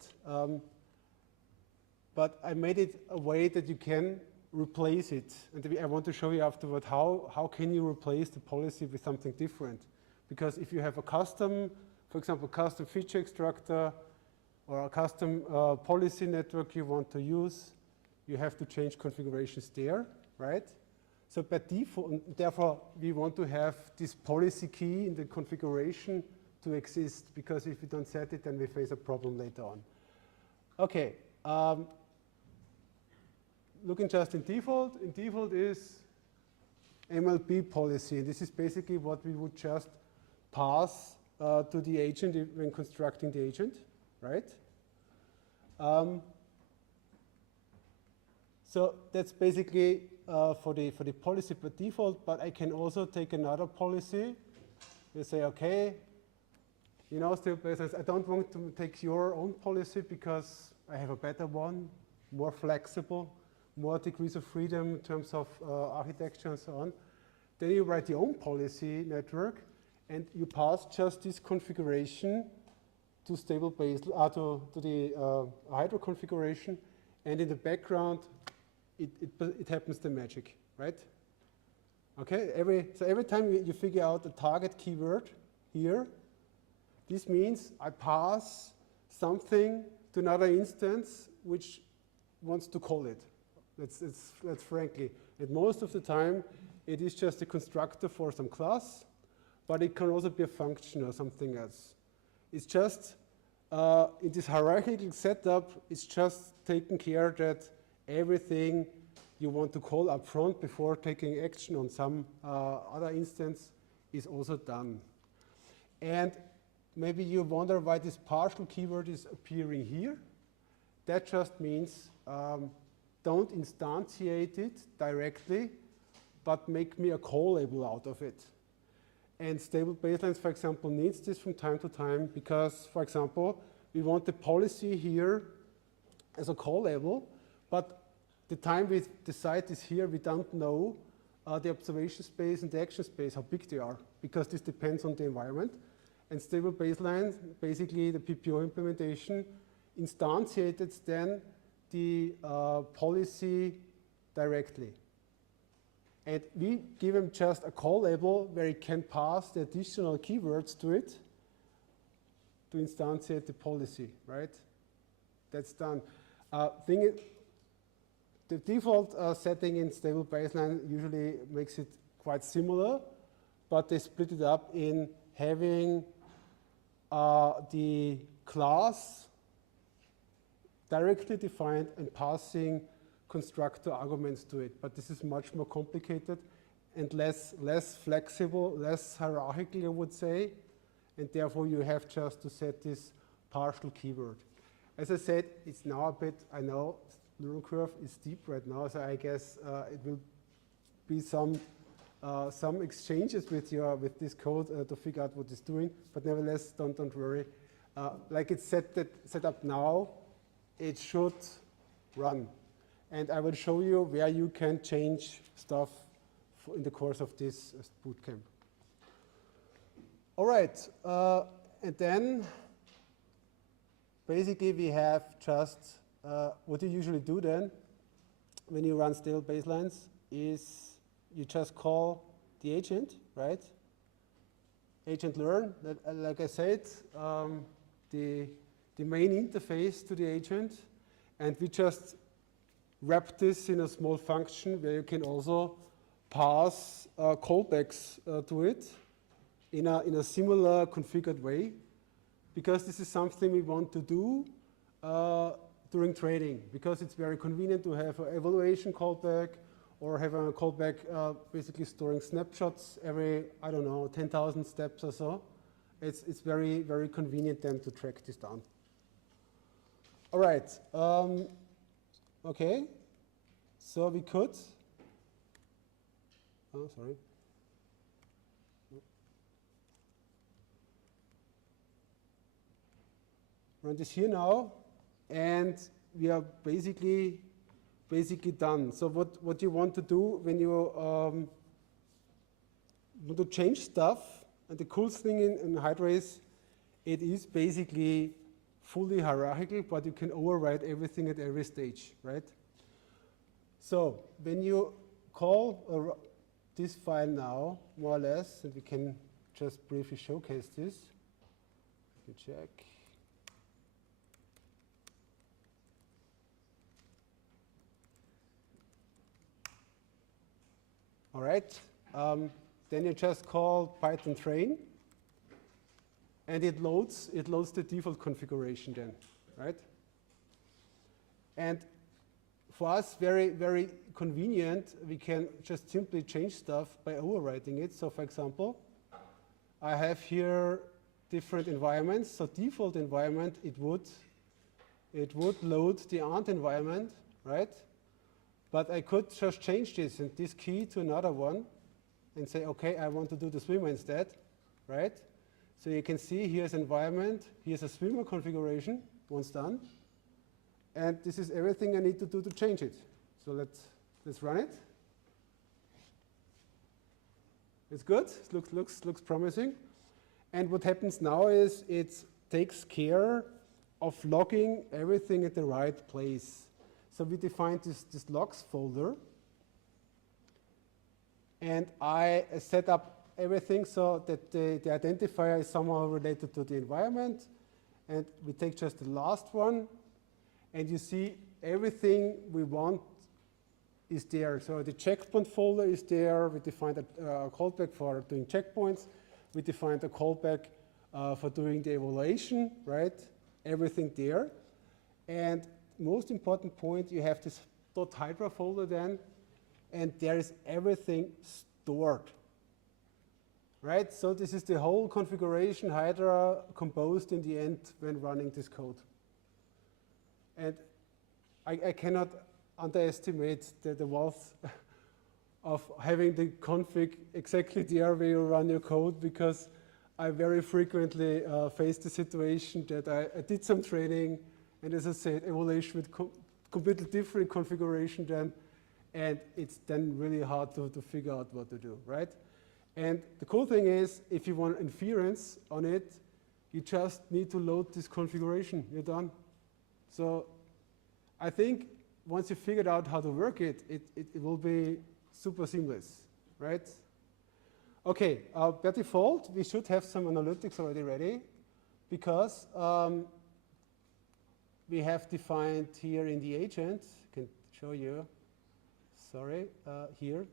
But I made it a way that you can replace it. And I want to show you afterward how can you replace the policy with something different. Because if you have a custom, for example, custom feature extractor or a custom policy network you want to use, you have to change configurations there, right? So by default, therefore, we want to have this policy key in the configuration to exist, because if we don't set it, then we face a problem later on. Okay, looking just in default is MLB policy. This is basically what we would just pass to the agent when constructing the agent, right? So that's basically for the policy by default, but I can also take another policy. You say, okay, you know, stable baselines, I don't want to take your own policy because I have a better one, more flexible, more degrees of freedom in terms of architecture and so on. Then you write your own policy network, and you pass just this configuration to stable base to the Hydra configuration, and in the background it happens the magic, right? Okay, every time you figure out the target keyword here, this means I pass something to another instance which wants to call it. Let's frankly. And most of the time, it is just a constructor for some class, but it can also be a function or something else. It's just, in this hierarchical setup, it's just taking care that everything you want to call up front before taking action on some other instance is also done. And maybe you wonder why this partial keyword is appearing here. That just means don't instantiate it directly, but make me a call label out of it. And stable baselines, for example, needs this from time to time because, for example, we want the policy here as a call label, but the time we decide this here, we don't know the observation space and the action space, how big they are, because this depends on the environment. And stable baselines, basically the PPO implementation, instantiated then the policy directly. And we give him just a call label where he can pass the additional keywords to it to instantiate the policy, right? That's done. The default setting in stable baseline usually makes it quite similar, but they split it up in having the class directly defined and passing constructor arguments to it. But this is much more complicated and less flexible, less hierarchical, I would say. And therefore, you have just to set this partial keyword. As I said, it's now a bit, I know, learning curve is steep right now, so I guess it will be some exchanges with this code to figure out what it's doing. But nevertheless, don't worry. Like it's set up now, it should run. And I will show you where you can change stuff in the course of this bootcamp. All right, and then basically we have just what you usually do then when you run stale baselines is you just call the agent, right? Agent learn, like I said, the main interface to the agent, and we just wrap this in a small function where you can also pass callbacks to it in a similar configured way, because this is something we want to do during trading, because it's very convenient to have an evaluation callback or have a callback basically storing snapshots every, I don't know, 10,000 steps or so. It's very, very convenient then to track this down. All right. Okay. So we could. Oh, sorry. Run this here now, and we are basically done. So what you want to do when you want to change stuff, and the cool thing in Hydra is it is basically fully hierarchical, but you can override everything at every stage, right? So when you call this file now, more or less, and we can just briefly showcase this. Let me check. All right, then you just call Python train, and it loads the default configuration then, right? And for us, very, very convenient, we can just simply change stuff by overwriting it. So for example, I have here different environments. So default environment, it would load the ANT environment, right? But I could just change this and this key to another one and say, okay, I want to do the swimmer instead, right? So you can see here's environment, here's a swimmer configuration, once done. And this is everything I need to do to change it. So let's run it. It's good, it looks promising. And what happens now is it takes care of logging everything at the right place. So we defined this logs folder, and I set up everything so that the identifier is somehow related to the environment, and we take just the last one, and you see everything we want is there. So the checkpoint folder is there, we defined a callback for doing checkpoints, we defined a callback for doing the evaluation, right? Everything there. And most important point, you have this .hydra folder then, and there is everything stored, right? So this is the whole configuration Hydra composed in the end when running this code. And I cannot underestimate the wealth of having the config exactly there where you run your code, because I very frequently face the situation that I did some training, and as I said, evaluation with completely different configuration then, and it's then really hard to figure out what to do, right? And the cool thing is, if you want inference on it, you just need to load this configuration, you're done. So I think once you figured out how to work it, it will be super seamless, right? Okay, by default, we should have some analytics already ready, because we have defined here in the agent, I can show you, sorry, here.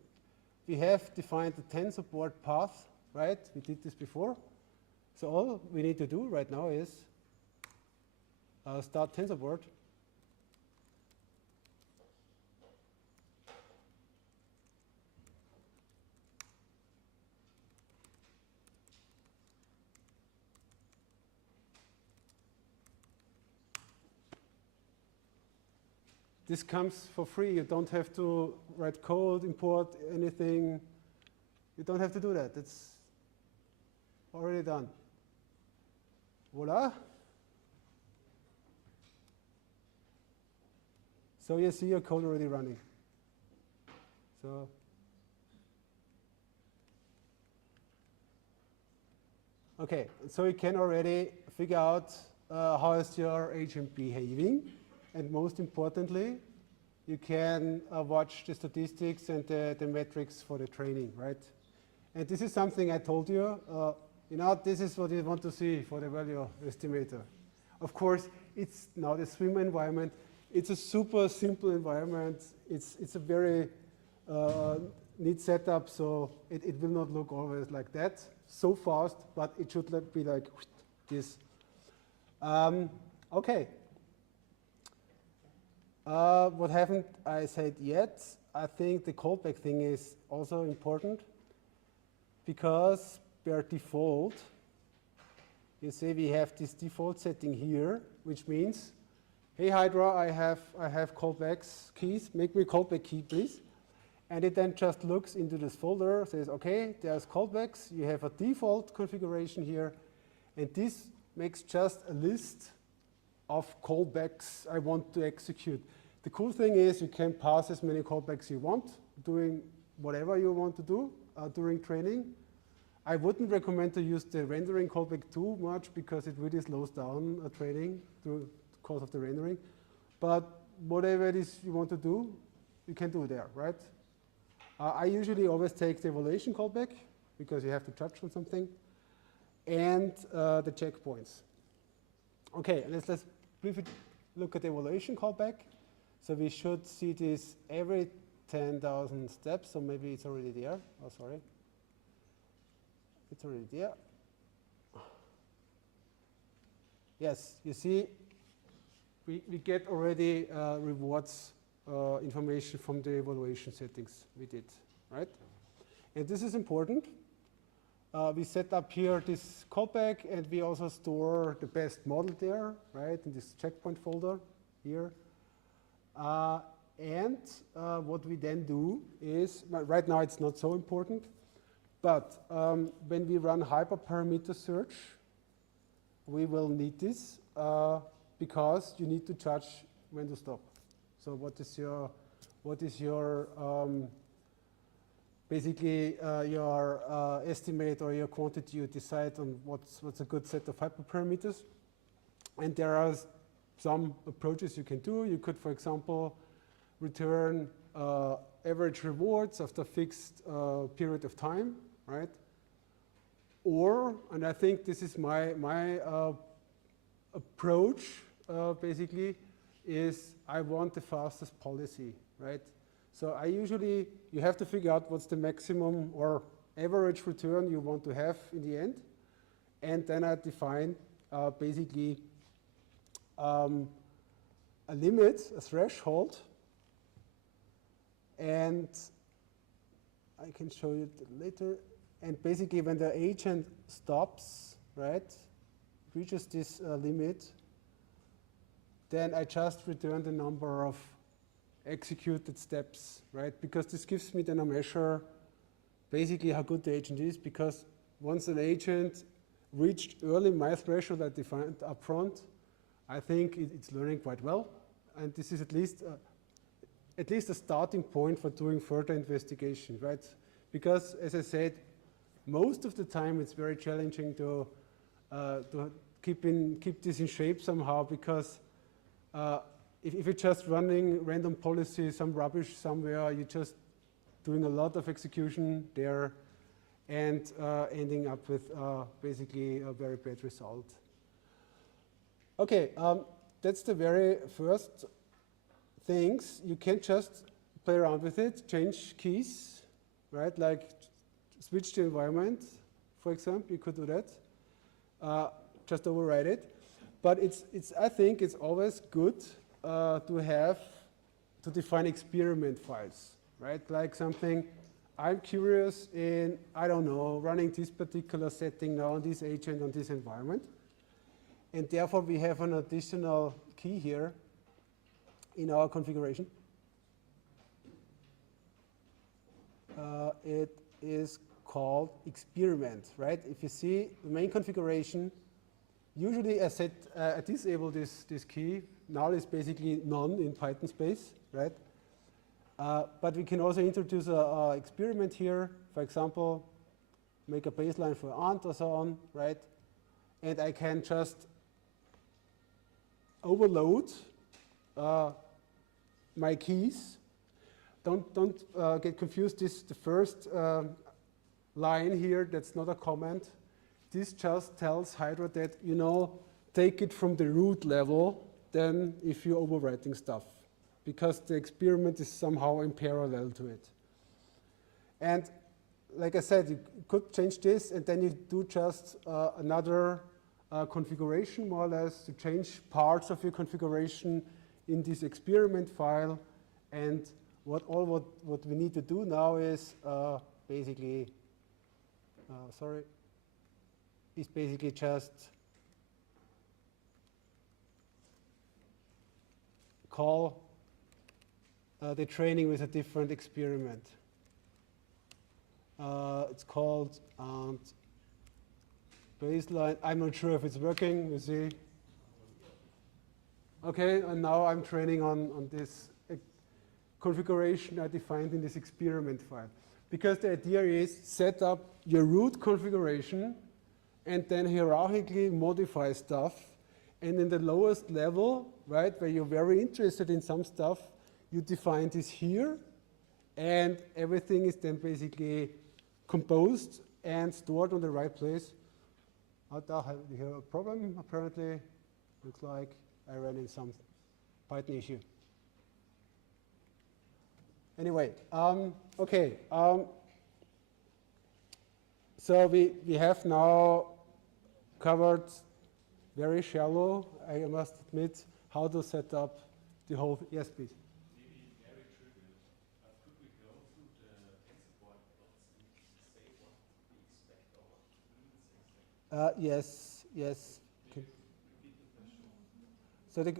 We have defined the tensor board path, right? We did this before. So all we need to do right now is start tensor board, this comes for free. You don't have to write code, import anything. You don't have to do that. It's already done. Voila. So you see your code already running. So okay, so you can already figure out how is your agent behaving, and most importantly, you can watch the statistics and the metrics for the training, right? And this is something I told you. You know, this is what you want to see for the value estimator. Of course, it's now the swim environment. It's a super simple environment. It's a very neat setup, so it will not look always like that, so fast, but it should be like this. Okay. What haven't I said yet? I think the callback thing is also important, because per default, you see we have this default setting here, which means, hey Hydra, I have callbacks keys. Make me a callback key, please. And it then just looks into this folder, says, okay, there's callbacks. You have a default configuration here, and this makes just a list of callbacks I want to execute. The cool thing is you can pass as many callbacks you want, doing whatever you want to do during training. I wouldn't recommend to use the rendering callback too much, because it really slows down training because of the rendering. But whatever it is you want to do, you can do there, right? I usually always take the evaluation callback, because you have to judge on something, and the checkpoints. Okay, let's briefly look at the evaluation callback. So we should see this every 10,000 steps, so maybe it's already there. Oh, sorry. It's already there. Yes, you see, we get already rewards information from the evaluation settings we did, right? And this is important. We set up here this callback, and we also store the best model there, right, in this checkpoint folder here. And what we then do is, right now it's not so important, but when we run hyperparameter search, we will need this because you need to judge when to stop. So what is your basically your estimate or your quantity you decide on what's a good set of hyperparameters. And there are some approaches you can do. You could, for example, return average rewards after a fixed period of time, right? Or, and I think this is my approach, basically, is I want the fastest policy, right? So I usually, you have to figure out what's the maximum or average return you want to have in the end. And then I define basically a limit, a threshold. And I can show you later. And basically when the agent stops, right, reaches this limit, then I just return the number of executed steps, right? Because this gives me then a measure basically how good the agent is, because once an agent reached early my threshold I defined up front, I think it's learning quite well. And this is at least a starting point for doing further investigation, right? Because as I said, most of the time it's very challenging to keep this in shape somehow, because if you're just running random policy, some rubbish somewhere, you're just doing a lot of execution there and ending up with basically a very bad result. Okay, that's the very first things. You can just play around with it, change keys, right? Like switch the environment, for example, you could do that. Just override it. But I think it's always good to define experiment files, right? Like something, I'm curious in, I don't know, running this particular setting now on this agent on this environment. And therefore we have an additional key here in our configuration? It is called experiment, right? If you see the main configuration, usually I disable this key. Null is basically none in Python space, right? But we can also introduce a experiment here. For example, make a baseline for ant or so on, right? And I can just overload my keys. Don't get confused. The first line here, that's not a comment. This just tells Hydra that, you know, take it from the root level than if you're overwriting stuff, because the experiment is somehow in parallel to it. And like I said, you could change this, and then you do just another configuration, more or less, to change parts of your configuration in this experiment file. And what we need to do now is basically just call the training with a different experiment. It's called baseline. I'm not sure if it's working. You see. Okay, and now I'm training on this configuration I defined in this experiment file. Because the idea is set up your root configuration and then hierarchically modify stuff. And in the lowest level, right, where you're very interested in some stuff, you define this here, and everything is then basically composed and stored on the right place. I have a problem, apparently. Looks like I ran in some Python issue. Anyway, okay. So we have now covered very shallow, I must admit, how to set up the whole. Yes, please. Maybe very trivial, but could we go through the export plots and say what we expect or what means exactly? Yes. Repeat the question. So the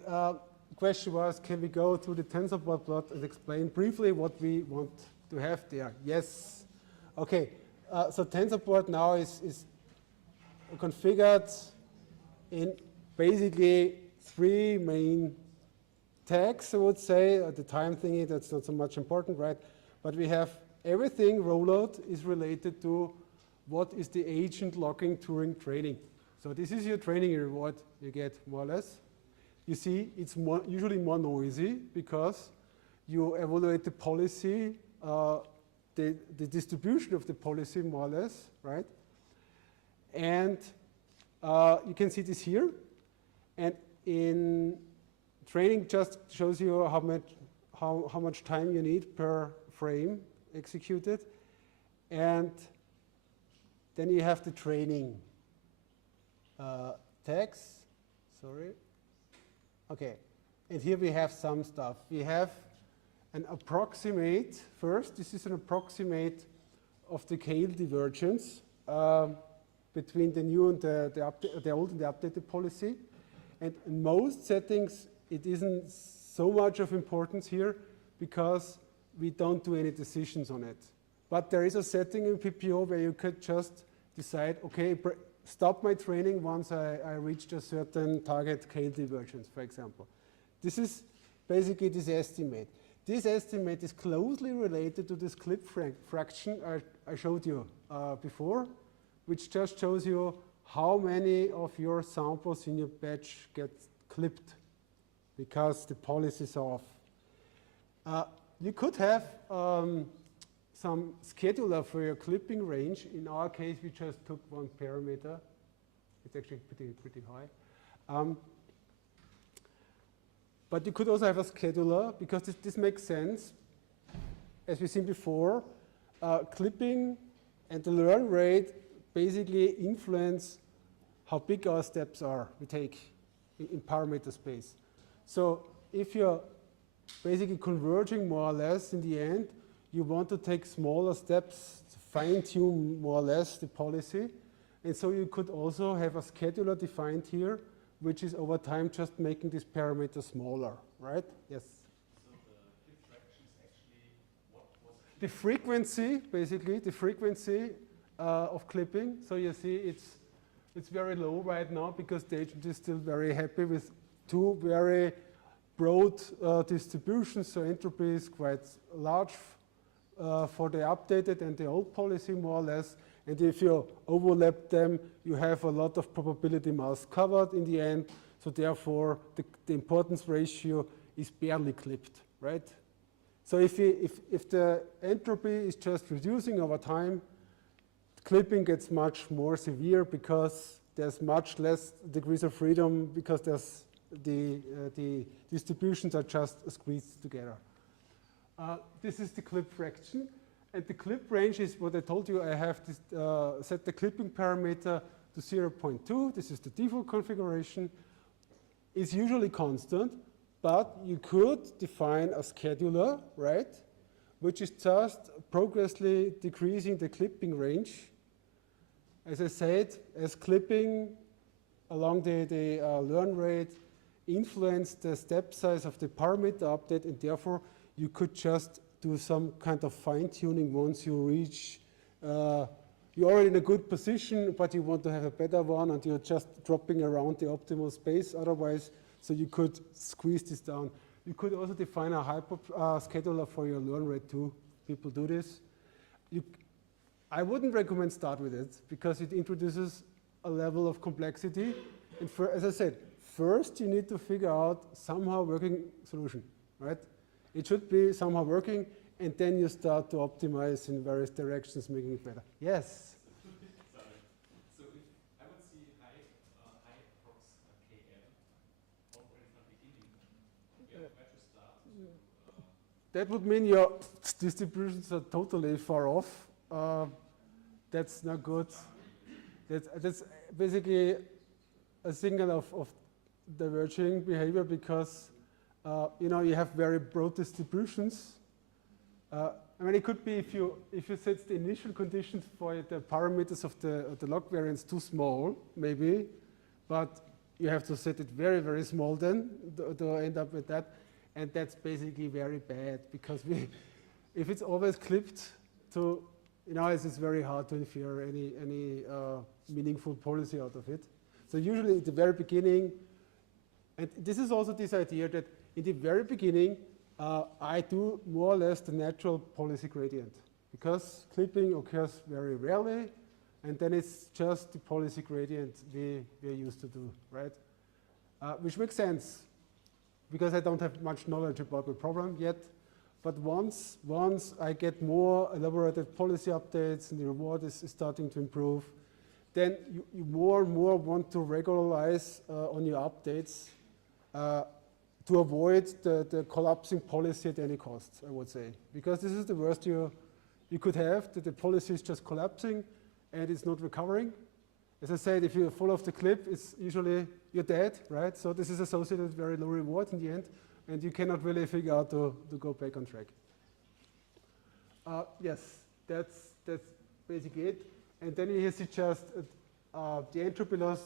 question was, can we go through the TensorBoard plot and explain briefly what we want to have there? Yes. Okay. So TensorBoard now is configured in basically 3 main tags, I would say. At the time thingy, that's not so much important, right? But we have everything rollout is related to what is the agent logging Turing training. So this is your training reward you get, more or less. You see, it's usually more noisy because you evaluate the policy, the distribution of the policy, more or less, right? And you can see this here. And in training just shows you how much time you need per frame executed. And then you have the training tags. Sorry. Okay. And here we have some stuff. We have an approximate. First, this is an approximate of the scale divergence between the new and the old and the updated policy. And in most settings, it isn't so much of importance here because we don't do any decisions on it. But there is a setting in PPO where you could just decide, okay, stop my training once I reached a certain target scale divergence, for example. This is basically this estimate. This estimate is closely related to this clip fraction I showed you before, which just shows you how many of your samples in your batch get clipped because the policy is off. You could have some scheduler for your clipping range. In our case, we just took one parameter. It's actually pretty high. But you could also have a scheduler because this makes sense. As we've seen before, clipping and the learn rate basically influence how big our steps are we take in parameter space. So if you're basically converging more or less in the end, you want to take smaller steps to fine-tune more or less the policy. And so you could also have a scheduler defined here, which is over time just making this parameter smaller, right? Yes? the frequency, basically, the frequency of clipping. So you see it's very low right now because the agent is still very happy with two very broad distributions. So entropy is quite large for the updated and the old policy, more or less. And if you overlap them, you have a lot of probability mass covered in the end. So therefore, the importance ratio is barely clipped, right? So if the entropy is just reducing over time, clipping gets much more severe because there's much less degrees of freedom because there's the distributions are just squeezed together. This is the clip fraction. And the clip range is what I told you. I have this, set the clipping parameter to 0.2. This is the default configuration. It's usually constant, but you could define a scheduler, right, which is just progressively decreasing the clipping range. As I said, as clipping along the learn rate influence the step size of the parameter update, and therefore you could just do some kind of fine-tuning once you reach, you're already in a good position, but you want to have a better one, and you're just dropping around the optimal space otherwise, so you could squeeze this down. You could also define a hyper scheduler for your learn rate too. People do this. I wouldn't recommend start with it, because it introduces a level of complexity. And as I said, first you need to figure out somehow working solution, right? It should be somehow working, and then you start to optimize in various directions, making it better. Yes? Sorry. So if I would see high prox KM already from the beginning, where to start? That would mean your distributions are totally far off. That's not good. That's basically a signal of diverging behavior because you know, you have very broad distributions. I mean, it could be if you set the initial conditions for the parameters of the log variance too small, maybe, but you have to set it very, very small then to end up with that, and that's basically very bad because if it's always clipped to, you know, it's very hard to infer any meaningful policy out of it. So usually at the very beginning, and this is also this idea that in the very beginning, I do more or less the natural policy gradient because clipping occurs very rarely, and then it's just the policy gradient we're used to do, right? Which makes sense because I don't have much knowledge about the problem yet. But once I get more elaborated policy updates and the reward is starting to improve, then you more and more want to regularize on your updates to avoid the collapsing policy at any cost, I would say. Because this is the worst you could have, that the policy is just collapsing and it's not recovering. As I said, if you fall off the cliff, it's usually you're dead, right? So this is associated with very low reward in the end, and you cannot really figure out to go back on track. Yes, that's basically it. And then you see just the entropy loss.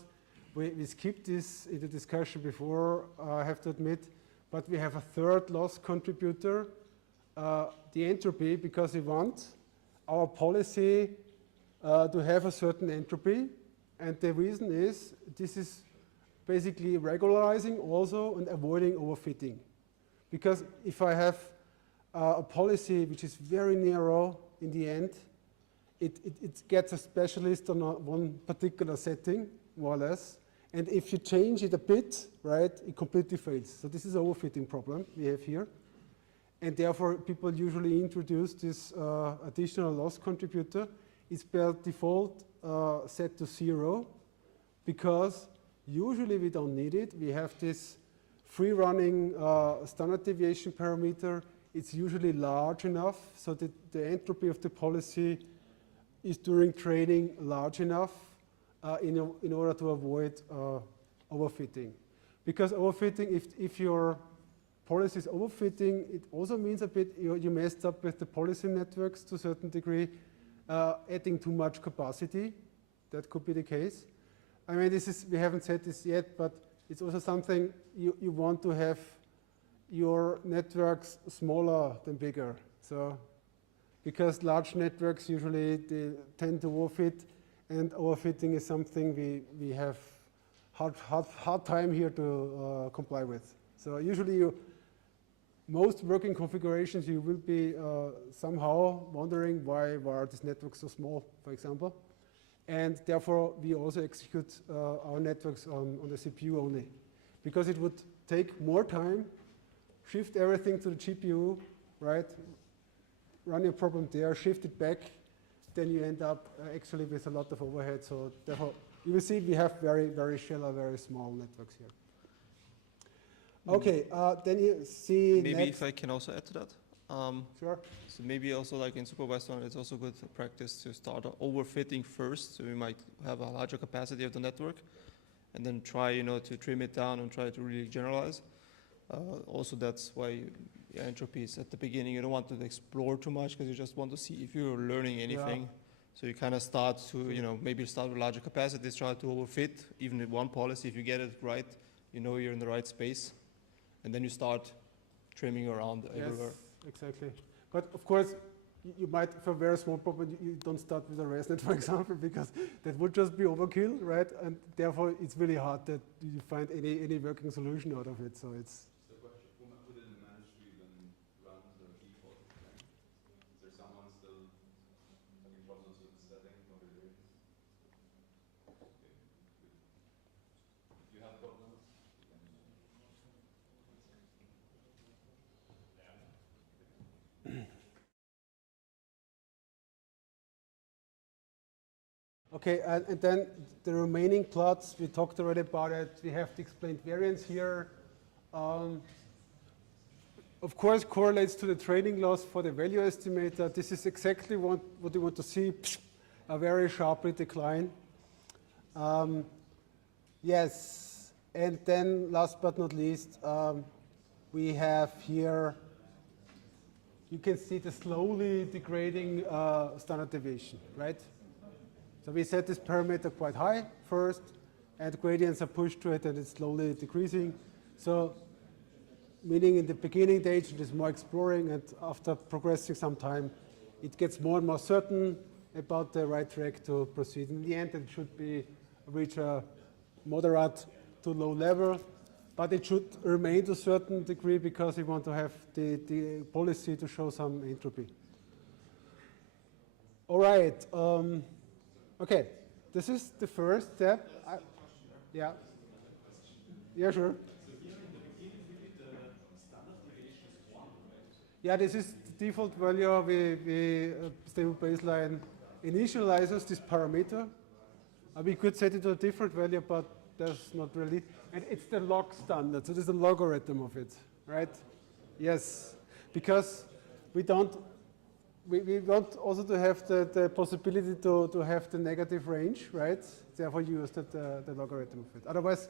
We skipped this in the discussion before, I have to admit, but we have a third loss contributor, the entropy, because we want our policy to have a certain entropy, and the reason is this is basically regularizing also and avoiding overfitting. Because if I have a policy which is very narrow in the end, it gets a specialist on one particular setting, more or less. And if you change it a bit, right, it completely fails. So this is an overfitting problem we have here. And therefore, people usually introduce this additional loss contributor. It's per default set to 0 because usually we don't need it. We have this free-running standard deviation parameter. It's usually large enough so that the entropy of the policy is during training large enough in order to avoid overfitting. Because overfitting, if your policy is overfitting, it also means a bit you messed up with the policy networks to a certain degree, adding too much capacity. That could be the case. I mean, we haven't said this yet, but it's also something you want to have your networks smaller than bigger. So because large networks usually they tend to overfit, and overfitting is something we have hard time here to comply with. So usually most working configurations you will be somehow wondering why are these networks so small, for example. And therefore we also execute our networks on the CPU only, because it would take more time, shift everything to the GPU, right? Run your problem there, shift it back, then you end up actually with a lot of overhead. So therefore, you will see we have very, very shallow, very small networks here. Okay, then you see maybe if I can also add to that. Sure. So maybe also like in supervised learning, it's also good practice to start overfitting first. So we might have a larger capacity of the network, and then try, to trim it down and try to really generalize. Also, that's why entropy is at the beginning. You don't want to explore too much because you just want to see if you're learning anything. Yeah. So you kind of start to, maybe start with larger capacities, try to overfit even with one policy. If you get it right, you're in the right space. And then you start trimming around everywhere. Yes, exactly. But of course, you might, for a very small problem, you don't start with a ResNet, for example, because that would just be overkill, right? And therefore, it's really hard that you find any working solution out of it. So it's. So the question, within the management, then run the default plan? Is there someone still having problems with the setting configuration? Okay, good. If you have problems, Okay, and then the remaining plots, we talked already about it. We have the explained variance here. Of course, correlates to the training loss for the value estimator. This is exactly what you want to see, a very sharply decline. Yes, and then last but not least, we have here, you can see the slowly degrading standard deviation, right? So we set this parameter quite high first, and gradients are pushed to it, and it's slowly decreasing. So meaning in the beginning stage, it is more exploring, and after progressing some time, it gets more and more certain about the right track to proceed. In the end, it should be reach a moderate to low level, but it should remain to a certain degree because we want to have the policy to show some entropy. All right. Okay, this is the first step. Yeah. Yeah, sure. Yeah, this is the default value. We stable baseline initializes this parameter. We could set it to a different value, but that's not really. And it's the log standard, so there's a logarithm of it, right? Yes, because we want also to have the possibility to have the negative range, right? Therefore, you use the logarithm of it. Otherwise,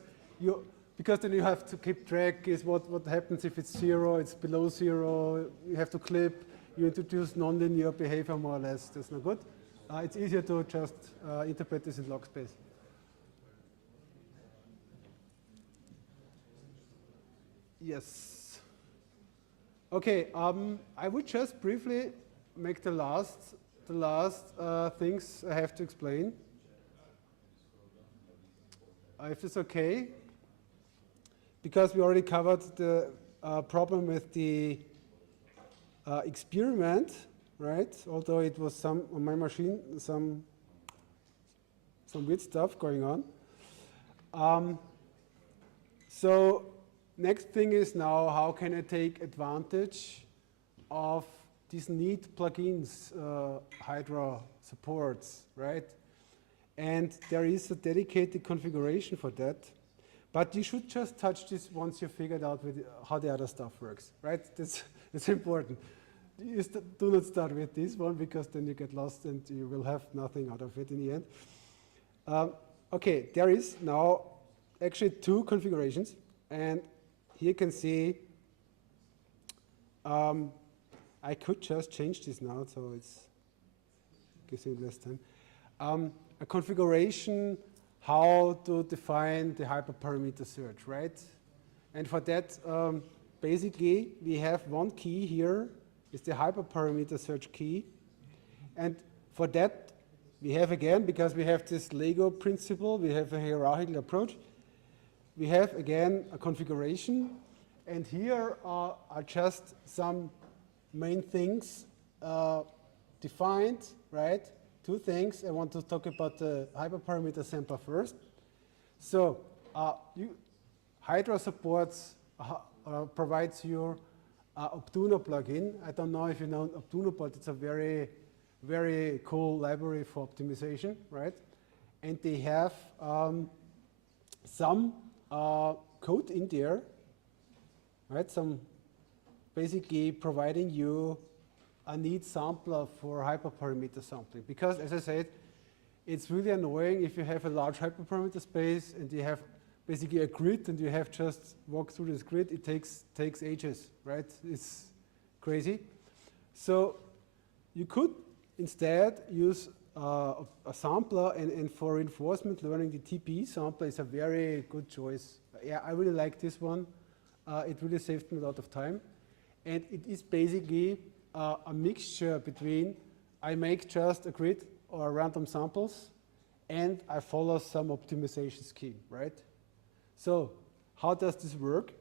because then you have to keep track is what happens if it's 0, it's below 0, you have to clip, you introduce nonlinear behavior more or less. That's not good. It's easier to just interpret this in log space. Yes. Okay, I would just briefly make the last things I have to explain. If it's okay, because we already covered the problem with the experiment, right? Although it was some on my machine, some weird stuff going on. So next thing is now how can I take advantage of these neat plugins Hydra supports, right? And there is a dedicated configuration for that. But you should just touch this once you figured out how the other stuff works, right? That's important. You do not start with this one because then you get lost and you will have nothing out of it in the end. Okay, there is now actually 2 configurations. And here you can see I could just change this now, so it gives me less time. A configuration how to define the hyperparameter search, right? And for that, basically, we have one key here, is the hyperparameter search key. And for that, we have again, because we have this Lego principle, we have a hierarchical approach. We have again a configuration, and here are just some main things defined, right? Two things. I want to talk about the hyperparameter sampler first. So Hydra supports, provides your Optuno plugin. I don't know if you know Optuno, but it's a very, very cool library for optimization, right? And they have some code in there, right? Some basically providing you a neat sampler for hyperparameter sampling. Because as I said, it's really annoying if you have a large hyperparameter space and you have basically a grid and you have just walk through this grid. It takes ages, right? It's crazy. So you could instead use a sampler, and for reinforcement learning, the TPE sampler is a very good choice. Yeah, I really like this one. It really saved me a lot of time. And it is basically a mixture between I make just a grid or random samples and I follow some optimization scheme, right? So how does this work?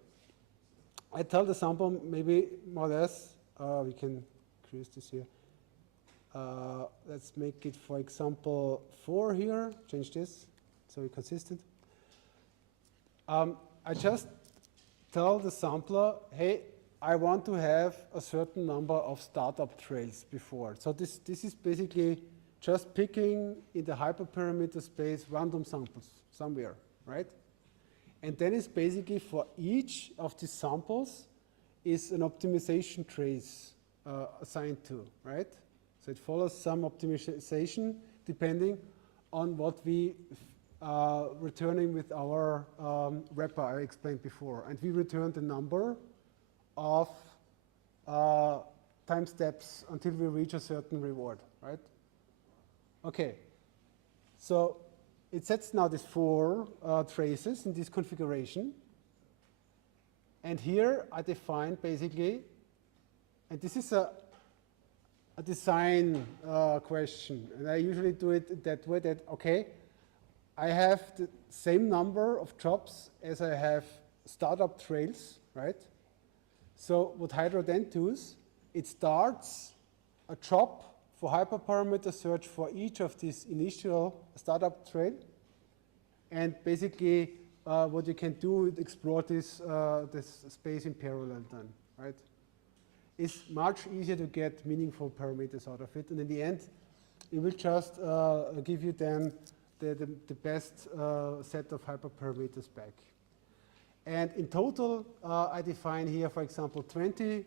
I tell the sample maybe more or less, we can increase this here. Let's make it, for example, 4 here, change this so we're consistent. I just tell the sampler, hey, I want to have a certain number of startup trails before. So this is basically just picking in the hyperparameter space random samples somewhere, right? And then it's basically for each of these samples is an optimization trace assigned to, right? So it follows some optimization depending on what we returning with our wrapper I explained before. And we return the number of time steps until we reach a certain reward, right? Okay, so it sets now these 4 traces in this configuration. And here I define basically, and this is a design question, and I usually do it that way that, okay, I have the same number of jobs as I have startup trails, right? So what Hydra then does, it starts a job for hyperparameter search for each of these initial startup trail. And basically what you can do is explore this space in parallel then, right? It's much easier to get meaningful parameters out of it. And in the end, it will just give you then the best set of hyperparameters back. And in total, I define here, for example, 20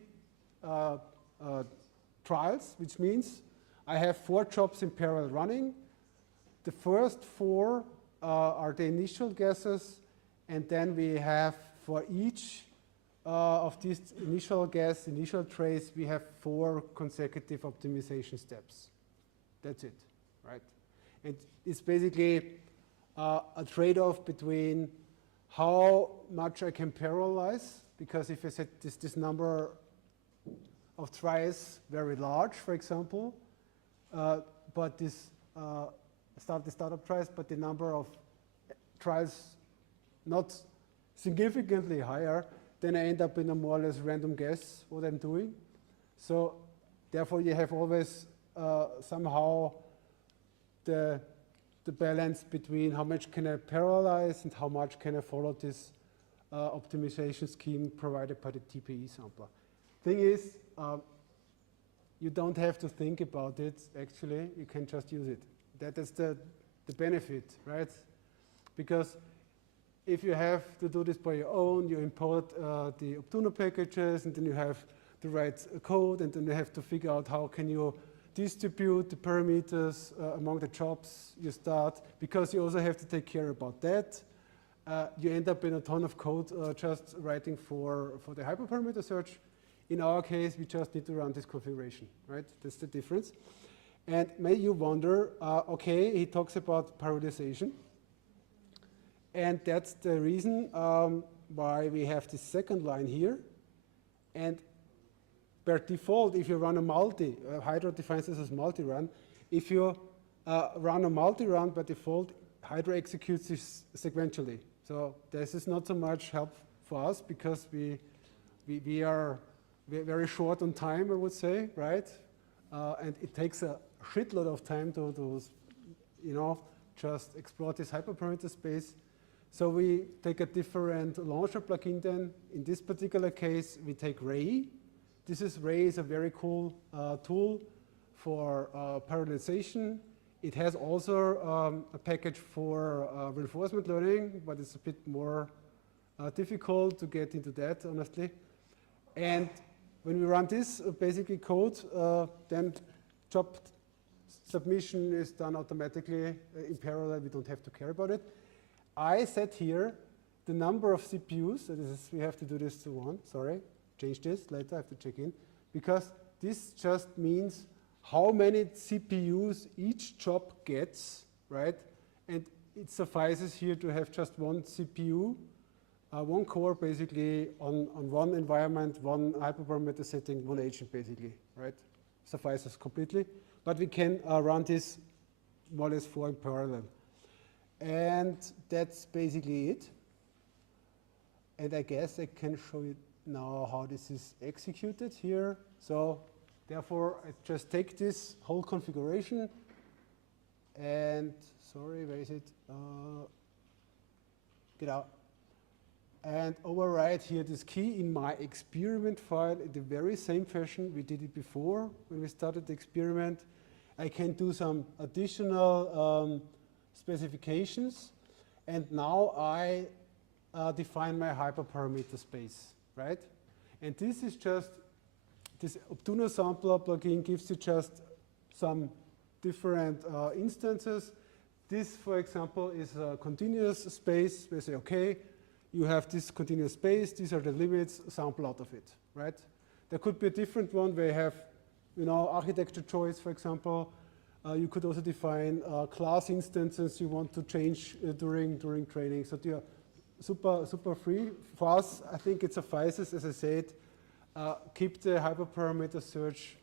trials, which means I have 4 jobs in parallel running. The first 4 are the initial guesses, and then we have for each of these initial trace, we have 4 consecutive optimization steps. That's it, right? And it's basically a trade-off between how much I can parallelize, because if I set this number of tries very large, for example, but the startup tries, but the number of trials not significantly higher, then I end up in a more or less random guess what I'm doing. So therefore you have always somehow the balance between how much can I parallelize and how much can I follow this optimization scheme provided by the TPE sampler. Thing is, you don't have to think about it, actually. You can just use it. That is the benefit, right? Because if you have to do this by your own, you import the Optuno packages, and then you have to write a code, and then you have to figure out how can you distribute the parameters among the jobs you start, because you also have to take care about that. You end up in a ton of code just writing for the hyperparameter search. In our case, we just need to run this configuration, right? That's the difference. And may you wonder, okay, he talks about periodization. And that's the reason why we have this second line here. And per default, if you run a multi, Hydra defines this as multi-run. If you run a multi-run, by default, Hydra executes this sequentially. So this is not so much help for us because we are very short on time, I would say, right? And it takes a shitload of time to just explore this hyperparameter space. So we take a different launcher plugin then. In this particular case, we take Ray. Ray is a very cool tool for parallelization. It has also a package for reinforcement learning, but it's a bit more difficult to get into that, honestly. And when we run this basically code, then job submission is done automatically in parallel. We don't have to care about it. I set here the number of CPUs. So we have to do this to 1. Sorry, change this later. I have to check in because this just means how many CPUs each job gets, right? And it suffices here to have just one CPU, one core basically on one environment, one hyperparameter setting, one agent basically, right? Suffices completely. But we can run this more or less 4 in parallel. And that's basically it. And I guess I can show you now how this is executed here. So therefore, I just take this whole configuration and, sorry, where is it? Get out. And override here this key in my experiment file in the very same fashion we did it before when we started the experiment. I can do some additional specifications, and now I define my hyperparameter space, right? And this is just, this Optuna sampler plugin gives you just some different instances. This, for example, is a continuous space. We say, okay, you have this continuous space, these are the limits, sample out of it, right? There could be a different one where you have, architecture choice, for example. You could also define class instances you want to change during training. So they are super free. For us, I think it suffices, as I said, keep the hyperparameter search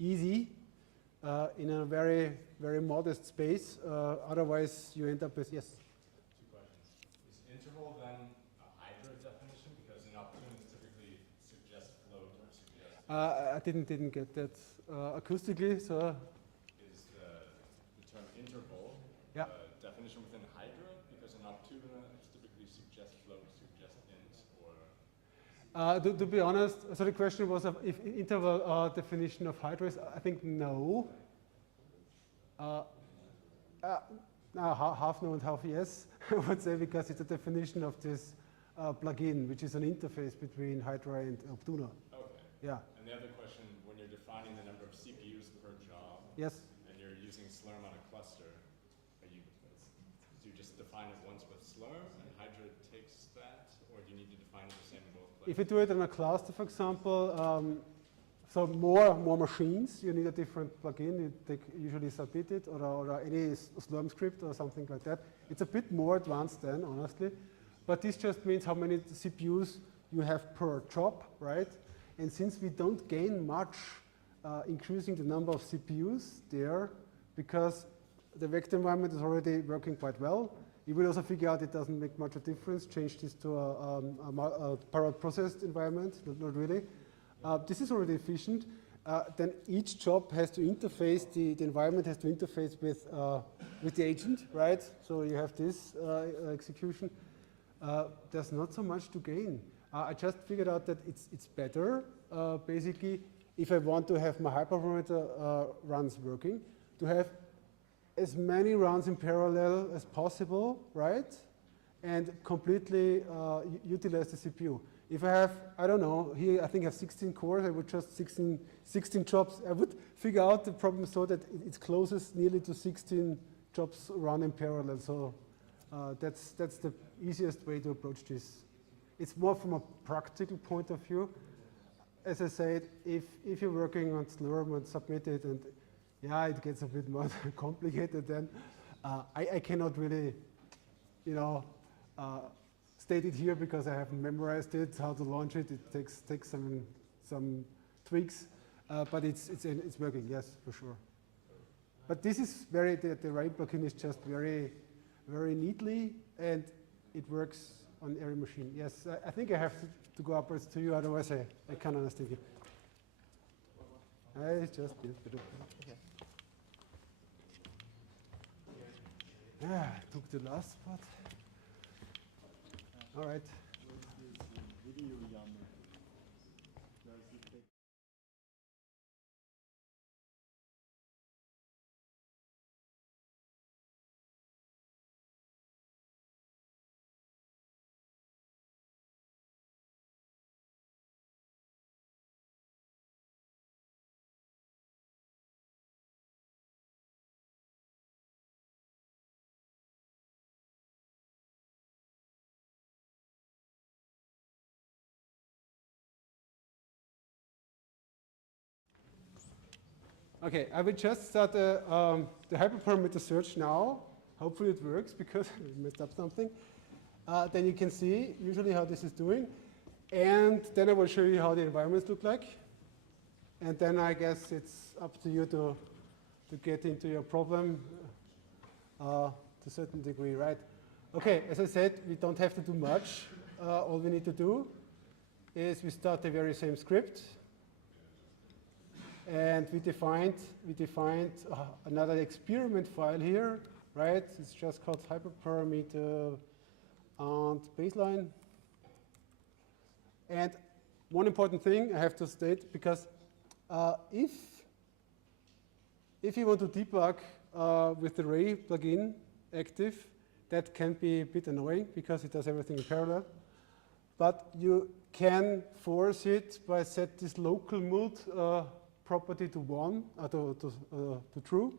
easy in a very, very modest space. Otherwise, you end up with, yes? 2 questions. Is interval then a Hydra definition? Because in Optuna it's typically suggest float or suggest. I didn't get that acoustically, so. Is the term interval yeah. Definition within Hydra? Because in Optuna it's typically suggest float, suggest int, or. To be honest, so the question was if interval definition of Hydra is, I think no. Half no and half yes, I would say, because it's a definition of this plugin, which is an interface between Hydra and Optuna. Okay. Yeah. And the other question, when you're defining the number of CPUs per job, yes, and you're using Slurm on a cluster, do you just define it once with Slurm, and Hydra takes that, or do you need to define it the same in both places? If you do it in a cluster, for example, so more machines, you need a different plugin. You take usually Submit it or any Slurm script or something like that. It's a bit more advanced then, honestly. But this just means how many CPUs you have per job, right? And since we don't gain much increasing the number of CPUs there, because the vector environment is already working quite well, you will also figure out it doesn't make much of a difference. Change this to a parallel processed environment, not really. This is already efficient. Then each job has to interface, the environment has to interface with the agent, right? So you have this execution. There's not so much to gain. I just figured out that it's better, basically, if I want to have my hyperparameter runs working, to have as many runs in parallel as possible, right? And completely utilize the CPU. If I have, I don't know, here I think I have 16 cores, I would just 16 jobs. I would figure out the problem so that it's closest nearly to 16 jobs run in parallel. So that's the easiest way to approach this. It's more from a practical point of view. As I said, if you're working on Slurm and Submit it, and yeah, it gets a bit more complicated then, I cannot really, state it here because I haven't memorized it, how to launch it. It takes some tweaks, but it's working, yes, for sure. But this is very, the right plugin is just very, very neatly, and it works on every machine. Yes, I think I have to go upwards to you, otherwise I can't understand you. I just took the last spot. All right. Okay, I will just start the hyperparameter search now. Hopefully it works because I messed up something. Then you can see usually how this is doing. And then I will show you how the environments look like. And then I guess it's up to you to get into your problem to a certain degree, right? Okay, as I said, we don't have to do much. All we need to do is we start the very same script. And we defined another experiment file here, right? It's just called hyperparameter and baseline. And one important thing I have to state, because if you want to debug with the Ray plugin active, that can be a bit annoying because it does everything in parallel. But you can force it by set this local mood property to 1, to true.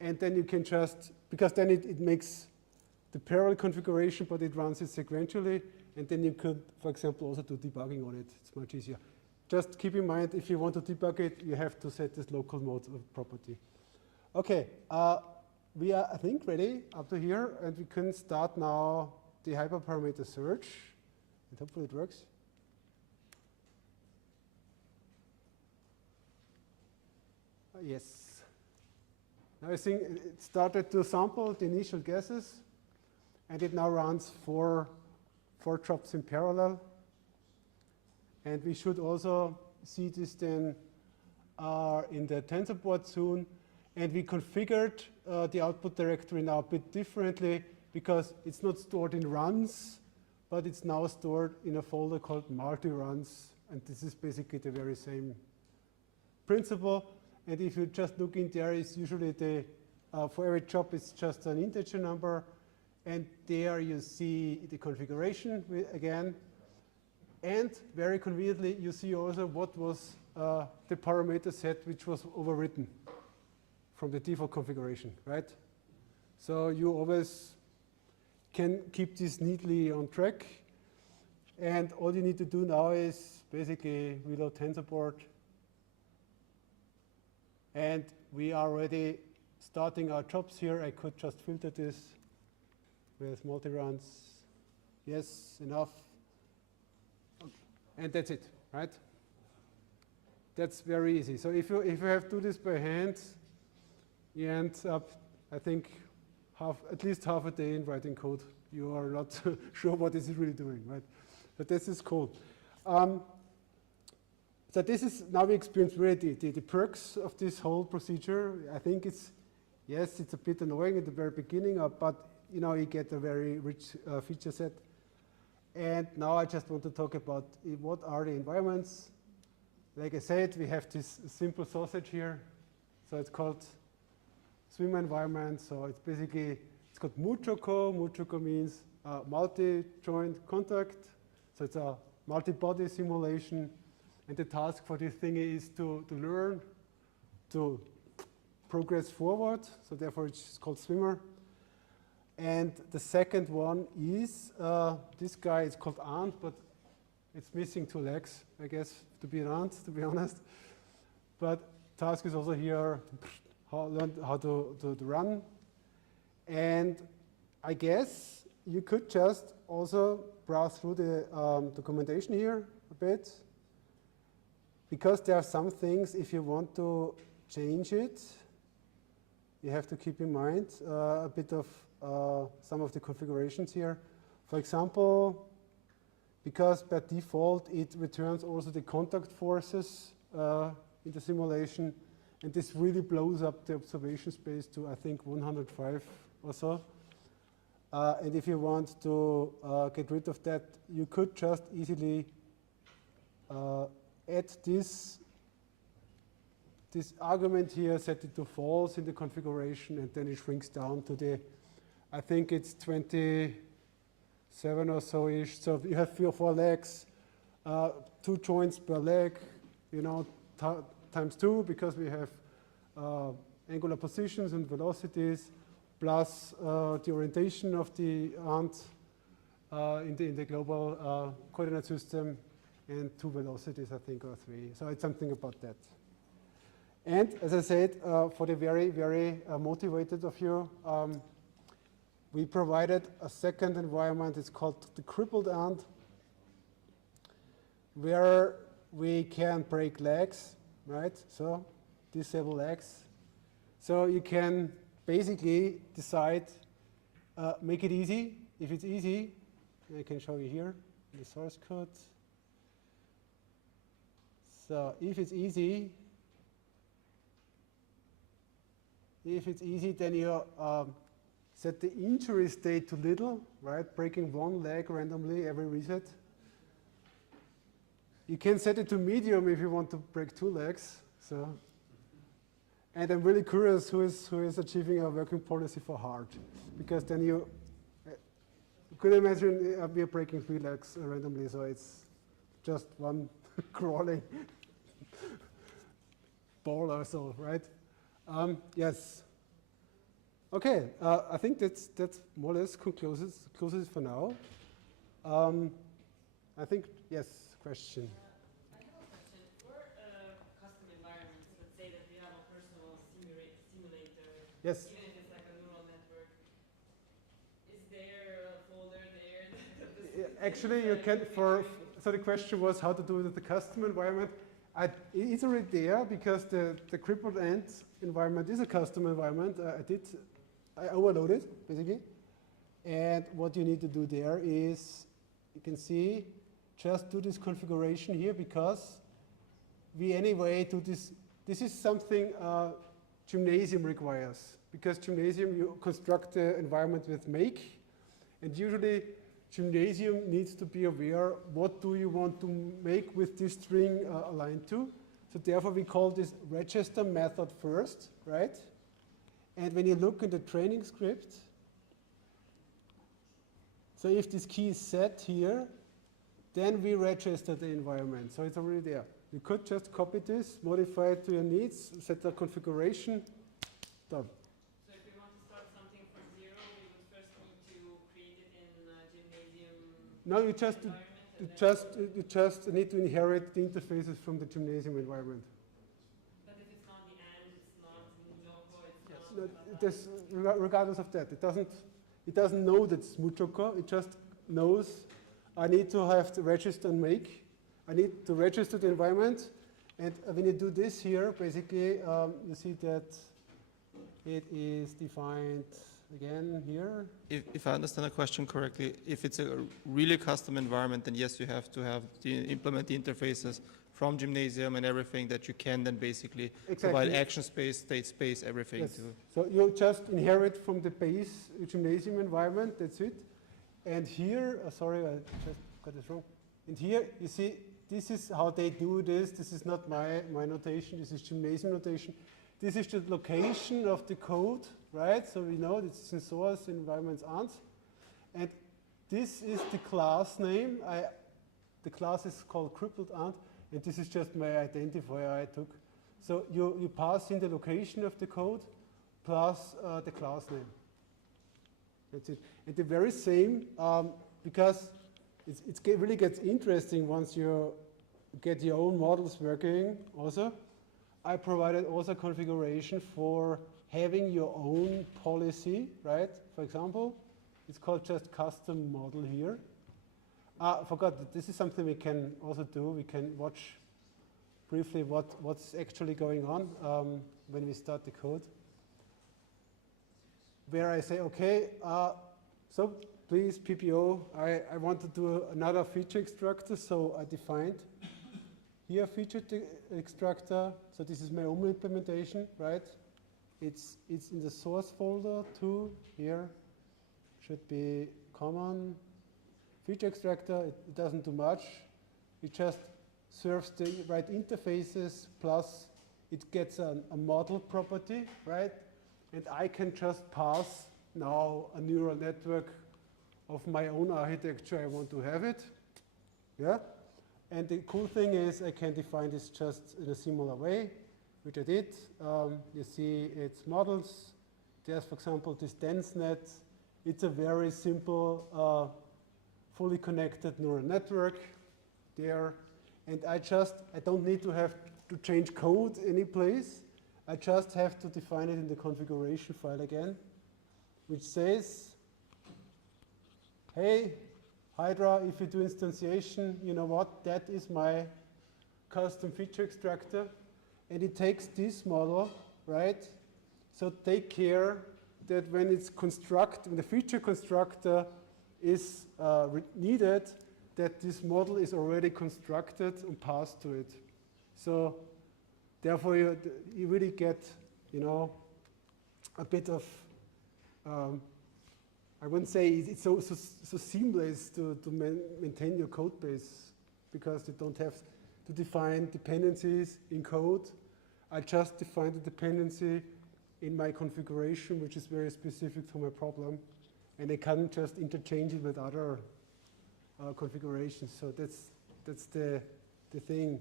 And then you can just, because then it makes the parallel configuration, but it runs it sequentially. And then you could, for example, also do debugging on it. It's much easier. Just keep in mind, if you want to debug it, you have to set this local mode property. Okay, we are, I think, ready up to here. And we can start now the hyperparameter search. And hopefully it works. Yes. Now I think it started to sample the initial guesses, and it now runs four jobs in parallel. And we should also see this then in the tensor board soon. And we configured the output directory now a bit differently because it's not stored in runs, but it's now stored in a folder called multi-runs. And this is basically the very same principle. And if you just look in there, it's usually for every job, it's just an integer number. And there you see the configuration again. And very conveniently, you see also what was the parameter set which was overwritten from the default configuration, right? So you always can keep this neatly on track. And all you need to do now is basically reload TensorBoard. And we are already starting our jobs here. I could just filter this with multi-runs. Yes, enough. And that's it, right? That's very easy. So if you have to do this by hand, you end up, I think, at least half a day in writing code. You are not sure what this is really doing, right? But this is cool. So this is, now we experience really the perks of this whole procedure. I think it's a bit annoying at the very beginning, but you know, you get a very rich feature set. And now I just want to talk about what are the environments. Like I said, we have this simple sausage here. So it's called swimmer environment. So it's basically, it's called MuChoCo. MuChoCo means multi-joint contact. So it's a multi-body simulation. And the task for this thing is to learn, to progress forward. So therefore, it's called swimmer. And the second one is, this guy is called ant, but it's missing 2 legs, I guess, to be an ant, to be honest. But task is also here, learn how to run. And I guess you could just also browse through the documentation here a bit. because there are some things, if you want to change it, you have to keep in mind a bit of some of the configurations here. For example, because by default it returns also the contact forces in the simulation, and this really blows up the observation space to, I think, 105 or so. And if you want to get rid of that, you could just easily add this argument here, set it to false in the configuration, and then it shrinks down to the, I think it's 27 or so-ish. So you have 4 legs, 2 joints per leg, you know, times 2, because we have angular positions and velocities, plus the orientation of the ant in the global coordinate system, and 2 velocities, I think, or 3. So it's something about that. And as I said, for the very, very motivated of you, we provided a second environment. It's called the crippled ant, where we can break legs, right? So disable legs. So you can basically decide, make it easy. If it's easy, I can show you here in the source code. So if it's easy, then you set the injury state to little, right? Breaking 1 leg randomly every reset. You can set it to medium if you want to break 2 legs. So, and I'm really curious who is achieving a working policy for hard, because then you could imagine we are breaking 3 legs randomly, so it's just one crawling ball or so, right? Yes. Okay, I think that's more or less concludes it for now. I think, yes, question. I have a question. For custom environments, let's say that we have a personal simulator, yes. Even if it's like a neural network, is there a folder there? Actually, you can, so the question was how to do it with the custom environment. It's already there, because the crippled ant environment is a custom environment. I overloaded, basically. And what you need to do there is, you can see, just do this configuration here, because we anyway do this. This is something Gymnasium requires, because Gymnasium, you construct the environment with make, and usually Gymnasium needs to be aware what do you want to make with this string aligned to. So therefore we call this register method first, right? And when you look in the training script, so if this key is set here, then we register the environment. So it's already there. You could just copy this, modify it to your needs, set the configuration, done. So if we want to start something from 0, we would first need to create it in Gymnasium. No, you just need to inherit the interfaces from the Gymnasium environment. But if it's not the AND, it's not Muchoko, it's not. Regardless of that, it doesn't know that it's Muchoko. It just knows I need to have to register and make. I need to register the environment, and when you do this here, basically you see that it is defined again here. If I understand the question correctly, if it's a really custom environment, then yes, you have to implement the interfaces from Gymnasium and everything that you can then basically provide action space, state space, everything. Yes. So you just inherit from the base Gymnasium environment, that's it. And here, sorry, I just got this wrong. And here, you see, this is how they do this. This is not my notation, this is Gymnasium notation. This is the location of the code, right? So we know this is in source, environments aren't. And this is the class name. The class is called crippled ant, and this is just my identifier I took. So you pass in the location of the code plus the class name. That's it. And the very same, because it really gets interesting once you get your own models working also. I provided also configuration for having your own policy, right? For example, it's called just custom model here. I forgot that this is something we can also do. We can watch briefly what's actually going on when we start the code. Where I say, okay, so please PPO, I want to do another feature extractor, so I defined here feature extractor. So this is my own implementation, right? It's in the source folder too. Here should be common feature extractor. It doesn't do much. It just serves the right interfaces, plus it gets a model property, right? And I can just pass now a neural network of my own architecture. I want to have it, yeah? And the cool thing is I can define this just in a similar way, which I did. You see its models. There's, for example, this DenseNet. It's a very simple, fully connected neural network there. And I don't need to have to change code any place. I just have to define it in the configuration file again, which says, hey, Hydra, if you do instantiation, you know what? That is my custom feature extractor. And it takes this model, right? So take care that when it's when the feature constructor is needed, that this model is already constructed and passed to it. So therefore, you really get, a bit of, I wouldn't say it's so seamless to maintain your code base, because you don't have to define dependencies in code. I just define the dependency in my configuration, which is very specific to my problem, and I can just interchange it with other configurations. So that's the thing.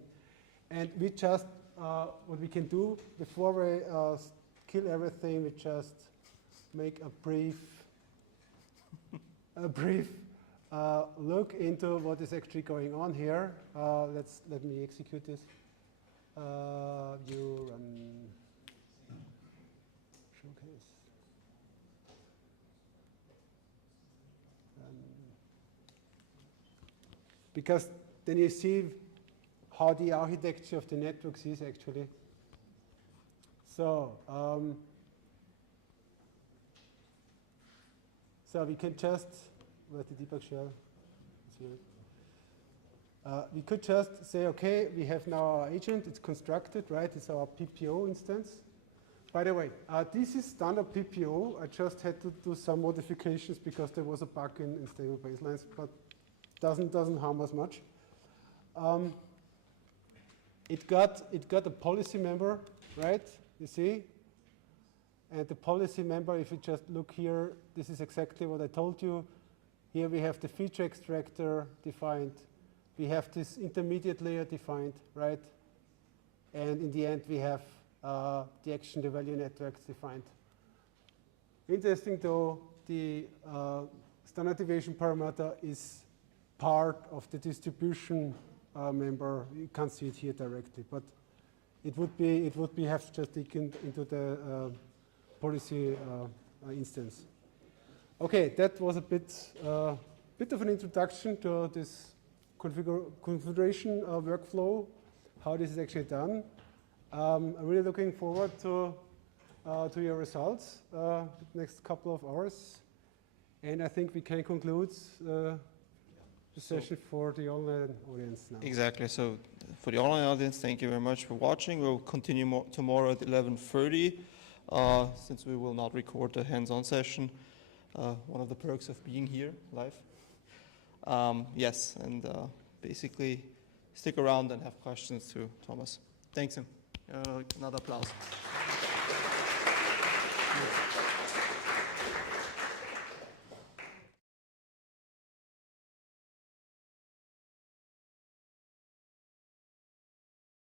And we just, what we can do before we kill everything, we just make a brief look into what is actually going on here. Let me execute this. You run showcase. Because then you see how the architecture of the networks is actually. So, so we can just, where's the debug shell? We could just say, okay, we have now our agent, it's constructed, right? It's our PPO instance. By the way, this is standard PPO. I just had to do some modifications because there was a bug in stable baselines, but doesn't harm us much. It got a policy member, right? You see? And the policy member, if you just look here, this is exactly what I told you. Here we have the feature extractor defined. We have this intermediate layer defined, right? And in the end, we have the action, the value networks defined. Interesting though, the standard deviation parameter is part of the distribution member. You can't see it here directly, but it would be have just taken into the policy instance. Okay, that was a bit of an introduction to this configuration workflow, how this is actually done. I'm really looking forward to your results the next couple of hours, and I think we can conclude the session for the online audience now. Exactly. So for the online audience, thank you very much for watching. We'll continue tomorrow at 11:30. Since we will not record the hands-on session, one of the perks of being here live. Yes, and basically stick around and have questions to Thomas. Thanks him. Another applause.